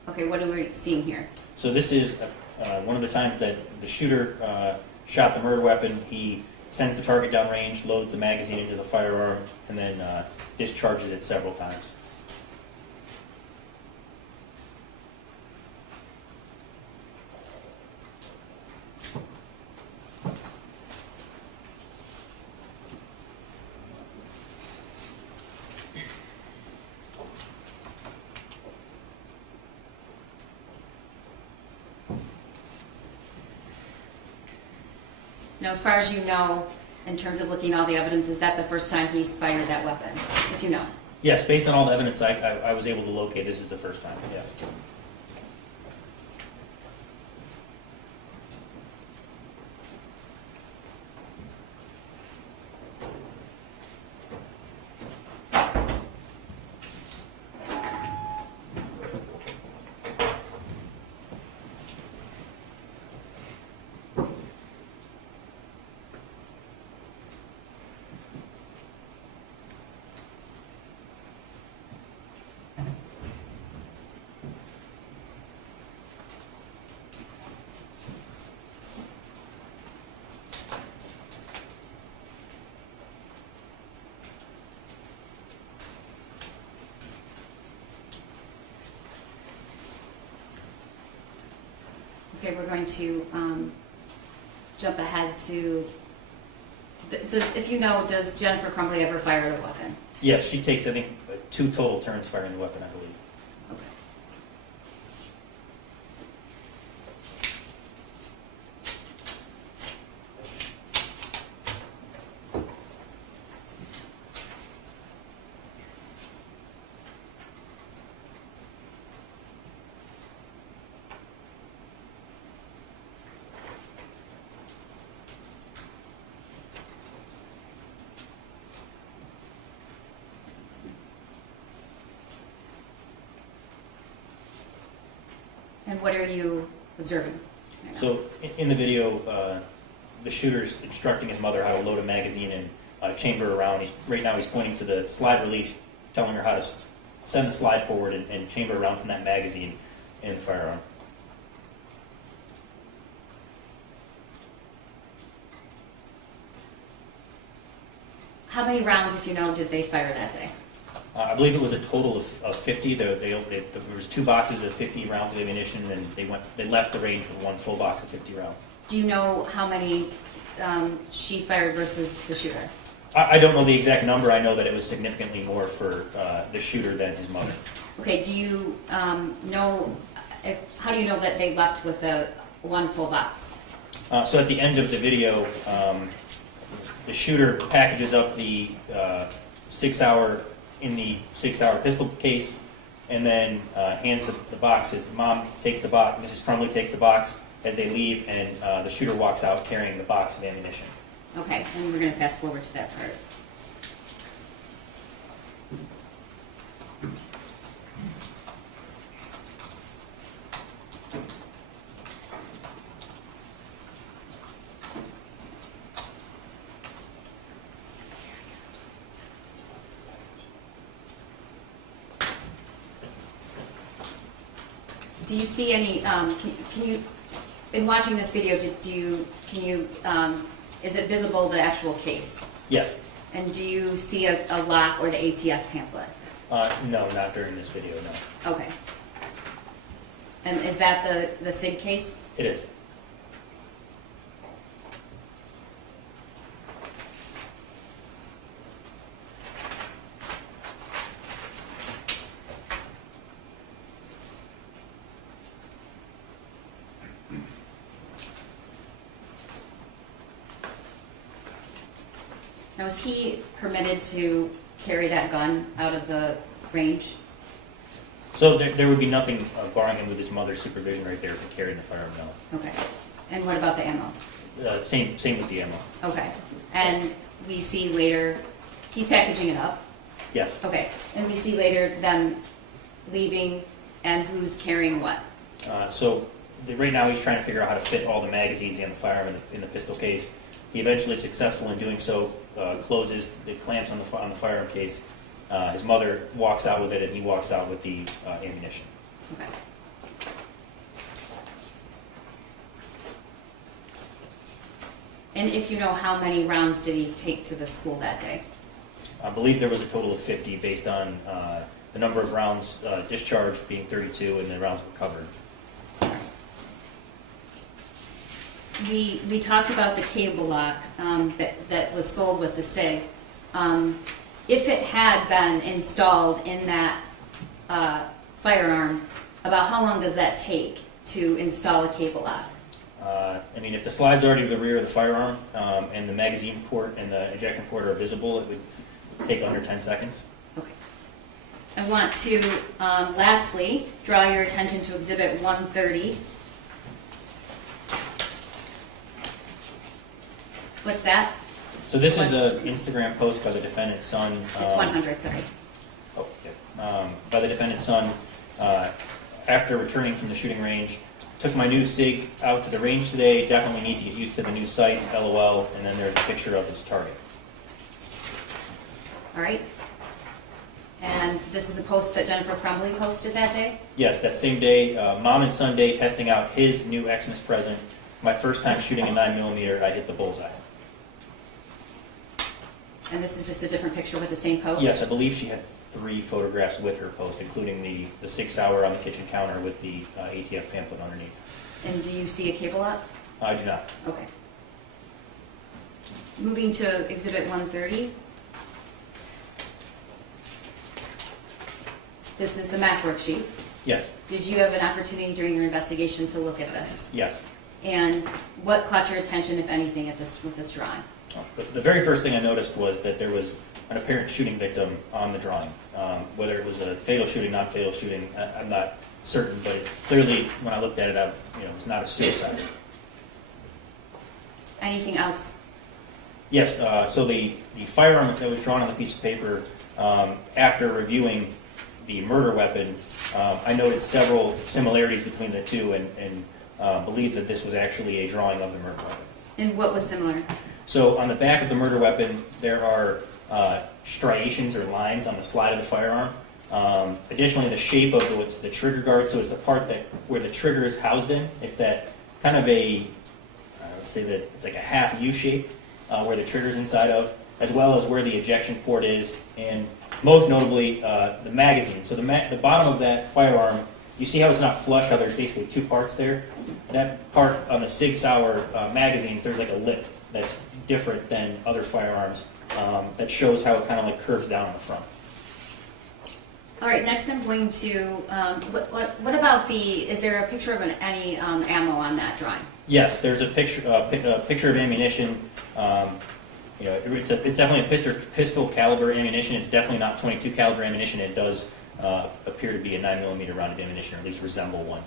Okay, what are we seeing here? So this is one of the times that the shooter shot the murder weapon. He sends the target downrange, loads the magazine into the firearm, and then discharges it several times. Now, as far as you know, in terms of looking at all the evidence, is that the first time he's fired that weapon, if you know? Yes, based on all the evidence I was able to locate, this is the first time, yes. Okay, we're going to jump ahead to, if you know, does Jennifer Crumbley ever fire the weapon? Yes, she takes, I think, 2 total turns firing the weapon, I believe. Okay. And what are you observing? So in the video, the shooter's instructing his mother how to load a magazine and chamber around. Right now he's pointing to the slide release, telling her how to send the slide forward and chamber around from that magazine in the firearm. How many rounds, if you know, did they fire that day? I believe it was a total of 50. There was 2 boxes of 50 rounds of ammunition, and they left the range with 1 full box of 50 rounds. Do you know how many she fired versus the shooter? I don't know the exact number. I know that it was significantly more for the shooter than his mother. Okay, do you know, how do you know that they left with a 1 full box? So at the end of the video, the shooter packages up the 6-hour in the 6-hour pistol case, and then hands the box. His mom takes the box, Mrs. Crumbley takes the box as they leave, and the shooter walks out carrying the box of ammunition. Okay, and we're going to fast forward to that part. Do you see any, can you, in watching this video, is it visible, the actual case? Yes. And do you see a lock or the ATF pamphlet? No, not during this video, no. Okay. And is that the SIG case? It is. Now, was he permitted to carry that gun out of the range? So there would be nothing barring him with his mother's supervision right there for carrying the firearm, no. Okay. And what about the ammo? Same with the ammo. Okay. And we see later, he's packaging it up? Yes. Okay. And we see later them leaving, and who's carrying what? Right now he's trying to figure out how to fit all the magazines and the firearm in the pistol case. He eventually, successful in doing so, closes the clamps on the firearm case. His mother walks out with it, and he walks out with the ammunition. Okay. And if you know, how many rounds did he take to the school that day? I believe there was a total of 50 based on the number of rounds discharged being 32 and the rounds recovered. We talked about the cable lock that was sold with the SIG. If it had been installed in that firearm, about how long does that take to install a cable lock? I mean, if the slide's already to the rear of the firearm and the magazine port and the ejection port are visible, it would take under 10 seconds. Okay. I want to lastly draw your attention to Exhibit 130. What's that? So this is an Instagram post by the defendant's son. It's 100, sorry. Oh, okay. By the defendant's son, after returning from the shooting range, took my new SIG out to the range today. Definitely need to get used to the new sights, LOL, and then there's a picture of his target. All right. And this is a post that Jennifer Crumbley posted that day? Yes, that same day, mom and son day, testing out his new Xmas present. My first time shooting a 9mm, I hit the bullseye. And this is just a different picture with the same post? Yes, I believe she had 3 photographs with her post, including the 6 hour on the kitchen counter with the ATF pamphlet underneath. And do you see a cable up? I do not. Okay. Moving to Exhibit 130. This is the math worksheet. Yes, Did you have an opportunity during your investigation to look at this? yes. And what caught your attention, if anything, with this drawing? The very first thing I noticed was that there was an apparent shooting victim on the drawing. Whether it was a fatal shooting, non-fatal shooting, I'm not certain, but clearly, when I looked at it, it was not a suicide. Anything else? Yes, so the firearm that was drawn on the piece of paper, after reviewing the murder weapon, I noted several similarities between the two and believed that this was actually a drawing of the murder weapon. And what was similar? So on the back of the murder weapon, there are striations or lines on the slide of the firearm. Additionally, the shape of what's the trigger guard, so it's the part where the trigger is housed in. It's that kind of I would say that it's like a half U shape where the trigger's inside of, as well as where the ejection port is, and most notably the magazine. So the bottom of that firearm, you see how it's not flush, how there's basically 2 parts there? That part on the Sig Sauer magazines, there's like a lip that's different than other firearms that shows how it kind of like curves down in the front. All right, next I'm going to, what about is there a picture of any ammo on that drawing? Yes, there's a picture of ammunition. It's definitely a pistol caliber ammunition. It's definitely not .22 caliber ammunition. It does appear to be a 9mm rounded ammunition, or at least resemble one.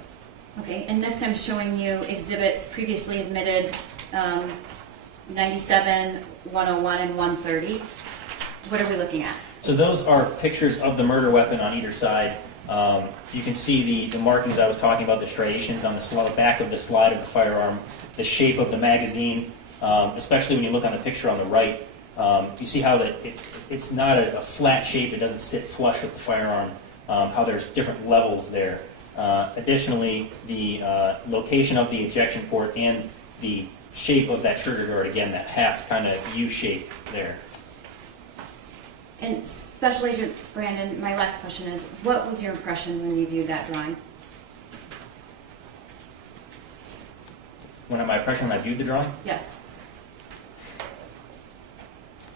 Okay, and next I'm showing you exhibits previously admitted, 97, 101, and 130. What are we looking at? So those are pictures of the murder weapon on either side. You can see the markings I was talking about, the striations on the back of the slide of the firearm, the shape of the magazine, especially when you look on the picture on the right. You see how it's not a flat shape, it doesn't sit flush with the firearm, how there's different levels there. Additionally, the location of the ejection port and the shape of that trigger guard, again, that half kind of U shape there. And Special Agent Brandon, my last question is, what was your impression when you viewed that drawing? My impression when I viewed the drawing? Yes.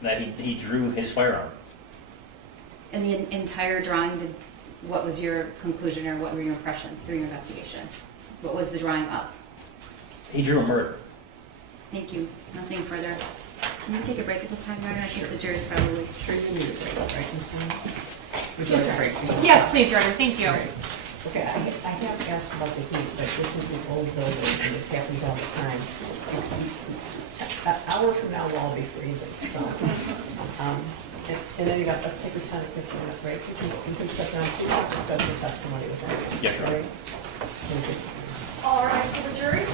That he drew his firearm. And the entire drawing, what was your conclusion, or what were your impressions through your investigation? What was the drawing up? He drew a murder. Thank you. Nothing further. Can you take a break at this time, Your Honor? I think the jury's probably... Sure, you need a break, right, Ms. Warren? Would you Yes, like a sir. break? Yes, please, Your Honor. Thank you. Right. Okay, I have asked about the heat, but this is an old building, and this happens all the time. An hour from now, we'll all be freezing, so. And then let's take a 10 or 15-minute break. You can step down, please have discuss your testimony with them. Yes, Your Honor. Thank you. All rise for the jury.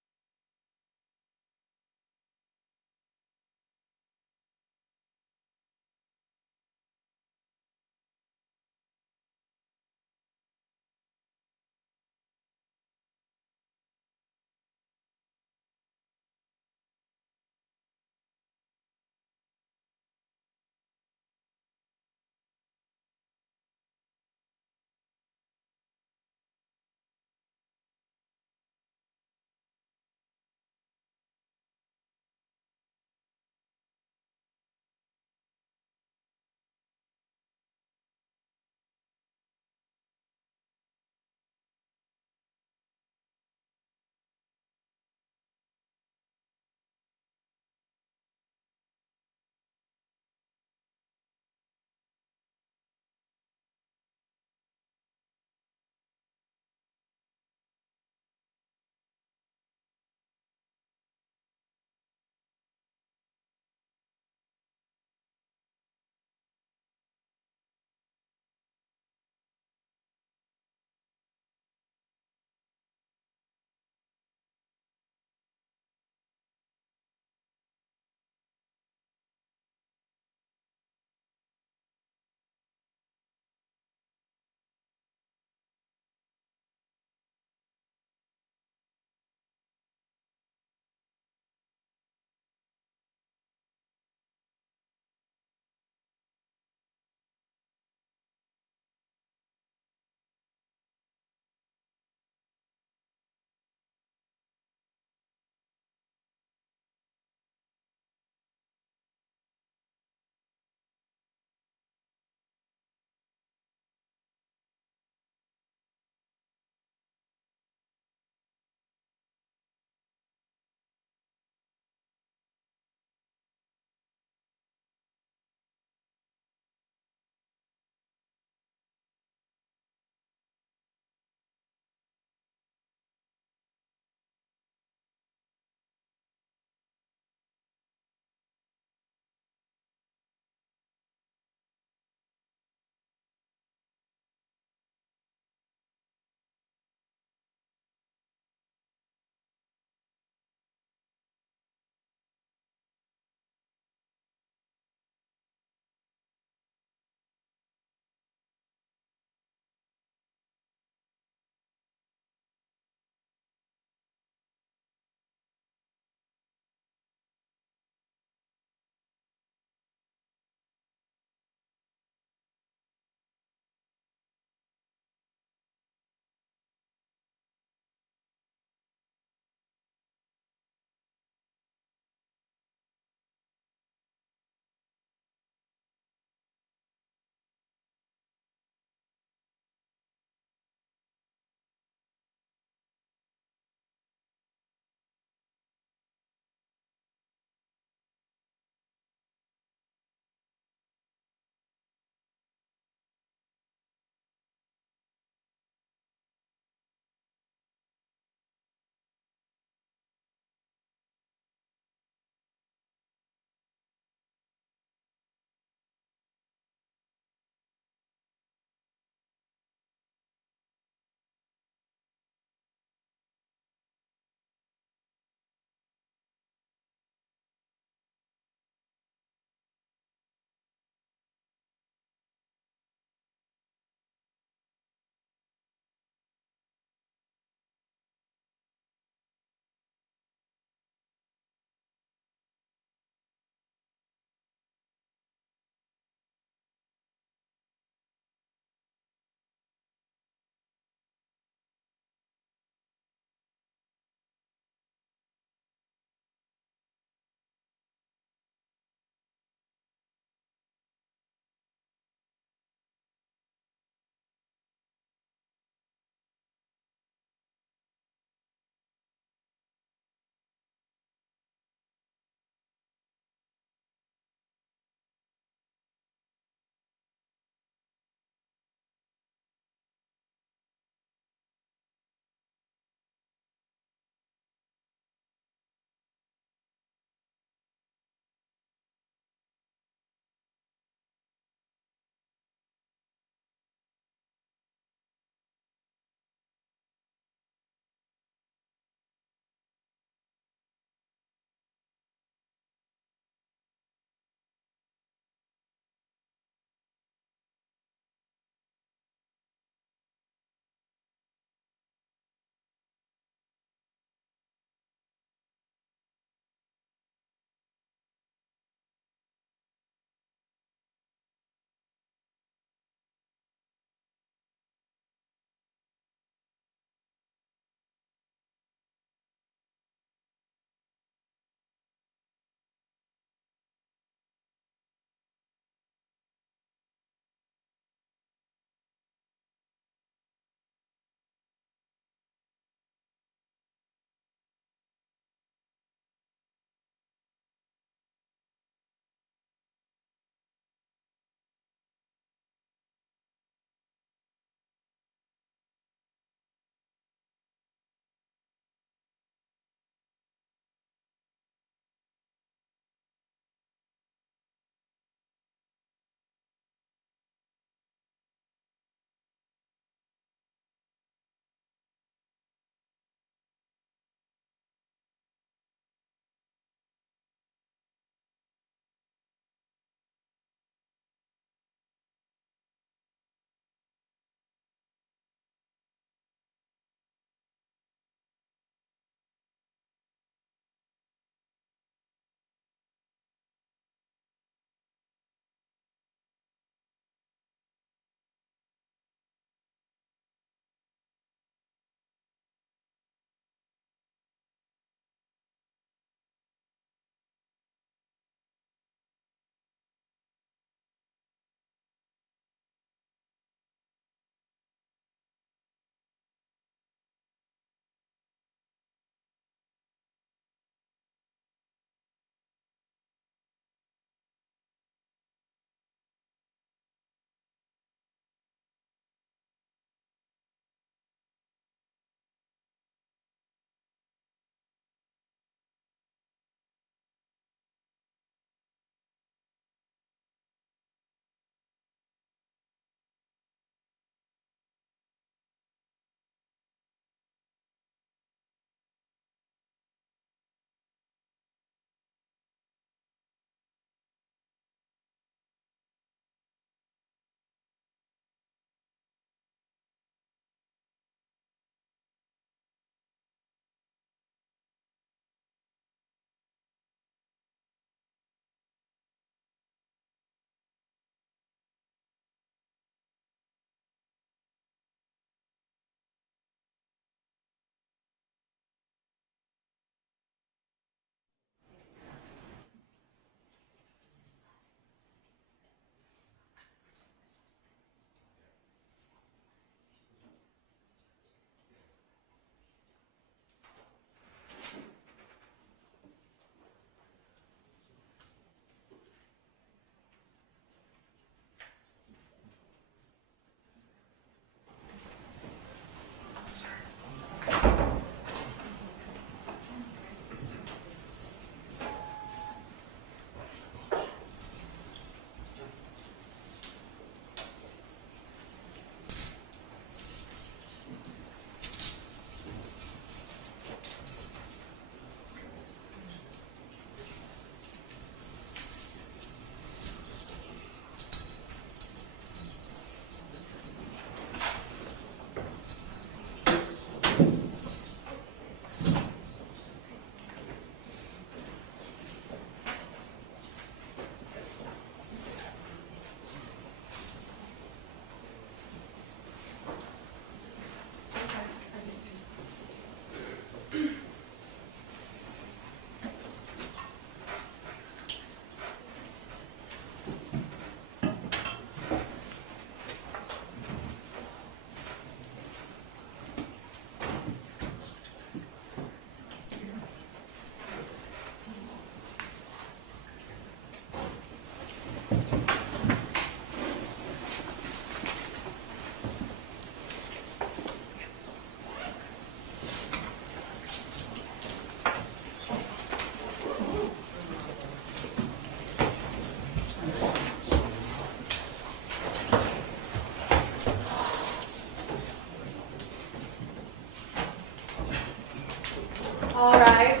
All rise.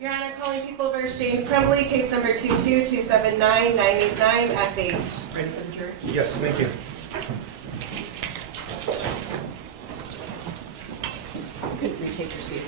Your Honor, calling People versus James Crumbley, case number 22279-989 FH. Ready for the jury? Yes, thank you. You could retake your seat.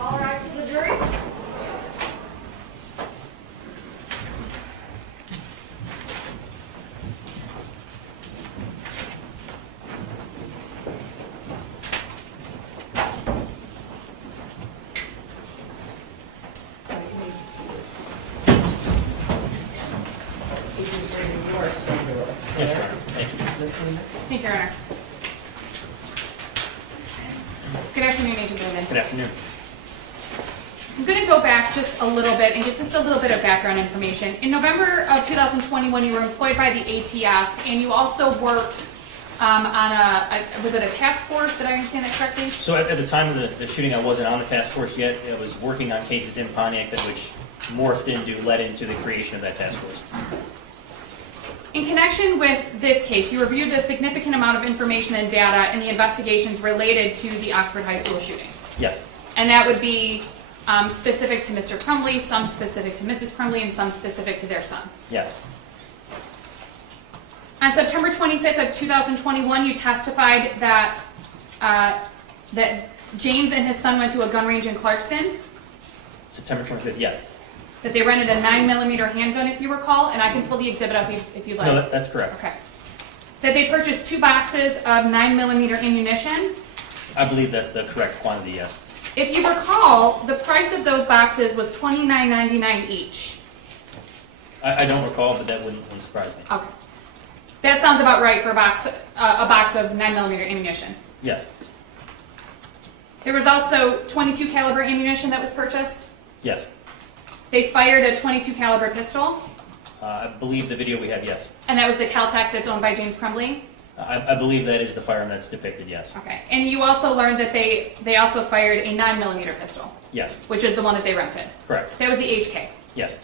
All rise for the jury. Yes, Your Honor. Thank you. Listen. Thank you, Your Honor. Good afternoon, Agent Bowman. Good afternoon. I'm going to go back just a little bit and get just a little bit of background information. In November of 2021, you were employed by the ATF, and you also worked on was it a task force? Did I understand that correctly? So at the time of the shooting, I wasn't on the task force yet. I was working on cases in Pontiac that which led into the creation of that task force. In connection with this case, you reviewed a significant amount of information and data in the investigations related to the Oxford High School shooting. Yes. And that would be specific to Mr. Crumbley, some specific to Mrs. Crumbley, and some specific to their son. Yes. On September 25th of 2021, you testified that that James and his son went to a gun range in Clarkston, September 25th, yes. that they rented a 9mm handgun, if you recall, and I can pull the exhibit up if you'd like. No, that's correct. Okay. That they purchased 2 boxes of 9mm ammunition. I believe that's the correct quantity, yes. If you recall, the price of those boxes was $29.99 each. I don't recall, but that wouldn't surprise me. Okay. That sounds about right for a box of 9mm ammunition. Yes. There was also .22 caliber ammunition that was purchased. Yes. They fired a .22 caliber pistol, I believe the video we have, yes. and that was the Caltech that's owned by James Crumbley. I believe that is the firearm that's depicted, yes. Okay. And you also learned that they also fired a 9mm pistol, Yes, which is the one that they rented. correct. That was the HK. Yes.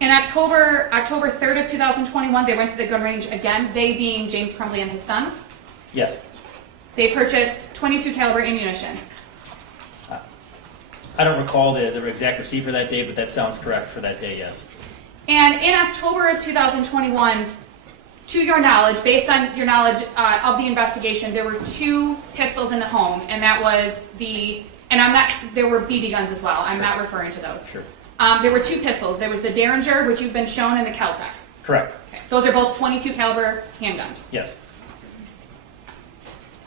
In October 3rd of 2021, they went to the gun range again, they being James Crumbley and his son. Yes. They purchased .22 caliber ammunition. I don't recall the exact receipt for that day, but that sounds correct for that day, yes. And in October of 2021, to your knowledge, based on your knowledge of the investigation, there were 2 pistols in the home, and that was there were BB guns as well. I'm not referring to those. Sure. There were 2 pistols. There was the Derringer, which you've been shown, and the Caltech. Correct. Okay. Those are both .22 caliber handguns. Yes.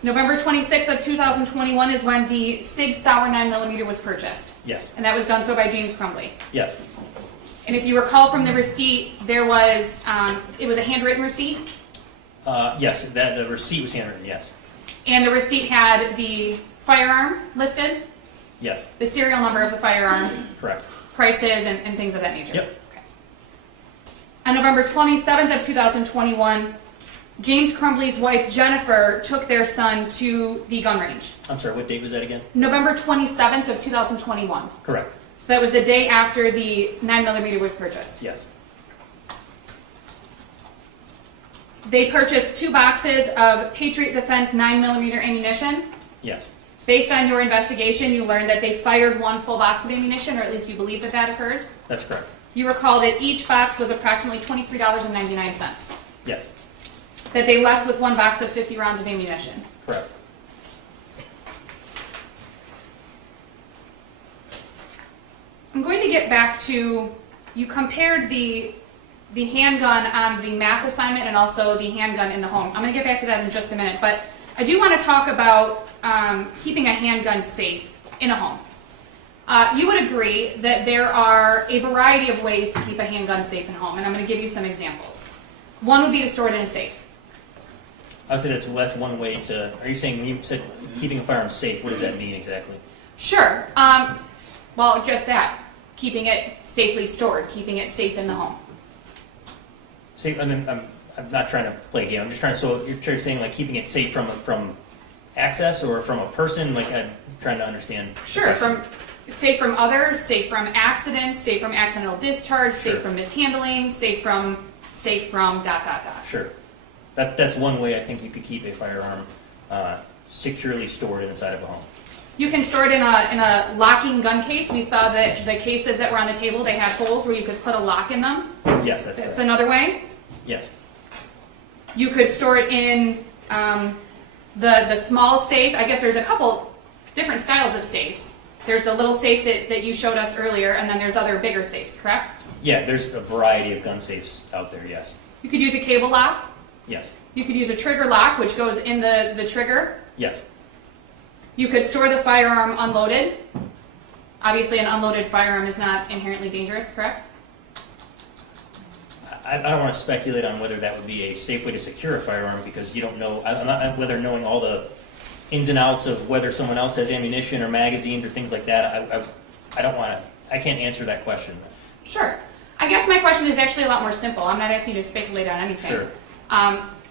November 26th of 2021 is when the Sig Sauer 9mm was purchased, Yes. and that was done so by James Crumbley. Yes. And if you recall from the receipt, there was it was a handwritten receipt, Yes, the receipt was handwritten, yes. and the receipt had the firearm listed, Yes, the serial number of the firearm, correct. prices, and things of that nature. Yep. Okay. On November 27th of 2021, James Crumbley's wife, Jennifer, took their son to the gun range. I'm sorry, what date was that again? November 27th of 2021. Correct. So that was the day after the 9mm was purchased. Yes. They purchased 2 boxes of Patriot Defense 9mm ammunition. Yes. Based on your investigation, you learned that they fired 1 full box of ammunition, or at least you believe that that occurred. That's correct. You recall that each box was approximately $23.99. Yes. that they left with one box of 50 rounds of ammunition. Correct. I'm going to get back to, you compared the handgun on the math assignment and also the handgun in the home. I'm going to get back to that in just a minute, but I do want to talk about keeping a handgun safe in a home. You would agree that there are a variety of ways to keep a handgun safe in a home, and I'm going to give you some examples. One would be to store it in a safe. I would say that's one way to. Are you saying, when you said keeping a firearm safe, what does that mean exactly? Sure. Well, just that. Keeping it safely stored, keeping it safe in the home. Safe. I'm not trying to play a game. I'm just trying to. So you're saying like keeping it safe from access or from a person? Like I'm trying to understand. Sure. Safe from others, safe from accidents, safe from accidental discharge, Sure. safe from mishandling, safe from ... Sure. That's one way I think you could keep a firearm securely stored inside of a home. You can store it in a locking gun case. We saw that the cases that were on the table, they had holes where you could put a lock in them. Yes, that's That's correct. another way. Yes. You could store it in the small safe. I guess there's a couple different styles of safes. There's the little safe that you showed us earlier, and then there's other bigger safes, correct? Yeah, there's a variety of gun safes out there, yes. You could use a cable lock. Yes. You could use a trigger lock, which goes in the trigger. Yes. You could store the firearm unloaded. Obviously, an unloaded firearm is not inherently dangerous, correct? I don't want to speculate on whether that would be a safe way to secure a firearm because you don't know, I'm not whether knowing all the ins and outs of whether someone else has ammunition or magazines or things like that. I don't want to, I can't answer that question. Sure. I guess my question is actually a lot more simple. I'm not asking you to speculate on anything. Sure.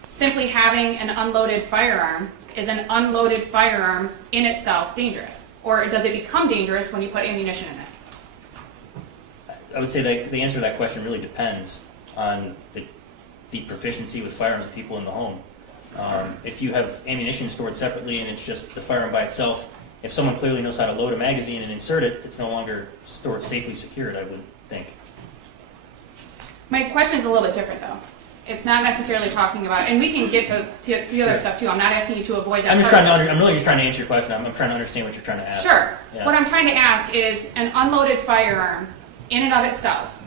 Simply having an unloaded firearm, is an unloaded firearm in itself dangerous? Or does it become dangerous when you put ammunition in it? I would say that the answer to that question really depends on the proficiency with firearms of people in the home. If you have ammunition stored separately and it's just the firearm by itself, if someone clearly knows how to load a magazine and insert it, it's no longer stored safely secured, I would think. My question is a little bit different, though. It's not necessarily talking about, and we can get to the other stuff too. I'm not asking you to avoid that. I'm really just trying to answer your question. I'm trying to understand what you're trying to ask. Sure. Yeah. What I'm trying to ask is an unloaded firearm, in and of itself,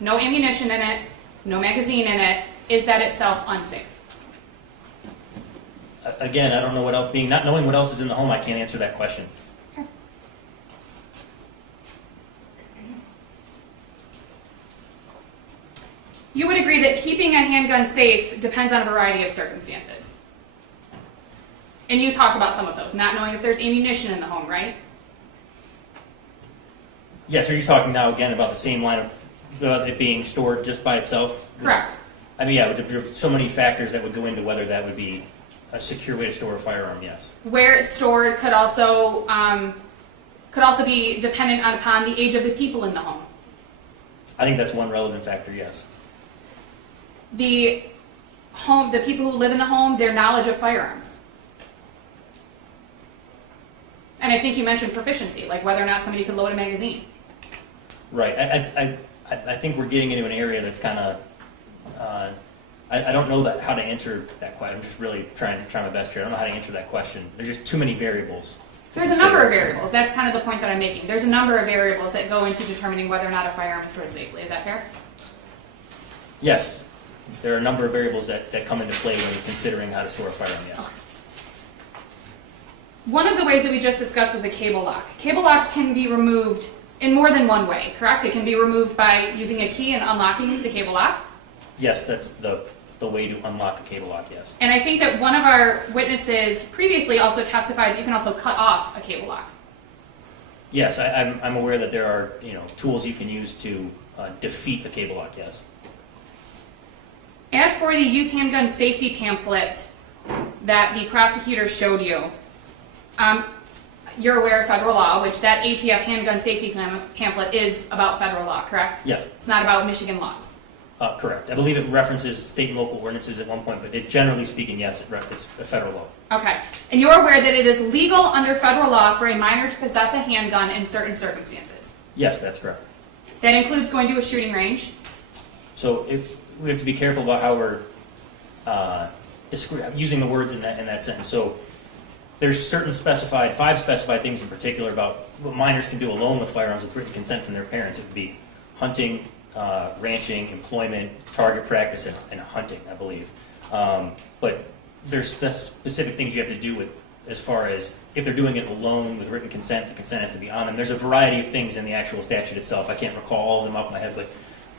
no ammunition in it, no magazine in it, is that itself unsafe? Again, I don't know what else. Not knowing what else is in the home, I can't answer that question. Okay. You would agree that keeping a handgun safe depends on a variety of circumstances. And you talked about some of those, not knowing if there's ammunition in the home, right? Yes, are you talking now again about the same line of it being stored just by itself? Correct. I mean, yeah, there's so many factors that would go into whether that would be a secure way to store a firearm, yes. Where it's stored could also be dependent upon the age of the people in the home. I think that's one relevant factor, yes. The people who live in the home, their knowledge of firearms. And I think you mentioned proficiency, like whether or not somebody could load a magazine. Right. I think we're getting into an area that's kind of, I don't know how to answer that question. I'm just really trying my best here. I don't know how to answer that question. There's just too many variables. There's a number of variables. That's kind of the point that I'm making. There's a number of variables that go into determining whether or not a firearm is stored safely. Is that fair? Yes. There are a number of variables that come into play when you're considering how to store a firearm, yes. Okay. One of the ways that we just discussed was a cable lock. Cable locks can be removed in more than one way, correct? It can be removed by using a key and unlocking the cable lock. Yes, that's the way to unlock the cable lock, yes. And I think that one of our witnesses previously also testified that you can also cut off a cable lock. Yes, I'm aware that there are tools you can use to defeat a cable lock, yes. As for the youth handgun safety pamphlet that the prosecutor showed you, you're aware of federal law, which that ATF handgun safety pamphlet is about federal law, correct? Yes. It's not about Michigan laws. Correct. I believe it references state and local ordinances at one point, but generally speaking, yes, it's a federal law. Okay. And you're aware that it is legal under federal law for a minor to possess a handgun in certain circumstances? Yes, that's correct. That includes going to a shooting range? So we have to be careful about how we're using the words in that sentence. So there's certain five specified things in particular about what minors can do alone with firearms with written consent from their parents. It would be hunting, ranching, employment, target practice, and hunting, I believe. But there's specific things you have to do with, as far as if they're doing it alone with written consent, the consent has to be on them. There's a variety of things in the actual statute itself. I can't recall all of them off my head,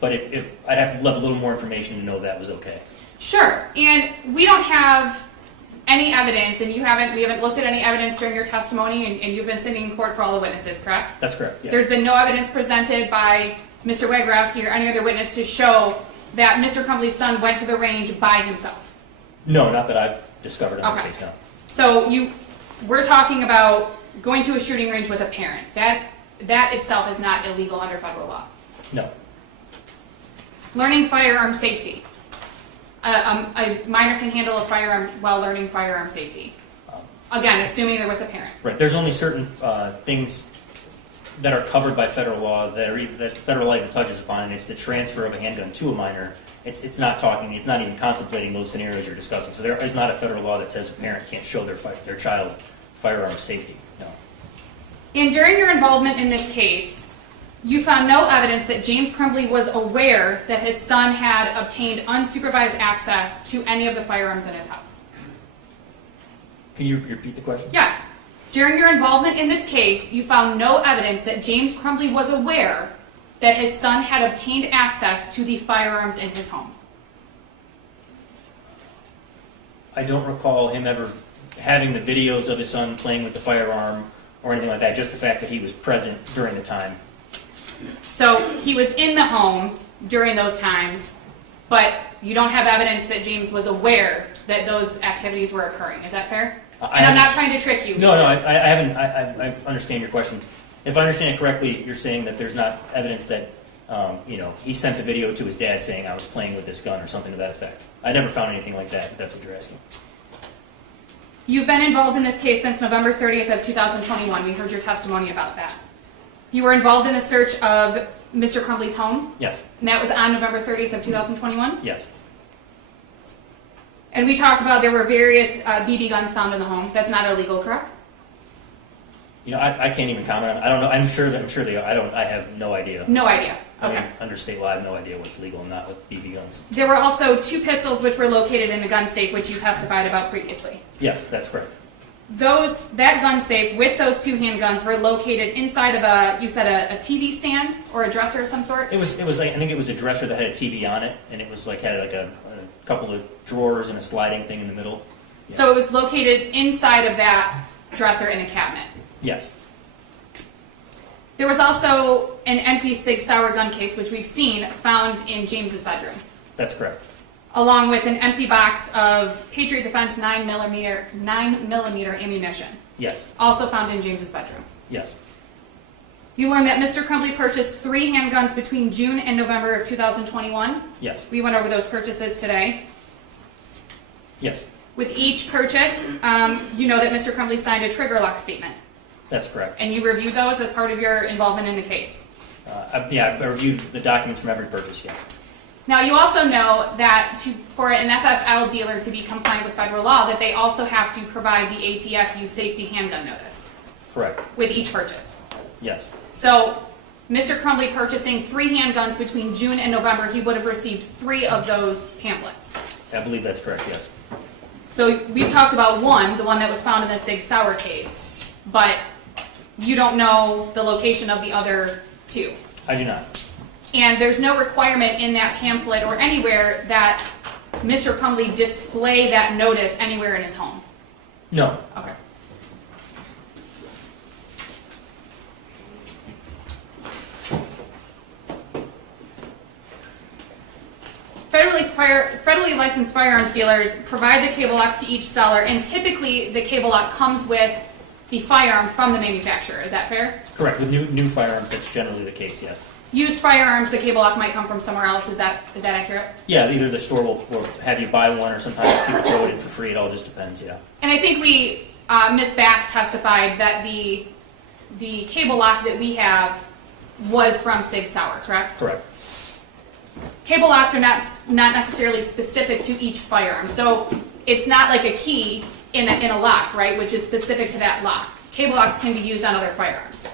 but if I'd have to love a little more information to know that was okay. Sure, and we don't have any evidence, and we haven't looked at any evidence during your testimony, and you've been sitting in court for all the witnesses, correct? That's correct, yes. There's been no evidence presented by Mr. Wagrowski or any other witness to show that Mr. Crumbley's son went to the range by himself. No, not that I've discovered in this Okay. case, no. So we're talking about going to a shooting range with a parent. That itself is not illegal under federal law. No. Learning firearm safety. A minor can handle a firearm while learning firearm safety. Again, assuming they're with a parent. Right. There's only certain things that are covered by federal law that federal law even touches upon, and it's the transfer of a handgun to a minor. It's not even contemplating those scenarios you're discussing. So there is not a federal law that says a parent can't show their child firearm safety. No. And during your involvement in this case, you found no evidence that James Crumbley was aware that his son had obtained unsupervised access to any of the firearms in his house. Can you repeat the question? Yes. During your involvement in this case, you found no evidence that James Crumbley was aware that his son had obtained access to the firearms in his home. I don't recall him ever having the videos of his son playing with the firearm or anything like that, just the fact that he was present during the time. So he was in the home during those times, but you don't have evidence that James was aware that those activities were occurring. Is that fair? And I'm not trying to trick you. No, I haven't. I understand your question. If I understand it correctly, you're saying that there's not evidence that he sent the video to his dad saying I was playing with this gun or something to that effect. I never found anything like that, if that's what you're asking. You've been involved in this case since November 30th of 2021. We heard your testimony about that. You were involved in the search of Mr. Crumbley's home? Yes. And that was on November 30th of 2021? Yes. And we talked about there were various BB guns found in the home. That's not illegal, correct? I can't even comment on it. I don't know. I'm sure they are. I have no idea. No idea. I Okay. mean, under state law, I have no idea what's legal and not with BB guns. There were also 2 pistols which were located in the gun safe, which you testified about previously. Yes, that's correct. That gun safe with those 2 handguns were located inside of a TV stand or a dresser of some sort? It was like, I think it was a dresser that had a TV on it, and it was like had like a couple of drawers and a sliding thing in the middle. Yeah. So it was located inside of that dresser in a cabinet. Yes. There was also an empty Sig Sauer gun case, which we've seen, found in James's bedroom, That's correct. along with an empty box of Patriot Defense 9mm ammunition, Yes. also found in James's bedroom. Yes. You learned that Mr. Crumbley purchased 3 handguns between June and November of 2021. Yes. We went over those purchases today. Yes. With each purchase, you know that Mr. Crumbley signed a trigger lock statement, That's correct. and you reviewed those as part of your involvement in the case. I reviewed the documents from every purchase, yes. Now, you also know that for an FFL dealer to be compliant with federal law, that they also have to provide the ATF safety handgun notice Correct. with each purchase. Yes. So, Mr. Crumbley purchasing 3 handguns between June and November, he would have received 3 of those pamphlets. I believe that's correct, yes. So we've talked about one, the one that was found in the Sig Sauer case, but you don't know the location of the other 2. I do not. And there's no requirement in that pamphlet or anywhere that Mr. Crumbley display that notice anywhere in his home. No. Okay. Federally licensed firearms dealers provide the cable locks to each seller, and typically the cable lock comes with the firearm from the manufacturer. Is that fair? Correct. With new firearms, that's generally the case, yes. Used firearms, the cable lock might come from somewhere else. Is that accurate? Yeah, either the store will have you buy one, or sometimes people throw it in for free. It all just depends, yeah. And I think Ms. Back testified that the cable lock that we have was from Sig Sauer, correct? Correct. Cable locks are not necessarily specific to each firearm. So it's not like a key in a lock, right, which is specific to that lock. Cable locks can be used on other firearms.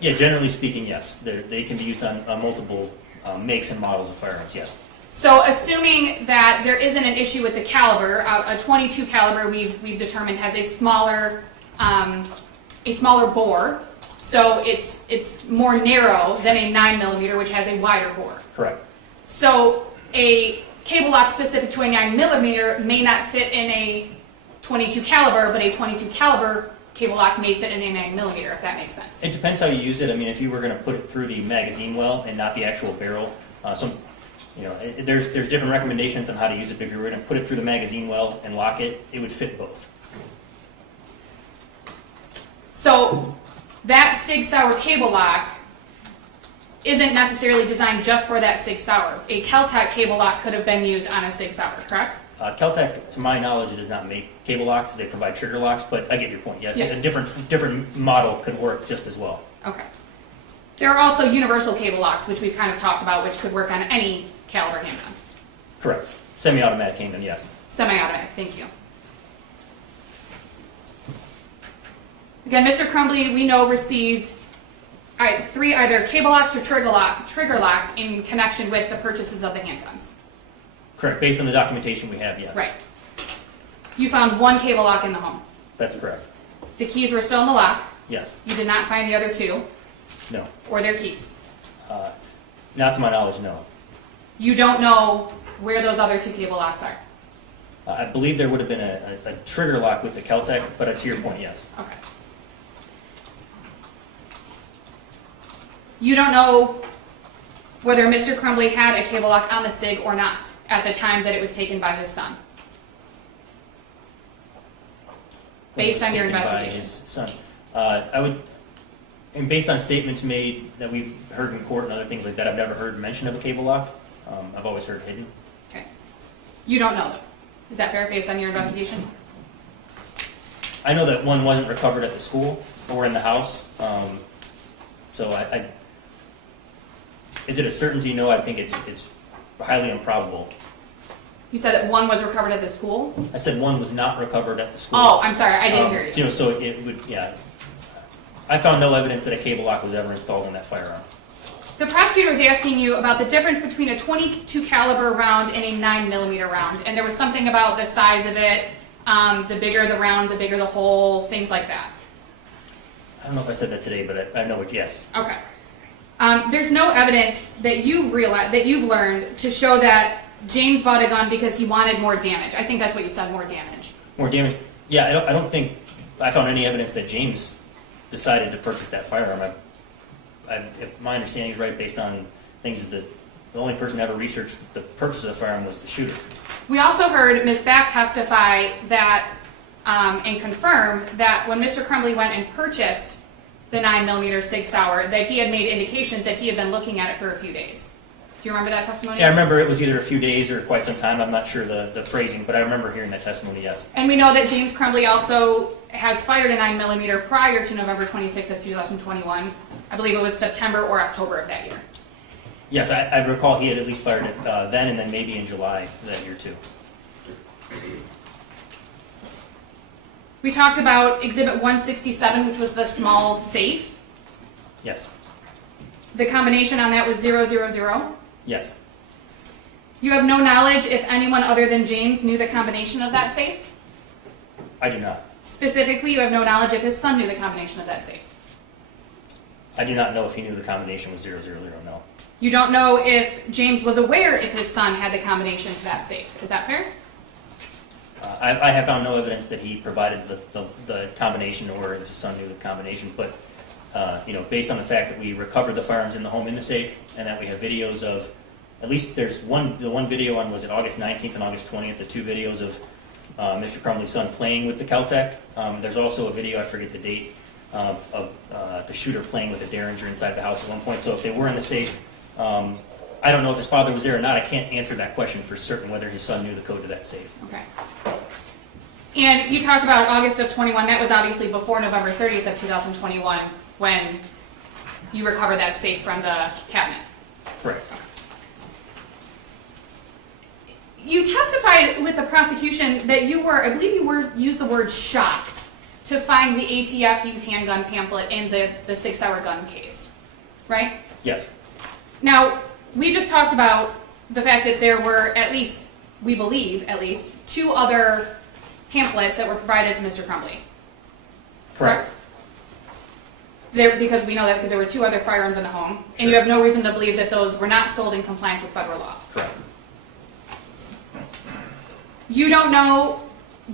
Yeah, generally speaking, yes. They can be used on multiple makes and models of firearms, yes. So assuming that there isn't an issue with the caliber, a 22 caliber we've determined has a smaller bore, so it's more narrow than a 9mm, which has a wider bore. Correct. So a cable lock specific to a 9mm may not fit in a 22 caliber, but a 22 caliber cable lock may fit in a 9mm, if that makes sense. It depends how you use it. I mean, if you were going to put it through the magazine well and not the actual barrel, there's different recommendations on how to use it. But if you were going to put it through the magazine well and lock it, it would fit both. So that Sig Sauer cable lock isn't necessarily designed just for that Sig Sauer. A Kel-Tec cable lock could have been used on a Sig Sauer, correct? Kel-Tec, to my knowledge, does not make cable locks. They provide trigger locks, but I get your point. Yes, Yes. A different model could work just as well. Okay. There are also universal cable locks, which we've kind of talked about, which could work on any caliber handgun. Correct. Semi-automatic handgun, yes. Semi-automatic, thank you. Again, Mr. Crumbley, we know, received 3 either cable locks or trigger locks in connection with the purchases of the handguns. Correct. Based on the documentation we have, yes. Right. You found 1 cable lock in the home. That's correct. The keys were still in the lock. Yes. You did not find the other 2 No. or their keys. Not to my knowledge, no. You don't know where those other 2 cable locks are. I believe there would have been a trigger lock with the Kel-Tec, but to your point, yes. Okay. You don't know whether Mr. Crumbley had a cable lock on the SIG or not at the time that it was taken by his son. Based on your Taken by investigation. his son. I would, and based on statements made that we've heard in court and other things like that, I've never heard mention of a cable lock. I've always heard hidden. Okay. You don't know though. Is that fair based on your investigation? I know that one wasn't recovered at the school or in the house. Is it a certainty? No, I think it's highly improbable. You said that 1 was recovered at the school? I said one was not recovered at the school. Oh, I'm sorry, I didn't hear you. So it would, yeah. I found no evidence that a cable lock was ever installed in that firearm. The prosecutor was asking you about the difference between a 22 caliber round and a 9mm round, and there was something about the size of it, the bigger the round, the bigger the hole, things like that. I don't know if I said that today, but I know it, yes. Okay. There's no evidence that you've learned to show that James bought a gun because he wanted more damage. I think that's what you said, more damage. More damage? Yeah, I don't think I found any evidence that James decided to purchase that firearm. If my understanding is right, based on things, is that the only person to ever researched the purchase of the firearm was the shooter. We also heard Ms. Back testify that, and confirm that when Mr. Crumbley went and purchased the 9mm Sig Sauer, that he had made indications that he had been looking at it for a few days. Do you remember that testimony? Yeah, I remember it was either a few days or quite some time. I'm not sure the phrasing, but I remember hearing that testimony, yes. And we know that James Crumbley also has fired a 9mm prior to November 26th of 2021. I believe it was September or October of that year. Yes, I recall he had at least fired it then and then maybe in July that year too. We talked about Exhibit 167, which was the small safe. Yes. The combination on that was 000. Yes. You have no knowledge if anyone other than James knew the combination of that safe? I do not. Specifically, you have no knowledge if his son knew the combination of that safe? I do not know if he knew the combination was 000, no. You don't know if James was aware if his son had the combination to that safe. Is that fair? I have found no evidence that he provided the combination or his son knew the combination, but based on the fact that we recovered the firearms in the home in the safe and that we have videos of, at least there's the one video on, was it August 19th and August 20th, the 2 videos of Mr. Crumbley's son playing with the Kel-Tec. There's also a video, I forget the date, of the shooter playing with a Derringer inside the house at one point. So if they were in the safe, I don't know if his father was there or not. I can't answer that question for certain whether his son knew the code to that safe. Okay. And you talked about August of 21. That was obviously before November 30th of 2021 when you recovered that safe from the cabinet. Correct. You testified with the prosecution that you were, I believe you were, used the word shocked to find the ATF youth handgun pamphlet in the 6 Hour gun case, right? Yes. Now, we just talked about the fact that there were at least, we believe at least, 2 other pamphlets that were provided to Mr. Crumbley. Correct? Because we know that because there were 2 other firearms in the home, and you have no reason to believe that those were not sold in compliance with federal law. Correct. You don't know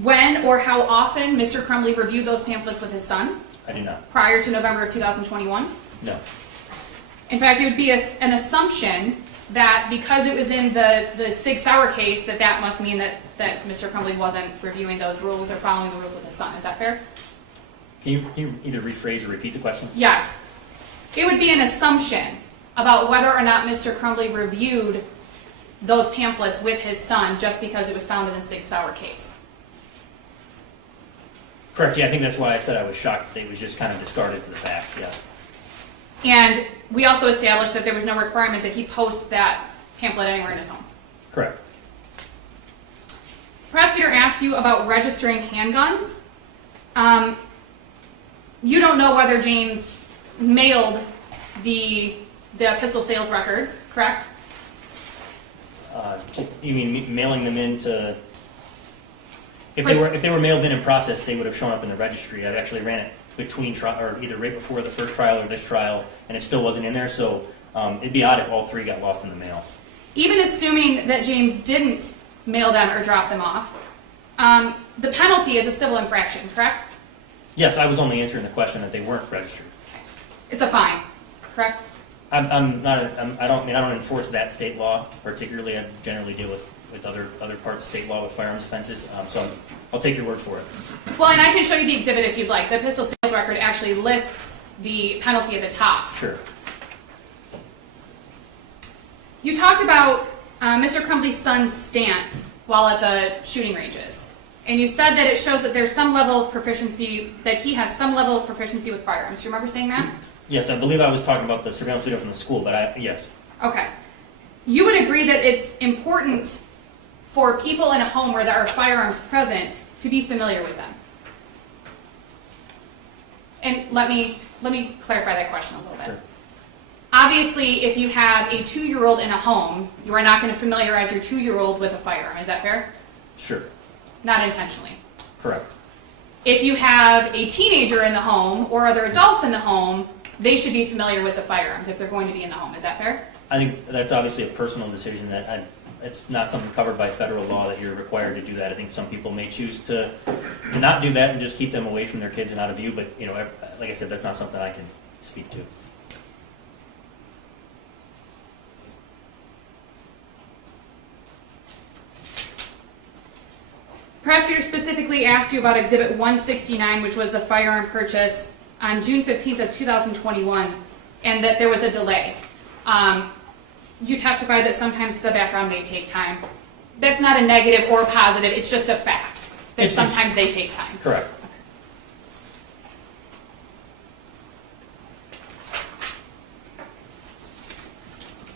when or how often Mr. Crumbley reviewed those pamphlets with his son I do not. prior to November of 2021? No. In fact, it would be an assumption that because it was in the 6 Hour case, that must mean that Mr. Crumbley wasn't reviewing those rules or following the rules with his son. Is that fair? Can you either rephrase or repeat the question? Yes. It would be an assumption about whether or not Mr. Crumbley reviewed those pamphlets with his son just because it was found in the 6 Hour case. Correct. Yeah, I think that's why I said I was shocked that it was just kind of discarded to the back. Yes. And we also established that there was no requirement that he post that pamphlet anywhere in his home. Correct. Prosecutor asked you about registering handguns. You don't know whether James mailed the pistol sales records, correct? You mean mailing them in to? If they were mailed in process, they would have shown up in the registry. I've actually ran it between or either right before the first trial or this trial, and it still wasn't in there. So it'd be odd if all 3 got lost in the mail. Even assuming that James didn't mail them or drop them off, the penalty is a civil infraction, correct? Yes, I was only answering the question that they weren't registered. It's a fine, correct? I don't enforce that state law particularly. I generally deal with other parts of state law with firearms offenses. So I'll take your word for it. Well, and I can show you the exhibit if you'd like. The pistol sales record actually lists the penalty at the top. Sure. You talked about Mr. Crumbley's son's stance while at the shooting ranges. And you said that it shows that there's some level of proficiency, that he has some level of proficiency with firearms. Do you remember saying that? Yes, I believe I was talking about the surveillance video from the school, but yes. Okay. You would agree that it's important for people in a home where there are firearms present to be familiar with them. And let me clarify that question a little bit. Sure. Obviously, if you have a 2-year-old in a home, you are not going to familiarize your 2-year-old with a firearm. Is that fair? Sure. Not intentionally. Correct. If you have a teenager in the home or other adults in the home, they should be familiar with the firearms if they're going to be in the home. Is that fair? I think that's obviously a personal decision that it's not something covered by federal law that you're required to do that. I think some people may choose to not do that and just keep them away from their kids and out of view. But like I said, that's not something I can speak to. Prosecutor specifically asked you about Exhibit 169, which was the firearm purchase on June 15th of 2021, and that there was a delay. You testified that sometimes the background may take time. That's not a negative or positive, it's just a fact that sometimes they take time. Correct.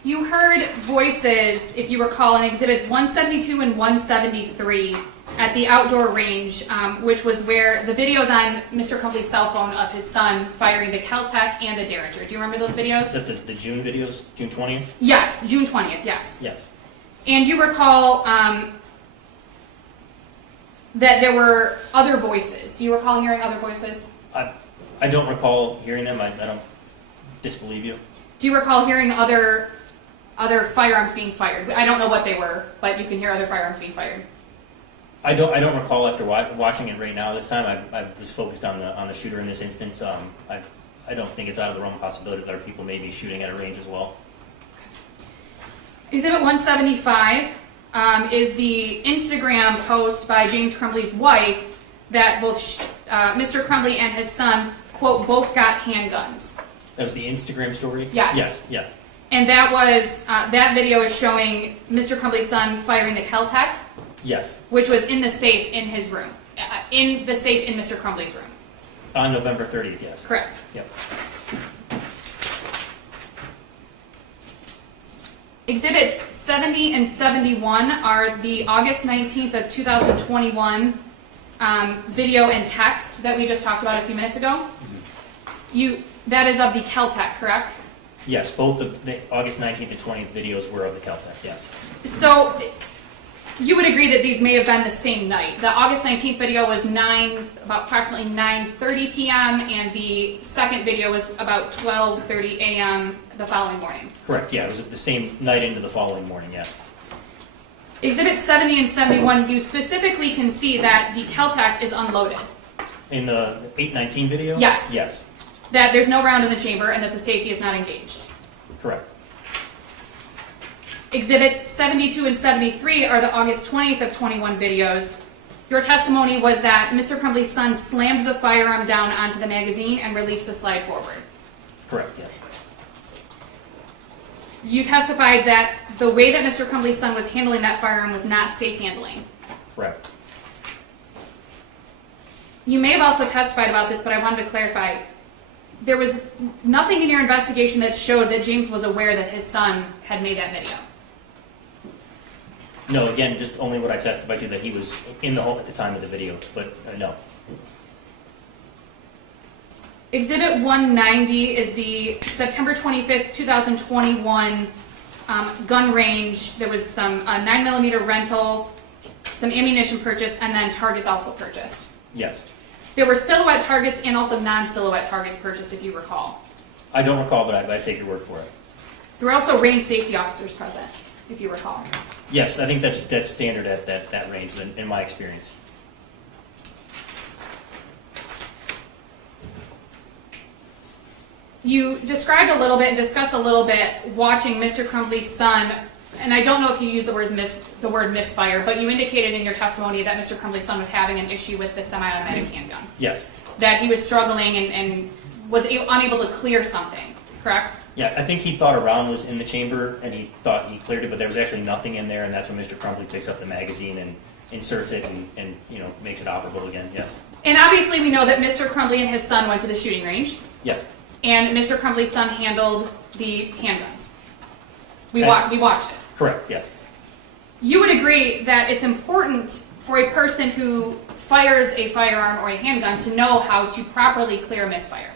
You heard voices, if you recall, in Exhibits 172 and 173 at the outdoor range, which was where the videos on Mr. Crumbley's cell phone of his son firing the Kel-Tec and the Derringer. Do you remember those videos? Is that the June videos? June 20th? Yes, June 20th, yes. Yes. And you recall that there were other voices. Do you recall hearing other voices? I don't recall hearing them. I don't disbelieve you. Do you recall hearing other firearms being fired? I don't know what they were, but you can hear other firearms being fired. I don't recall after watching it right now. This time, I was focused on the shooter in this instance. I don't think it's out of the realm of possibility that other people may be shooting at a range as well. Exhibit 175 is the Instagram post by James Crumbley's wife that both Mr. Crumbley and his son, quote, both got handguns. That was the Instagram story? Yes. Yes, yeah. And that was that video is showing Mr. Crumbley's son firing the Kel-Tec. Yes. Which was in the safe in his room. In the safe in Mr. Crumbley's room. On November 30th, yes. Correct. Yep. Exhibits 70 and 71 are the August 19th of 2021 video and text that we just talked about a few minutes ago. That is of the Caltech, correct? Yes, both the August 19th and 20th videos were of the Caltech, yes. So you would agree that these may have been the same night. The August 19th video was about approximately 9:30 p.m. and the second video was about 12:30 a.m. the following morning. Correct, yeah, it was the same night into the following morning, yes. Exhibit 70 and 71, you specifically can see that the Caltech is unloaded. In the 819 video? Yes. Yes, That there's no round in the chamber and that the safety is not engaged. correct. Exhibits 72 and 73 are the August 20th of 21 videos. Your testimony was that Mr. Crumbley's son slammed the firearm down onto the magazine and released the slide forward. Correct, yes. You testified that the way that Mr. Crumbley's son was handling that firearm was not safe handling. Correct. You may have also testified about this, but I wanted to clarify. There was nothing in your investigation that showed that James was aware that his son had made that video. No, again, just only what I testified to, that he was in the home at the time of the video, but no. Exhibit 190 is the September 25th, 2021 gun range. There was some 9mm rental, some ammunition purchased, and then targets also purchased. Yes. There were silhouette targets and also non-silhouette targets purchased, if you recall. I don't recall, but I take your word for it. There were also range safety officers present, if you recall. Yes, I think that's standard at that range in my experience. You described a little bit and discussed a little bit watching Mr. Crumbley's son, and I don't know if you used the word misfire, but you indicated in your testimony that Mr. Crumbley's son was having an issue with the semi-automatic handgun. Yes. That he was struggling and was unable to clear something, correct? Yeah, I think he thought a round was in the chamber, and he thought he cleared it, but there was actually nothing in there, and that's when Mr. Crumbley picks up the magazine and inserts it and makes it operable again, yes. And obviously we know that Mr. Crumbley and his son went to the shooting range, Yes. and Mr. Crumbley's son handled the handguns. We watched it. Correct, yes. You would agree that it's important for a person who fires a firearm or a handgun to know how to properly clear a misfire.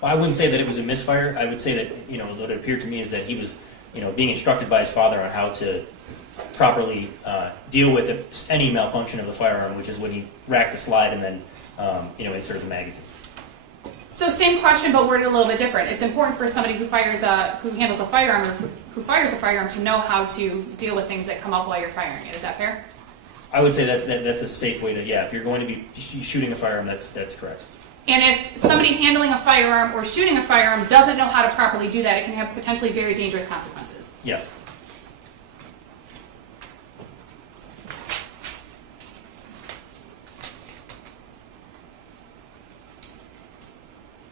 Well, I wouldn't say that it was a misfire. I would say that, what it appeared to me is that he was, being instructed by his father on how to properly deal with any malfunction of the firearm, which is when he racked the slide and then, inserted the magazine. So same question, but worded a little bit different. It's important for somebody who handles a firearm or who fires a firearm to know how to deal with things that come up while you're firing it. Is that fair? I would say that's a safe way to, if you're going to be shooting a firearm, that's correct. And if somebody handling a firearm or shooting a firearm doesn't know how to properly do that, it can have potentially very dangerous consequences. Yes.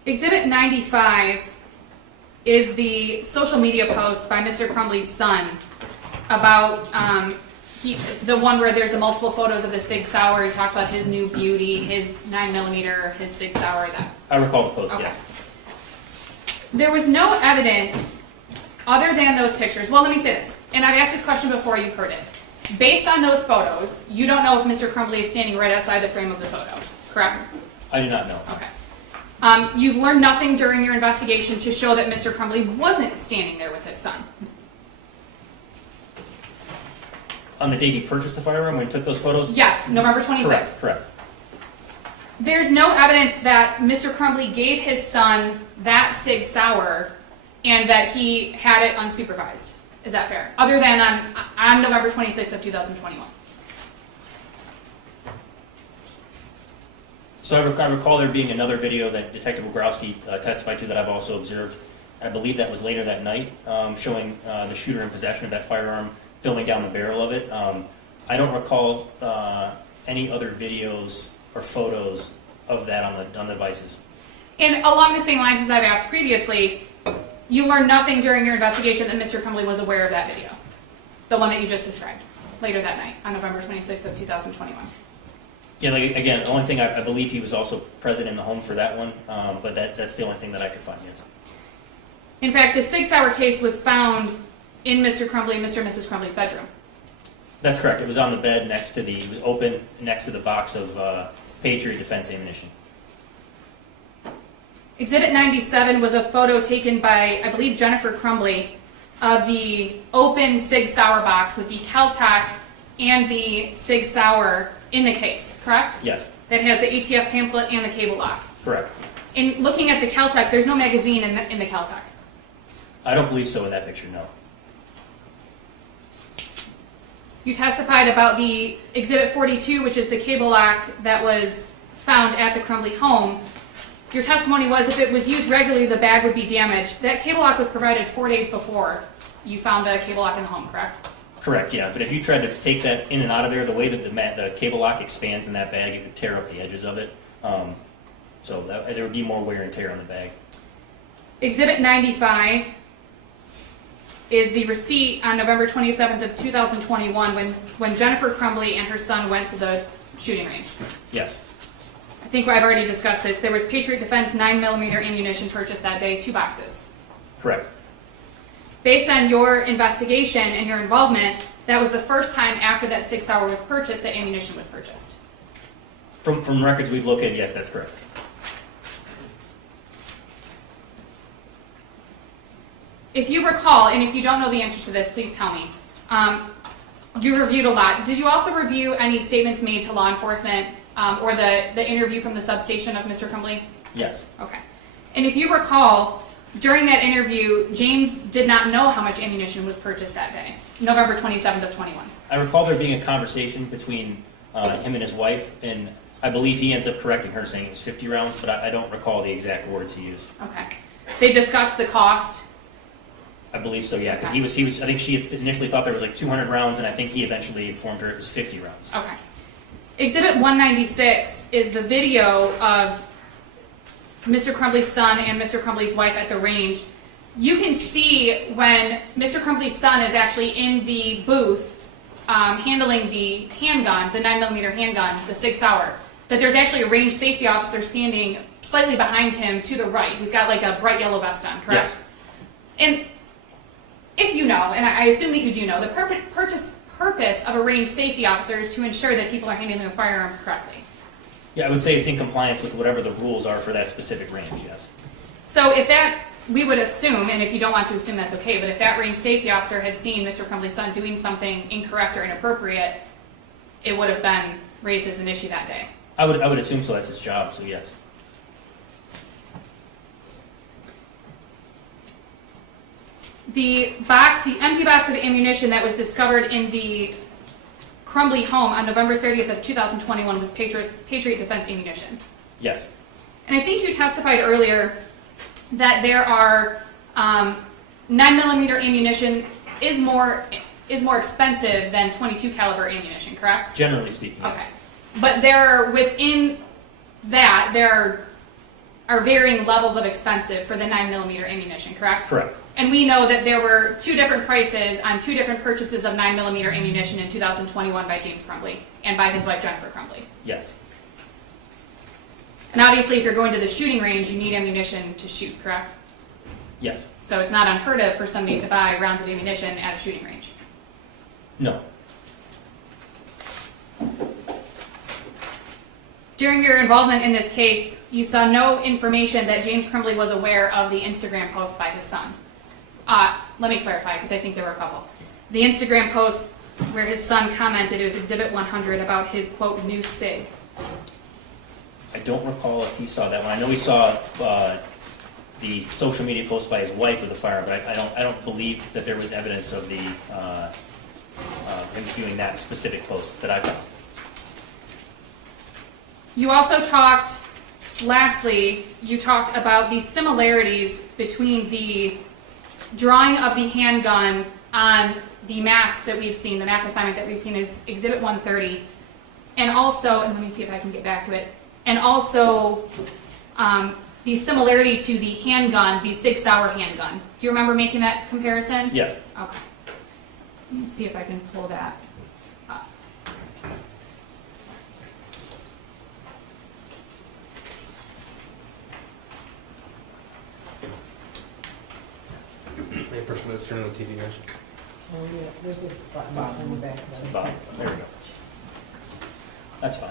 Exhibit 95 is the social media post by Mr. Crumbley's son about the one where there's the multiple photos of the Sig Sauer. He talks about his new beauty, his 9mm, his Sig Sauer. That. I recall the post, Okay. yes. There was no evidence other than those pictures. Well, let me say this, and I've asked this question before, you've heard it. Based on those photos, you don't know if Mr. Crumbley is standing right outside the frame of the photo, correct? I do not know. Okay. You've learned nothing during your investigation to show that Mr. Crumbley wasn't standing there with his son. On the date he purchased the firearm, when he took those photos? Yes, November 26th. Correct. There's no evidence that Mr. Crumbley gave his son that Sig Sauer and that he had it unsupervised. Is that fair? Other than on November 26th of 2021. So I recall there being another video that Detective Wogrowski testified to that I've also observed. I believe that was later that night, showing the shooter in possession of that firearm, filming down the barrel of it. I don't recall any other videos or photos of that on the devices. And along the same lines as I've asked previously, you learned nothing during your investigation that Mr. Crumbley was aware of that video, the one that you just described, later that night on November 26th of 2021. Yeah, again, the only thing I believe he was also present in the home for that one, but that's the only thing that I could find, yes. In fact, the Sig Sauer case was found in Mr. Crumbley and Mr. and Mrs. Crumbley's bedroom. That's correct. It was on the bed it was open next to the box of Patriot Defense ammunition. Exhibit 97 was a photo taken by, I believe, Jennifer Crumbley of the open Sig Sauer box with the Cal-Tac and the Sig Sauer in the case, correct? Yes, That has the ATF pamphlet and the cable lock. correct. In looking at the Cal-Tac, there's no magazine in the Cal-Tac. I don't believe so in that picture, no. You testified about the Exhibit 42, which is the cable lock that was found at the Crumbley home. Your testimony was if it was used regularly, the bag would be damaged. That cable lock was provided 4 days before you found a cable lock in the home, correct? Correct, yeah. But if you tried to take that in and out of there, the way that the cable lock expands in that bag, it would tear up the edges of it. So there would be more wear and tear on the bag. Exhibit 95 is the receipt on November 27th of 2021 when Jennifer Crumbley and her son went to the shooting range. Yes, I think I've already discussed this. There was Patriot Defense 9mm ammunition purchased that day, 2 boxes. correct. Based on your investigation and your involvement, that was the first time after that 6 Sauer was purchased that ammunition was purchased. From records we've located, yes, that's correct. If you recall, and if you don't know the answer to this, please tell me. You reviewed a lot. Did you also review any statements made to law enforcement or the interview from the substation of Mr. Crumbley? Yes, Okay. And if you recall, during that interview, James did not know how much ammunition was purchased that day, November 27th of 21. I recall there being a conversation between him and his wife, and I believe he ends up correcting her, saying it was 50 rounds, but I don't recall the exact words he used. Okay. They discussed the cost. I believe so, yeah, because he was. I think she initially thought there was like 200 rounds, and I think he eventually informed her it was 50 rounds. Okay. Exhibit 196 is the video of Mr. Crumbley's son and Mr. Crumbley's wife at the range. You can see when Mr. Crumbley's son is actually in the booth handling the handgun, the 9mm handgun, the Sig Sauer, that there's actually a range safety officer standing slightly behind him to the right. He's got like a bright yellow vest on, correct? Yes. And if you know, and I assume that you do know, the purpose of a range safety officer is to ensure that people are handling their firearms correctly. Yeah, I would say it's in compliance with whatever the rules are for that specific range, yes. So if that, we would assume, and if you don't want to assume that's okay, but if that range safety officer had seen Mr. Crumbley's son doing something incorrect or inappropriate, it would have been raised as an issue that day. I would assume so. That's his job, so yes. The empty box of ammunition that was discovered in the Crumbley home on November 30th of 2021 was Patriot Defense ammunition. Yes. And I think you testified earlier that there are 9mm ammunition is more expensive than .22 caliber ammunition, correct? Generally speaking, yes. Okay. But within that, there are varying levels of expensive for the 9mm ammunition, correct? Correct. And we know that there were 2 different prices on 2 different purchases of 9mm ammunition in 2021 by James Crumbley and by his wife Jennifer Crumbley. Yes. And obviously, if you're going to the shooting range, you need ammunition to shoot, correct? Yes. So it's not unheard of for somebody to buy rounds of ammunition at a shooting range. No. During your involvement in this case, you saw no information that James Crumbley was aware of the Instagram post by his son. Let me clarify, because I think there were a couple. The Instagram post where his son commented, it was Exhibit 100, about his, quote, new SIG. I don't recall if he saw that one. I know he saw the social media post by his wife with the firearm, but I don't believe that there was evidence of the him viewing that specific post that I found. You also talked, lastly, you talked about the similarities between the drawing of the handgun on the math that we've seen, the math assignment that we've seen in Exhibit 130, and also, and let me see if I can get back to it, and also the similarity to the handgun, the Sig Sauer handgun. Do you remember making that comparison? Yes. Okay. Let me see if I can pull that up. Any person that's turning on the TV, guys? Oh, yeah, there's a button on the back of it. Bottom. There we go. That's fine.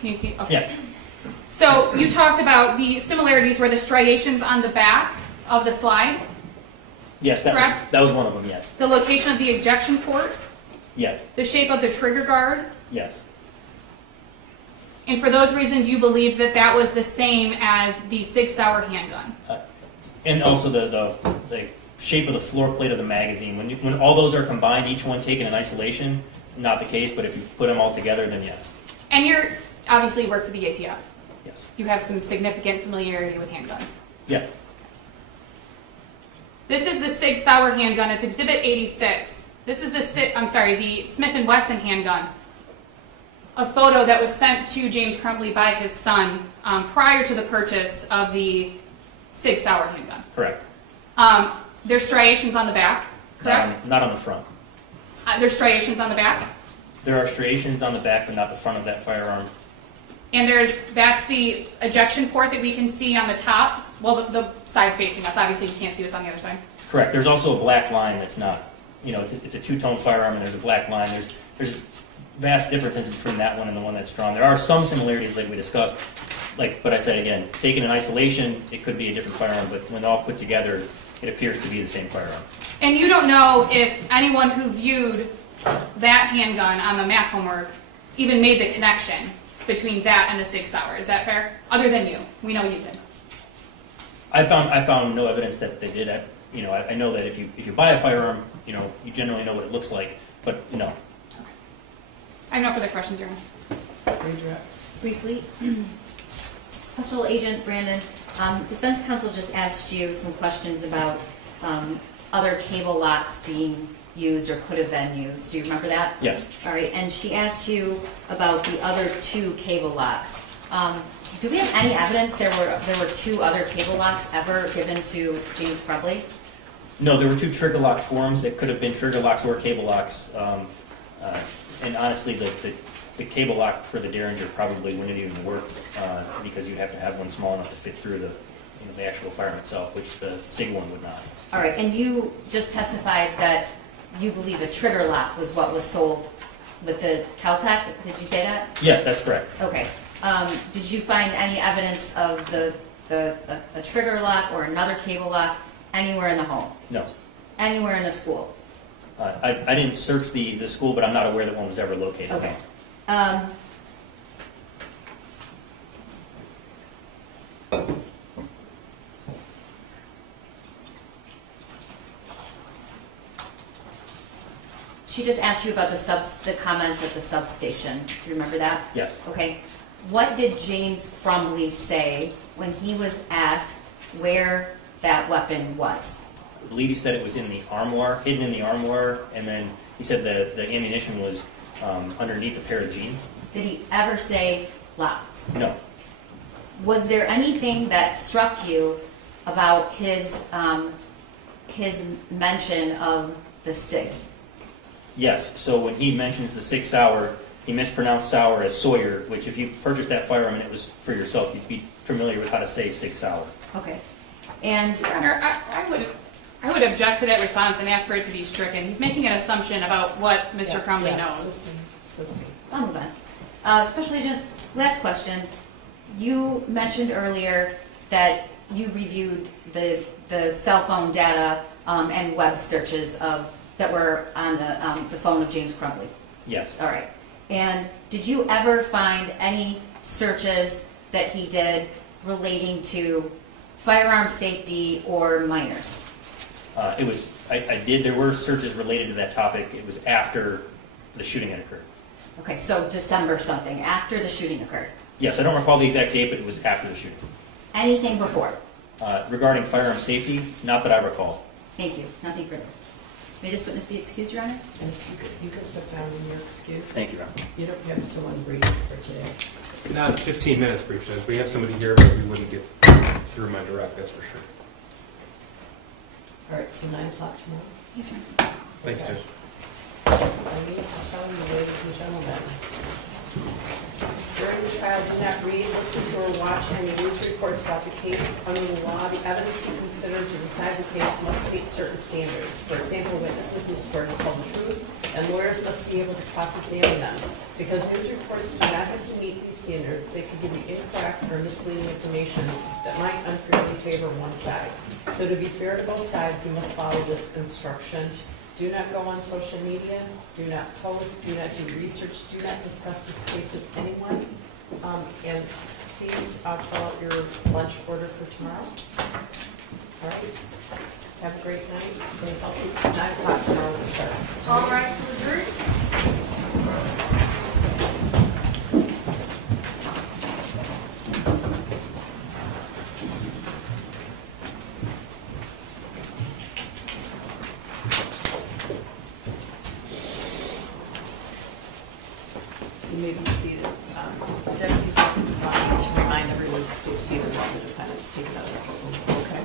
Can you see? Okay. Yes. So you talked about the similarities were the striations on the back of the slide, Yes, Correct? that was one of them, yes. the location of the ejection port, Yes, the shape of the trigger guard, yes. and for those reasons you believed that that was the same as the Sig Sauer handgun. And also the shape of the floor plate of the magazine. When all those are combined, each one taken in isolation, not the case, but if you put them all together, then yes. And you're obviously work for the ATF. Yes. You have some significant familiarity with handguns. Yes. This is the Sig Sauer handgun. It's Exhibit 86. This is the Smith & Wesson handgun. A photo that was sent to James Crumbley by his son prior to the purchase of the Sig Sauer handgun. Correct. There's striations on the back, correct? Not on the front. There's striations on the back. There are striations on the back, but not the front of that firearm. And that's the ejection port that we can see on the top. Well, the side facing us. Obviously, you can't see what's on the other side. Correct. There's also a black line that's not, it's a two-tone firearm, and there's a black line. There's vast differences between that one and the one that's drawn. There are some similarities, like we discussed. But I said again, taken in isolation, it could be a different firearm, but when all put together, it appears to be the same firearm. And you don't know if anyone who viewed that handgun on the math homework even made the connection between that and the Sig Sauer. Is that fair? Other than you. We know you did. I found no evidence that they did it. I know that if you buy a firearm, you generally know what it looks like, but no. I have no further questions, Your Honor. Redirect. Briefly, Special Agent Brandon, Defense Counsel just asked you some questions about other cable locks being used or could have been used. Do you remember that? Yes. All right, and she asked you about the other two cable locks. Do we have any evidence there were two other cable locks ever given to James Crumbley? No, there were two trigger lock forms that could have been trigger locks or cable locks. And honestly, the cable lock for the Derringer probably wouldn't even work because you'd have to have one small enough to fit through the actual firearm itself, which the SIG one would not. All right, and you just testified that you believe a trigger lock was what was sold with the Caltech. Did you say that? Yes, that's correct. Okay. Did you find any evidence of a trigger lock or another cable lock anywhere in the home? No. Anywhere in the school? I didn't search the school, but I'm not aware that one was ever located. Okay. She just asked you about the comments at the substation. Do you remember that? Yes. Okay. What did James Crumbley say when he was asked where that weapon was? I believe he said it was in the armoire, hidden in the armoire, and then he said the ammunition was underneath a pair of jeans. Did he ever say locked? No. Was there anything that struck you about his mention of the SIG? Yes. So when he mentions the SIG Sauer, he mispronounced Sauer as Sawyer, which if you purchased that firearm and it was for yourself, you'd be familiar with how to say SIG Sauer. Okay. And Your Honor, I would object to that response and ask for it to be stricken. He's making an assumption about what Mr. Crumbley knows. System. I'll move on. Special Agent, last question. You mentioned earlier that you reviewed the cell phone data and web searches that were on the phone of James Crumbley. Yes. All right. And did you ever find any searches that he did relating to firearm safety or minors? I did. There were searches related to that topic. It was after the shooting had occurred. Okay, so December something, after the shooting occurred. Yes, I don't recall the exact date, but it was after the shooting. Anything before? Regarding firearm safety, not that I recall. Thank you. Nothing further. May this witness be excused, Your Honor? Yes, you can step down in your excuse. Thank you, Ron. You don't have someone briefed for today. Not 15 minutes, Brief Judge. We have somebody here, but we wouldn't get through my direct, that's for sure. All right, so 9 o'clock tomorrow. Yes, Your Honor. Thank you, Judge. I need to tell you, ladies and gentlemen, during the trial, do not read, listen to, or watch any news reports about the case. Under the law, the evidence you consider to decide the case must meet certain standards. For example, witnesses must swear to tell the truth, and lawyers must be able to cross-examine them. Because news reports do not have to meet these standards, they could give you incorrect or misleading information that might unfairly favor one side. So to be fair to both sides, you must follow this instruction. Do not go on social media, do not post, do not do research, do not discuss this case with anyone. And please fill out your lunch order for tomorrow. All right. Have a great night. Stay healthy. 9 o'clock tomorrow we'll start. All rise for adjourned. You may be seated. The deputies will to remind everyone to stay seated while the defendant's taken out of the courtroom. Okay.